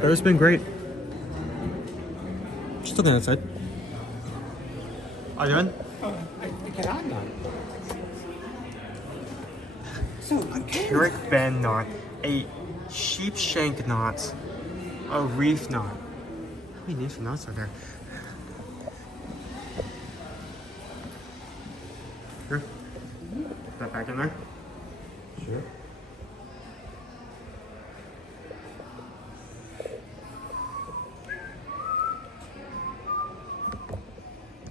it's been great. Just looking outside. Are you done? I get on now. So, Carrick bend knot, a sheepshank knot, a reef knot. How many names for knots are there? Sure. Put that back in there. Sure.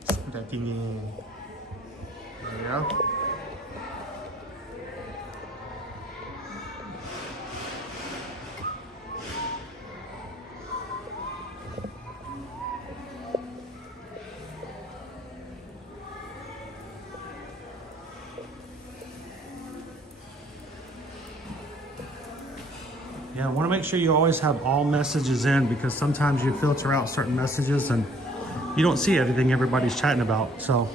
Put that thing in. There we go. Yeah, I want to make sure you always have all messages in, because sometimes you filter out certain messages and you don't see everything everybody's chatting about. So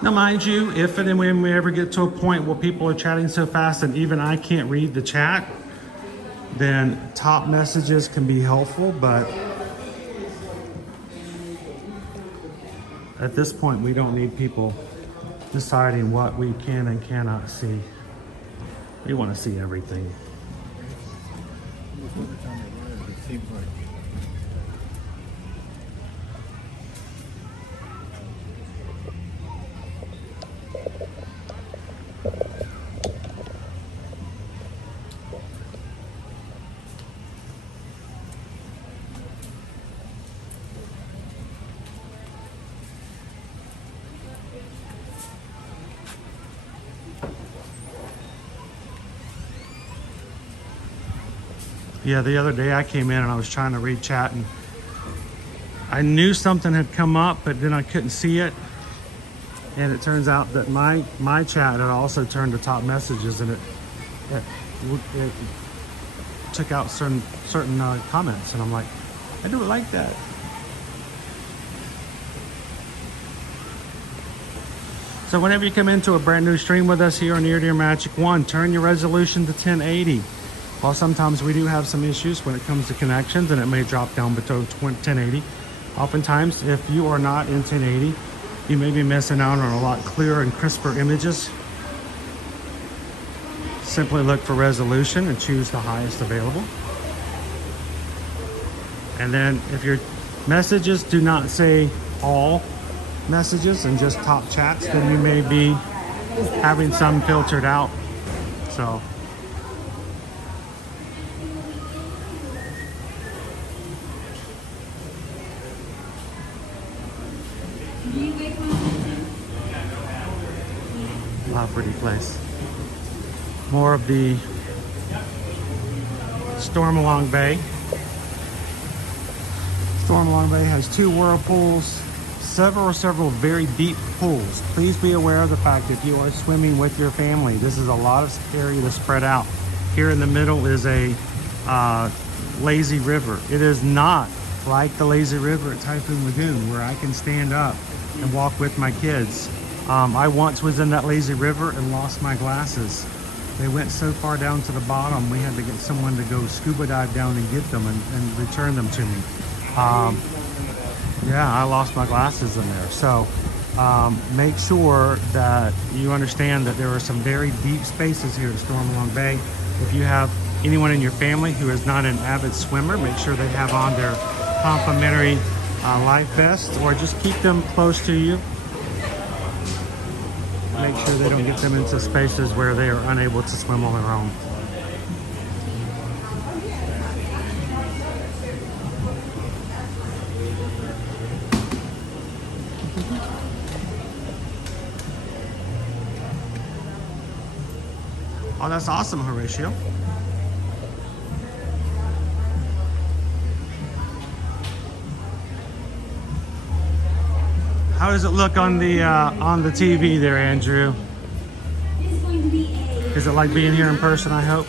now, mind you, if and when we ever get to a point where people are chatting so fast and even I can't read the chat, then top messages can be helpful, but at this point we don't need people deciding what we can and cannot see. We want to see everything. Yeah, the other day I came in and I was trying to read chat and I knew something had come up, but then I couldn't see it. And it turns out that my chat had also turned to top messages, and it took out certain comments, and I'm like, I do it like that. So whenever you come into a brand new stream with us here on Ear to Ear Magic 1, turn your resolution to 1080. While sometimes we do have some issues when it comes to connections and it may drop down below 1080, oftentimes if you are not in 1080, you may be missing out on a lot clearer and crisper images. Simply look for resolution and choose the highest available. And then if your messages do not say all messages and just top chats, then you may be having some filtered out. So wow, pretty place. More of the Stormalong Bay. Stormalong Bay has 2 whirlpools, several very deep pools. Please be aware of the fact that if you are swimming with your family, this is a lot of area to spread out. Here in the middle is a lazy river. It is not like the lazy river at Typhoon Lagoon, where I can stand up and walk with my kids. I once was in that lazy river and lost my glasses. They went so far down to the bottom, we had to get someone to go scuba dive down and get them and return them to me. Yeah, I lost my glasses in there. So make sure that you understand that there are some very deep spaces here at Stormalong Bay. If you have anyone in your family who is not an avid swimmer, make sure they have on their complimentary life vest, or just keep them close to you. Make sure they don't get them into spaces where they are unable to swim on their own. Oh, that's awesome, Horatio. How does it look on the TV there, Andrew? Is it like being here in person, I hope?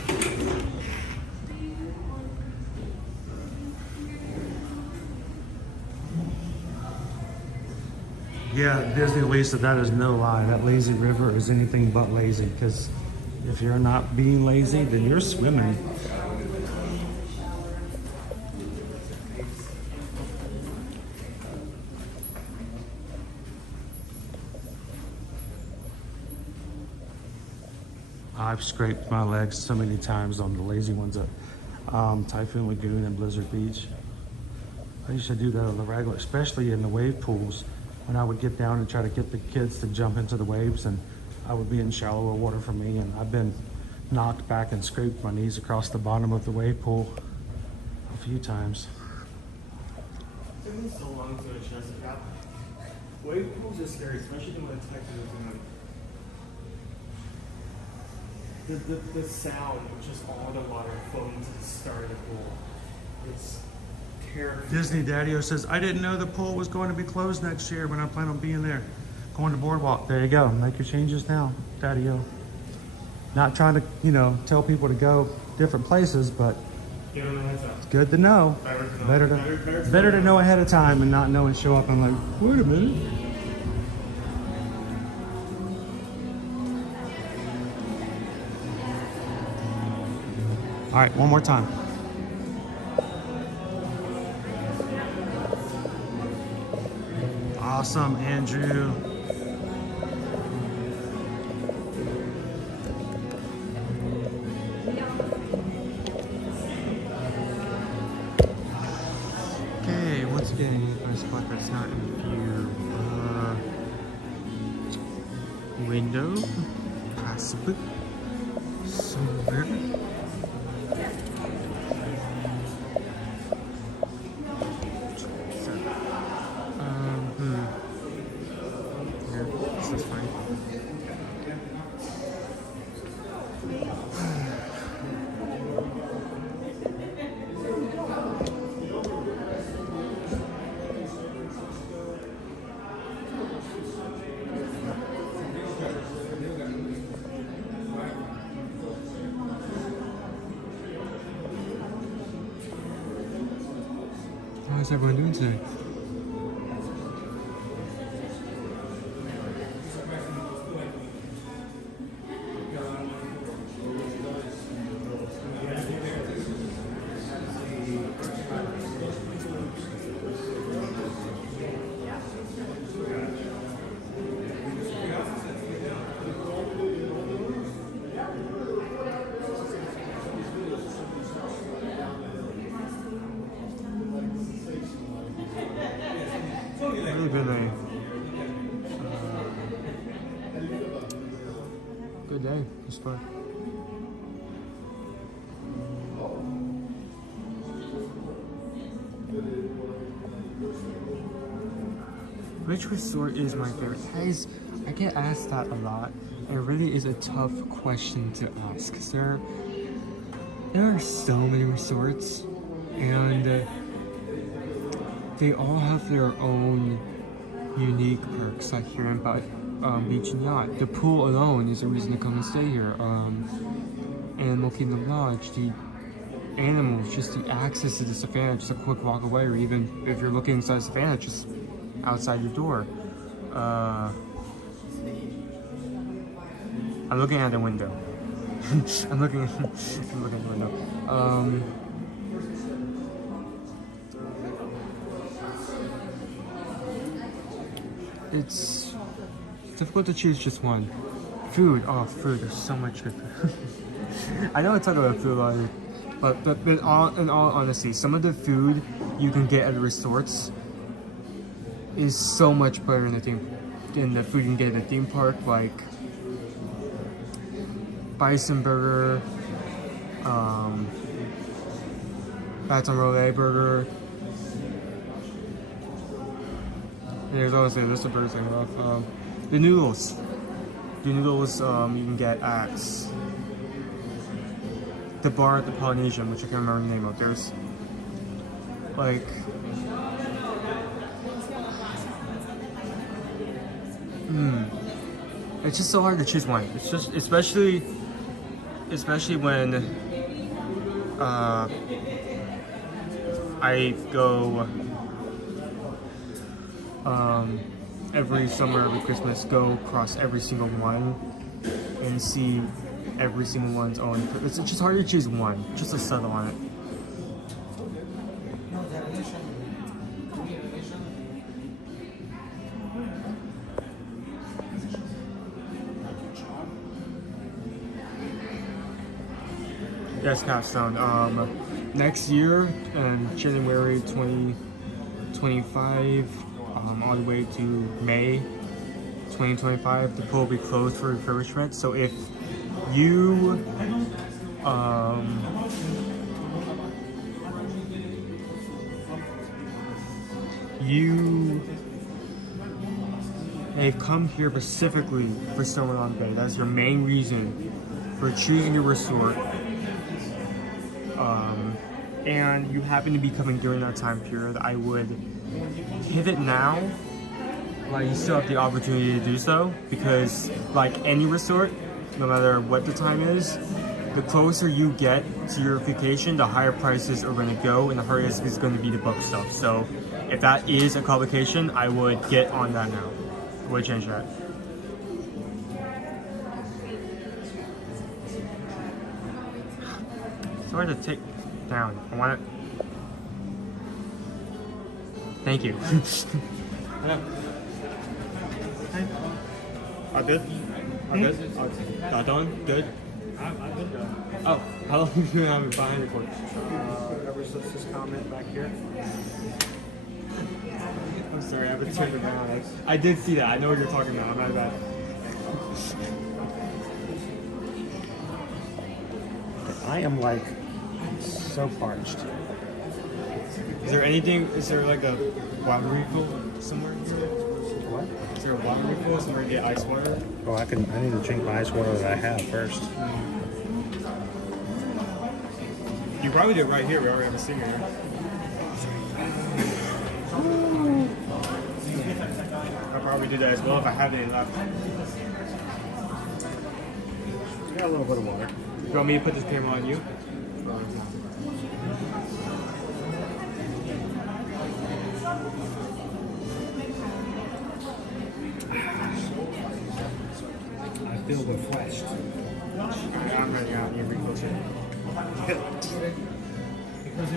Yeah, Disney Lisa, that is no lie. That lazy river is anything but lazy, because if you're not being lazy, then you're swimming. I've scraped my legs so many times on the lazy ones at Typhoon Lagoon and Blizzard Beach. I used to do that on the regular, especially in the wave pools, when I would get down and try to get the kids to jump into the waves, and I would be in shallower water for me, and I've been knocked back and scraped my knees across the bottom of the wave pool a few times. It's been so long to a chest cap. Wave pools are scary, especially when it's the sound of just all the water flowing to the start of the pool. It's terrifying. Disney Daddy-O says, I didn't know the pool was going to be closed next year when I plan on being there. Going to Boardwalk. There you go. Make your changes now, Daddy-O. Not trying to, you know, tell people to go different places, but it's good to know. Better to know ahead of time and not know and show up and like, wait a minute. All right, one more time. Awesome, Andrew. Okay, once again, you find a spot that's not in view. Window, possibly somewhere. This is fine. How is everyone doing today? Really been a good day. It's fun. Which resort is my favorite? Guys, I get asked that a lot. It really is a tough question to ask. There are so many resorts, and they all have their own unique perks. Like here in Beach and Yacht, the pool alone is a reason to come and stay here. Animal Kingdom Lodge, the animals, just the access to the savannah, just a quick walk away, or even if you're looking inside the savannah, just outside your door. I'm looking at the window. I'm looking at the window. It's difficult to choose just one. Food. Oh, food. There's so much good food. I know I talk about food a lot, but in all honesty, some of the food you can get at the resorts is so much better than the food you can get at the theme park, like bison burger, baton roulette burger. There's also a burger thing off. The noodles. The noodles you can get at the bar at the Pollen-ation, which I can't remember the name of. There's like it's just so hard to choose one. It's just especially when I go every summer, every Christmas, go across every single one and see every single one's own. It's just hard to choose one, just to settle on it. Yes, Capstone. Next year, in January 2025, all the way to May 2025, the pool will be closed for refurbishment. So if you have come here specifically for Soarin Bay, that's your main reason for choosing a resort, and you happen to be coming during that time period, I would pivot now while you still have the opportunity to do so, because like any resort, no matter what the time is, the closer you get to your vacation, the higher prices are going to go and the harder it's going to be to book stuff. So if that is a complication, I would get on that now. I would change that. It's hard to take down. I want it. Thank you. All good? All good? All done? Good? Oh, how long have you been having behind the court? Ever since this comment back here. I'm sorry, I've been turning around. I did see that. I know what you're talking about. I'm not bad. I am like so parched. Is there like a water refill somewhere here? What? Is there a water refill somewhere to get ice water? Oh, I need to drink my ice water that I have first. You probably do it right here. We already have a singer here. I'll probably do that as well if I have any left. Got a little bit of water. You want me to put this camera on you? I feel refreshed. I'm ready out. You refresh it.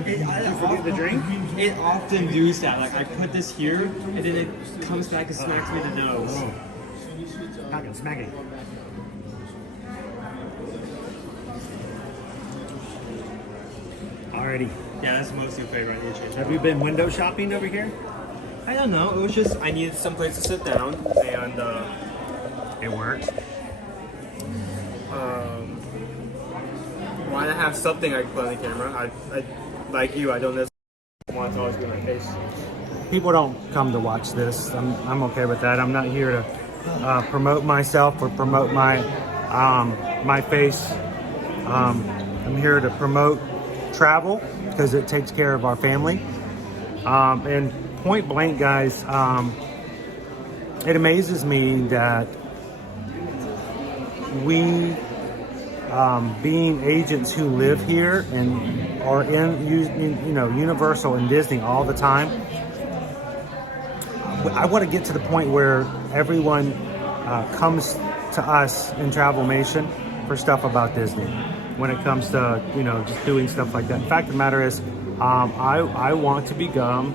Did you forget the drink? It often does that. Like I put this here, and then it comes back and smacks me in the nose. Not gonna smack it. Alrighty. Yeah, that's mostly your favorite. Have you been window shopping over here? I don't know. It was just I needed someplace to sit down, and it worked. Why not have something I can put on the camera? I like you. I don't necessarily want it to always be my face. People don't come to watch this. I'm okay with that. I'm not here to promote myself or promote my my face. I'm here to promote travel because it takes care of our family. And point blank, guys, it amazes me that we, being agents who live here and are in Universal and Disney all the time, I want to get to the point where everyone comes to us in Travelmation for stuff about Disney when it comes to, you know, just doing stuff like that. In fact, the matter is, I want to become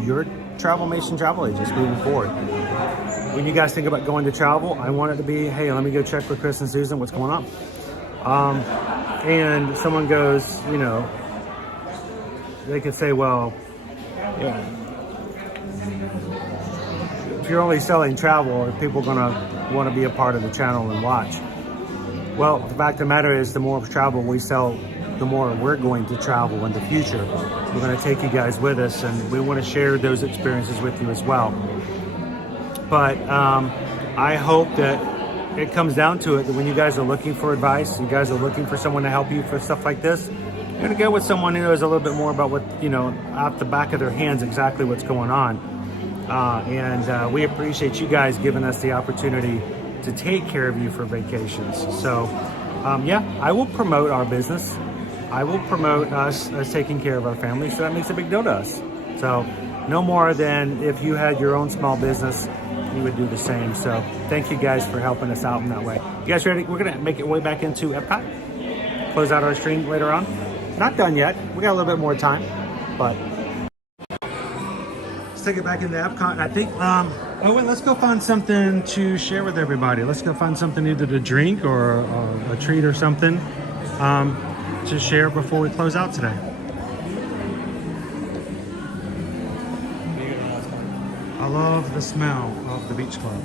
your Travelmation travel agents moving forward. When you guys think about going to travel, I want it to be, hey, let me go check with Chris and Susan what's going on. And someone goes, you know, they could say, well, yeah, if you're only selling travel, are people gonna want to be a part of the channel and watch? Well, the fact of the matter is, the more travel we sell, the more we're going to travel in the future. We're going to take you guys with us, and we want to share those experiences with you as well. But I hope that it comes down to it, that when you guys are looking for advice, you guys are looking for someone to help you for stuff like this, you're going to go with someone who knows a little bit more about what, you know, out the back of their hands, exactly what's going on. And we appreciate you guys giving us the opportunity to take care of you for vacations. So yeah, I will promote our business. I will promote us as taking care of our family. So that makes a big deal to us. So no more than if you had your own small business, you would do the same. So thank you guys for helping us out in that way. You guys ready? We're gonna make it way back into Epcot. Close out our stream later on. Not done yet. We got a little bit more time, but let's take it back into Epcot. And I think, Owen, let's go find something to share with everybody. Let's go find something either to drink or a treat or something to share before we close out today. I love the smell of the beach club.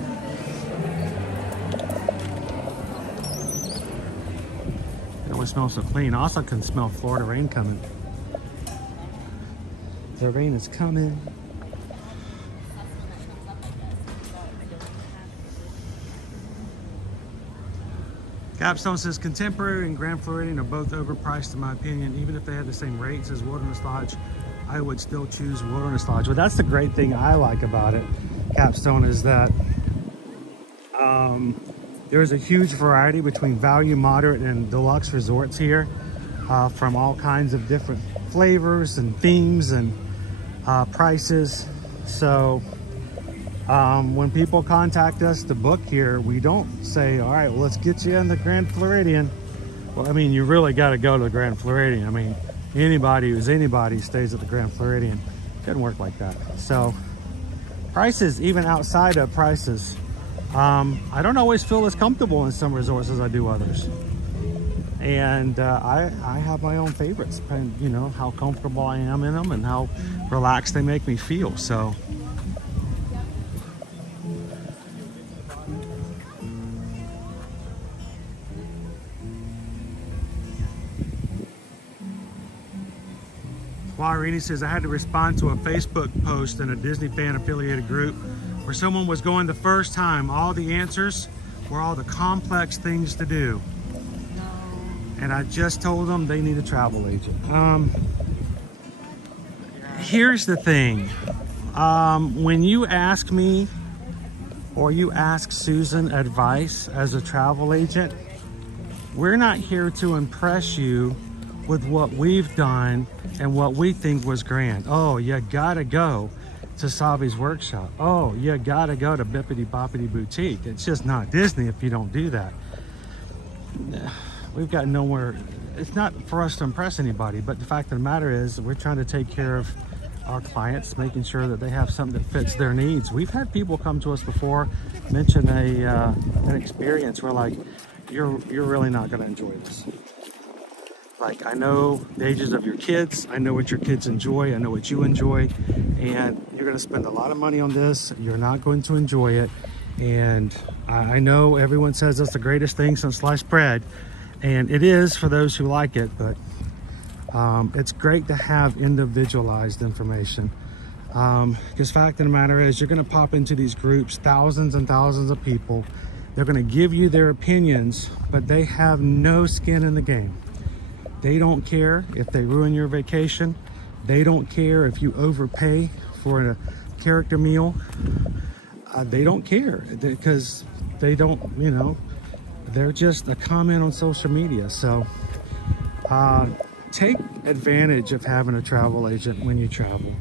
It always smells so clean. I also can smell Florida rain coming. The rain is coming. Capstone says Contemporary and Grand Floridian are both overpriced in my opinion. Even if they had the same rates as Wilderness Lodge, I would still choose Wilderness Lodge. Well, that's the great thing I like about it, Capstone, is that there's a huge variety between value, moderate, and deluxe resorts here, from all kinds of different flavors and themes and prices. So when people contact us to book here, we don't say, all right, well, let's get you in the Grand Floridian. Well, I mean, you really got to go to the Grand Floridian. I mean, anybody who's anybody stays at the Grand Floridian. It doesn't work like that. So prices, even outside of prices, I don't always feel as comfortable in some resorts as I do others. And I have my own favorites, depending, you know, how comfortable I am in them and how relaxed they make me feel. So Irene says, I had to respond to a Facebook post in a Disney fan affiliated group where someone was going the first time. All the answers were all the complex things to do. And I just told them they need a travel agent. Here's the thing. When you ask me or you ask Susan advice as a travel agent, we're not here to impress you with what we've done and what we think was grand. Oh, you gotta go to Savi's workshop. Oh, you gotta go to Bippity Boppity Boutique. It's just not Disney if you don't do that. We've got nowhere. It's not for us to impress anybody, but the fact of the matter is we're trying to take care of our clients, making sure that they have something that fits their needs. We've had people come to us before, mention an experience where, like, you're really not gonna enjoy this. Like, I know the ages of your kids, I know what your kids enjoy, I know what you enjoy, and you're gonna spend a lot of money on this, you're not going to enjoy it. And I know everyone says that's the greatest thing since sliced bread, and it is for those who like it, but it's great to have individualized information. Because fact of the matter is, you're gonna pop into these groups, thousands and thousands of people, they're gonna give you their opinions, but they have no skin in the game. They don't care if they ruin your vacation. They don't care if you overpay for a character meal. They don't care because they don't, you know, they're just a comment on social media. So take advantage of having a travel agent when you travel,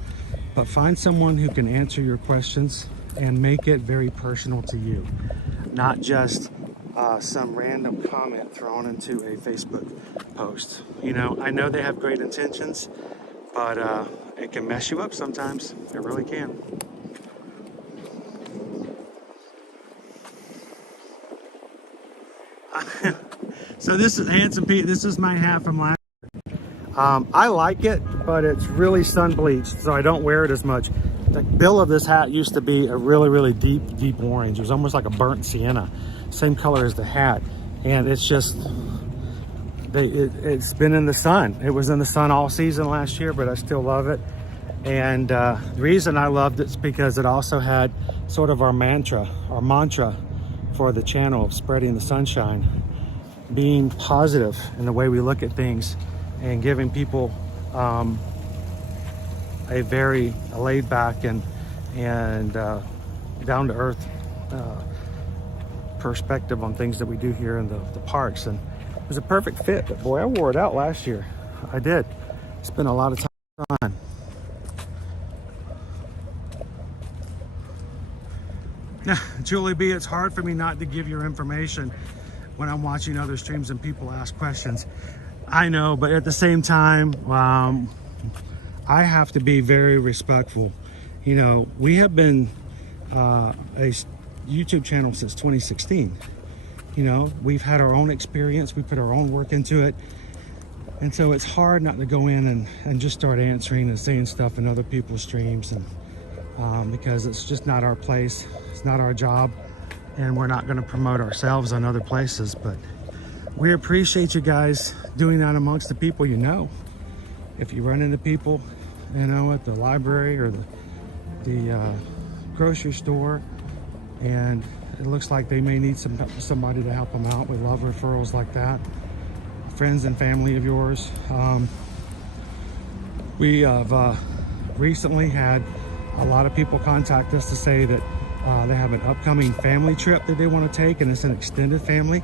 but find someone who can answer your questions and make it very personal to you, not just some random comment thrown into a Facebook post. You know, I know they have great intentions, but it can mess you up sometimes. It really can. So this is Handsome Pete. This is my hat from last year. I like it, but it's really sun bleached, so I don't wear it as much. The bill of this hat used to be a really deep orange. It was almost like a burnt sienna, same color as the hat, and it's just it's been in the sun. It was in the sun all season last year, but I still love it. And the reason I loved it is because it also had sort of our mantra for the channel of spreading the sunshine, being positive in the way we look at things, and giving people a very laid back and down to earth perspective on things that we do here in the parks. And it was a perfect fit, but boy, I wore it out last year. I did. Spent a lot of time on. Julie B, it's hard for me not to give your information when I'm watching other streams and people ask questions. I know, but at the same time, I have to be very respectful. You know, we have been a YouTube channel since 2016. You know, we've had our own experience. We put our own work into it. And so it's hard not to go in and just start answering and saying stuff in other people's streams, and because it's just not our place. It's not our job, and we're not going to promote ourselves on other places. But we appreciate you guys doing that amongst the people you know. If you run into people, you know, at the library or the grocery store, and it looks like they may need somebody to help them out, we love referrals like that. Friends and family of yours. We have recently had a lot of people contact us to say that they have an upcoming family trip that they want to take, and it's an extended family.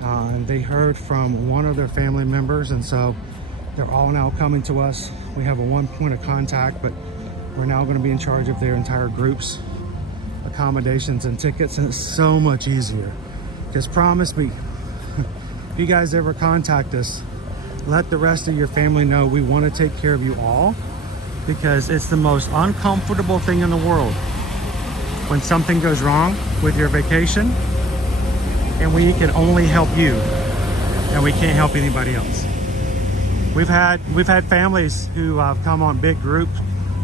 And they heard from one of their family members, and so they're all now coming to us. We have a one point of contact, but we're now going to be in charge of their entire group's accommodations and tickets, and it's so much easier. Just promise me, if you guys ever contact us, let the rest of your family know we want to take care of you all, because it's the most uncomfortable thing in the world when something goes wrong with your vacation and we can only help you and we can't help anybody else. We've had families who have come on big group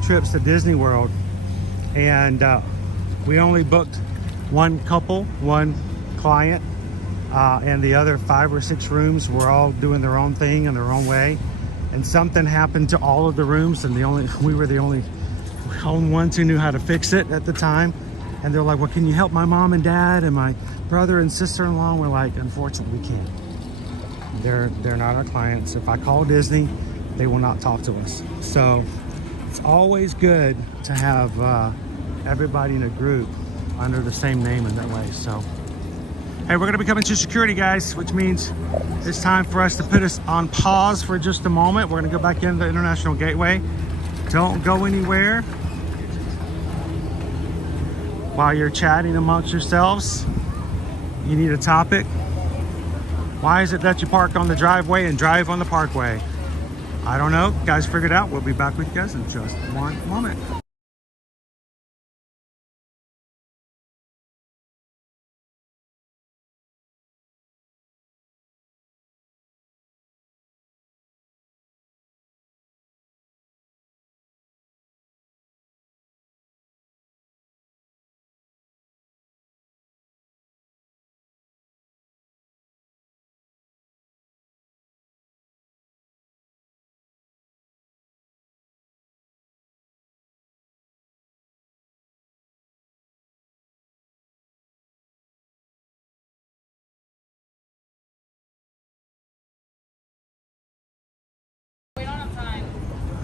trips to Disney World, and we only booked one couple, one client, and the other 5 or 6 rooms were all doing their own thing in their own way, and something happened to all of the rooms, and we were the only ones who knew how to fix it at the time. And they're like, well, can you help my mom and dad and my brother and sister-in-law? And we're like, unfortunately, we can't. They're not our clients. If I call Disney, they will not talk to us. So it's always good to have everybody in a group under the same name in that way. So, hey, we're gonna be coming to security, guys, which means it's time for us to put us on pause for just a moment. We're gonna go back into the International Gateway. Don't go anywhere. While you're chatting amongst yourselves, you need a topic. Why is it that you park on the driveway and drive on the parkway? I don't know. Guys, figure it out. We'll be back with you guys in just one moment.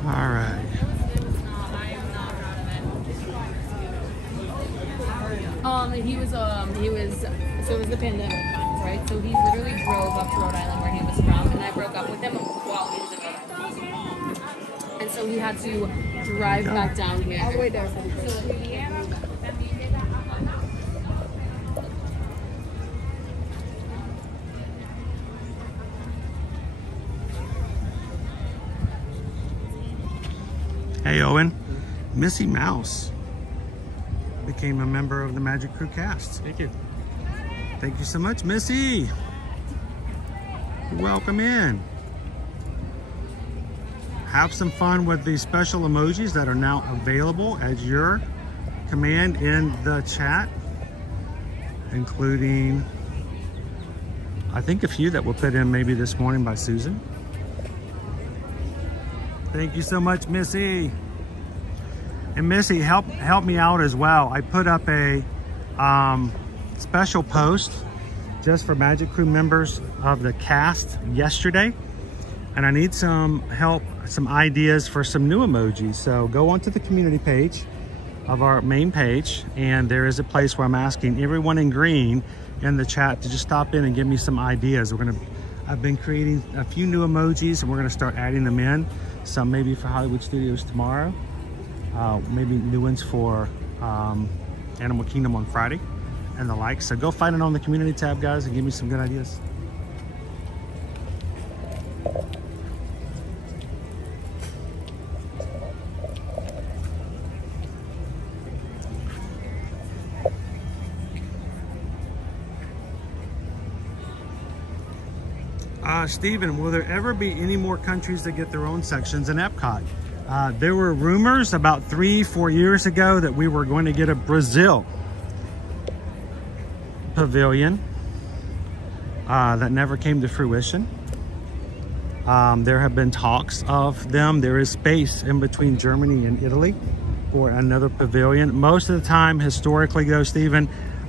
All right. He was, so it was the pandemic times, right? So he literally drove up to Rhode Island where he was from, and I broke up with him while he was in Rhode Island. And so he had to drive back down here. All the way down. So Indiana, Hey, Owen. Missy Mouse became a member of the Magic Crew cast. Thank you. Thank you so much, Missy. Welcome in. Have some fun with the special emojis that are now available at your command in the chat, including, I think, a few that were put in maybe this morning by Susan. Thank you so much, Missy. And Missy, help me out as well. I put up a special post just for Magic Crew members of the cast yesterday, and I need some help, some ideas for some new emojis. So go onto the community page of our main page, and there is a place where I'm asking everyone in green in the chat to just stop in and give me some ideas. I've been creating a few new emojis, and we're gonna start adding them in. Some maybe for Hollywood Studios tomorrow, maybe new ones for Animal Kingdom on Friday and the like. So go find it on the community tab, guys, and give me some good ideas. Stephen, will there ever be any more countries that get their own sections in Epcot? There were rumors about 3-4 years ago that we were going to get a Brazil pavilion that never came to fruition. There have been talks of them. There is space in between Germany and Italy for another pavilion. Most of the time, historically though, Stephen,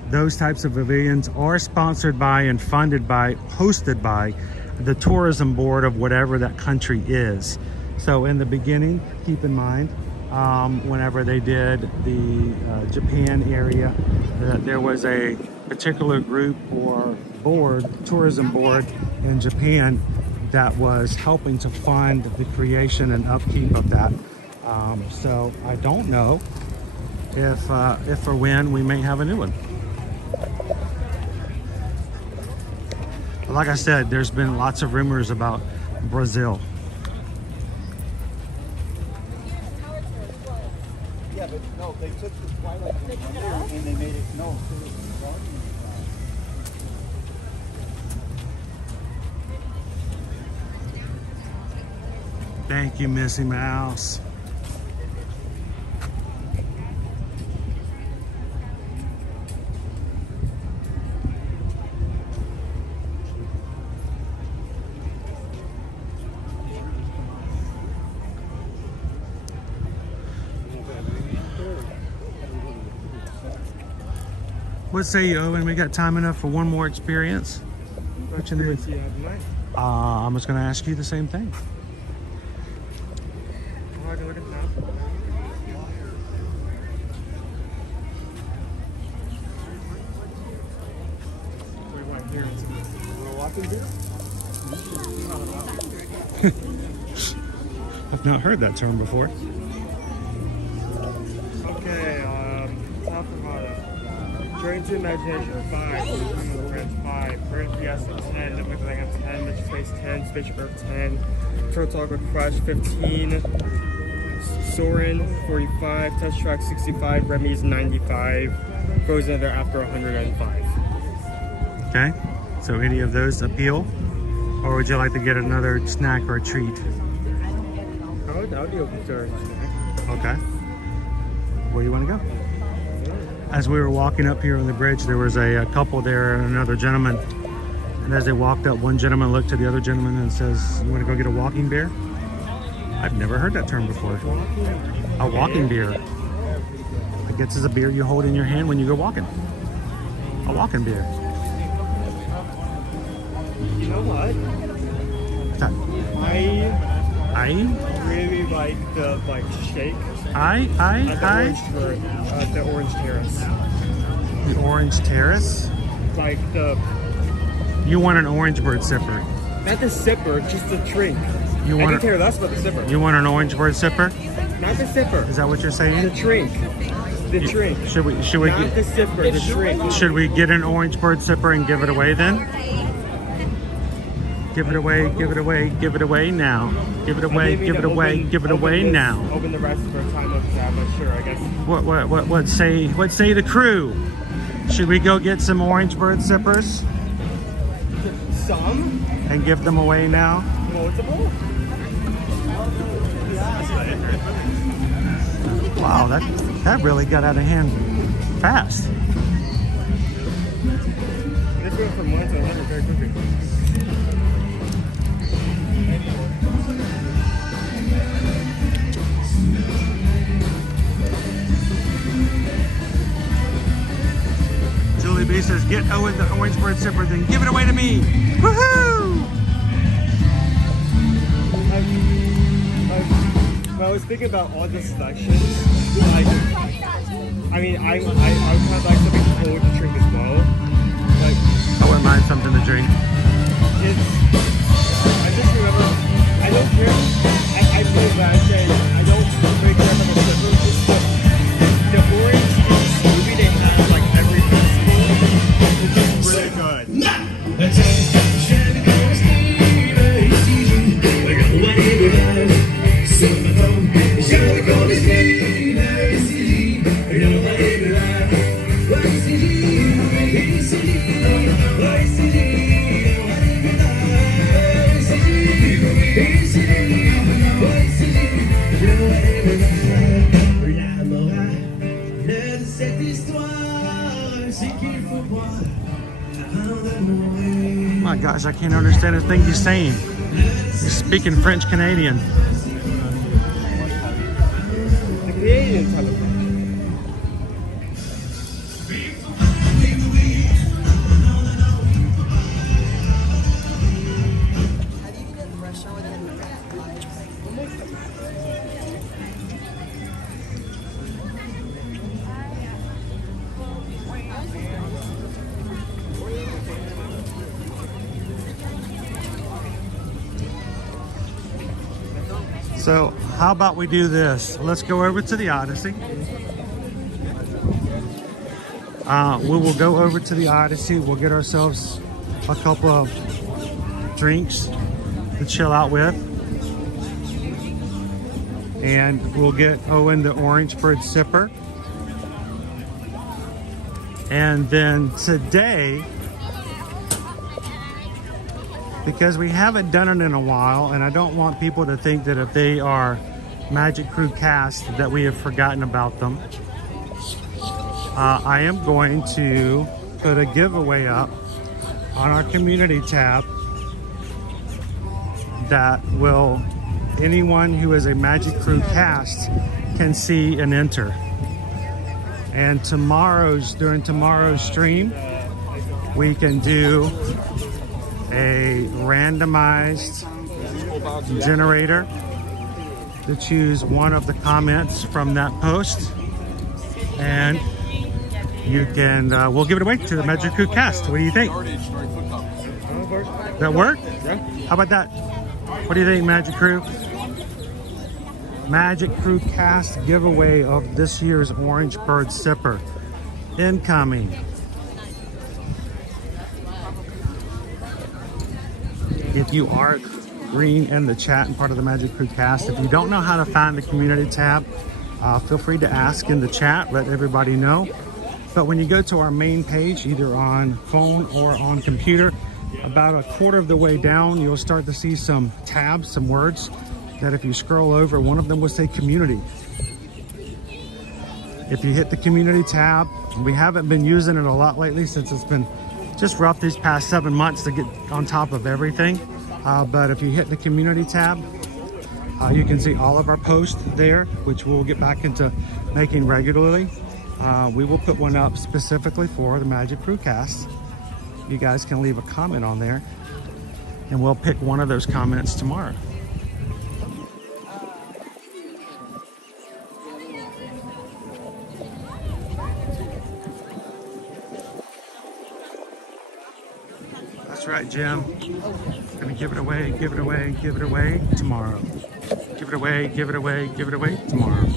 those types of pavilions are sponsored by and funded by, hosted by the tourism board of whatever that country is. So in the beginning, keep in mind, whenever they did the Japan area, there was a particular group or board, tourism board in Japan that was helping to fund the creation and upkeep of that. So I don't know if or when we may have a new one. Like I said, there's been lots of rumors about Brazil. Yeah, but no, they took the Twilight and they made it, no. Thank you, Missy Mouse. What say you, Owen? We got time enough for one more experience? What experience do you have tonight? I'm just going to ask you the same thing. Oh, I can look at that. What do you want here? A walking beer? I've not heard that term before. Okay, top of Journey to Imagination 5, Friends 5, Bird Fiesta 10, Liquid Land 10, Mission Space 10, Spaceship Earth 10, Turtle Talk with Crush 15, Soarin 45, Touch Track 65, Remy's 95, Frozen Thereafter 105. Okay, so any of those appeal? Or would you like to get another snack or a treat? I'll be open to a snack. Okay. Where do you want to go? As we were walking up here on the bridge, there was a couple there and another gentleman. And as they walked up, one gentleman looked to the other gentleman and says, "You want to go get a walking beer?" I've never heard that term before. A walking beer. I guess it's a beer you hold in your hand when you go walking. A walking beer. You know what? What's that? I really like the shake. The Orange Terrace. The Orange Terrace? Like the... You want an orange bird sipper? Not the sipper, just the drink. You want I can care less about the sipper. You want an orange bird sipper? Not the sipper. Is that what you're saying? The drink. The drink. Should we not get the sipper, the drink. Should we get an orange bird sipper and give it away then? Give it away, give it away, give it away now. Give it away, give it away, give it away now. Open the rest for a time of sure, I guess. What say the crew? Should we go get some orange bird sippers? Some? And give them away now? Multiple? Wow, that really got out of hand fast. This went from one to another very quickly. Julie B says, get Owen the orange bird sipper, then give it away to me. Woohoo! I was thinking about all the selections. Like, I mean, I would kind of like something cold to drink as well. Like, I wouldn't mind something to drink. I just remember, I don't care. I feel bad saying I don't really care about the slippers. Just the orange smoothie they have like every festival is just really good. My gosh, I can't understand a thing he's saying. He's speaking French Canadian. The Canadian type of French. So how about we do this? Let's go over to the Odyssey. We will go over to the Odyssey. We'll get ourselves a couple of drinks to chill out with. And we'll get Owen the orange bird sipper. And then today, because we haven't done it in a while, and I don't want people to think that if they are Magic Crew cast that we have forgotten about them. I am going to put a giveaway up on our community tab that will, anyone who is a Magic Crew cast can see and enter. And during tomorrow's stream, we can do a randomized generator to choose one of the comments from that post, and you can we'll give it away to the Magic Crew cast. What do you think? That work? How about that? What do you think, Magic Crew? Magic Crew cast giveaway of this year's orange bird sipper incoming. If you are green in the chat and part of the Magic Crew cast, if you don't know how to find the community tab, feel free to ask in the chat, let everybody know. But when you go to our main page, either on phone or on computer, about a quarter of the way down, you'll start to see some tabs, some words that if you scroll over, one of them will say community. If you hit the community tab, we haven't been using it a lot lately since it's been just rough these past 7 months to get on top of everything. But if you hit the community tab, you can see all of our posts there, which we'll get back into making regularly. We will put one up specifically for the Magic Crew cast. You guys can leave a comment on there, and we'll pick one of those comments tomorrow. That's right, Jim. Gonna give it away, give it away, give it away tomorrow. Give it away, give it away, give it away tomorrow.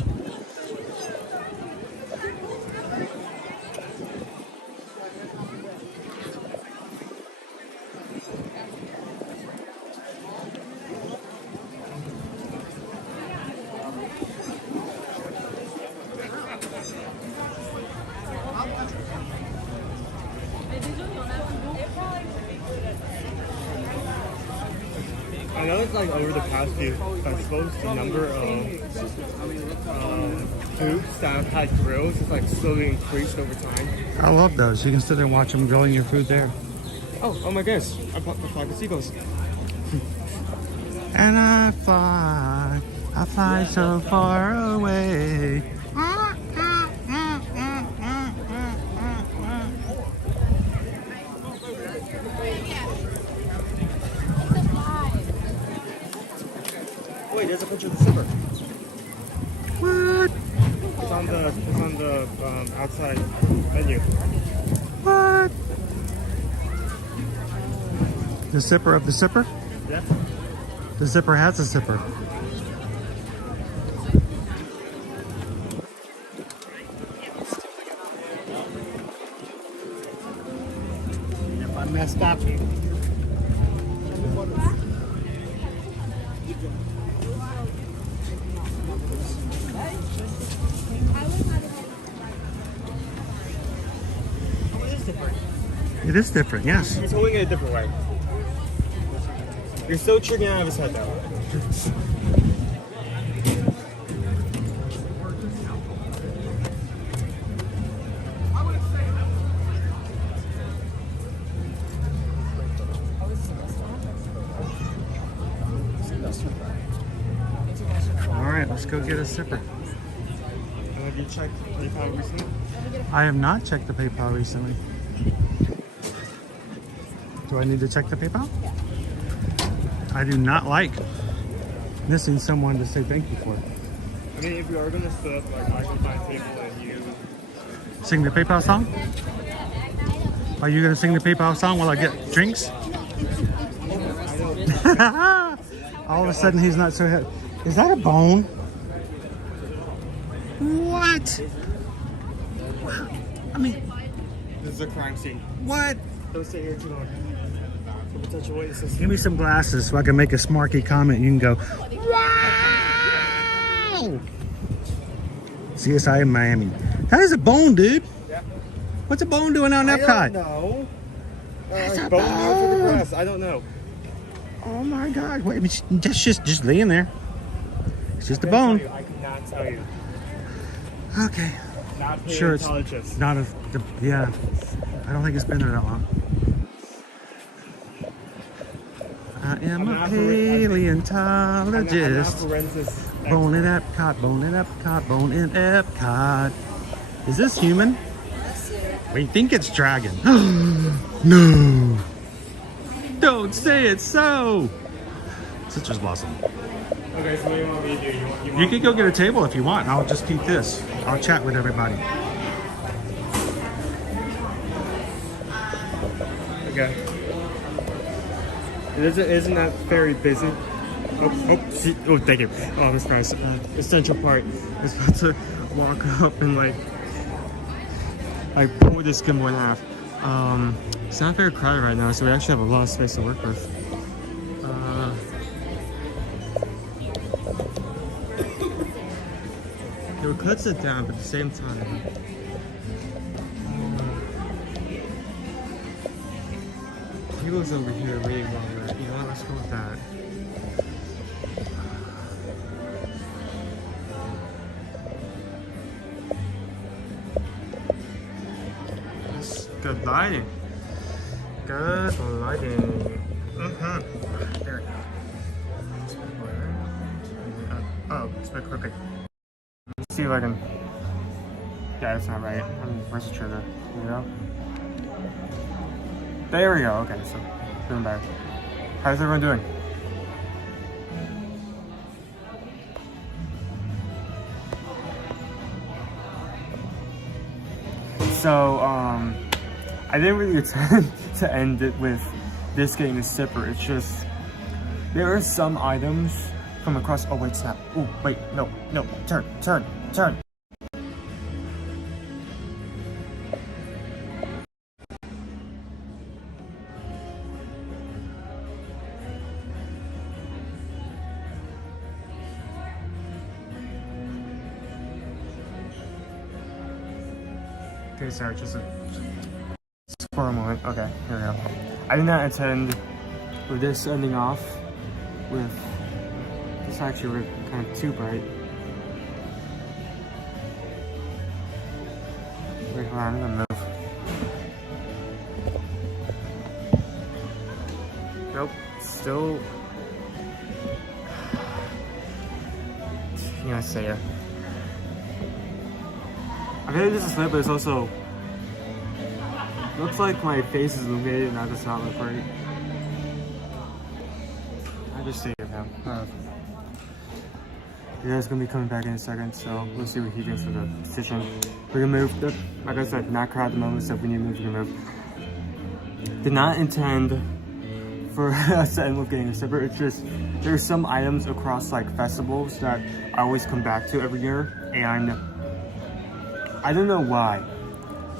I know it's like over the past few festivals, the number of foods that have had grills has like slowly increased over time. I love those. You can sit there and watch them grilling your food there. Oh my goodness. I fly the seagulls. And I fly so far away. Wait, there's a picture of the zipper. What? It's on the outside menu. What? The zipper of the zipper? Yeah. The zipper has a zipper. If I messed up. It is different, yes. He's holding it a different way. You're still tricking out of his head though. Alright, let's go get a zipper. Have you checked PayPal recently? I have not checked the PayPal recently. Do I need to check the PayPal? Yeah. I do not like missing someone to say thank you for it. I mean, if you are gonna split up, like I can find a table and you Sing the PayPal song? Are you gonna sing the PayPal song while I get drinks? All of a sudden he's not so happy. Is that a bone? What? I mean, this is a crime scene. What? Don't stay here too long. Potential witnesses. Give me some glasses so I can make a smarky comment. You can go, wow! CSI in Miami. That is a bone, dude. Yeah. What's a bone doing out in Epcot? I don't know. That's a bone marks in the bone. grass. I don't know. Oh my God! Wait, it's just laying there. It's just a bone. I cannot tell you. Okay. Not Sure, it's paleontologist. not a. Yeah, I don't think it's been there that long. I am a paleontologist. Bone in Epcot, bone in Epcot, bone in Epcot. Is this human? We think it's dragon. No. Don't say it so. Citrus blossom. Okay, so what do you want me to do? You can go get a table if you want. I'll just keep this. I'll chat with everybody. Okay. Isn't that very busy? Oh, thank you. Oh, this guy's essential part is about to walk up and like pull this gimbal in half. It's not very crowded right now, so we actually have a lot of space to work with. We could sit down, but at the same time, he was over here waiting longer. You know what? Let's go with that. That's good lighting. Good lighting. There we go. Oh, it's been crooked. Let's see if I can. Yeah, that's not right. Where's the trigger? Here we go. There we go. Okay, so doing better. How's everyone doing? So, I didn't really intend to end it with this getting a zipper. It's just there are some items from across. Oh wait, snap. Oh wait, no, turn. Okay, sorry, just for a moment. Okay, here we go. I did not intend with this ending off with this actually kind of too bright. Wait, hold on, I'm gonna move. Nope, still. You know, say it. I feel like this is lit, but it's also looks like my face is illuminated and that does not look right. I just see it now. You guys gonna be coming back in a second, so we'll see what he thinks of the decision. We're gonna move. Like I said, not crowd at the moment, so if we need to move, we're gonna move. Did not intend for us to end up getting a zipper. It's just there's some items across like festivals that I always come back to every year, and I don't know why,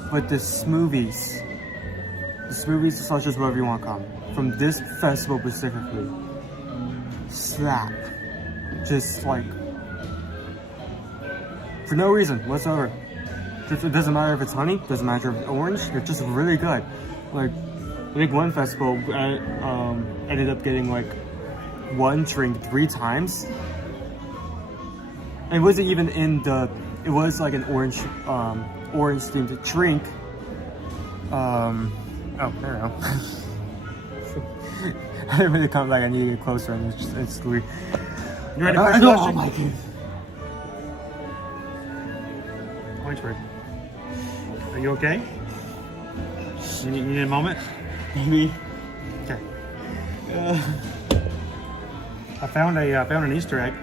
but the smoothies, such as whatever you want to call them, from this festival specifically, slap. Just like, for no reason whatsoever. It doesn't matter if it's honey, doesn't matter if it's orange, they're just really good. Like, I think one festival ended up getting like one drink 3 times. And it wasn't even in the, it was like an orange themed drink. Oh, there we go. I didn't really come back, I need to get closer and it's weird. You ready to push Slushie? Oh my god. Orangeburg. Are you okay? You need a moment? Maybe. Okay. I found an Easter egg.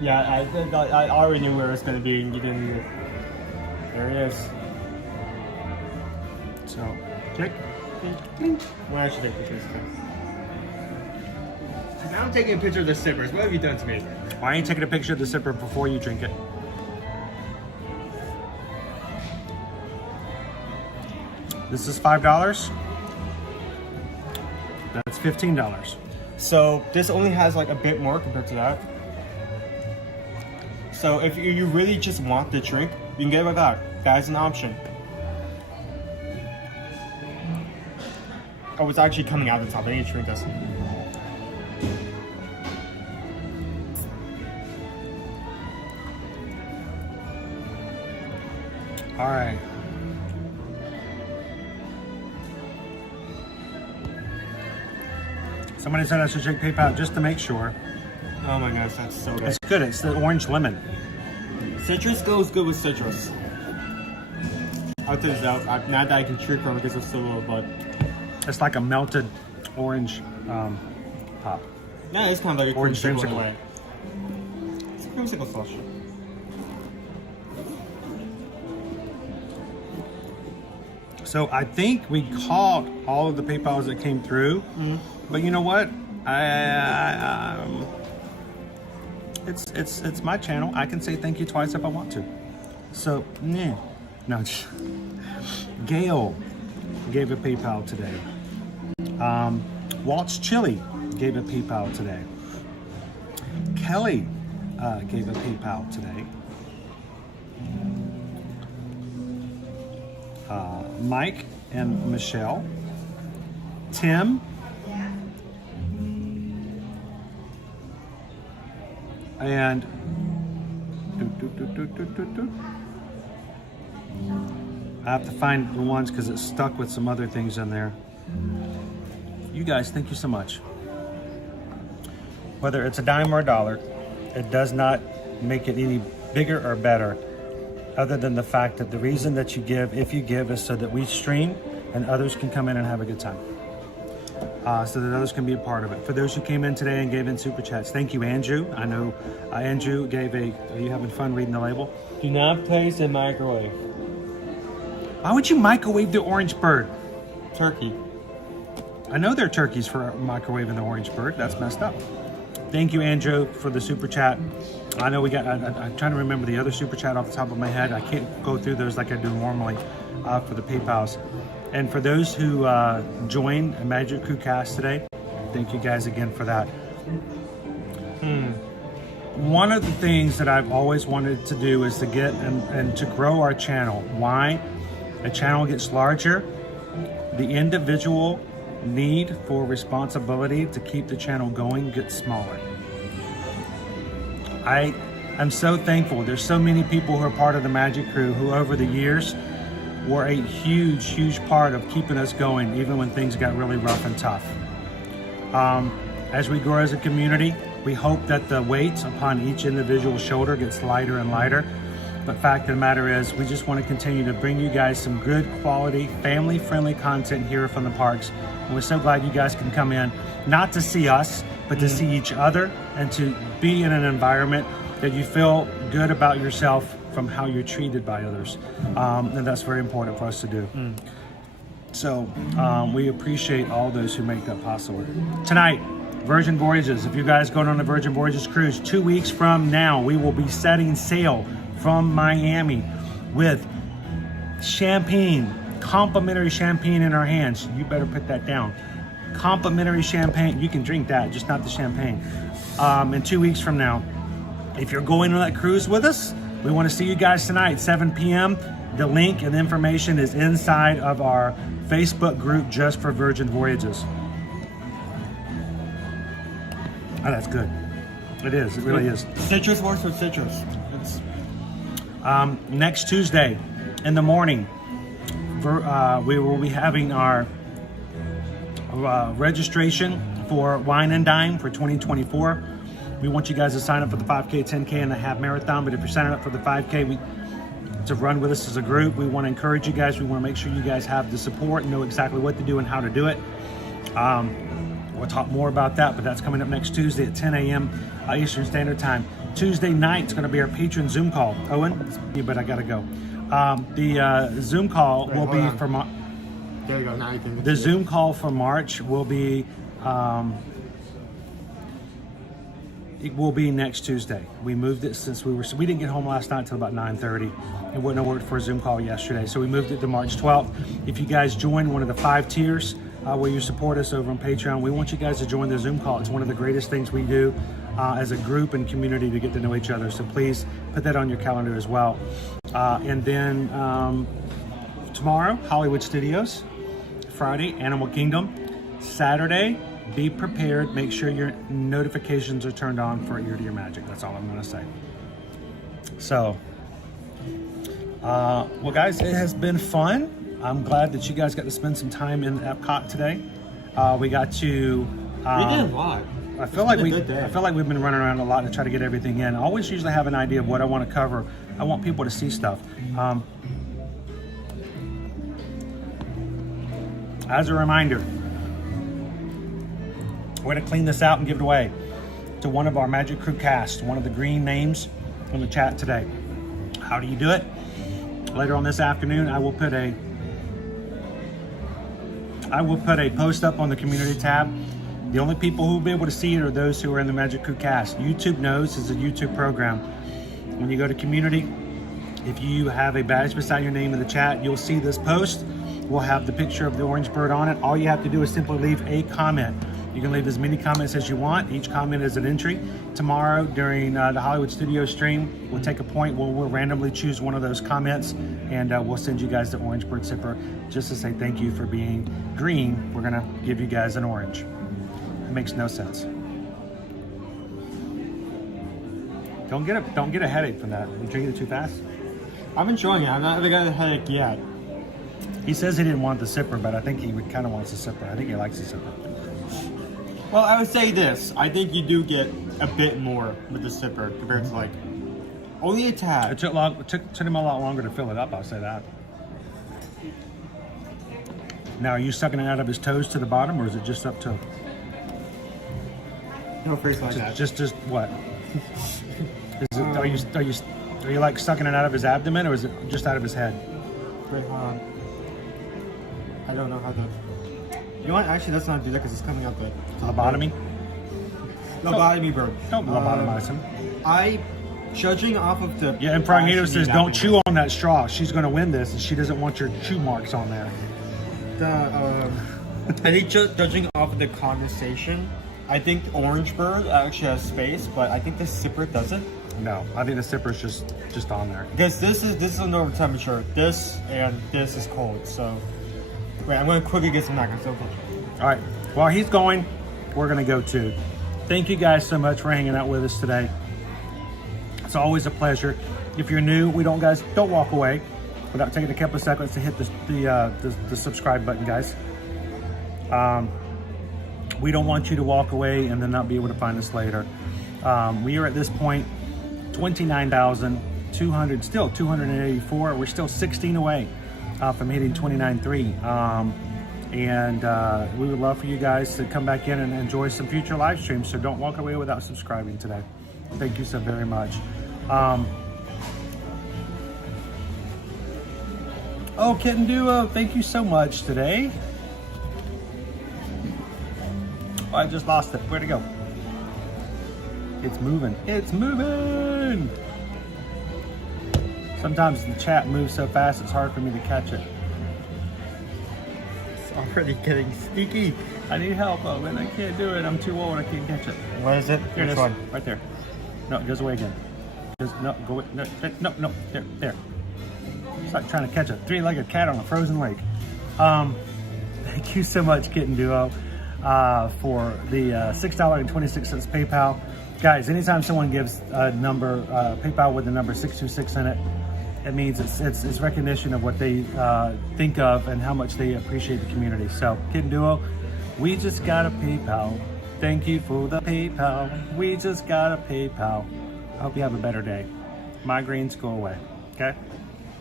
Yeah, I already knew where it was going to be, and you didn't need it. There it is. So, click. Well, I should take pictures. Now I'm taking a picture of the sippers. What have you done to me? Why aren't you taking a picture of the sipper before you drink it? This is $5. That's $15. So this only has like a bit more compared to that. So if you really just want the drink, you can get it like that. That's an option. Oh, it's actually coming out the top. I need to drink this. All right. Somebody said I should drink PayPal just to make sure. Oh my gosh, that's so good. It's good. It's the orange lemon. Citrus goes good with citrus. I'll tell you that. Not that I can drink from it because it's so little, but it's like a melted orange pop. Yeah, it's kind of like a orange dreamsicle. It's a creamsicle slush. So I think we caught all of the PayPals that came through, but you know what? It's my channel. I can say thank you twice if I want to. So yeah, no. Gail gave a PayPal today. Walt's Chili gave a PayPal today. Kelly gave a PayPal today. Mike and Michelle. Tim. And I have to find the ones because it's stuck with some other things in there. You guys, thank you so much. Whether it's a dime or a dollar, it does not make it any bigger or better, other than the fact that the reason that you give, if you give, is so that we stream and others can come in and have a good time. So that others can be a part of it. For those who came in today and gave in super chats, thank you, Andrew. I know Andrew gave a, are you having fun reading the label? Do not place in microwave. Why would you microwave the orange bird? Turkey. I know they're turkeys for microwaving the orange bird. That's messed up. Thank you, Andrew, for the super chat. I know we got, I'm trying to remember the other super chat off the top of my head. I can't go through those like I do normally for the PayPals. And for those who joined Magic Crew Cast today, thank you guys again for that. One of the things that I've always wanted to do is to get and to grow our channel. Why? the channel gets larger, the individual need for responsibility to keep the channel going gets smaller. I'm so thankful. There's so many people who are part of the Magic Crew who over the years were a huge part of keeping us going even when things got really rough and tough. As we grow as a community, we hope that the weight upon each individual shoulder gets lighter and lighter. But fact of the matter is, we just want to continue to bring you guys some good quality, family-friendly content here from the parks. And we're so glad you guys can come in, not to see us, but to see each other and to be in an environment that you feel good about yourself from how you're treated by others. And that's very important for us to do. So we appreciate all those who make that possible. Tonight, Virgin Voyages. If you guys going on the Virgin Voyages cruise, 2 weeks from now, we will be setting sail from Miami with champagne, complimentary champagne in our hands. You better put that down. Complimentary champagne. You can drink that, just not the champagne. And 2 weeks from now, if you're going on that cruise with us, we want to see you guys tonight, 7 p.m. The link and information is inside of our Facebook group just for Virgin Voyages. Oh, that's good. It is. It really is. Citrus works with citrus. Next Tuesday in the morning, we will be having our registration for Wine and Dine for 2024. We want you guys to sign up for the 5K, 10K, and the half marathon. But if you're signing up for the 5K, to run with us as a group, we want to encourage you guys. We want to make sure you guys have the support and know exactly what to do and how to do it. We'll talk more about that, but that's coming up next Tuesday at 10 a.m. Eastern Standard Time. Tuesday night is going to be our patron Zoom call. Owen, yeah, but I got to go. The Zoom call will be for March. There you go. Now you can. The Zoom call for March will be. It will be next Tuesday. We moved it since we didn't get home last night until about 9:30. It wouldn't have worked for a Zoom call yesterday, so we moved it to March 12th. If you guys join one of the 5 tiers where you support us over on Patreon, we want you guys to join the Zoom call. It's one of the greatest things we do as a group and community to get to know each other. So please put that on your calendar as well. And then tomorrow, Hollywood Studios. Friday, Animal Kingdom. Saturday, be prepared. Make sure your notifications are turned on for Ear to Your Magic. That's all I'm going to say. So, well, guys, it has been fun. I'm glad that you guys got to spend some time in Epcot today. We got to. We did a lot. I feel like we've been running around a lot to try to get everything in. I always usually have an idea of what I want to cover. I want people to see stuff. As a reminder, we're going to clean this out and give it away to one of our Magic Crew cast, one of the green names in the chat today. How do you do it? Later on this afternoon, I will put a post up on the community tab. The only people who will be able to see it are those who are in the Magic Crew cast. YouTube knows it's a YouTube program. When you go to community, if you have a badge beside your name in the chat, you'll see this post. We'll have the picture of the orange bird on it. All you have to do is simply leave a comment. You can leave as many comments as you want. Each comment is an entry. Tomorrow during the Hollywood Studios stream, we'll take a point where we'll randomly choose one of those comments and we'll send you guys the orange bird zipper just to say thank you for being green. We're gonna give you guys an orange. It makes no sense. Don't get a headache from that. You drinking it too fast? I'm enjoying it. I'm not having a headache yet. He says he didn't want the sipper, but I think he kind of wants the sipper. I think he likes the sipper. Well, I would say this. I think you do get a bit more with the sipper compared to like only a tad. It took him a lot longer to fill it up, I'll say that. Now, are you sucking it out of his toes to the bottom, or is it just up to? No, first like that. Just what? Is it, are you like sucking it out of his abdomen, or is it just out of his head? Wait, hold on. I don't know how to. You know what? Actually, let's not do that because it's coming up. Lobotomy? Lobotomy, bro. Don't lobotomize him. Judging off of the. Yeah, and Pragnito says, don't chew on that straw. She's going to win this, and she doesn't want your chew marks on there. I think judging off of the condensation, I think the orange bird actually has space, but I think the sipper doesn't. No, I think the zipper's just on there. This is a normal temperature. This and this is cold. So wait, I'm gonna quickly get some macarons. Okay. All right, while he's going, we're gonna go too. Thank you guys so much for hanging out with us today. It's always a pleasure. If you're new, don't walk away without taking a couple of seconds to hit the subscribe button, guys. We don't want you to walk away and then not be able to find us later. We are at this point 29,200, still 284. We're still 16 away from hitting 29.3. And we would love for you guys to come back in and enjoy some future live streams. So don't walk away without subscribing today. Thank you so very much. Oh, Kitten Duo, thank you so much today. Oh, I just lost it. Where'd it go? It's moving. It's moving! Sometimes the chat moves so fast it's hard for me to catch it. It's already getting sneaky. I need help, and I can't do it. I'm too old. I can't catch it. What is it? Here it Which is. one? Right there. No, it goes away again. No, go away. No. There. It's like trying to catch a three-legged cat on a frozen lake. Thank you so much, Kitten Duo, for the $6.26 PayPal. Guys, anytime someone gives a number, PayPal with the number 626 in it, it means it's recognition of what they think of and how much they appreciate the community. So, Kitten Duo, we just got a PayPal. Thank you for the PayPal. We just got a PayPal. I hope you have a better day. Migraines go away. Okay?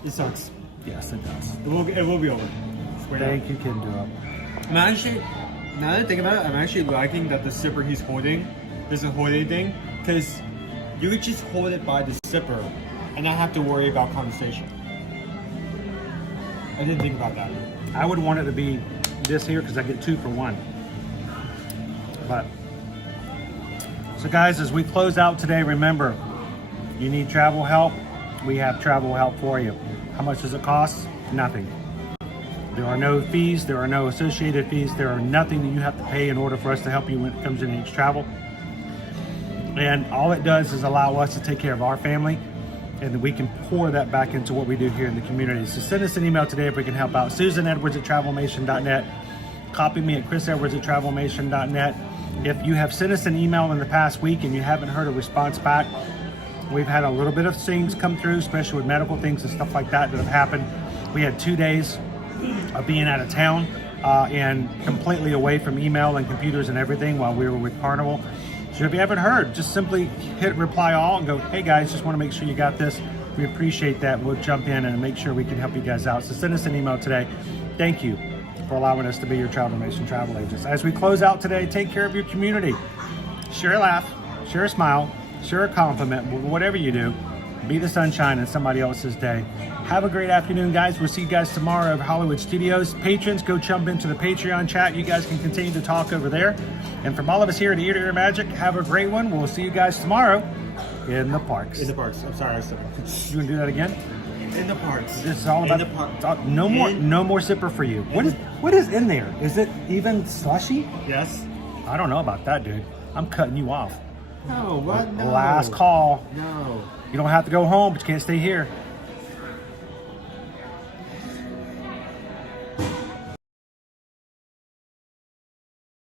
It sucks. Yes, it does. It will be over. Thank you, Kitten Duo. I'm actually, now that I think about it, I'm actually liking that the zipper he's holding doesn't hold anything, because you could just hold it by the zipper and not have to worry about condensation. I didn't think about that. I would want it to be this here because I get 2 for 1. But so guys, as we close out today, remember, you need travel help, we have travel help for you. How much does it cost? Nothing. There are no fees, there are no associated fees, there are nothing that you have to pay in order for us to help you when it comes to each travel. And all it does is allow us to take care of our family, and we can pour that back into what we do here in the community. So send us an email today if we can help out. susanedwards@travelmation.net. Copy me at chrisedwards@travelmation.net. If you have sent us an email in the past week and you haven't heard a response back, we've had a little bit of things come through, especially with medical things and stuff like that have happened. We had 2 days of being out of town and completely away from email and computers and everything while we were with Carnival. So if you haven't heard, just simply hit reply all and go, hey guys, just want to make sure you got this. We appreciate that. We'll jump in and make sure we can help you guys out. So send us an email today. Thank you for allowing us to be your Travelmation travel agents. As we close out today, take care of your community. Share a laugh, share a smile, share a compliment, whatever you do. Be the sunshine in somebody else's day. Have a great afternoon, guys. We'll see you guys tomorrow at Hollywood Studios. Patrons, go jump into the Patreon chat. You guys can continue to talk over there. And from all of us here at Ear to Ear Magic, have a great one. We'll see you guys tomorrow in the parks. In the parks. I'm sorry, I said it. You want to do that again? In the parks. This is all about no more zipper for you. What is in there? Is it even slushy? Yes. I don't know about that, dude. I'm cutting you off. No, what? No. Last call. No. You don't have to go home, but you can't stay here.